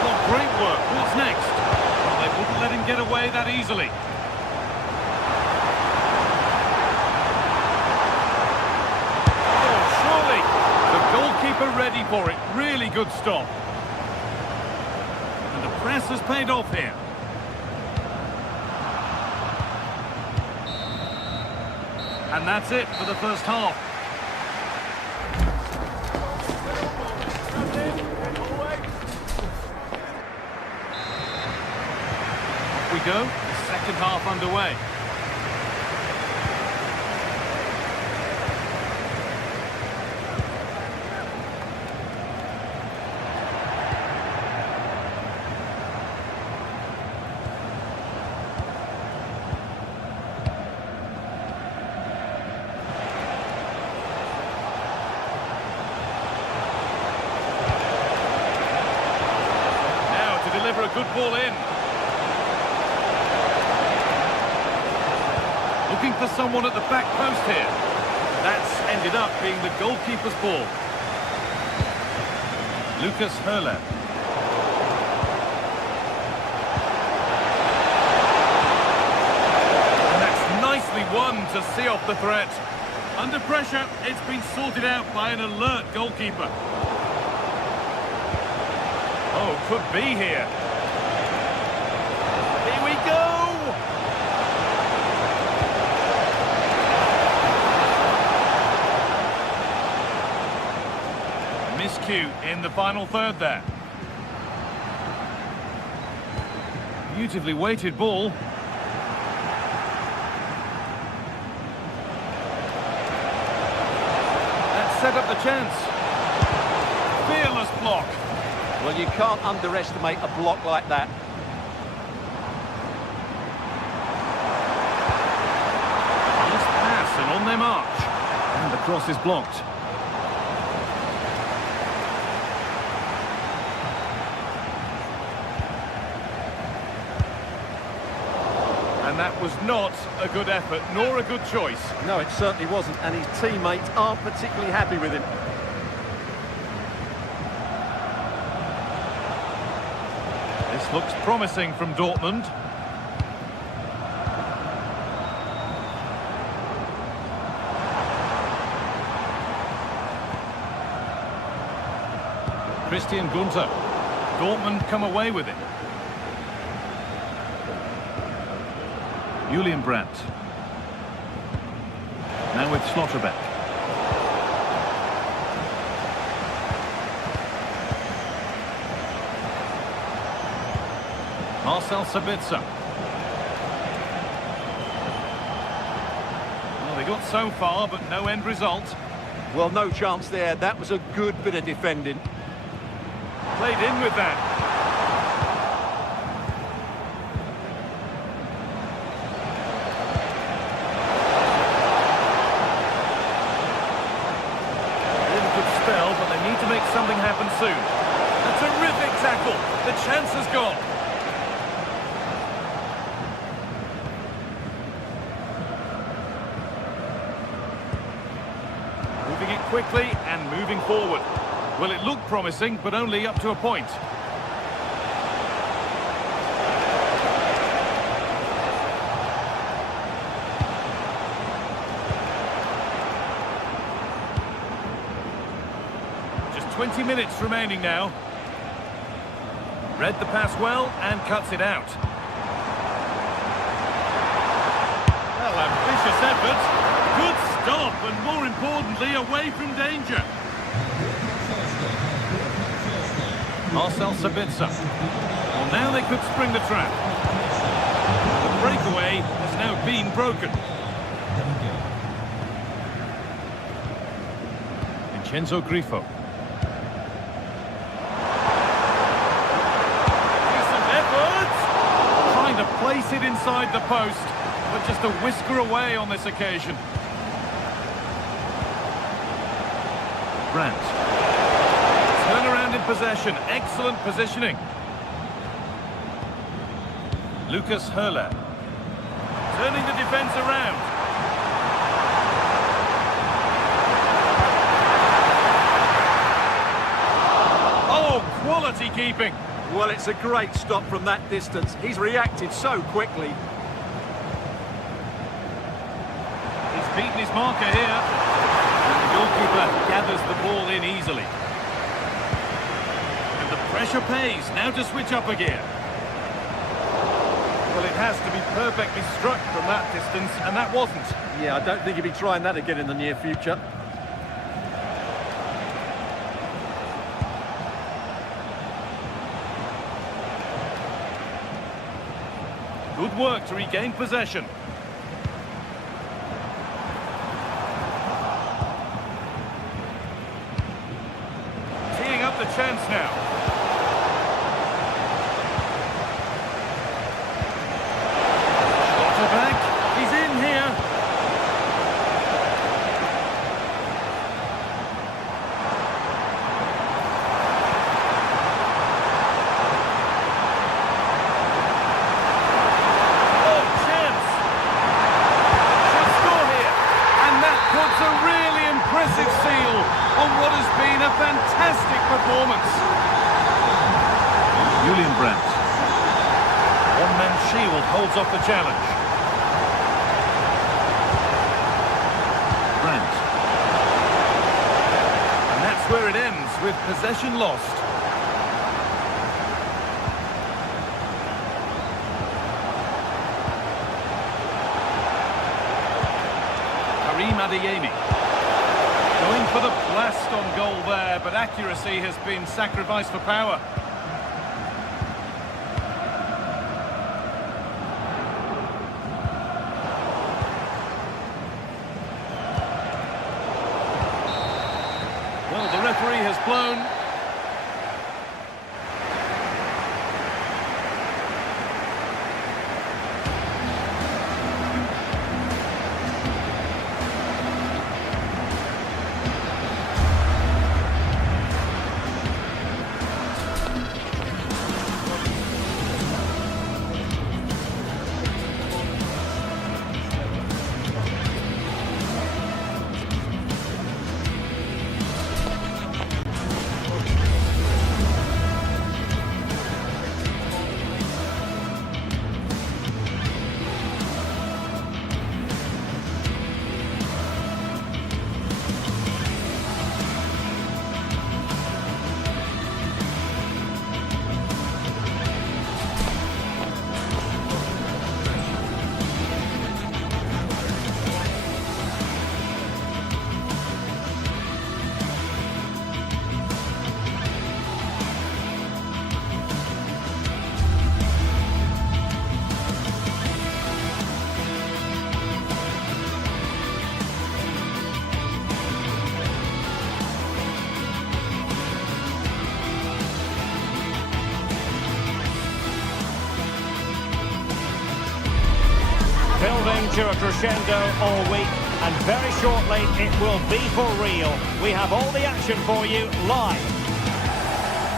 Well, great work. What's next? Well, they wouldn't let him get away that easily. Goalkeeper ready for it. Really good stop. And the press has paid off here. And that's it for the first half. Off we go. The second half underway. Deliver a good ball in. Looking for someone at the back post here. That's ended up being the goalkeeper's ball. Lucas Hurler. And that's nicely won to see off the threat. Under pressure, it's been sorted out by an alert goalkeeper. Oh, could be here. Here we go! Miscue in the final third there. Beautifully weighted ball. That set up the chance. Fearless block. Well, you can't underestimate a block like that. Nice pass and on their march. And the cross is blocked. And that was not a good effort, nor a good choice. No, it certainly wasn't, and his teammates aren't particularly happy with him. This looks promising from Dortmund. Christian Gunter. Dortmund come away with it. Julian Brandt. Now with Schlotterbeck. Marcel Sabitzer. Well, they got so far, but no end result. Well, no chance there. That was a good bit of defending. Played in with that. Really good spell, but they need to make something happen soon. A terrific tackle. The chance has gone. Moving it quickly and moving forward. Well, it looked promising, but only up to a point. Just 20 minutes remaining now. Read the pass well and cuts it out. Well, ambitious effort. Good stop, and more importantly, away from danger. Marcel Sabitzer. Well, now they could spring the trap. The breakaway has now been broken. Vincenzo Grifo. Decent effort! Trying to place it inside the post, but just a whisker away on this occasion. Brandt. Turn around in possession. Excellent positioning. Lucas Höhler. Turning the defence around. Oh, quality keeping. Well, it's a great stop from that distance. He's reacted so quickly. He's beaten his marker here. And the goalkeeper gathers the ball in easily. And the pressure pays. Now to switch up a gear. Well, it has to be perfectly struck from that distance, and that wasn't. Yeah, I don't think he'll be trying that again in the near future. Good work to regain possession. Teeing up the chance now. Back. He's in here. Oh, chance. Should score here. And that puts a really impressive seal on what has been a fantastic performance. Julian Brandt. One-man shield holds off the challenge. And that's where it ends, with possession lost. Karim Adeyemi. Going for the blast on goal there, but accuracy has been sacrificed for power. Well, the referee has blown. Building to a crescendo all week, and very shortly it will be for real. We have all the action for you live.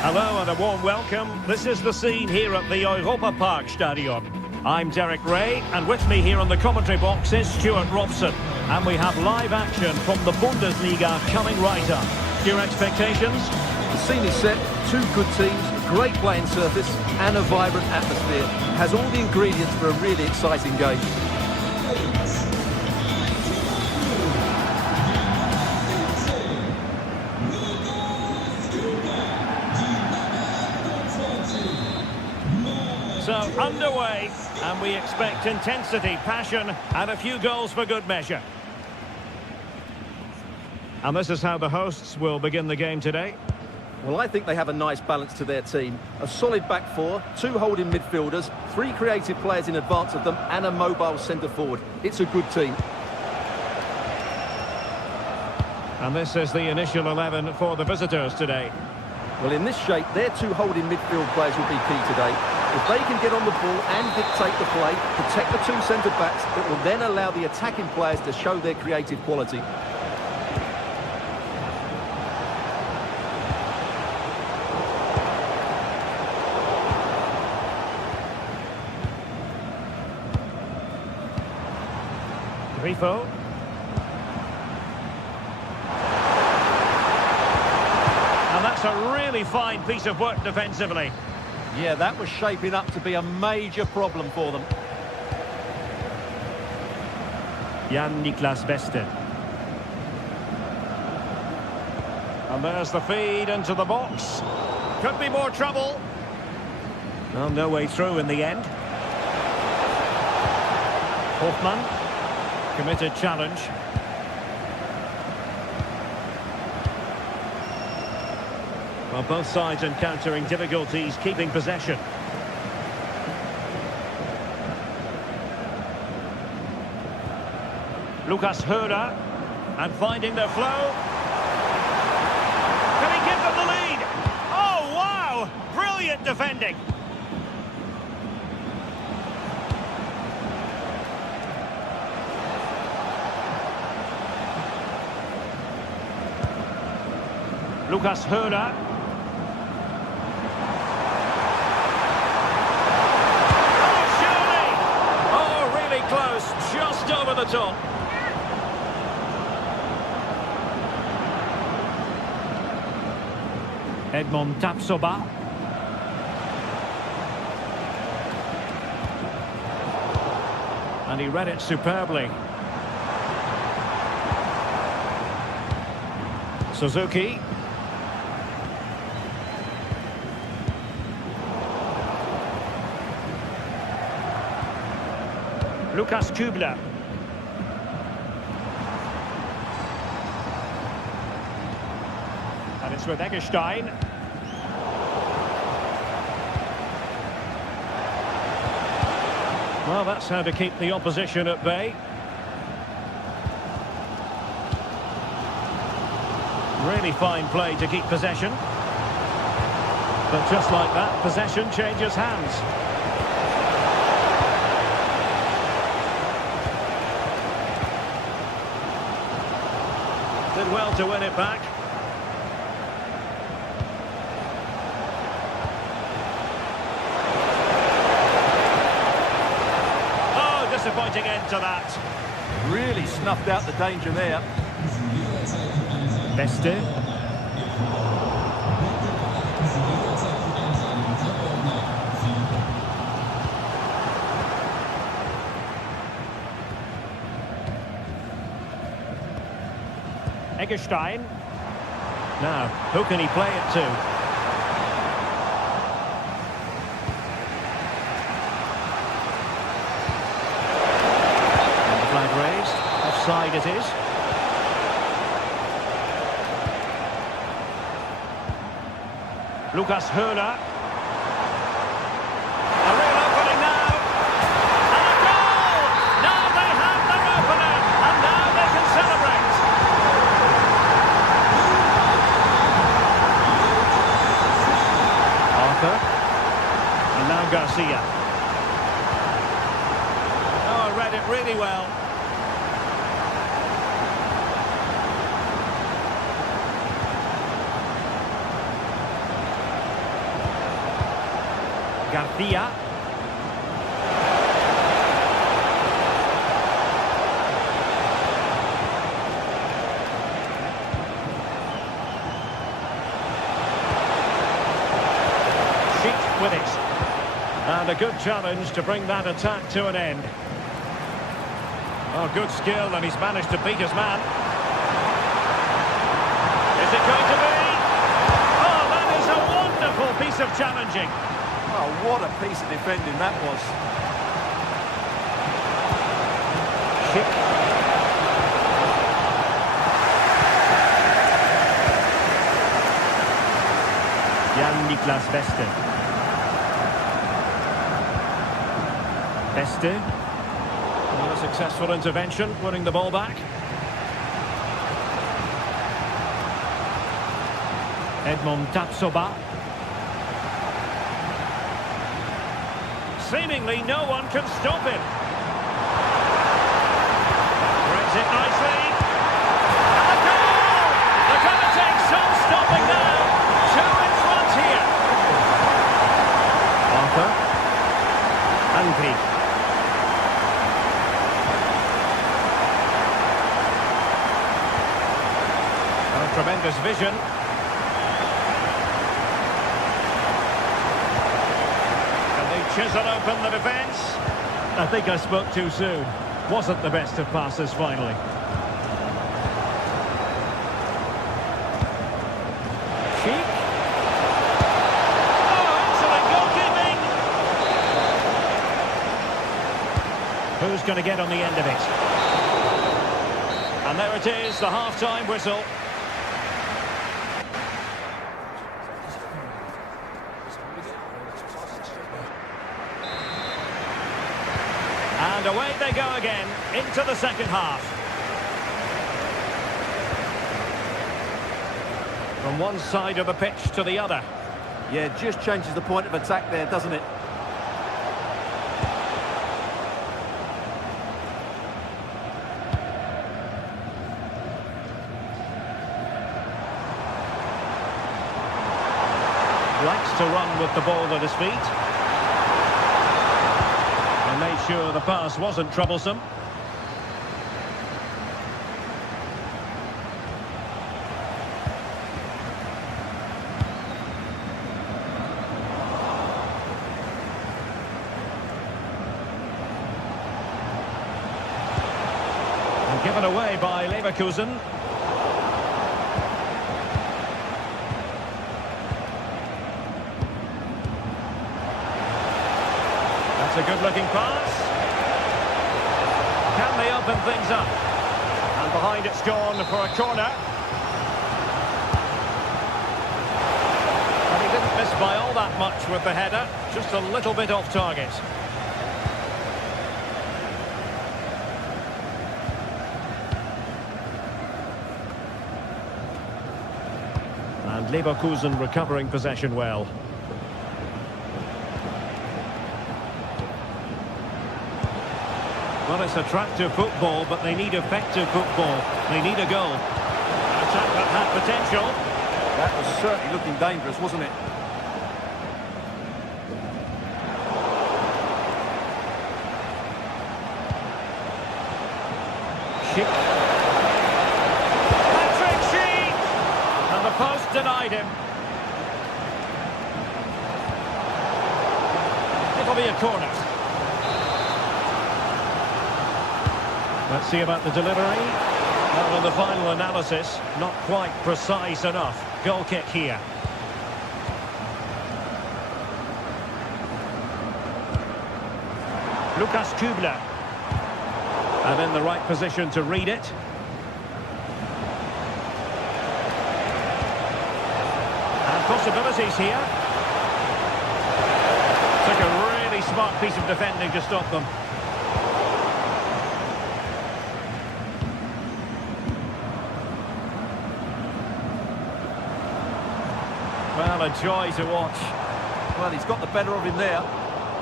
Hello and a warm welcome. This is the scene here at the Europa Park Stadion. I'm Derek Ray, and with me here on the commentary box is Stuart Robson. And we have live action from the Bundesliga coming right up. Your expectations? The scene is set, two good teams, great playing surface and a vibrant atmosphere. Has all the ingredients for a really exciting game. So underway, and we expect intensity, passion and a few goals for good measure. And this is how the hosts will begin the game today. Well, I think they have a nice balance to their team. A solid back four, 2 holding midfielders, 3 creative players in advance of them, and a mobile centre-forward. It's a good team. And this is the initial 11 for the visitors today. Well, in this shape, their 2 holding midfield players will be key today. If they can get on the ball and dictate the play, protect the 2 centre-backs, it will then allow the attacking players to show their creative quality. Grifo. And that's a really fine piece of work defensively. Yeah, that was shaping up to be a major problem for them. Jan-Niklas Beste. And there's the feed into the box. Could be more trouble. Well, no way through in the end. Hoffmann. Committed challenge. Well, both sides encountering difficulties keeping possession. Lucas Höder, and finding their flow. Can he give them the lead? Oh, wow! Brilliant defending. Lucas Höder. Close, just over the top. Edmond Tapsoba. And he read it superbly. Suzuki. Lukas Kübler. And it's with Eggestein. Well, that's how to keep the opposition at bay. Really fine play to keep possession. But just like that, possession changes hands. Did well to win it back. Oh, disappointing end to that. Really snuffed out the danger there. Beste. Eggestein. Now, who can he play it to? And the flag raised. Offside it is. Lucas Höder. A real opening now. And a goal! Now they have their opener. And now they can celebrate. And now Garcia. Oh, read it really well. Garcia. With it. And a good challenge to bring that attack to an end. Oh, good skill, and he's managed to beat his man. Is it going to be? Oh, that is a wonderful piece of challenging. Oh, what a piece of defending that was. Schick. Jan-Niklas Beste. Beste. Well, a successful intervention, winning the ball back. Edmond Tapsoba. Seemingly no one can stop him. Brings it nicely. And a goal! They're going to take some stopping now. Two in front here. Arthur. Angry. Tremendous vision. Can they chisel open the defence? I think I spoke too soon. Wasn't the best of passes finally. Sheik. Oh, excellent goalkeeping. Who's going to get on the end of it? And there it is, the half-time whistle. And away they go again, into the second half. From one side of the pitch to the other. Yeah, just changes the point of attack there, doesn't it? Likes to run with the ball at his feet. And made sure the pass wasn't troublesome. And given away by Leverkusen. That's a good-looking pass. Can they open things up? And behind it's gone for a corner. And he didn't miss by all that much with the header. Just a little bit off target. And Leverkusen recovering possession well. Well, it's attractive football, but they need effective football. They need a goal. An attack that had potential. That was certainly looking dangerous, wasn't it? Schick. Patrick Schick! And the post denied him. It'll be a corner. Let's see about the delivery. Well, in the final analysis, not quite precise enough. Goal kick here. Lukas Kübler. And in the right position to read it. And possibilities here. Took a really smart piece of defending to stop them. Well, a joy to watch. Well, he's got the better of him there.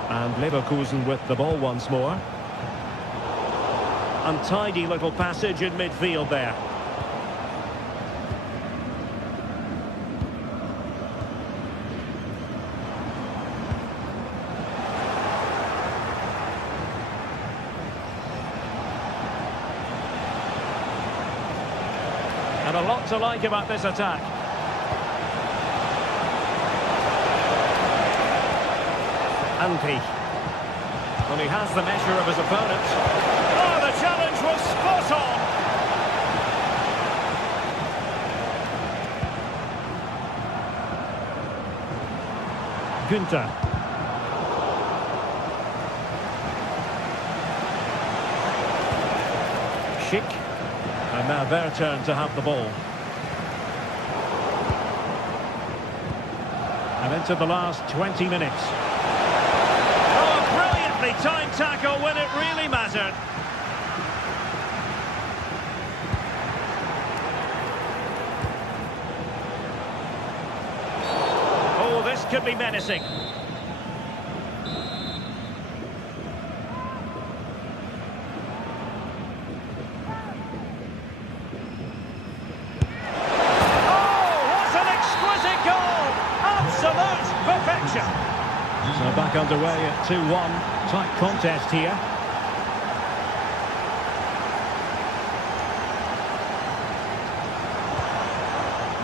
And Leverkusen with the ball once more. Untidy little passage in midfield there. And a lot to like about this attack. Angry. Well, he has the measure of his opponent. Oh, the challenge was spot on! Günther. Schick. And now their turn to have the ball. And into the last 20 minutes. Oh, brilliantly timed tackle when it really mattered. Oh, this could be menacing. Perfection. So back underway at 2-1. Tight contest here.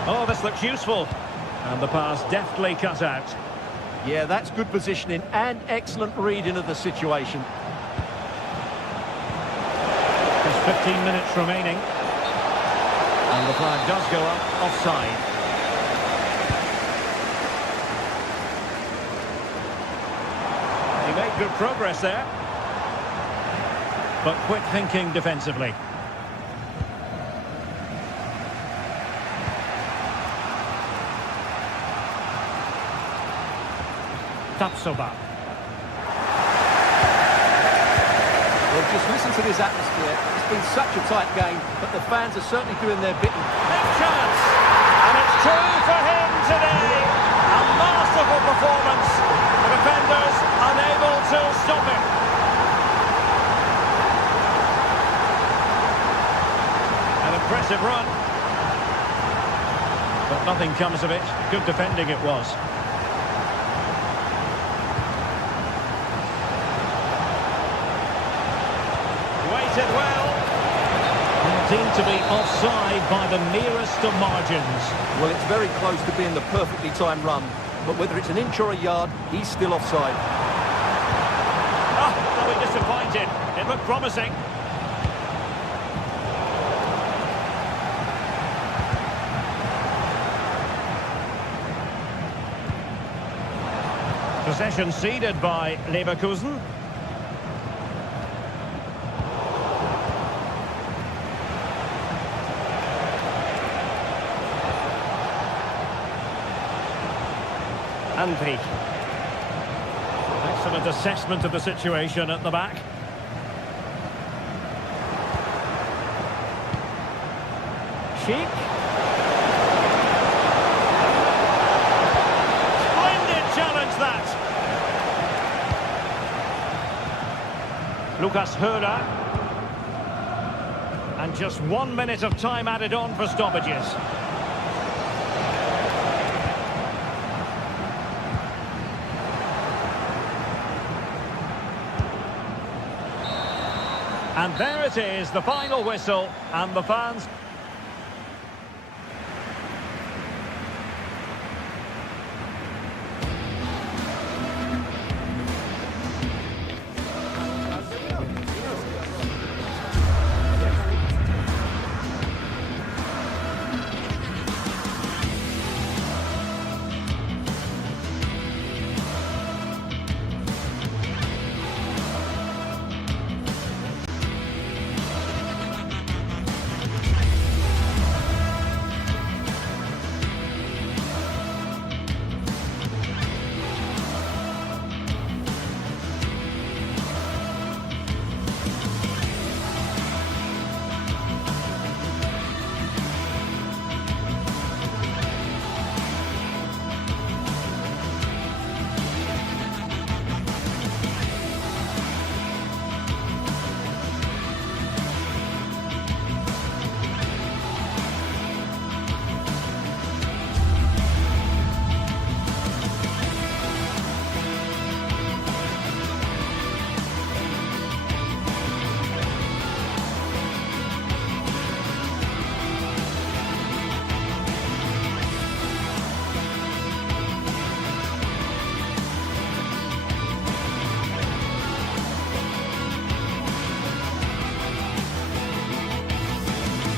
Oh, this looks useful. And the pass deftly cut out. Yeah, that's good positioning and excellent reading of the situation. There's 15 minutes remaining. And the flag does go up offside. He made good progress there. But quick thinking defensively. Tapsoba. Well, just listen to this atmosphere. It's been such a tight game, but the fans are certainly doing their bit. Big chance! And it's two for him today! A masterful performance. The defenders unable to stop him. An impressive run. But nothing comes of it. Good defending it was. Waited well. Deemed to be offside by the nearest of margins. Well, it's very close to being the perfectly timed run, but whether it's an inch or a yard, he's still offside. Oh, they'll be disappointed. It looked promising. Possession ceded by Leverkusen. Andri. Excellent assessment of the situation at the back. Sheik. Splendid challenge that. Lucas Hörer. And just 1 minute of time added on for stoppages. And there it is, the final whistle, and the fans...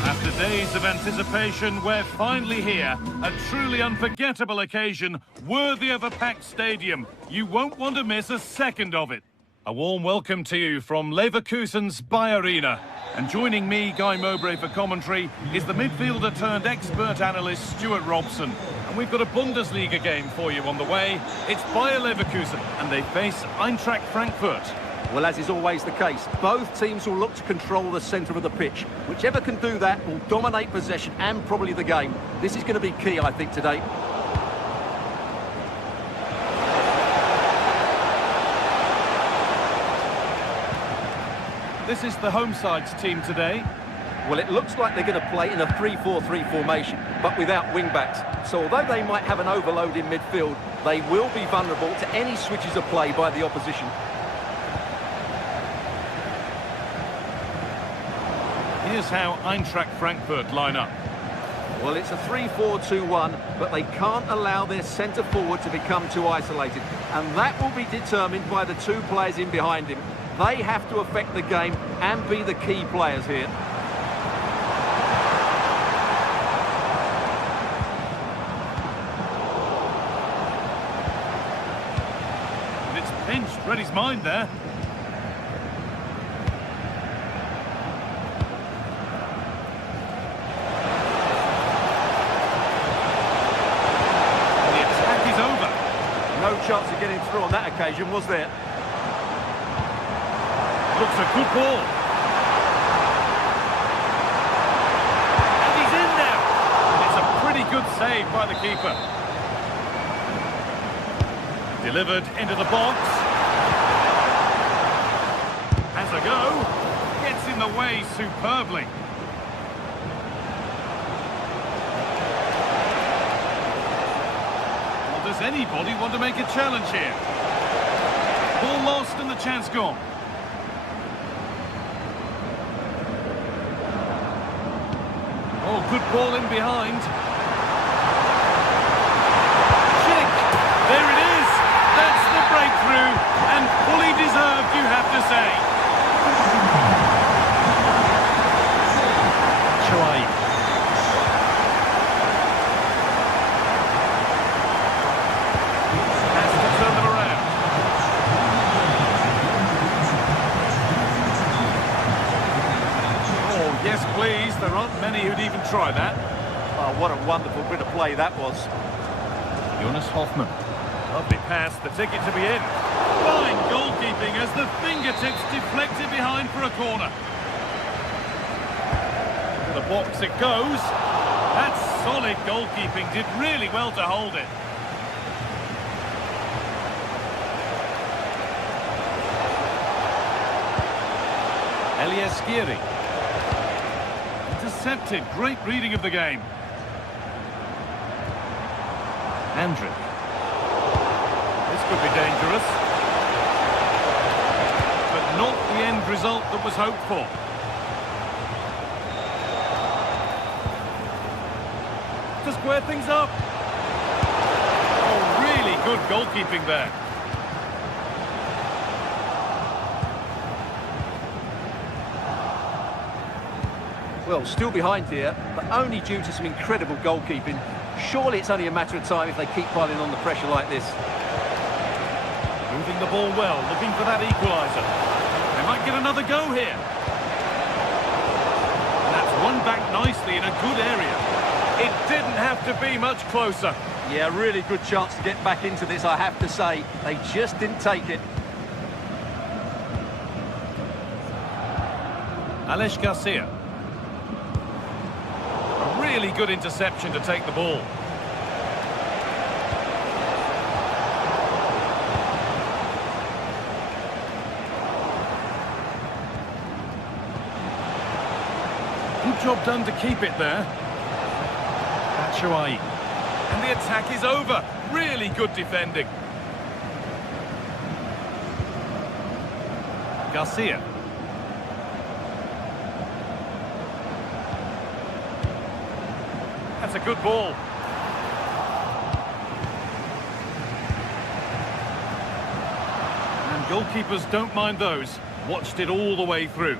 After days of anticipation, we're finally here. A truly unforgettable occasion, worthy of a packed stadium. You won't want to miss a second of it. A warm welcome to you from Leverkusen's Bayer Arena. And joining me, Guy Mowbray, for commentary is the midfielder turned expert analyst Stuart Robson. And we've got a Bundesliga game for you on the way. It's Bayer Leverkusen, and they face Eintracht Frankfurt. Well, as is always the case, both teams will look to control the centre of the pitch. Whichever can do that will dominate possession and probably the game. This is going to be key, I think, today. This is the home side's team today. Well, it looks like they're going to play in a 3-4-3 formation, but without wing-backs. So although they might have an overload in midfield, they will be vulnerable to any switches of play by the opposition. Here's how Eintracht Frankfurt line up. Well, it's a 3-4-2-1, but they can't allow their centre-forward to become too isolated. And that will be determined by the two players in behind him. They have to affect the game and be the key players here. And it's pinched, read his mind there. And the attack is over. No chance of getting through on that occasion, was there? Looks a good ball. And he's in now. It's a pretty good save by the keeper. Delivered into the box. Has a go. Gets in the way superbly. Well, does anybody want to make a challenge here? Ball lost and the chance gone. Oh, good ball in behind. Chick! There it is! That's the breakthrough, and fully deserved, you have to say. Choi. Has to turn them around. Oh, yes, please. There aren't many who'd even try that. Oh, what a wonderful bit of play that was. Jonas Hoffmann. Lovely pass, the ticket to be in. Fine goalkeeping as the fingertips deflected behind for a corner. To the box it goes. That's solid goalkeeping, did really well to hold it. Eliaskiri. Intercepted, great reading of the game. Andrew. This could be dangerous. But not the end result that was hoped for. To square things up. Oh, really good goalkeeping there. Well, still behind here, but only due to some incredible goalkeeping. Surely it's only a matter of time if they keep piling on the pressure like this. Moving the ball well, looking for that equaliser. They might get another go here. And that's won back nicely in a good area. It didn't have to be much closer. Yeah, really good chance to get back into this, I have to say. They just didn't take it. Alex Garcia. A really good interception to take the ball. Good job done to keep it there. Batshuayi. And the attack is over. Really good defending. Garcia. That's a good ball. And goalkeepers don't mind those. Watched it all the way through.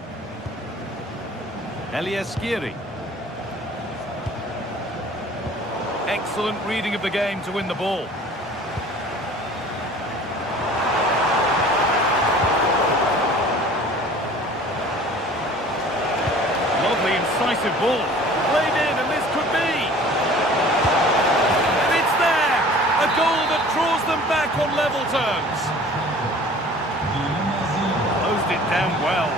Eliaskiri. Excellent reading of the game to win the ball. Lovely incisive ball. Played in, and this could be. And it's that draws them back on level terms. Closed it down well.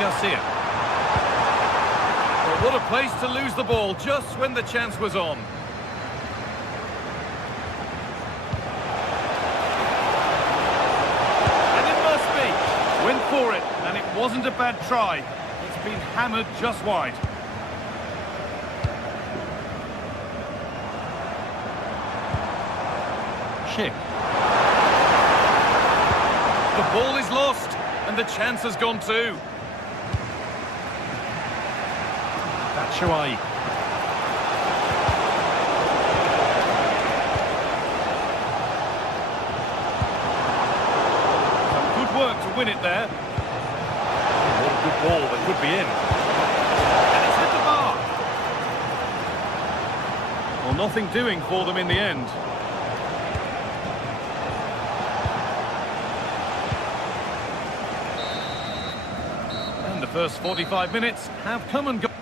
Garcia. Well, what a place to lose the ball just when the chance was on. And it must be. Went for it, and it wasn't a bad try. It's been hammered just wide. Schick. The ball is lost, and the chance has gone too. Batshuayi. Some good work to win it there. What a good ball that could be in. And it's hit the bar. Well, nothing doing for them in the end. And the first 45 minutes have come and gone.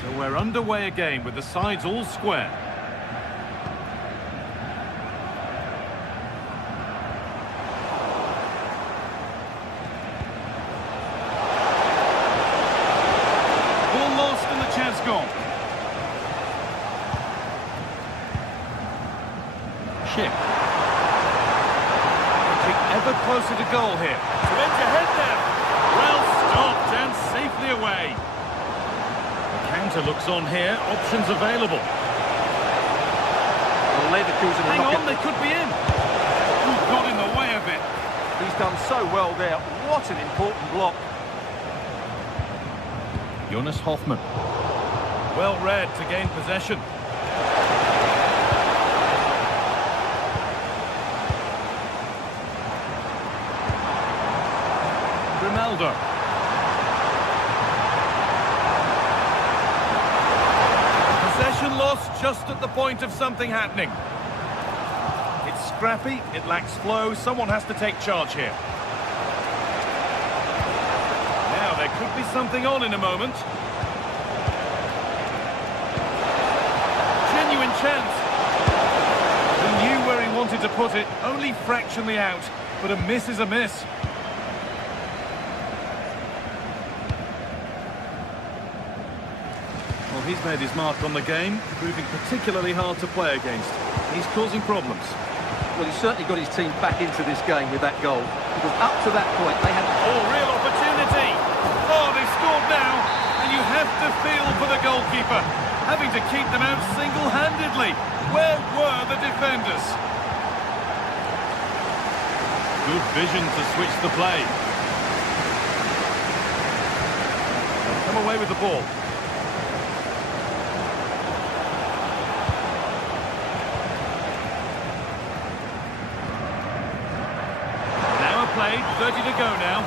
So we're underway again with the sides all square. Ball lost and the chance gone. Schick. Ever closer to goal here. To edge ahead there. Well stopped and safely away. The counter looks on here. Options available. Hang on, they could be in. Who got in the way of it? He's done so well there. What an important block. Jonas Hoffmann. Well read to gain possession. Ronaldo. Possession lost just at the point of something happening. It's scrappy, it lacks flow, someone has to take charge here. Now there could be something on in a moment. Genuine chance. He knew where he wanted to put it, only fractionally out, but a miss is a miss. Well, he's made his mark on the game, proving particularly hard to play against. He's causing problems. Well, he's certainly got his team back into this game with that goal. Because up to that point, they had... Oh, real opportunity! Oh, they've scored now, and you have to feel for the goalkeeper, having to keep them out single-handedly. Where were the defenders? Good vision to switch the play. Come away with the ball. Played, 30 to go now.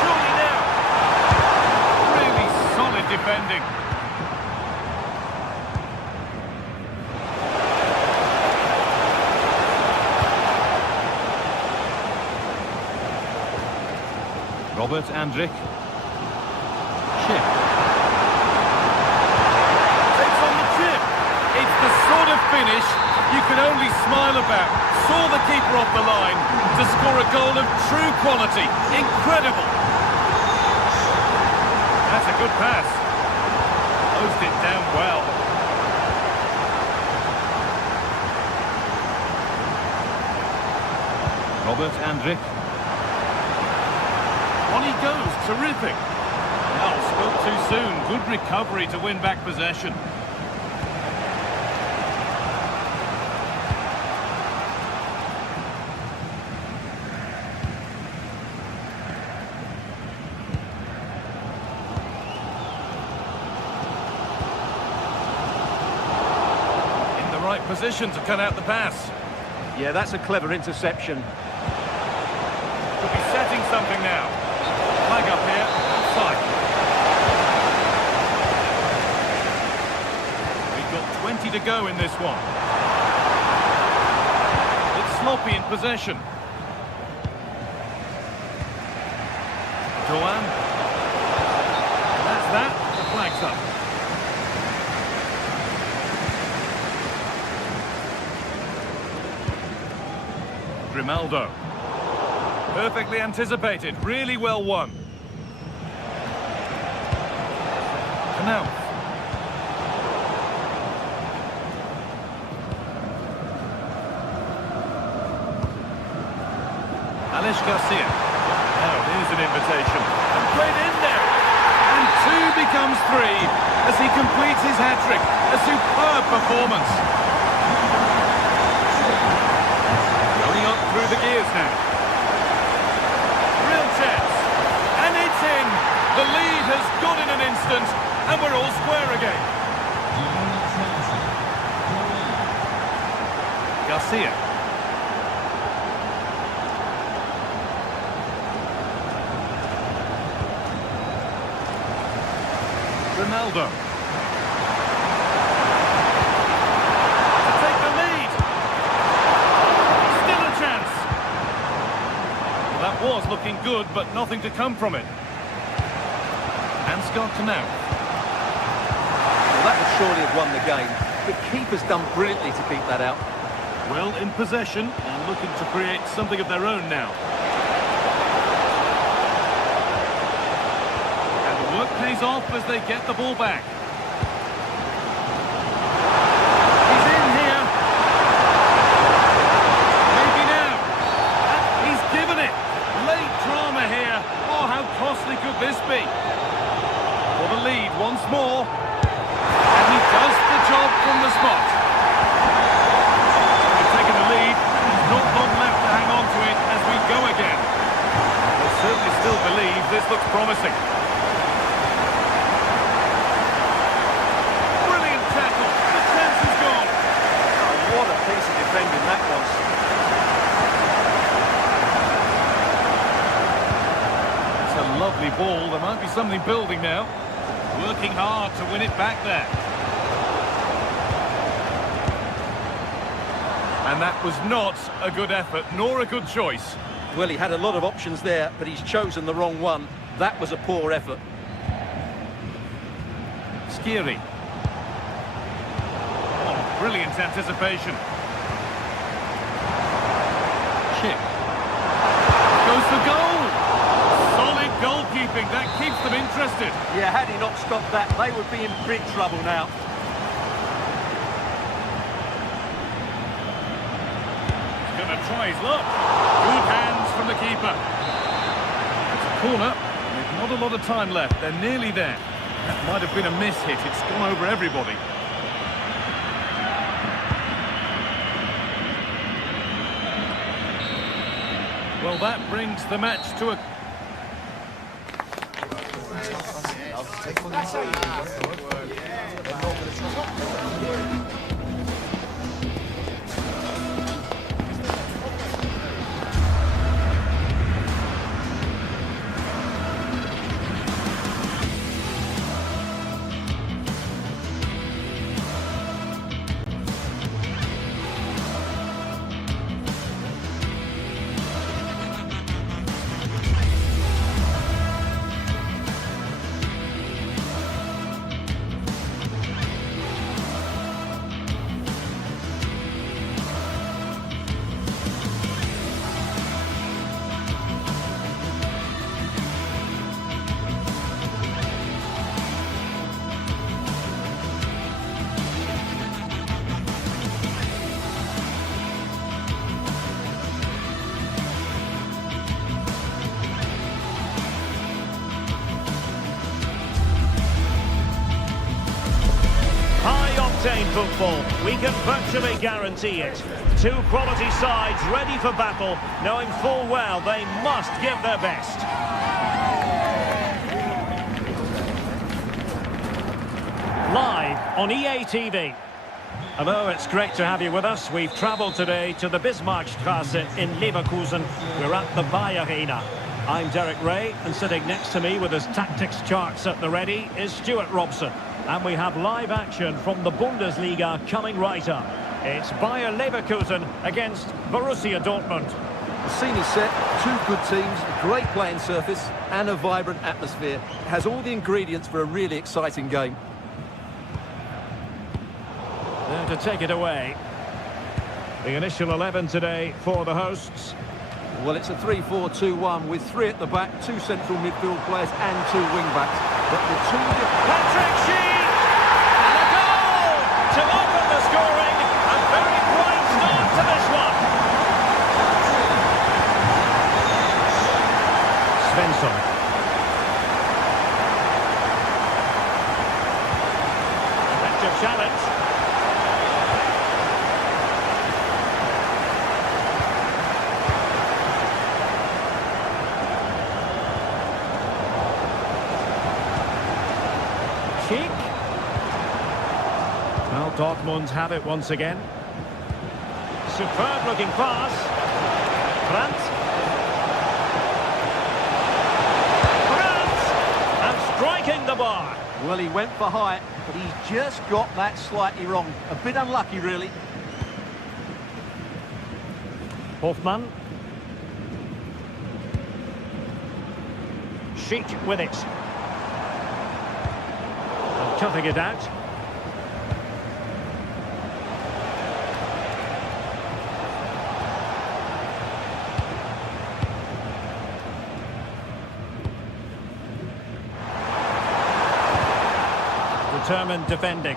Surely now. Really solid defending. Robert Andrich. Chip. Takes on the chip. It's the sort of finish you can only smile about. Saw the keeper off the line to score a goal of true quality. Incredible. That's a good pass. Closed it down well. Robert Andrich. On he goes. Terrific. Well, spoke too soon. Good recovery to win back possession. Position to cut out the pass. Yeah, that's a clever interception. Could be setting something now. High go in this one. It's sloppy in possession. Joanne. That's that. The flag's up. Grimaldo. Perfectly anticipated. Really well won. Now. Alex Garcia. Now here's an invitation. And played in there. And 2 becomes 3 as he completes his hat-trick. A superb performance. Going up through the gears now. Real chance. And it's in. The lead has gone in an instant. And we're all square again. Garcia. Ronaldo. To take the lead. Still a chance. Well, that was looking good, but nothing to come from it. And Scott now. That would surely have won the game. The keeper's done brilliantly to keep that out. Well, in possession and looking to create something of their own now. And the work pays off as they get the ball back. He's in here. Maybe now. And he's given it. Late drama here. Oh, how costly could this be? For the lead once more. And he does the job from the spot. We've taken the lead. There's not long left to hang on to it as we go again. They certainly still believe this looks promising. Brilliant tackle. The chance is gone. Oh, what a piece of defending that was. It's a lovely ball. There might be something building now. Working hard to win it back there. And that was not a good effort, nor a good choice. Well, he had a lot of options there, but he's chosen the wrong one. That was a poor effort. Skiri. Oh, brilliant anticipation. Chip. Goes for goal. Solid goalkeeping. That keeps them interested. Yeah, had he not stopped that, they would be in big trouble now. He's going to try his luck. Good hands from the keeper. It's a corner. There's not a lot of time left. They're nearly there. That might have been a miss hit. It's gone over everybody. Well, that brings the match to a... High-octane football, we can virtually guarantee it. 2 quality sides ready for battle, knowing full well they must give their best. Live on EA TV. Hello, it's great to have you with us. We've travelled today to the Bismarckstraße in Leverkusen. We're at the Bayer Arena. I'm Derek Ray, and sitting next to me with his tactics charts at the ready is Stuart Robson. And we have live action from the Bundesliga coming right up. It's Bayer Leverkusen against Borussia Dortmund. The scene is set, two good teams, great playing surface and a vibrant atmosphere. It has all the ingredients for a really exciting game. There to take it away. The initial 11 today for the hosts. Well, it's a 3-4-2-1 with three at the back, two central midfield players and two wing-backs. But the two... Patrick Sheik! And a goal to open the scoring. A very bright start to this one. Svensson. Effective challenge. Well, Dortmund have it once again. Superb looking pass. Brandt. And striking the bar. Well, he went for height, but he's just got that slightly wrong. A bit unlucky, really. Hofmann. Sheik with it. And cutting it out. Determined defending.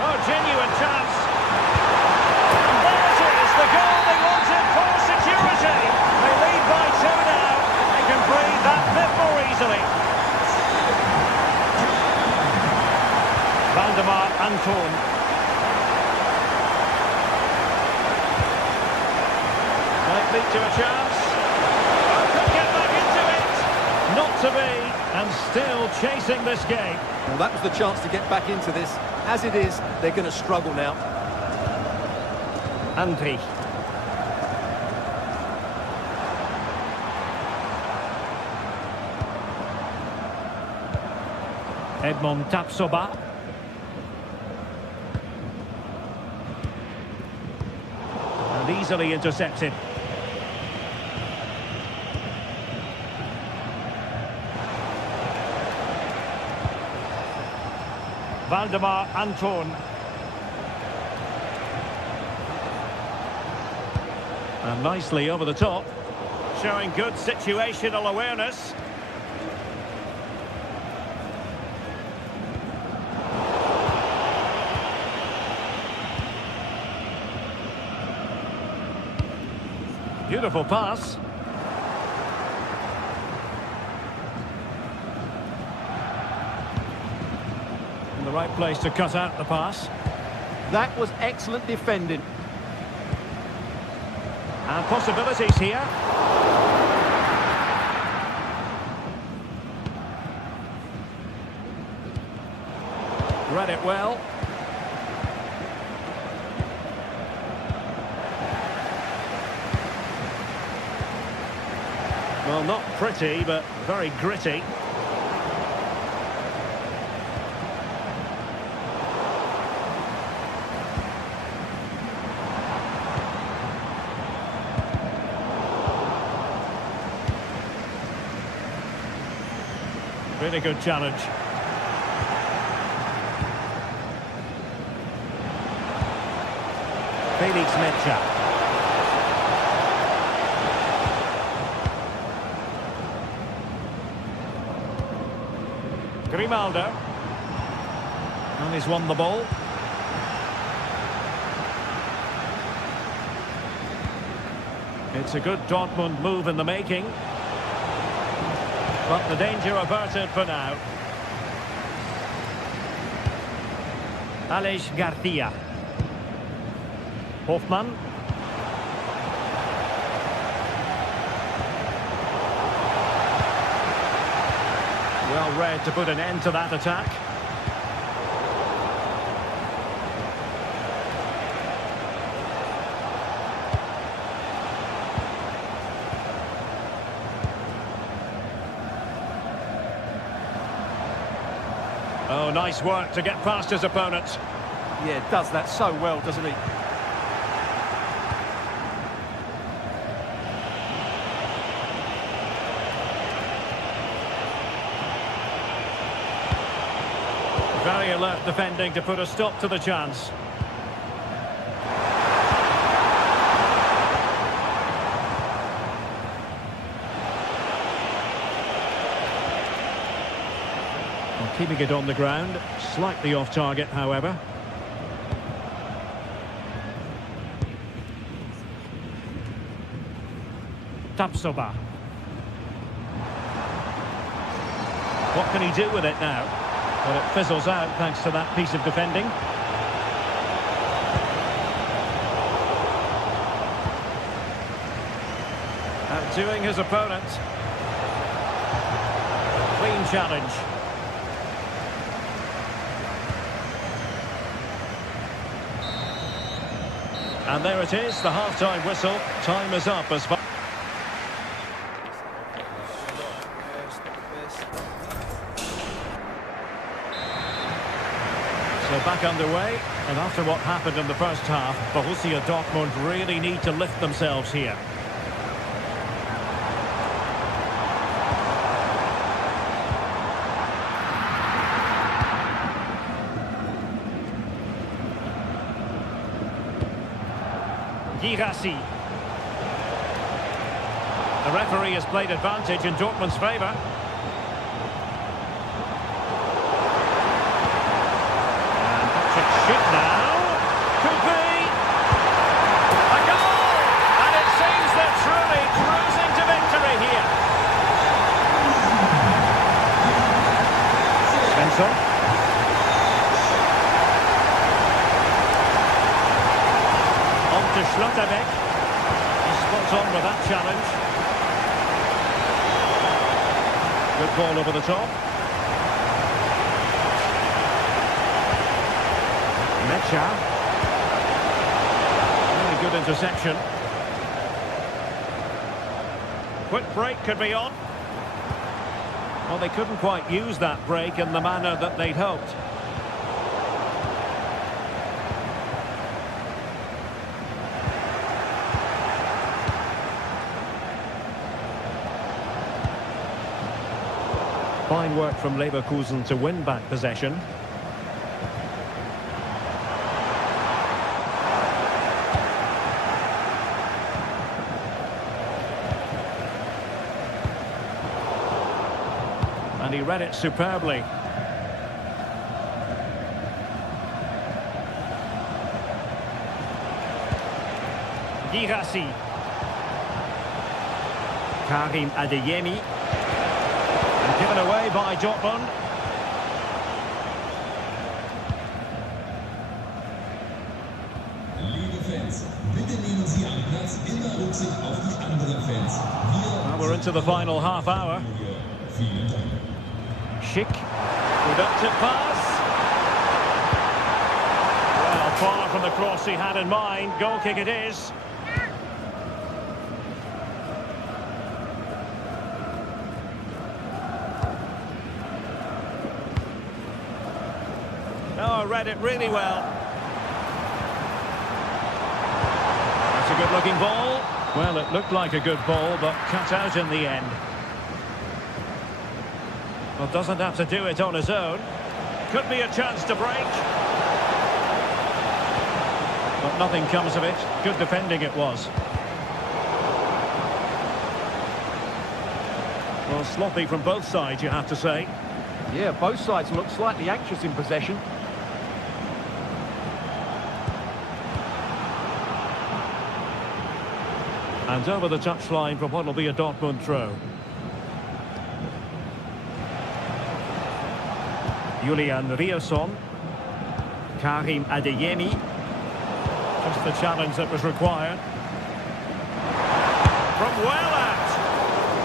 Oh, genuine chance. And there it is, the goal they wanted for security. They lead by 2 now. They can breathe that bit more easily. Valdemar Anton. Might lead to a chance. Oh, could get back into it. Not to be. And still chasing this game. Well, that was the chance to get back into this. As it is, they're going to struggle now. Andri. Edmond Tapsoba. And easily intercepted. Valdemar Anton. And nicely over the top. Showing good situational awareness. Beautiful pass. In the right place to cut out the pass. That was excellent defending. And possibilities here. Read it well. Well, not pretty, but very gritty. Really good challenge. Felix Mecha. Grimaldo. And he's won the ball. It's a good Dortmund move in the making. But the danger averted for now. Aleix Garcia. Hofmann. Well read to put an end to that attack. Oh, nice work to get past his opponents. Yeah, does that so well, doesn't he? Very alert defending to put a stop to the chance. Well, keeping it on the ground, slightly off target, however. Tapsoba. What can he do with it now? Well, it fizzles out thanks to that piece of defending. Outdoing his opponent. Clean challenge. And there it is, the half-time whistle. Time is up as far. So back underway, and after what happened in the first half, Borussia Dortmund really need to lift themselves here. Girassi. The referee has played advantage in Dortmund's favour. Shoot now. Could be a goal! And it seems they're truly cruising to victory here. Svensson. On to Schlotterbeck. He's spot on with that challenge. Good ball over the top. Mecha. Really good interception. Quick break could be on. Well, they couldn't quite use that break in the manner that they'd hoped. Fine work from Leverkusen to win back possession. And he read it superbly. Girassi. Karim Adeyemi. And given away by Dortmund. Liebe Fans, bitte nehmen Sie einen Platz in der Rücksicht auf die anderen Fans. Well, we're into the final half hour. Vielen Dank. Schick. Productive pass. Well, far from the cross he had in mind. Goal kick it is. Oh, read it really well. That's a good-looking ball. Well, it looked like a good ball, but cut out in the end. Well, doesn't have to do it on his own. Could be a chance to break. But nothing comes of it. Good defending it was. Well, sloppy from both sides, you have to say. Yeah, both sides look slightly anxious in possession. And over the touchline for what will be a Dortmund throw. Julian Riasson. Karim Adeyemi. Just the challenge that was required. From well out.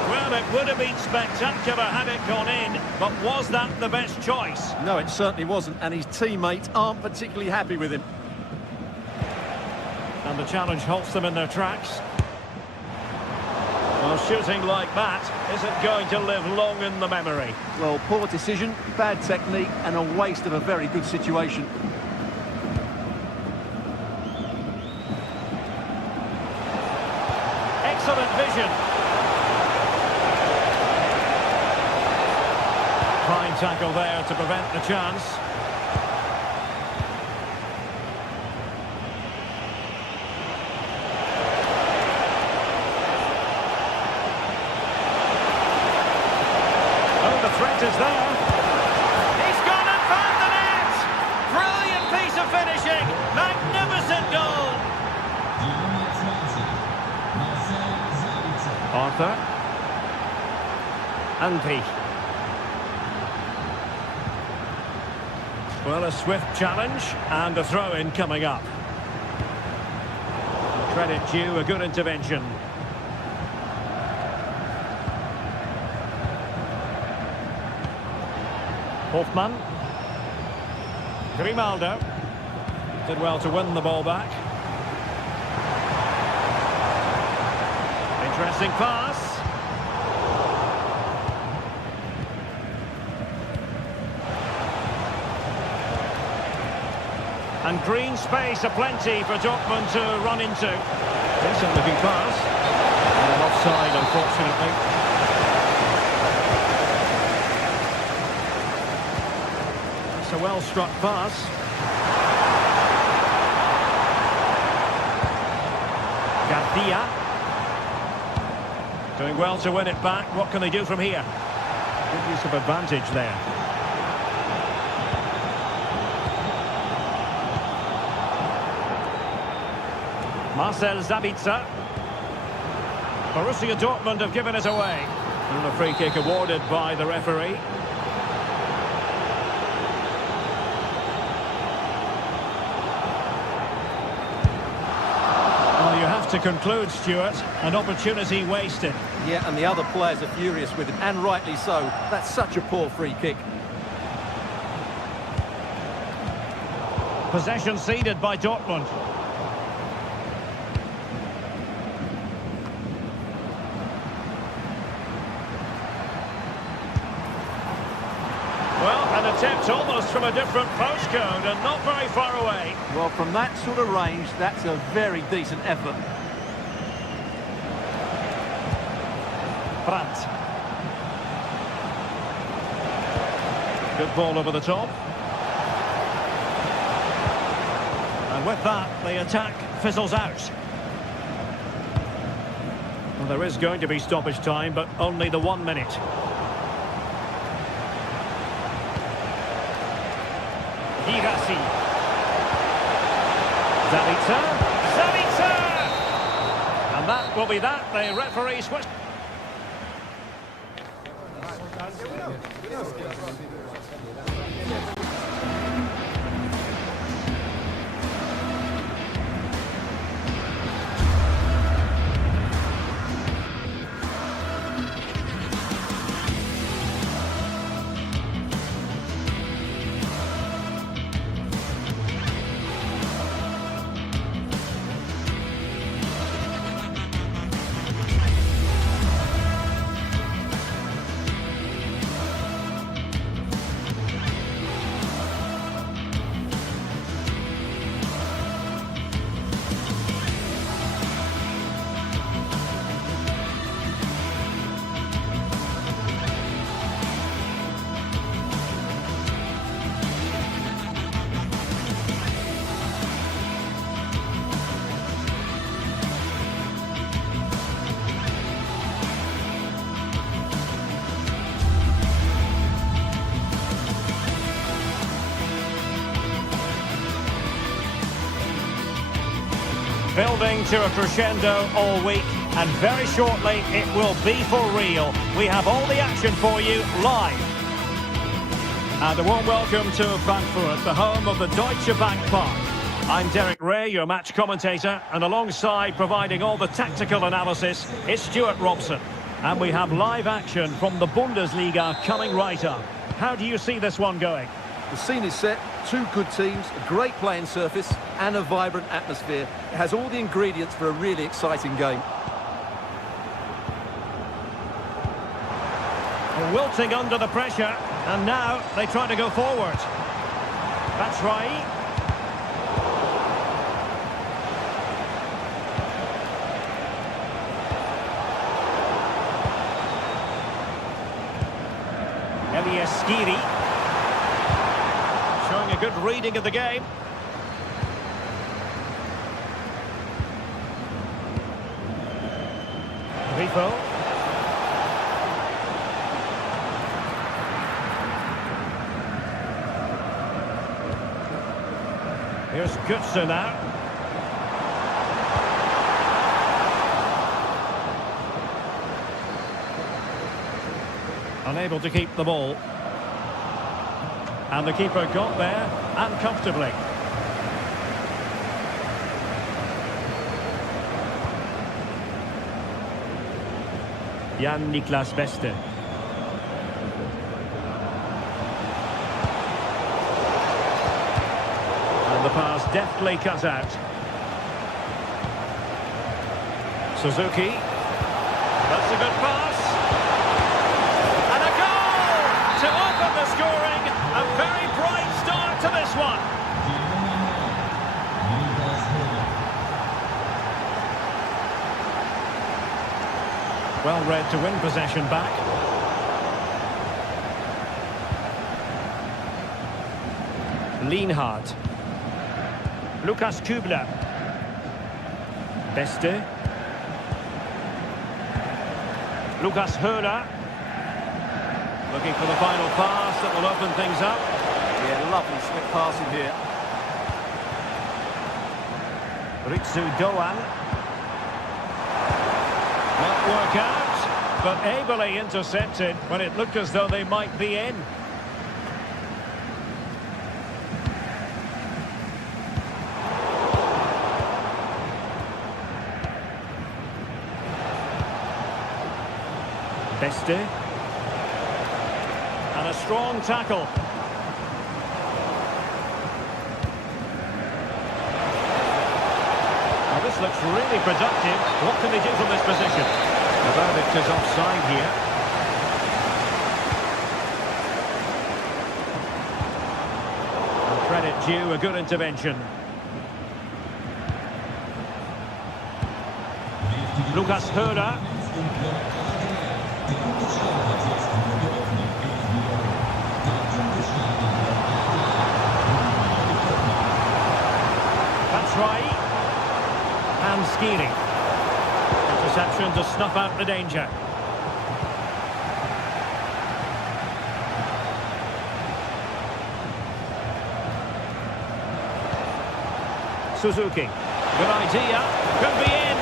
Well, it would have been spectacular had it gone in, but was that the best choice? No, it certainly wasn't, and his teammates aren't particularly happy with him. And the challenge halts them in their tracks. Well, Well, shooting like that isn't going to live long in the memory. Well, poor decision, bad technique, and a waste of a very good situation. Excellent vision. Fine tackle there to prevent the chance. Oh, the threat is there. He's gone and found the net! Brilliant piece of finishing! Magnificent goal! Die Nummer 20, Marcel Sabitzer. Arthur. Andy. Well, a swift challenge and a throw-in coming up. Credit due, a good intervention. Hoffman. Grimaldo. Did well to win the ball back. Interesting pass. And green space aplenty for Dortmund to run into. Decent looking pass. And offside, unfortunately. It's a well-struck pass. Garcia. Doing well to win it back. What can they do from here? Good use of advantage there. Marcel Sabitzer. Borussia Dortmund have given it away. And a free kick awarded by the referee. Well, you have to conclude, Stuart, an opportunity wasted. Yeah, and the other players are furious with him, and rightly so. That's such a poor free kick. Possession ceded by Dortmund. Well, an attempt almost from a different postcode and not very far away. Well, from that sort of range, that's a very decent effort. Brandt. Good ball over the top. And with that, the attack fizzles out. Well, there is going to be stoppage time, but only the 1 minute. Hirasi. Sabitzer. Sabitzer! And that will be that. The referee switched. Building to a crescendo all week, and very shortly it will be for real. We have all the action for you live. And a warm welcome to Frankfurt, the home of the Deutsche Bank Park. I'm Derek Ray, your match commentator, and alongside providing all the tactical analysis is Stuart Robson. And we have live action from the Bundesliga coming right up. How do you see this one going? The scene is set, two good teams, a great playing surface and a vibrant atmosphere. It has all the ingredients for a really exciting game. Wilting under the pressure, and now they try to go forward. That's right. Skiri. Showing a good reading of the game. Grifo. Here's Götze now. Unable to keep the ball. And the keeper got there, and comfortably. Jan-Niklas Beste. And the pass deftly cut out. Suzuki. That's a good pass. And a goal to open the scoring. A very bright start to this one. Well read to win possession back. Lienhard. Lukas Kübler. Beste. Lukas Höhler. Looking for the final pass that will open things up. Yeah, lovely slick passing here. Ritsu Doan. Not work out, but ably intercepted when it looked as though they might be in. Beste. And a strong tackle. Now this looks really productive. What can they do from this position? The verdict is offside here. And credit due, a good intervention. Lukas Höhler. That's right. And Skiri. Interception to snuff out the danger. Suzuki. Good idea. Could be in.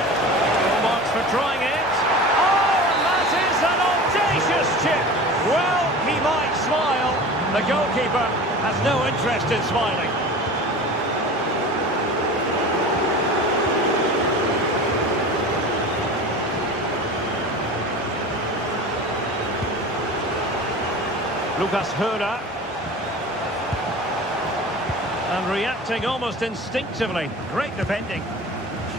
Full marks for trying it. Oh, and that is an audacious chip. Well, he might smile. The goalkeeper has no interest in smiling. Lukas Höhler. And reacting almost instinctively. Great defending.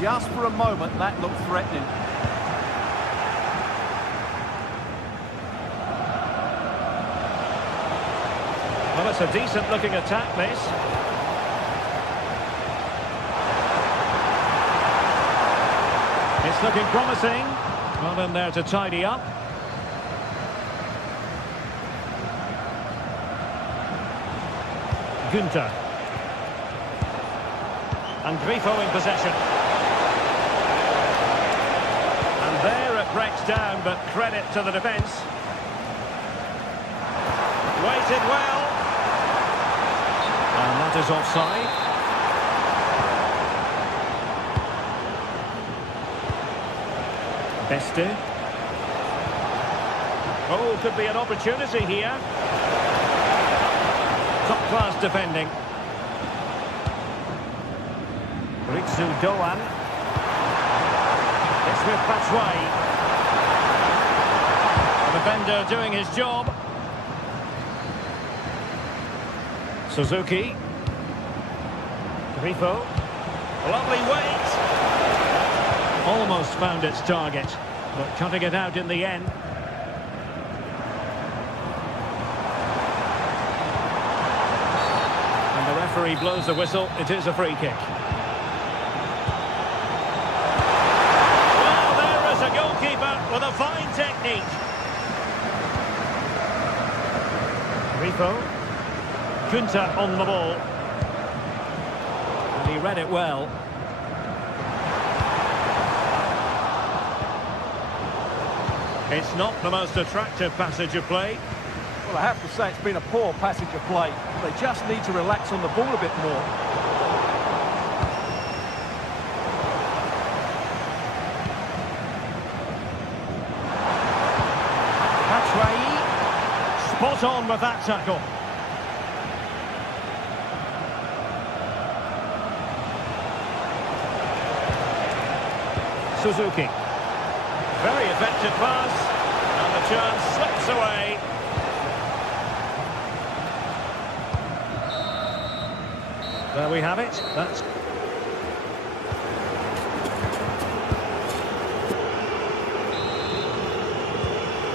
Just for a moment, that looked threatening. Well, it's a decent-looking attack, this. It's looking promising. Well in there to tidy up. Günther. And Grifo in possession. And there it breaks down, but credit to the defence. Waited well. And that is offside. Beste. Oh, could be an opportunity here. Top-class defending. Ritsu Doan. It's with Batshuayi. The defender doing his job. Suzuki. Grifo. Lovely weight. Almost found its target, but cutting it out in the end. referee blows the whistle, it is a free kick. Well, there is a goalkeeper with a fine technique. Grifo. Kunta on the ball. And he read it well. It's not the most attractive passage of play. Well, I have to say it's been a poor passage of play. They just need to relax on the ball a bit more. Batshuayi, spot on with that tackle. Suzuki. Very effective pass, and the chance slips away. There we have it. That's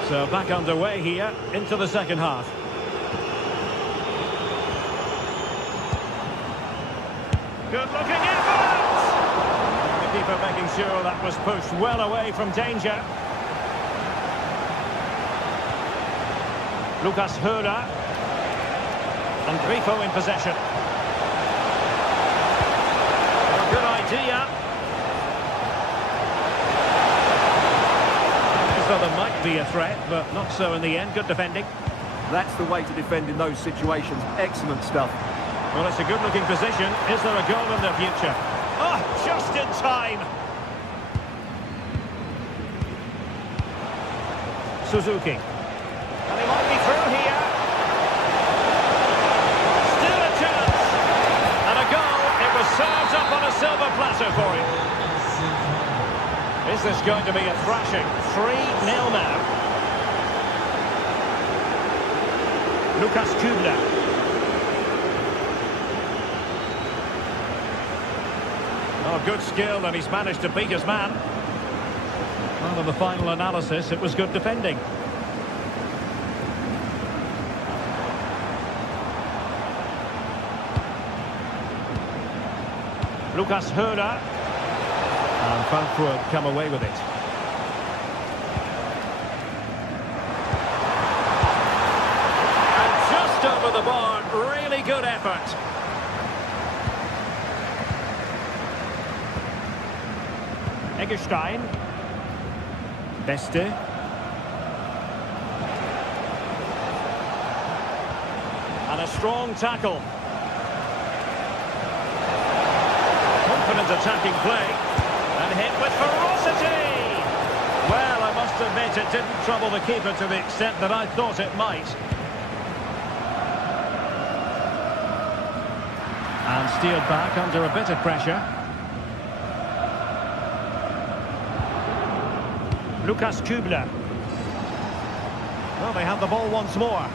so back underway here into the second half. Good looking effort! The keeper making sure that was pushed well away from danger. Lucas Hura and Grifo in possession. Good idea. So there might be a threat, but not so in the end. Good defending. That's the way to defend in those situations. Excellent stuff. Well, it's a good-looking position. Is there a goal in the future? Oh, just in time. Suzuki. And he might be through here. Still a chance. And a goal. It was served up on a silver platter for him. Is this going to be a thrashing? 3-0 now. Lucas Kubler. Oh, good skill, and he's managed to beat his man. Well, in the final analysis, it was good defending. Lucas Hura. And Frankfurt come away with it. And just over the bar, really good effort. Eggestein. Beste. And a strong tackle. Confident attacking play. And hit with ferocity! Well, I must admit it didn't trouble the keeper to the extent that I thought it might. And steered back under a bit of pressure. Lucas Kubler. Well, they have the ball once more.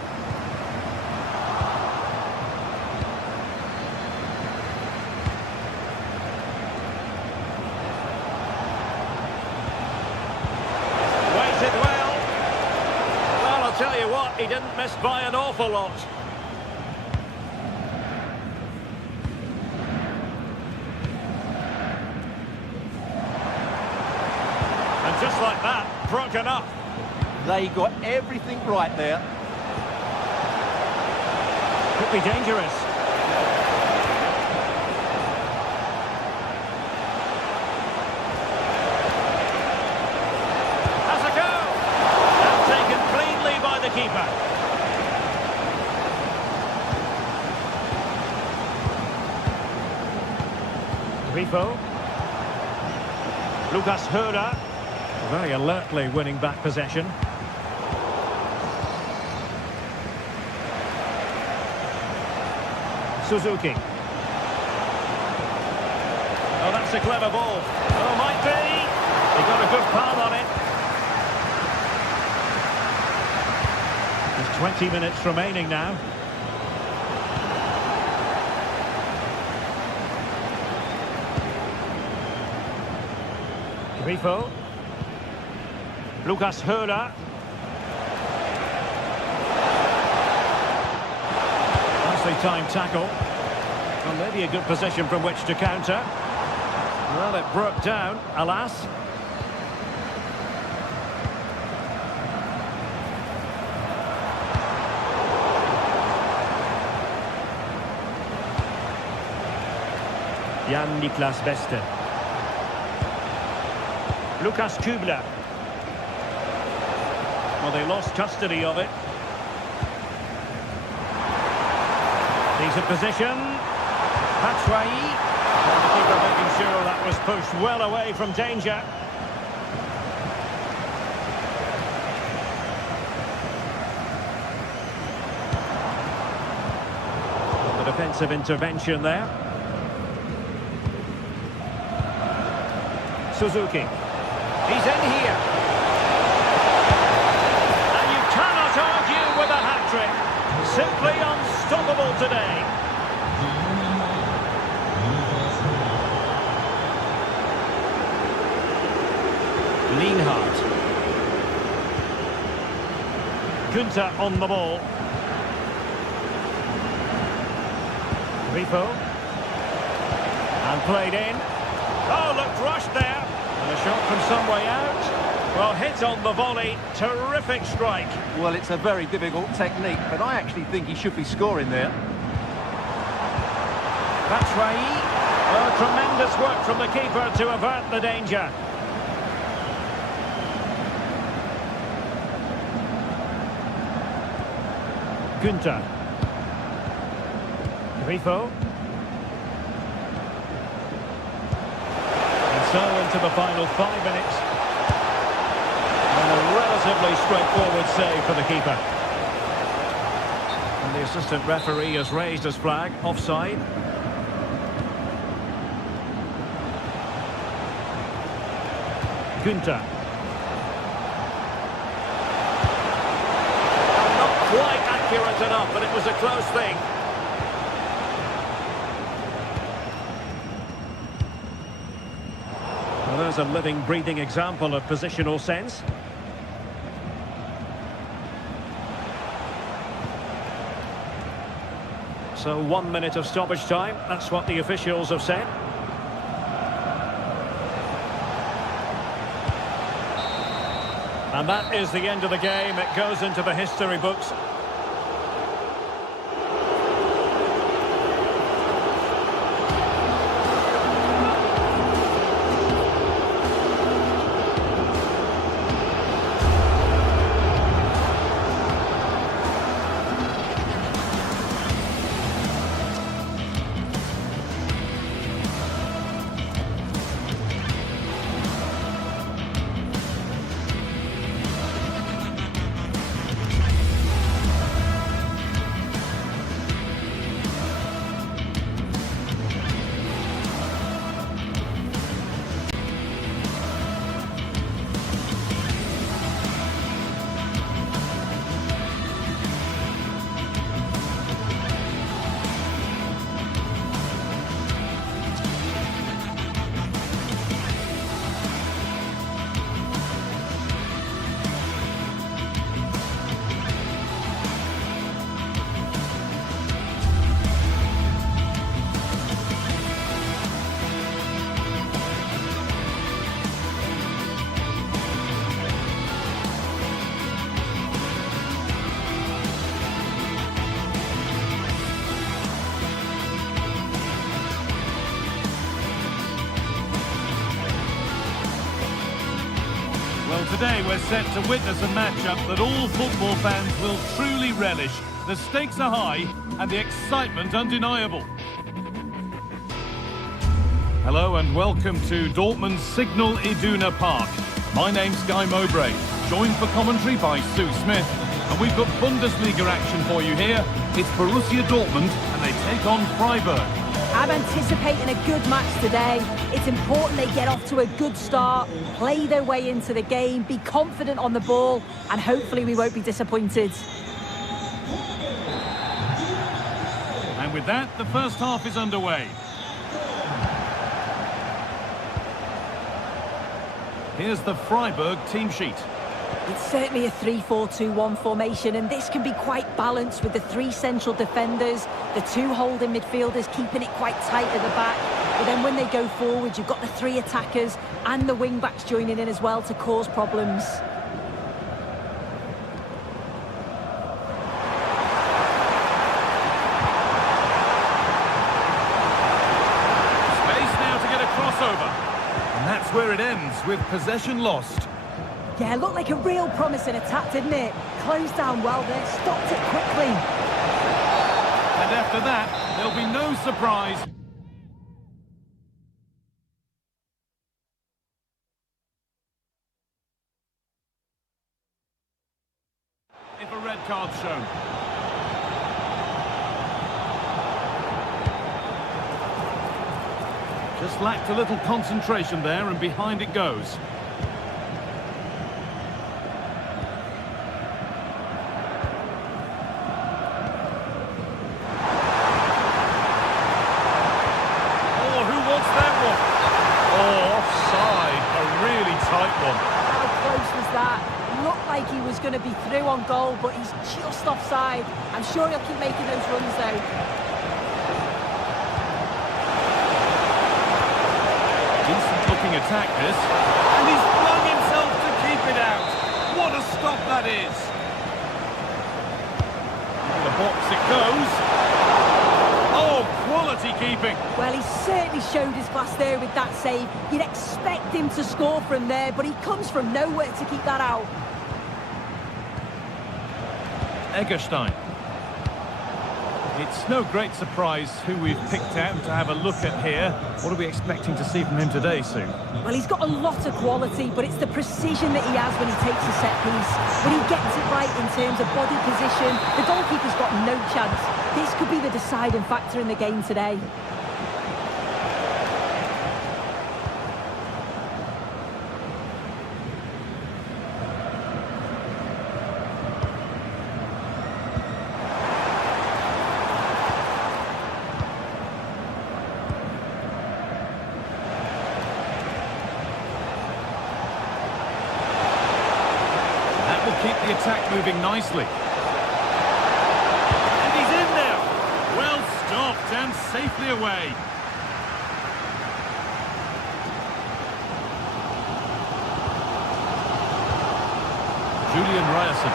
Waited well. Well, I'll tell you what, he didn't miss by an awful lot. Just like that, broken up. They got everything right there. Could be dangerous. Has a go. And taken cleanly by the keeper. Grifo. Lucas Hura. Very alertly winning back possession. Suzuki. Oh, that's a clever ball. Oh, might be. He got a good palm on it. There's 20 minutes remaining now. Grifo. Lucas Hura. Nicely timed tackle. Well, maybe a good position from which to counter. Well, it broke down, alas. Jan-Niklas Beste. Lukas Kübler. Well, they lost custody of it. Decent position. Batshuayi. Well, the keeper making sure that was pushed well away from danger. The defensive intervention there. Suzuki. He's in here. And you cannot argue with a hat-trick. Simply unstoppable today. Lienhart. Günther on the ball. Grifo. And played in. Oh, looked rushed there. And a shot from some way out. Well, hit on the volley. Terrific strike. Well, it's a very difficult technique, but I actually think he should be scoring there. Batshuayi. Oh, tremendous work from the keeper to avert the danger. Günther. Grifo. And so into the final 5 minutes. And a relatively straightforward save for the keeper. And the assistant referee has raised his flag, offside. Günther. Not quite accurate enough, but it was a close thing. Well, there's a living, breathing example of positional sense. So 1 minute of stoppage time, that's what the officials have said. And that is the end of the game. It goes into the history books. Well, today we're set to witness a matchup that all football fans will truly relish. The stakes are high and the excitement undeniable. Hello and welcome to Dortmund's Signal Iduna Park. My name's Guy Mowbray, joined for commentary by Sue Smith. And we've got Bundesliga action for you here. It's Borussia Dortmund and they take on Freiburg. I'm anticipating a good match today. It's important they get off to a good start, play their way into the game, be confident on the ball, and hopefully we won't be disappointed. And with that, the first half is underway. Here's the Freiburg team sheet. It's certainly a 3-4-2-1 formation, and this can be quite balanced with the 3 central defenders, the 2 holding midfielders keeping it quite tight at the back. But then when they go forward, you've got the 3 attackers and the wing-backs joining in as well to cause problems. Space now to get a crossover. And that's where it ends, with possession lost. Yeah, looked like a real promising attack, didn't it? Closed down well there, stopped it quickly. And after that, there'll be no surprise. If a red card's shown. Just lacked a little concentration there, and behind it goes. He was going to be through on goal, but he's just offside. I'm sure he'll keep making those runs though. Decent looking attack this, and he's flung himself to keep it out. What a stop that is. The box it goes. Oh, quality keeping. Well, he certainly showed his class there with that save. You'd expect him to score from there, but he comes from nowhere to keep that out. Egerstein. It's no great surprise who we've picked out to have a look at here. What are we expecting to see from him today, Sue? Well, he's got a lot of quality, but it's the precision that he has when he takes a set piece. When he gets it right in terms of body position, the goalkeeper's got no chance. This could be the deciding factor in the game today. Keep the attack moving nicely. And he's in there. Well stopped and safely away. Julian Ryerson.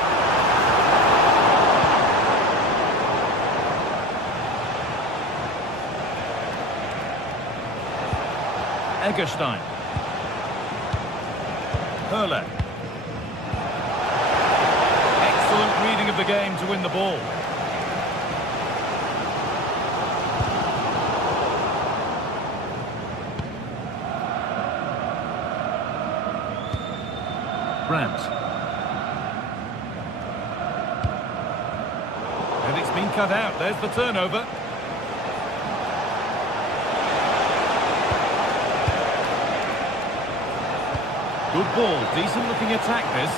Egerstein. Hurler. Reading of the game to win the ball. Brandt. And it's been cut out. There's the turnover. Good ball. Decent looking attack this.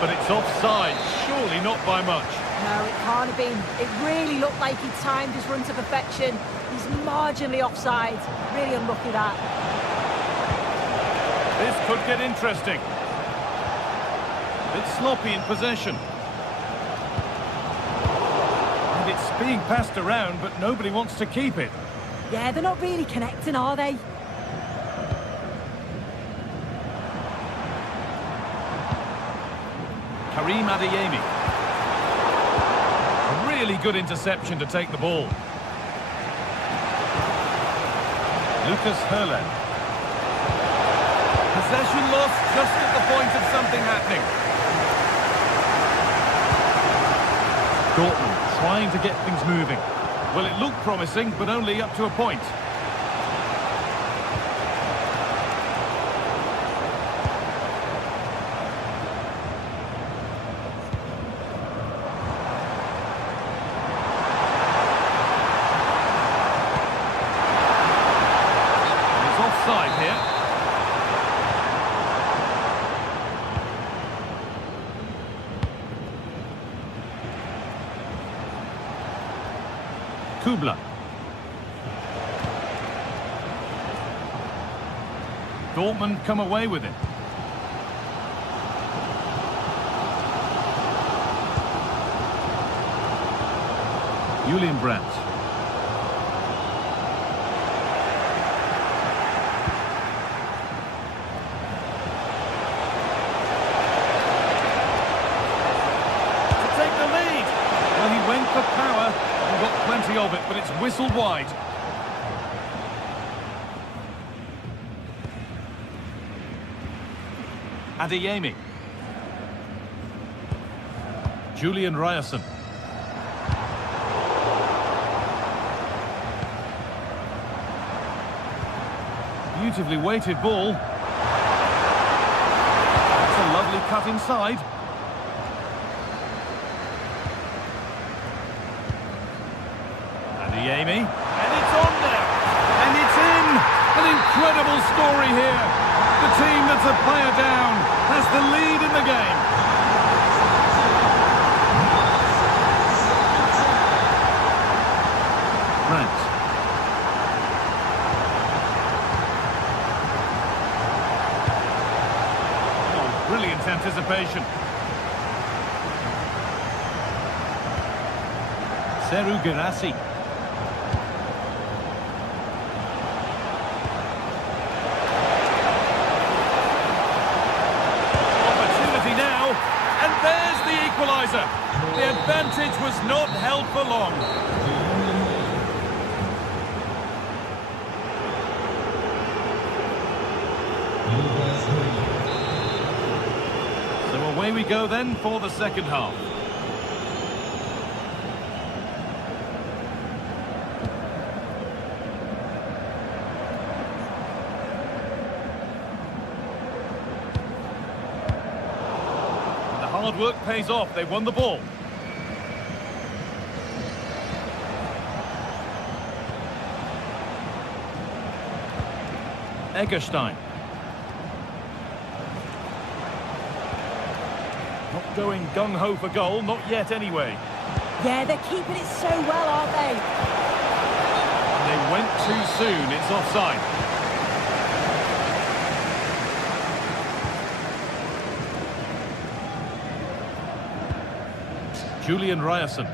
But it's offside, surely not by much. No, it can't have been. It really looked like he timed his run to perfection. He's marginally offside. Really unlucky that. This could get interesting. It's sloppy in possession. And it's being passed around, but nobody wants to keep it. Yeah, they're not really connecting, are they? Karim Adeyemi. A really good interception to take the ball. Lucas Hurler. Possession lost just at the point of something happening. Dortmund trying to get things moving. Well, it looked promising, but only up to a point. Offside here. Kubla. Dortmund come away with it. Julian Brandt. To take the lead. Well, he went for power and got plenty of it, but it's whistled wide. Adeyemi. Julian Ryerson. Beautifully weighted ball. That's a lovely cut inside. Adeyemi. And it's on there. And it's in. An incredible story here. The team that's a player down has the lead in the game. Brandt. Oh, brilliant anticipation. Seru Girassi. The advantage was not held for long. So away we go then for the second half. Hard work pays off. They won the ball. Egerstein. Not going gung-ho for goal, not yet anyway. Yeah, they're keeping it so well, aren't they? They went too soon. It's offside. Julian Ryerson.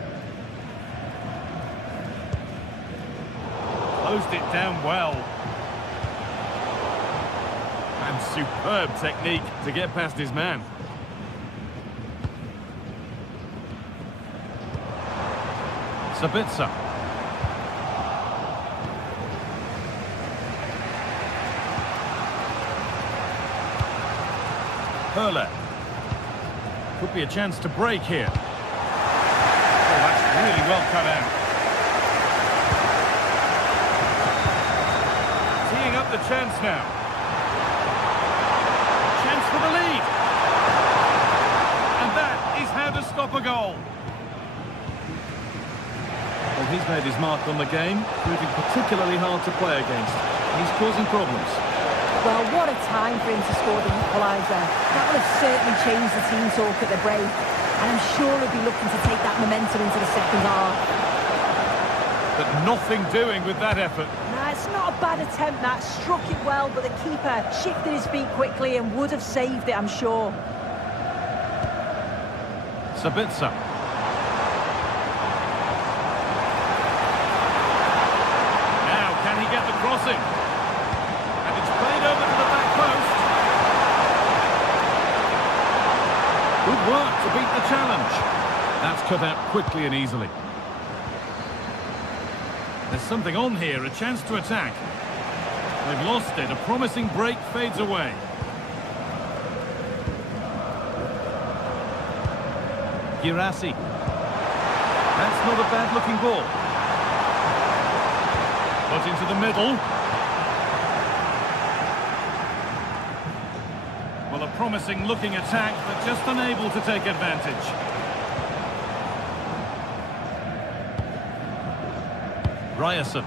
Closed it down well. And superb technique to get past his man. Sabitzer. Hurler. Could be a chance to break here. Really well cut out. Teeing up the chance now. Chance for the lead. And that is how to stop a goal. Well, he's made his mark on the game, proving particularly hard to play against. He's causing problems. Well, what a time for him to score the equaliser. That would have certainly changed the team talk at the break. And I'm sure he'll be looking to take that momentum into the second half. But nothing doing with that effort. Nah, it's not a bad attempt, that. Struck it well, but the keeper shifted his feet quickly and would have saved it, I'm sure. Sabitzer. Now, can he get the crossing? And it's played over to the back post. Good work to beat the challenge. That's cut out quickly and easily. There's something on here, a chance to attack. They've lost it, a promising break fades away. Girassi. That's not a bad looking ball. Put into the middle. Well, a promising looking attack, but just unable to take advantage. Ryerson.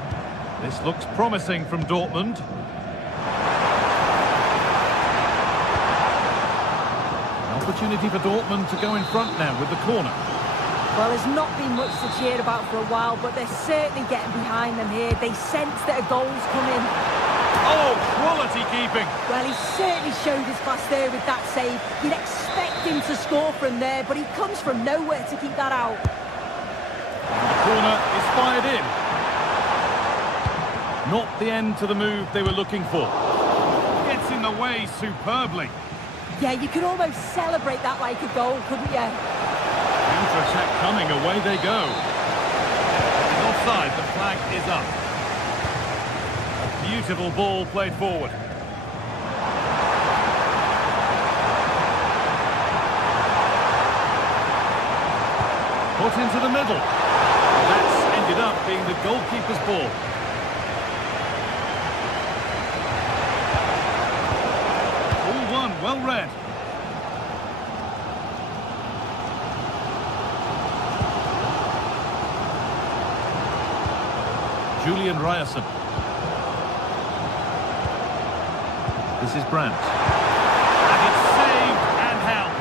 This looks promising from Dortmund. An opportunity for Dortmund to go in front now with the corner. Well, there's not been much to cheer about for a while, but they're certainly getting behind them here. They sense that a goal's coming. Oh, quality keeping. Well, he certainly showed his class there with that save. You'd expect him to score from there, but he comes from nowhere to keep that out. The Corner is fired in. Not the end to the move they were looking for. Gets in the way superbly. Yeah, you could almost celebrate that like a goal, couldn't you? Counter-attack coming, away they go. He's offside, the flag is up. A beautiful ball played forward. Put into the middle. That's ended up being the goalkeeper's ball. All one, well read. Julian Ryerson. This is Brandt. And it's saved and held.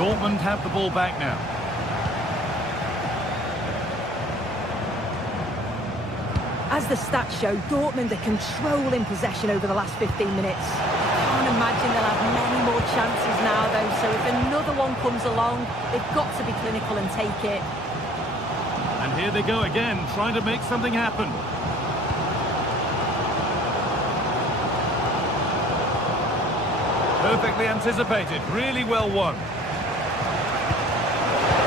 Dortmund have the ball back now. As the stats show, Dortmund are controlling possession over the last 15 minutes. I can't imagine they'll have many more chances now, though, so if another one comes along, they've got to be clinical and take it. And here they go again, trying to make something happen. Perfectly anticipated, really well won.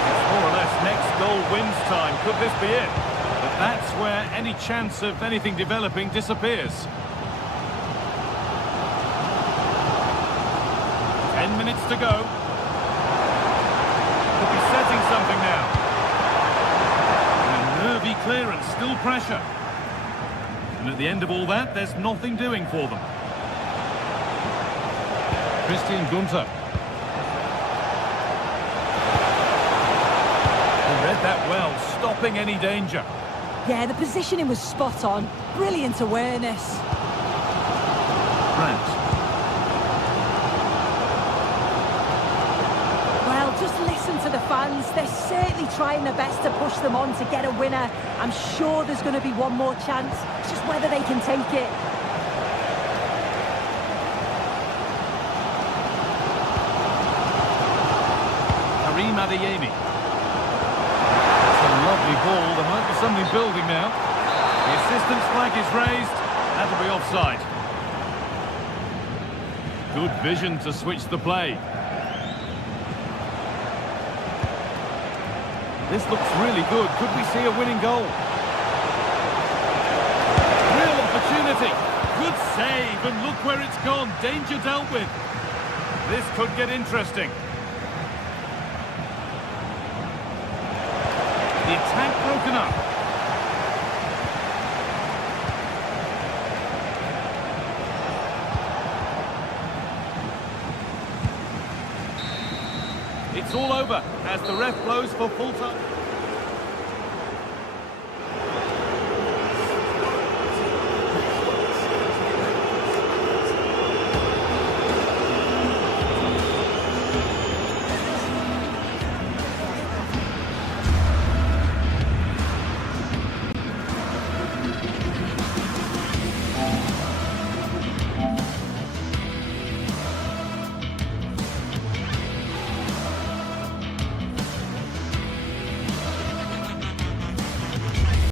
It's more or less next goal wins time. Could this be it? But that's where any chance of anything developing disappears. 10 minutes to go. Could be setting something now. And a nervy clearance, still pressure. And at the end of all that, there's nothing doing for them. Christian Gunther. He read that well, stopping any danger. Yeah, the positioning was spot on. Brilliant awareness. Brandt. Well, just listen to the fans. They're certainly trying their best to push them on to get a winner. I'm sure there's going to be one more chance. It's just whether they can take it. Karim Adeyemi. That's a lovely ball. There might be something building now. The assistant's flag is raised. That'll be offside. Good vision to switch the play. This looks really good. Could we see a winning goal? Real opportunity. Good save, and look where it's gone. Danger dealt with. This could get interesting. The attack broken up. It's all over as the ref blows for full time.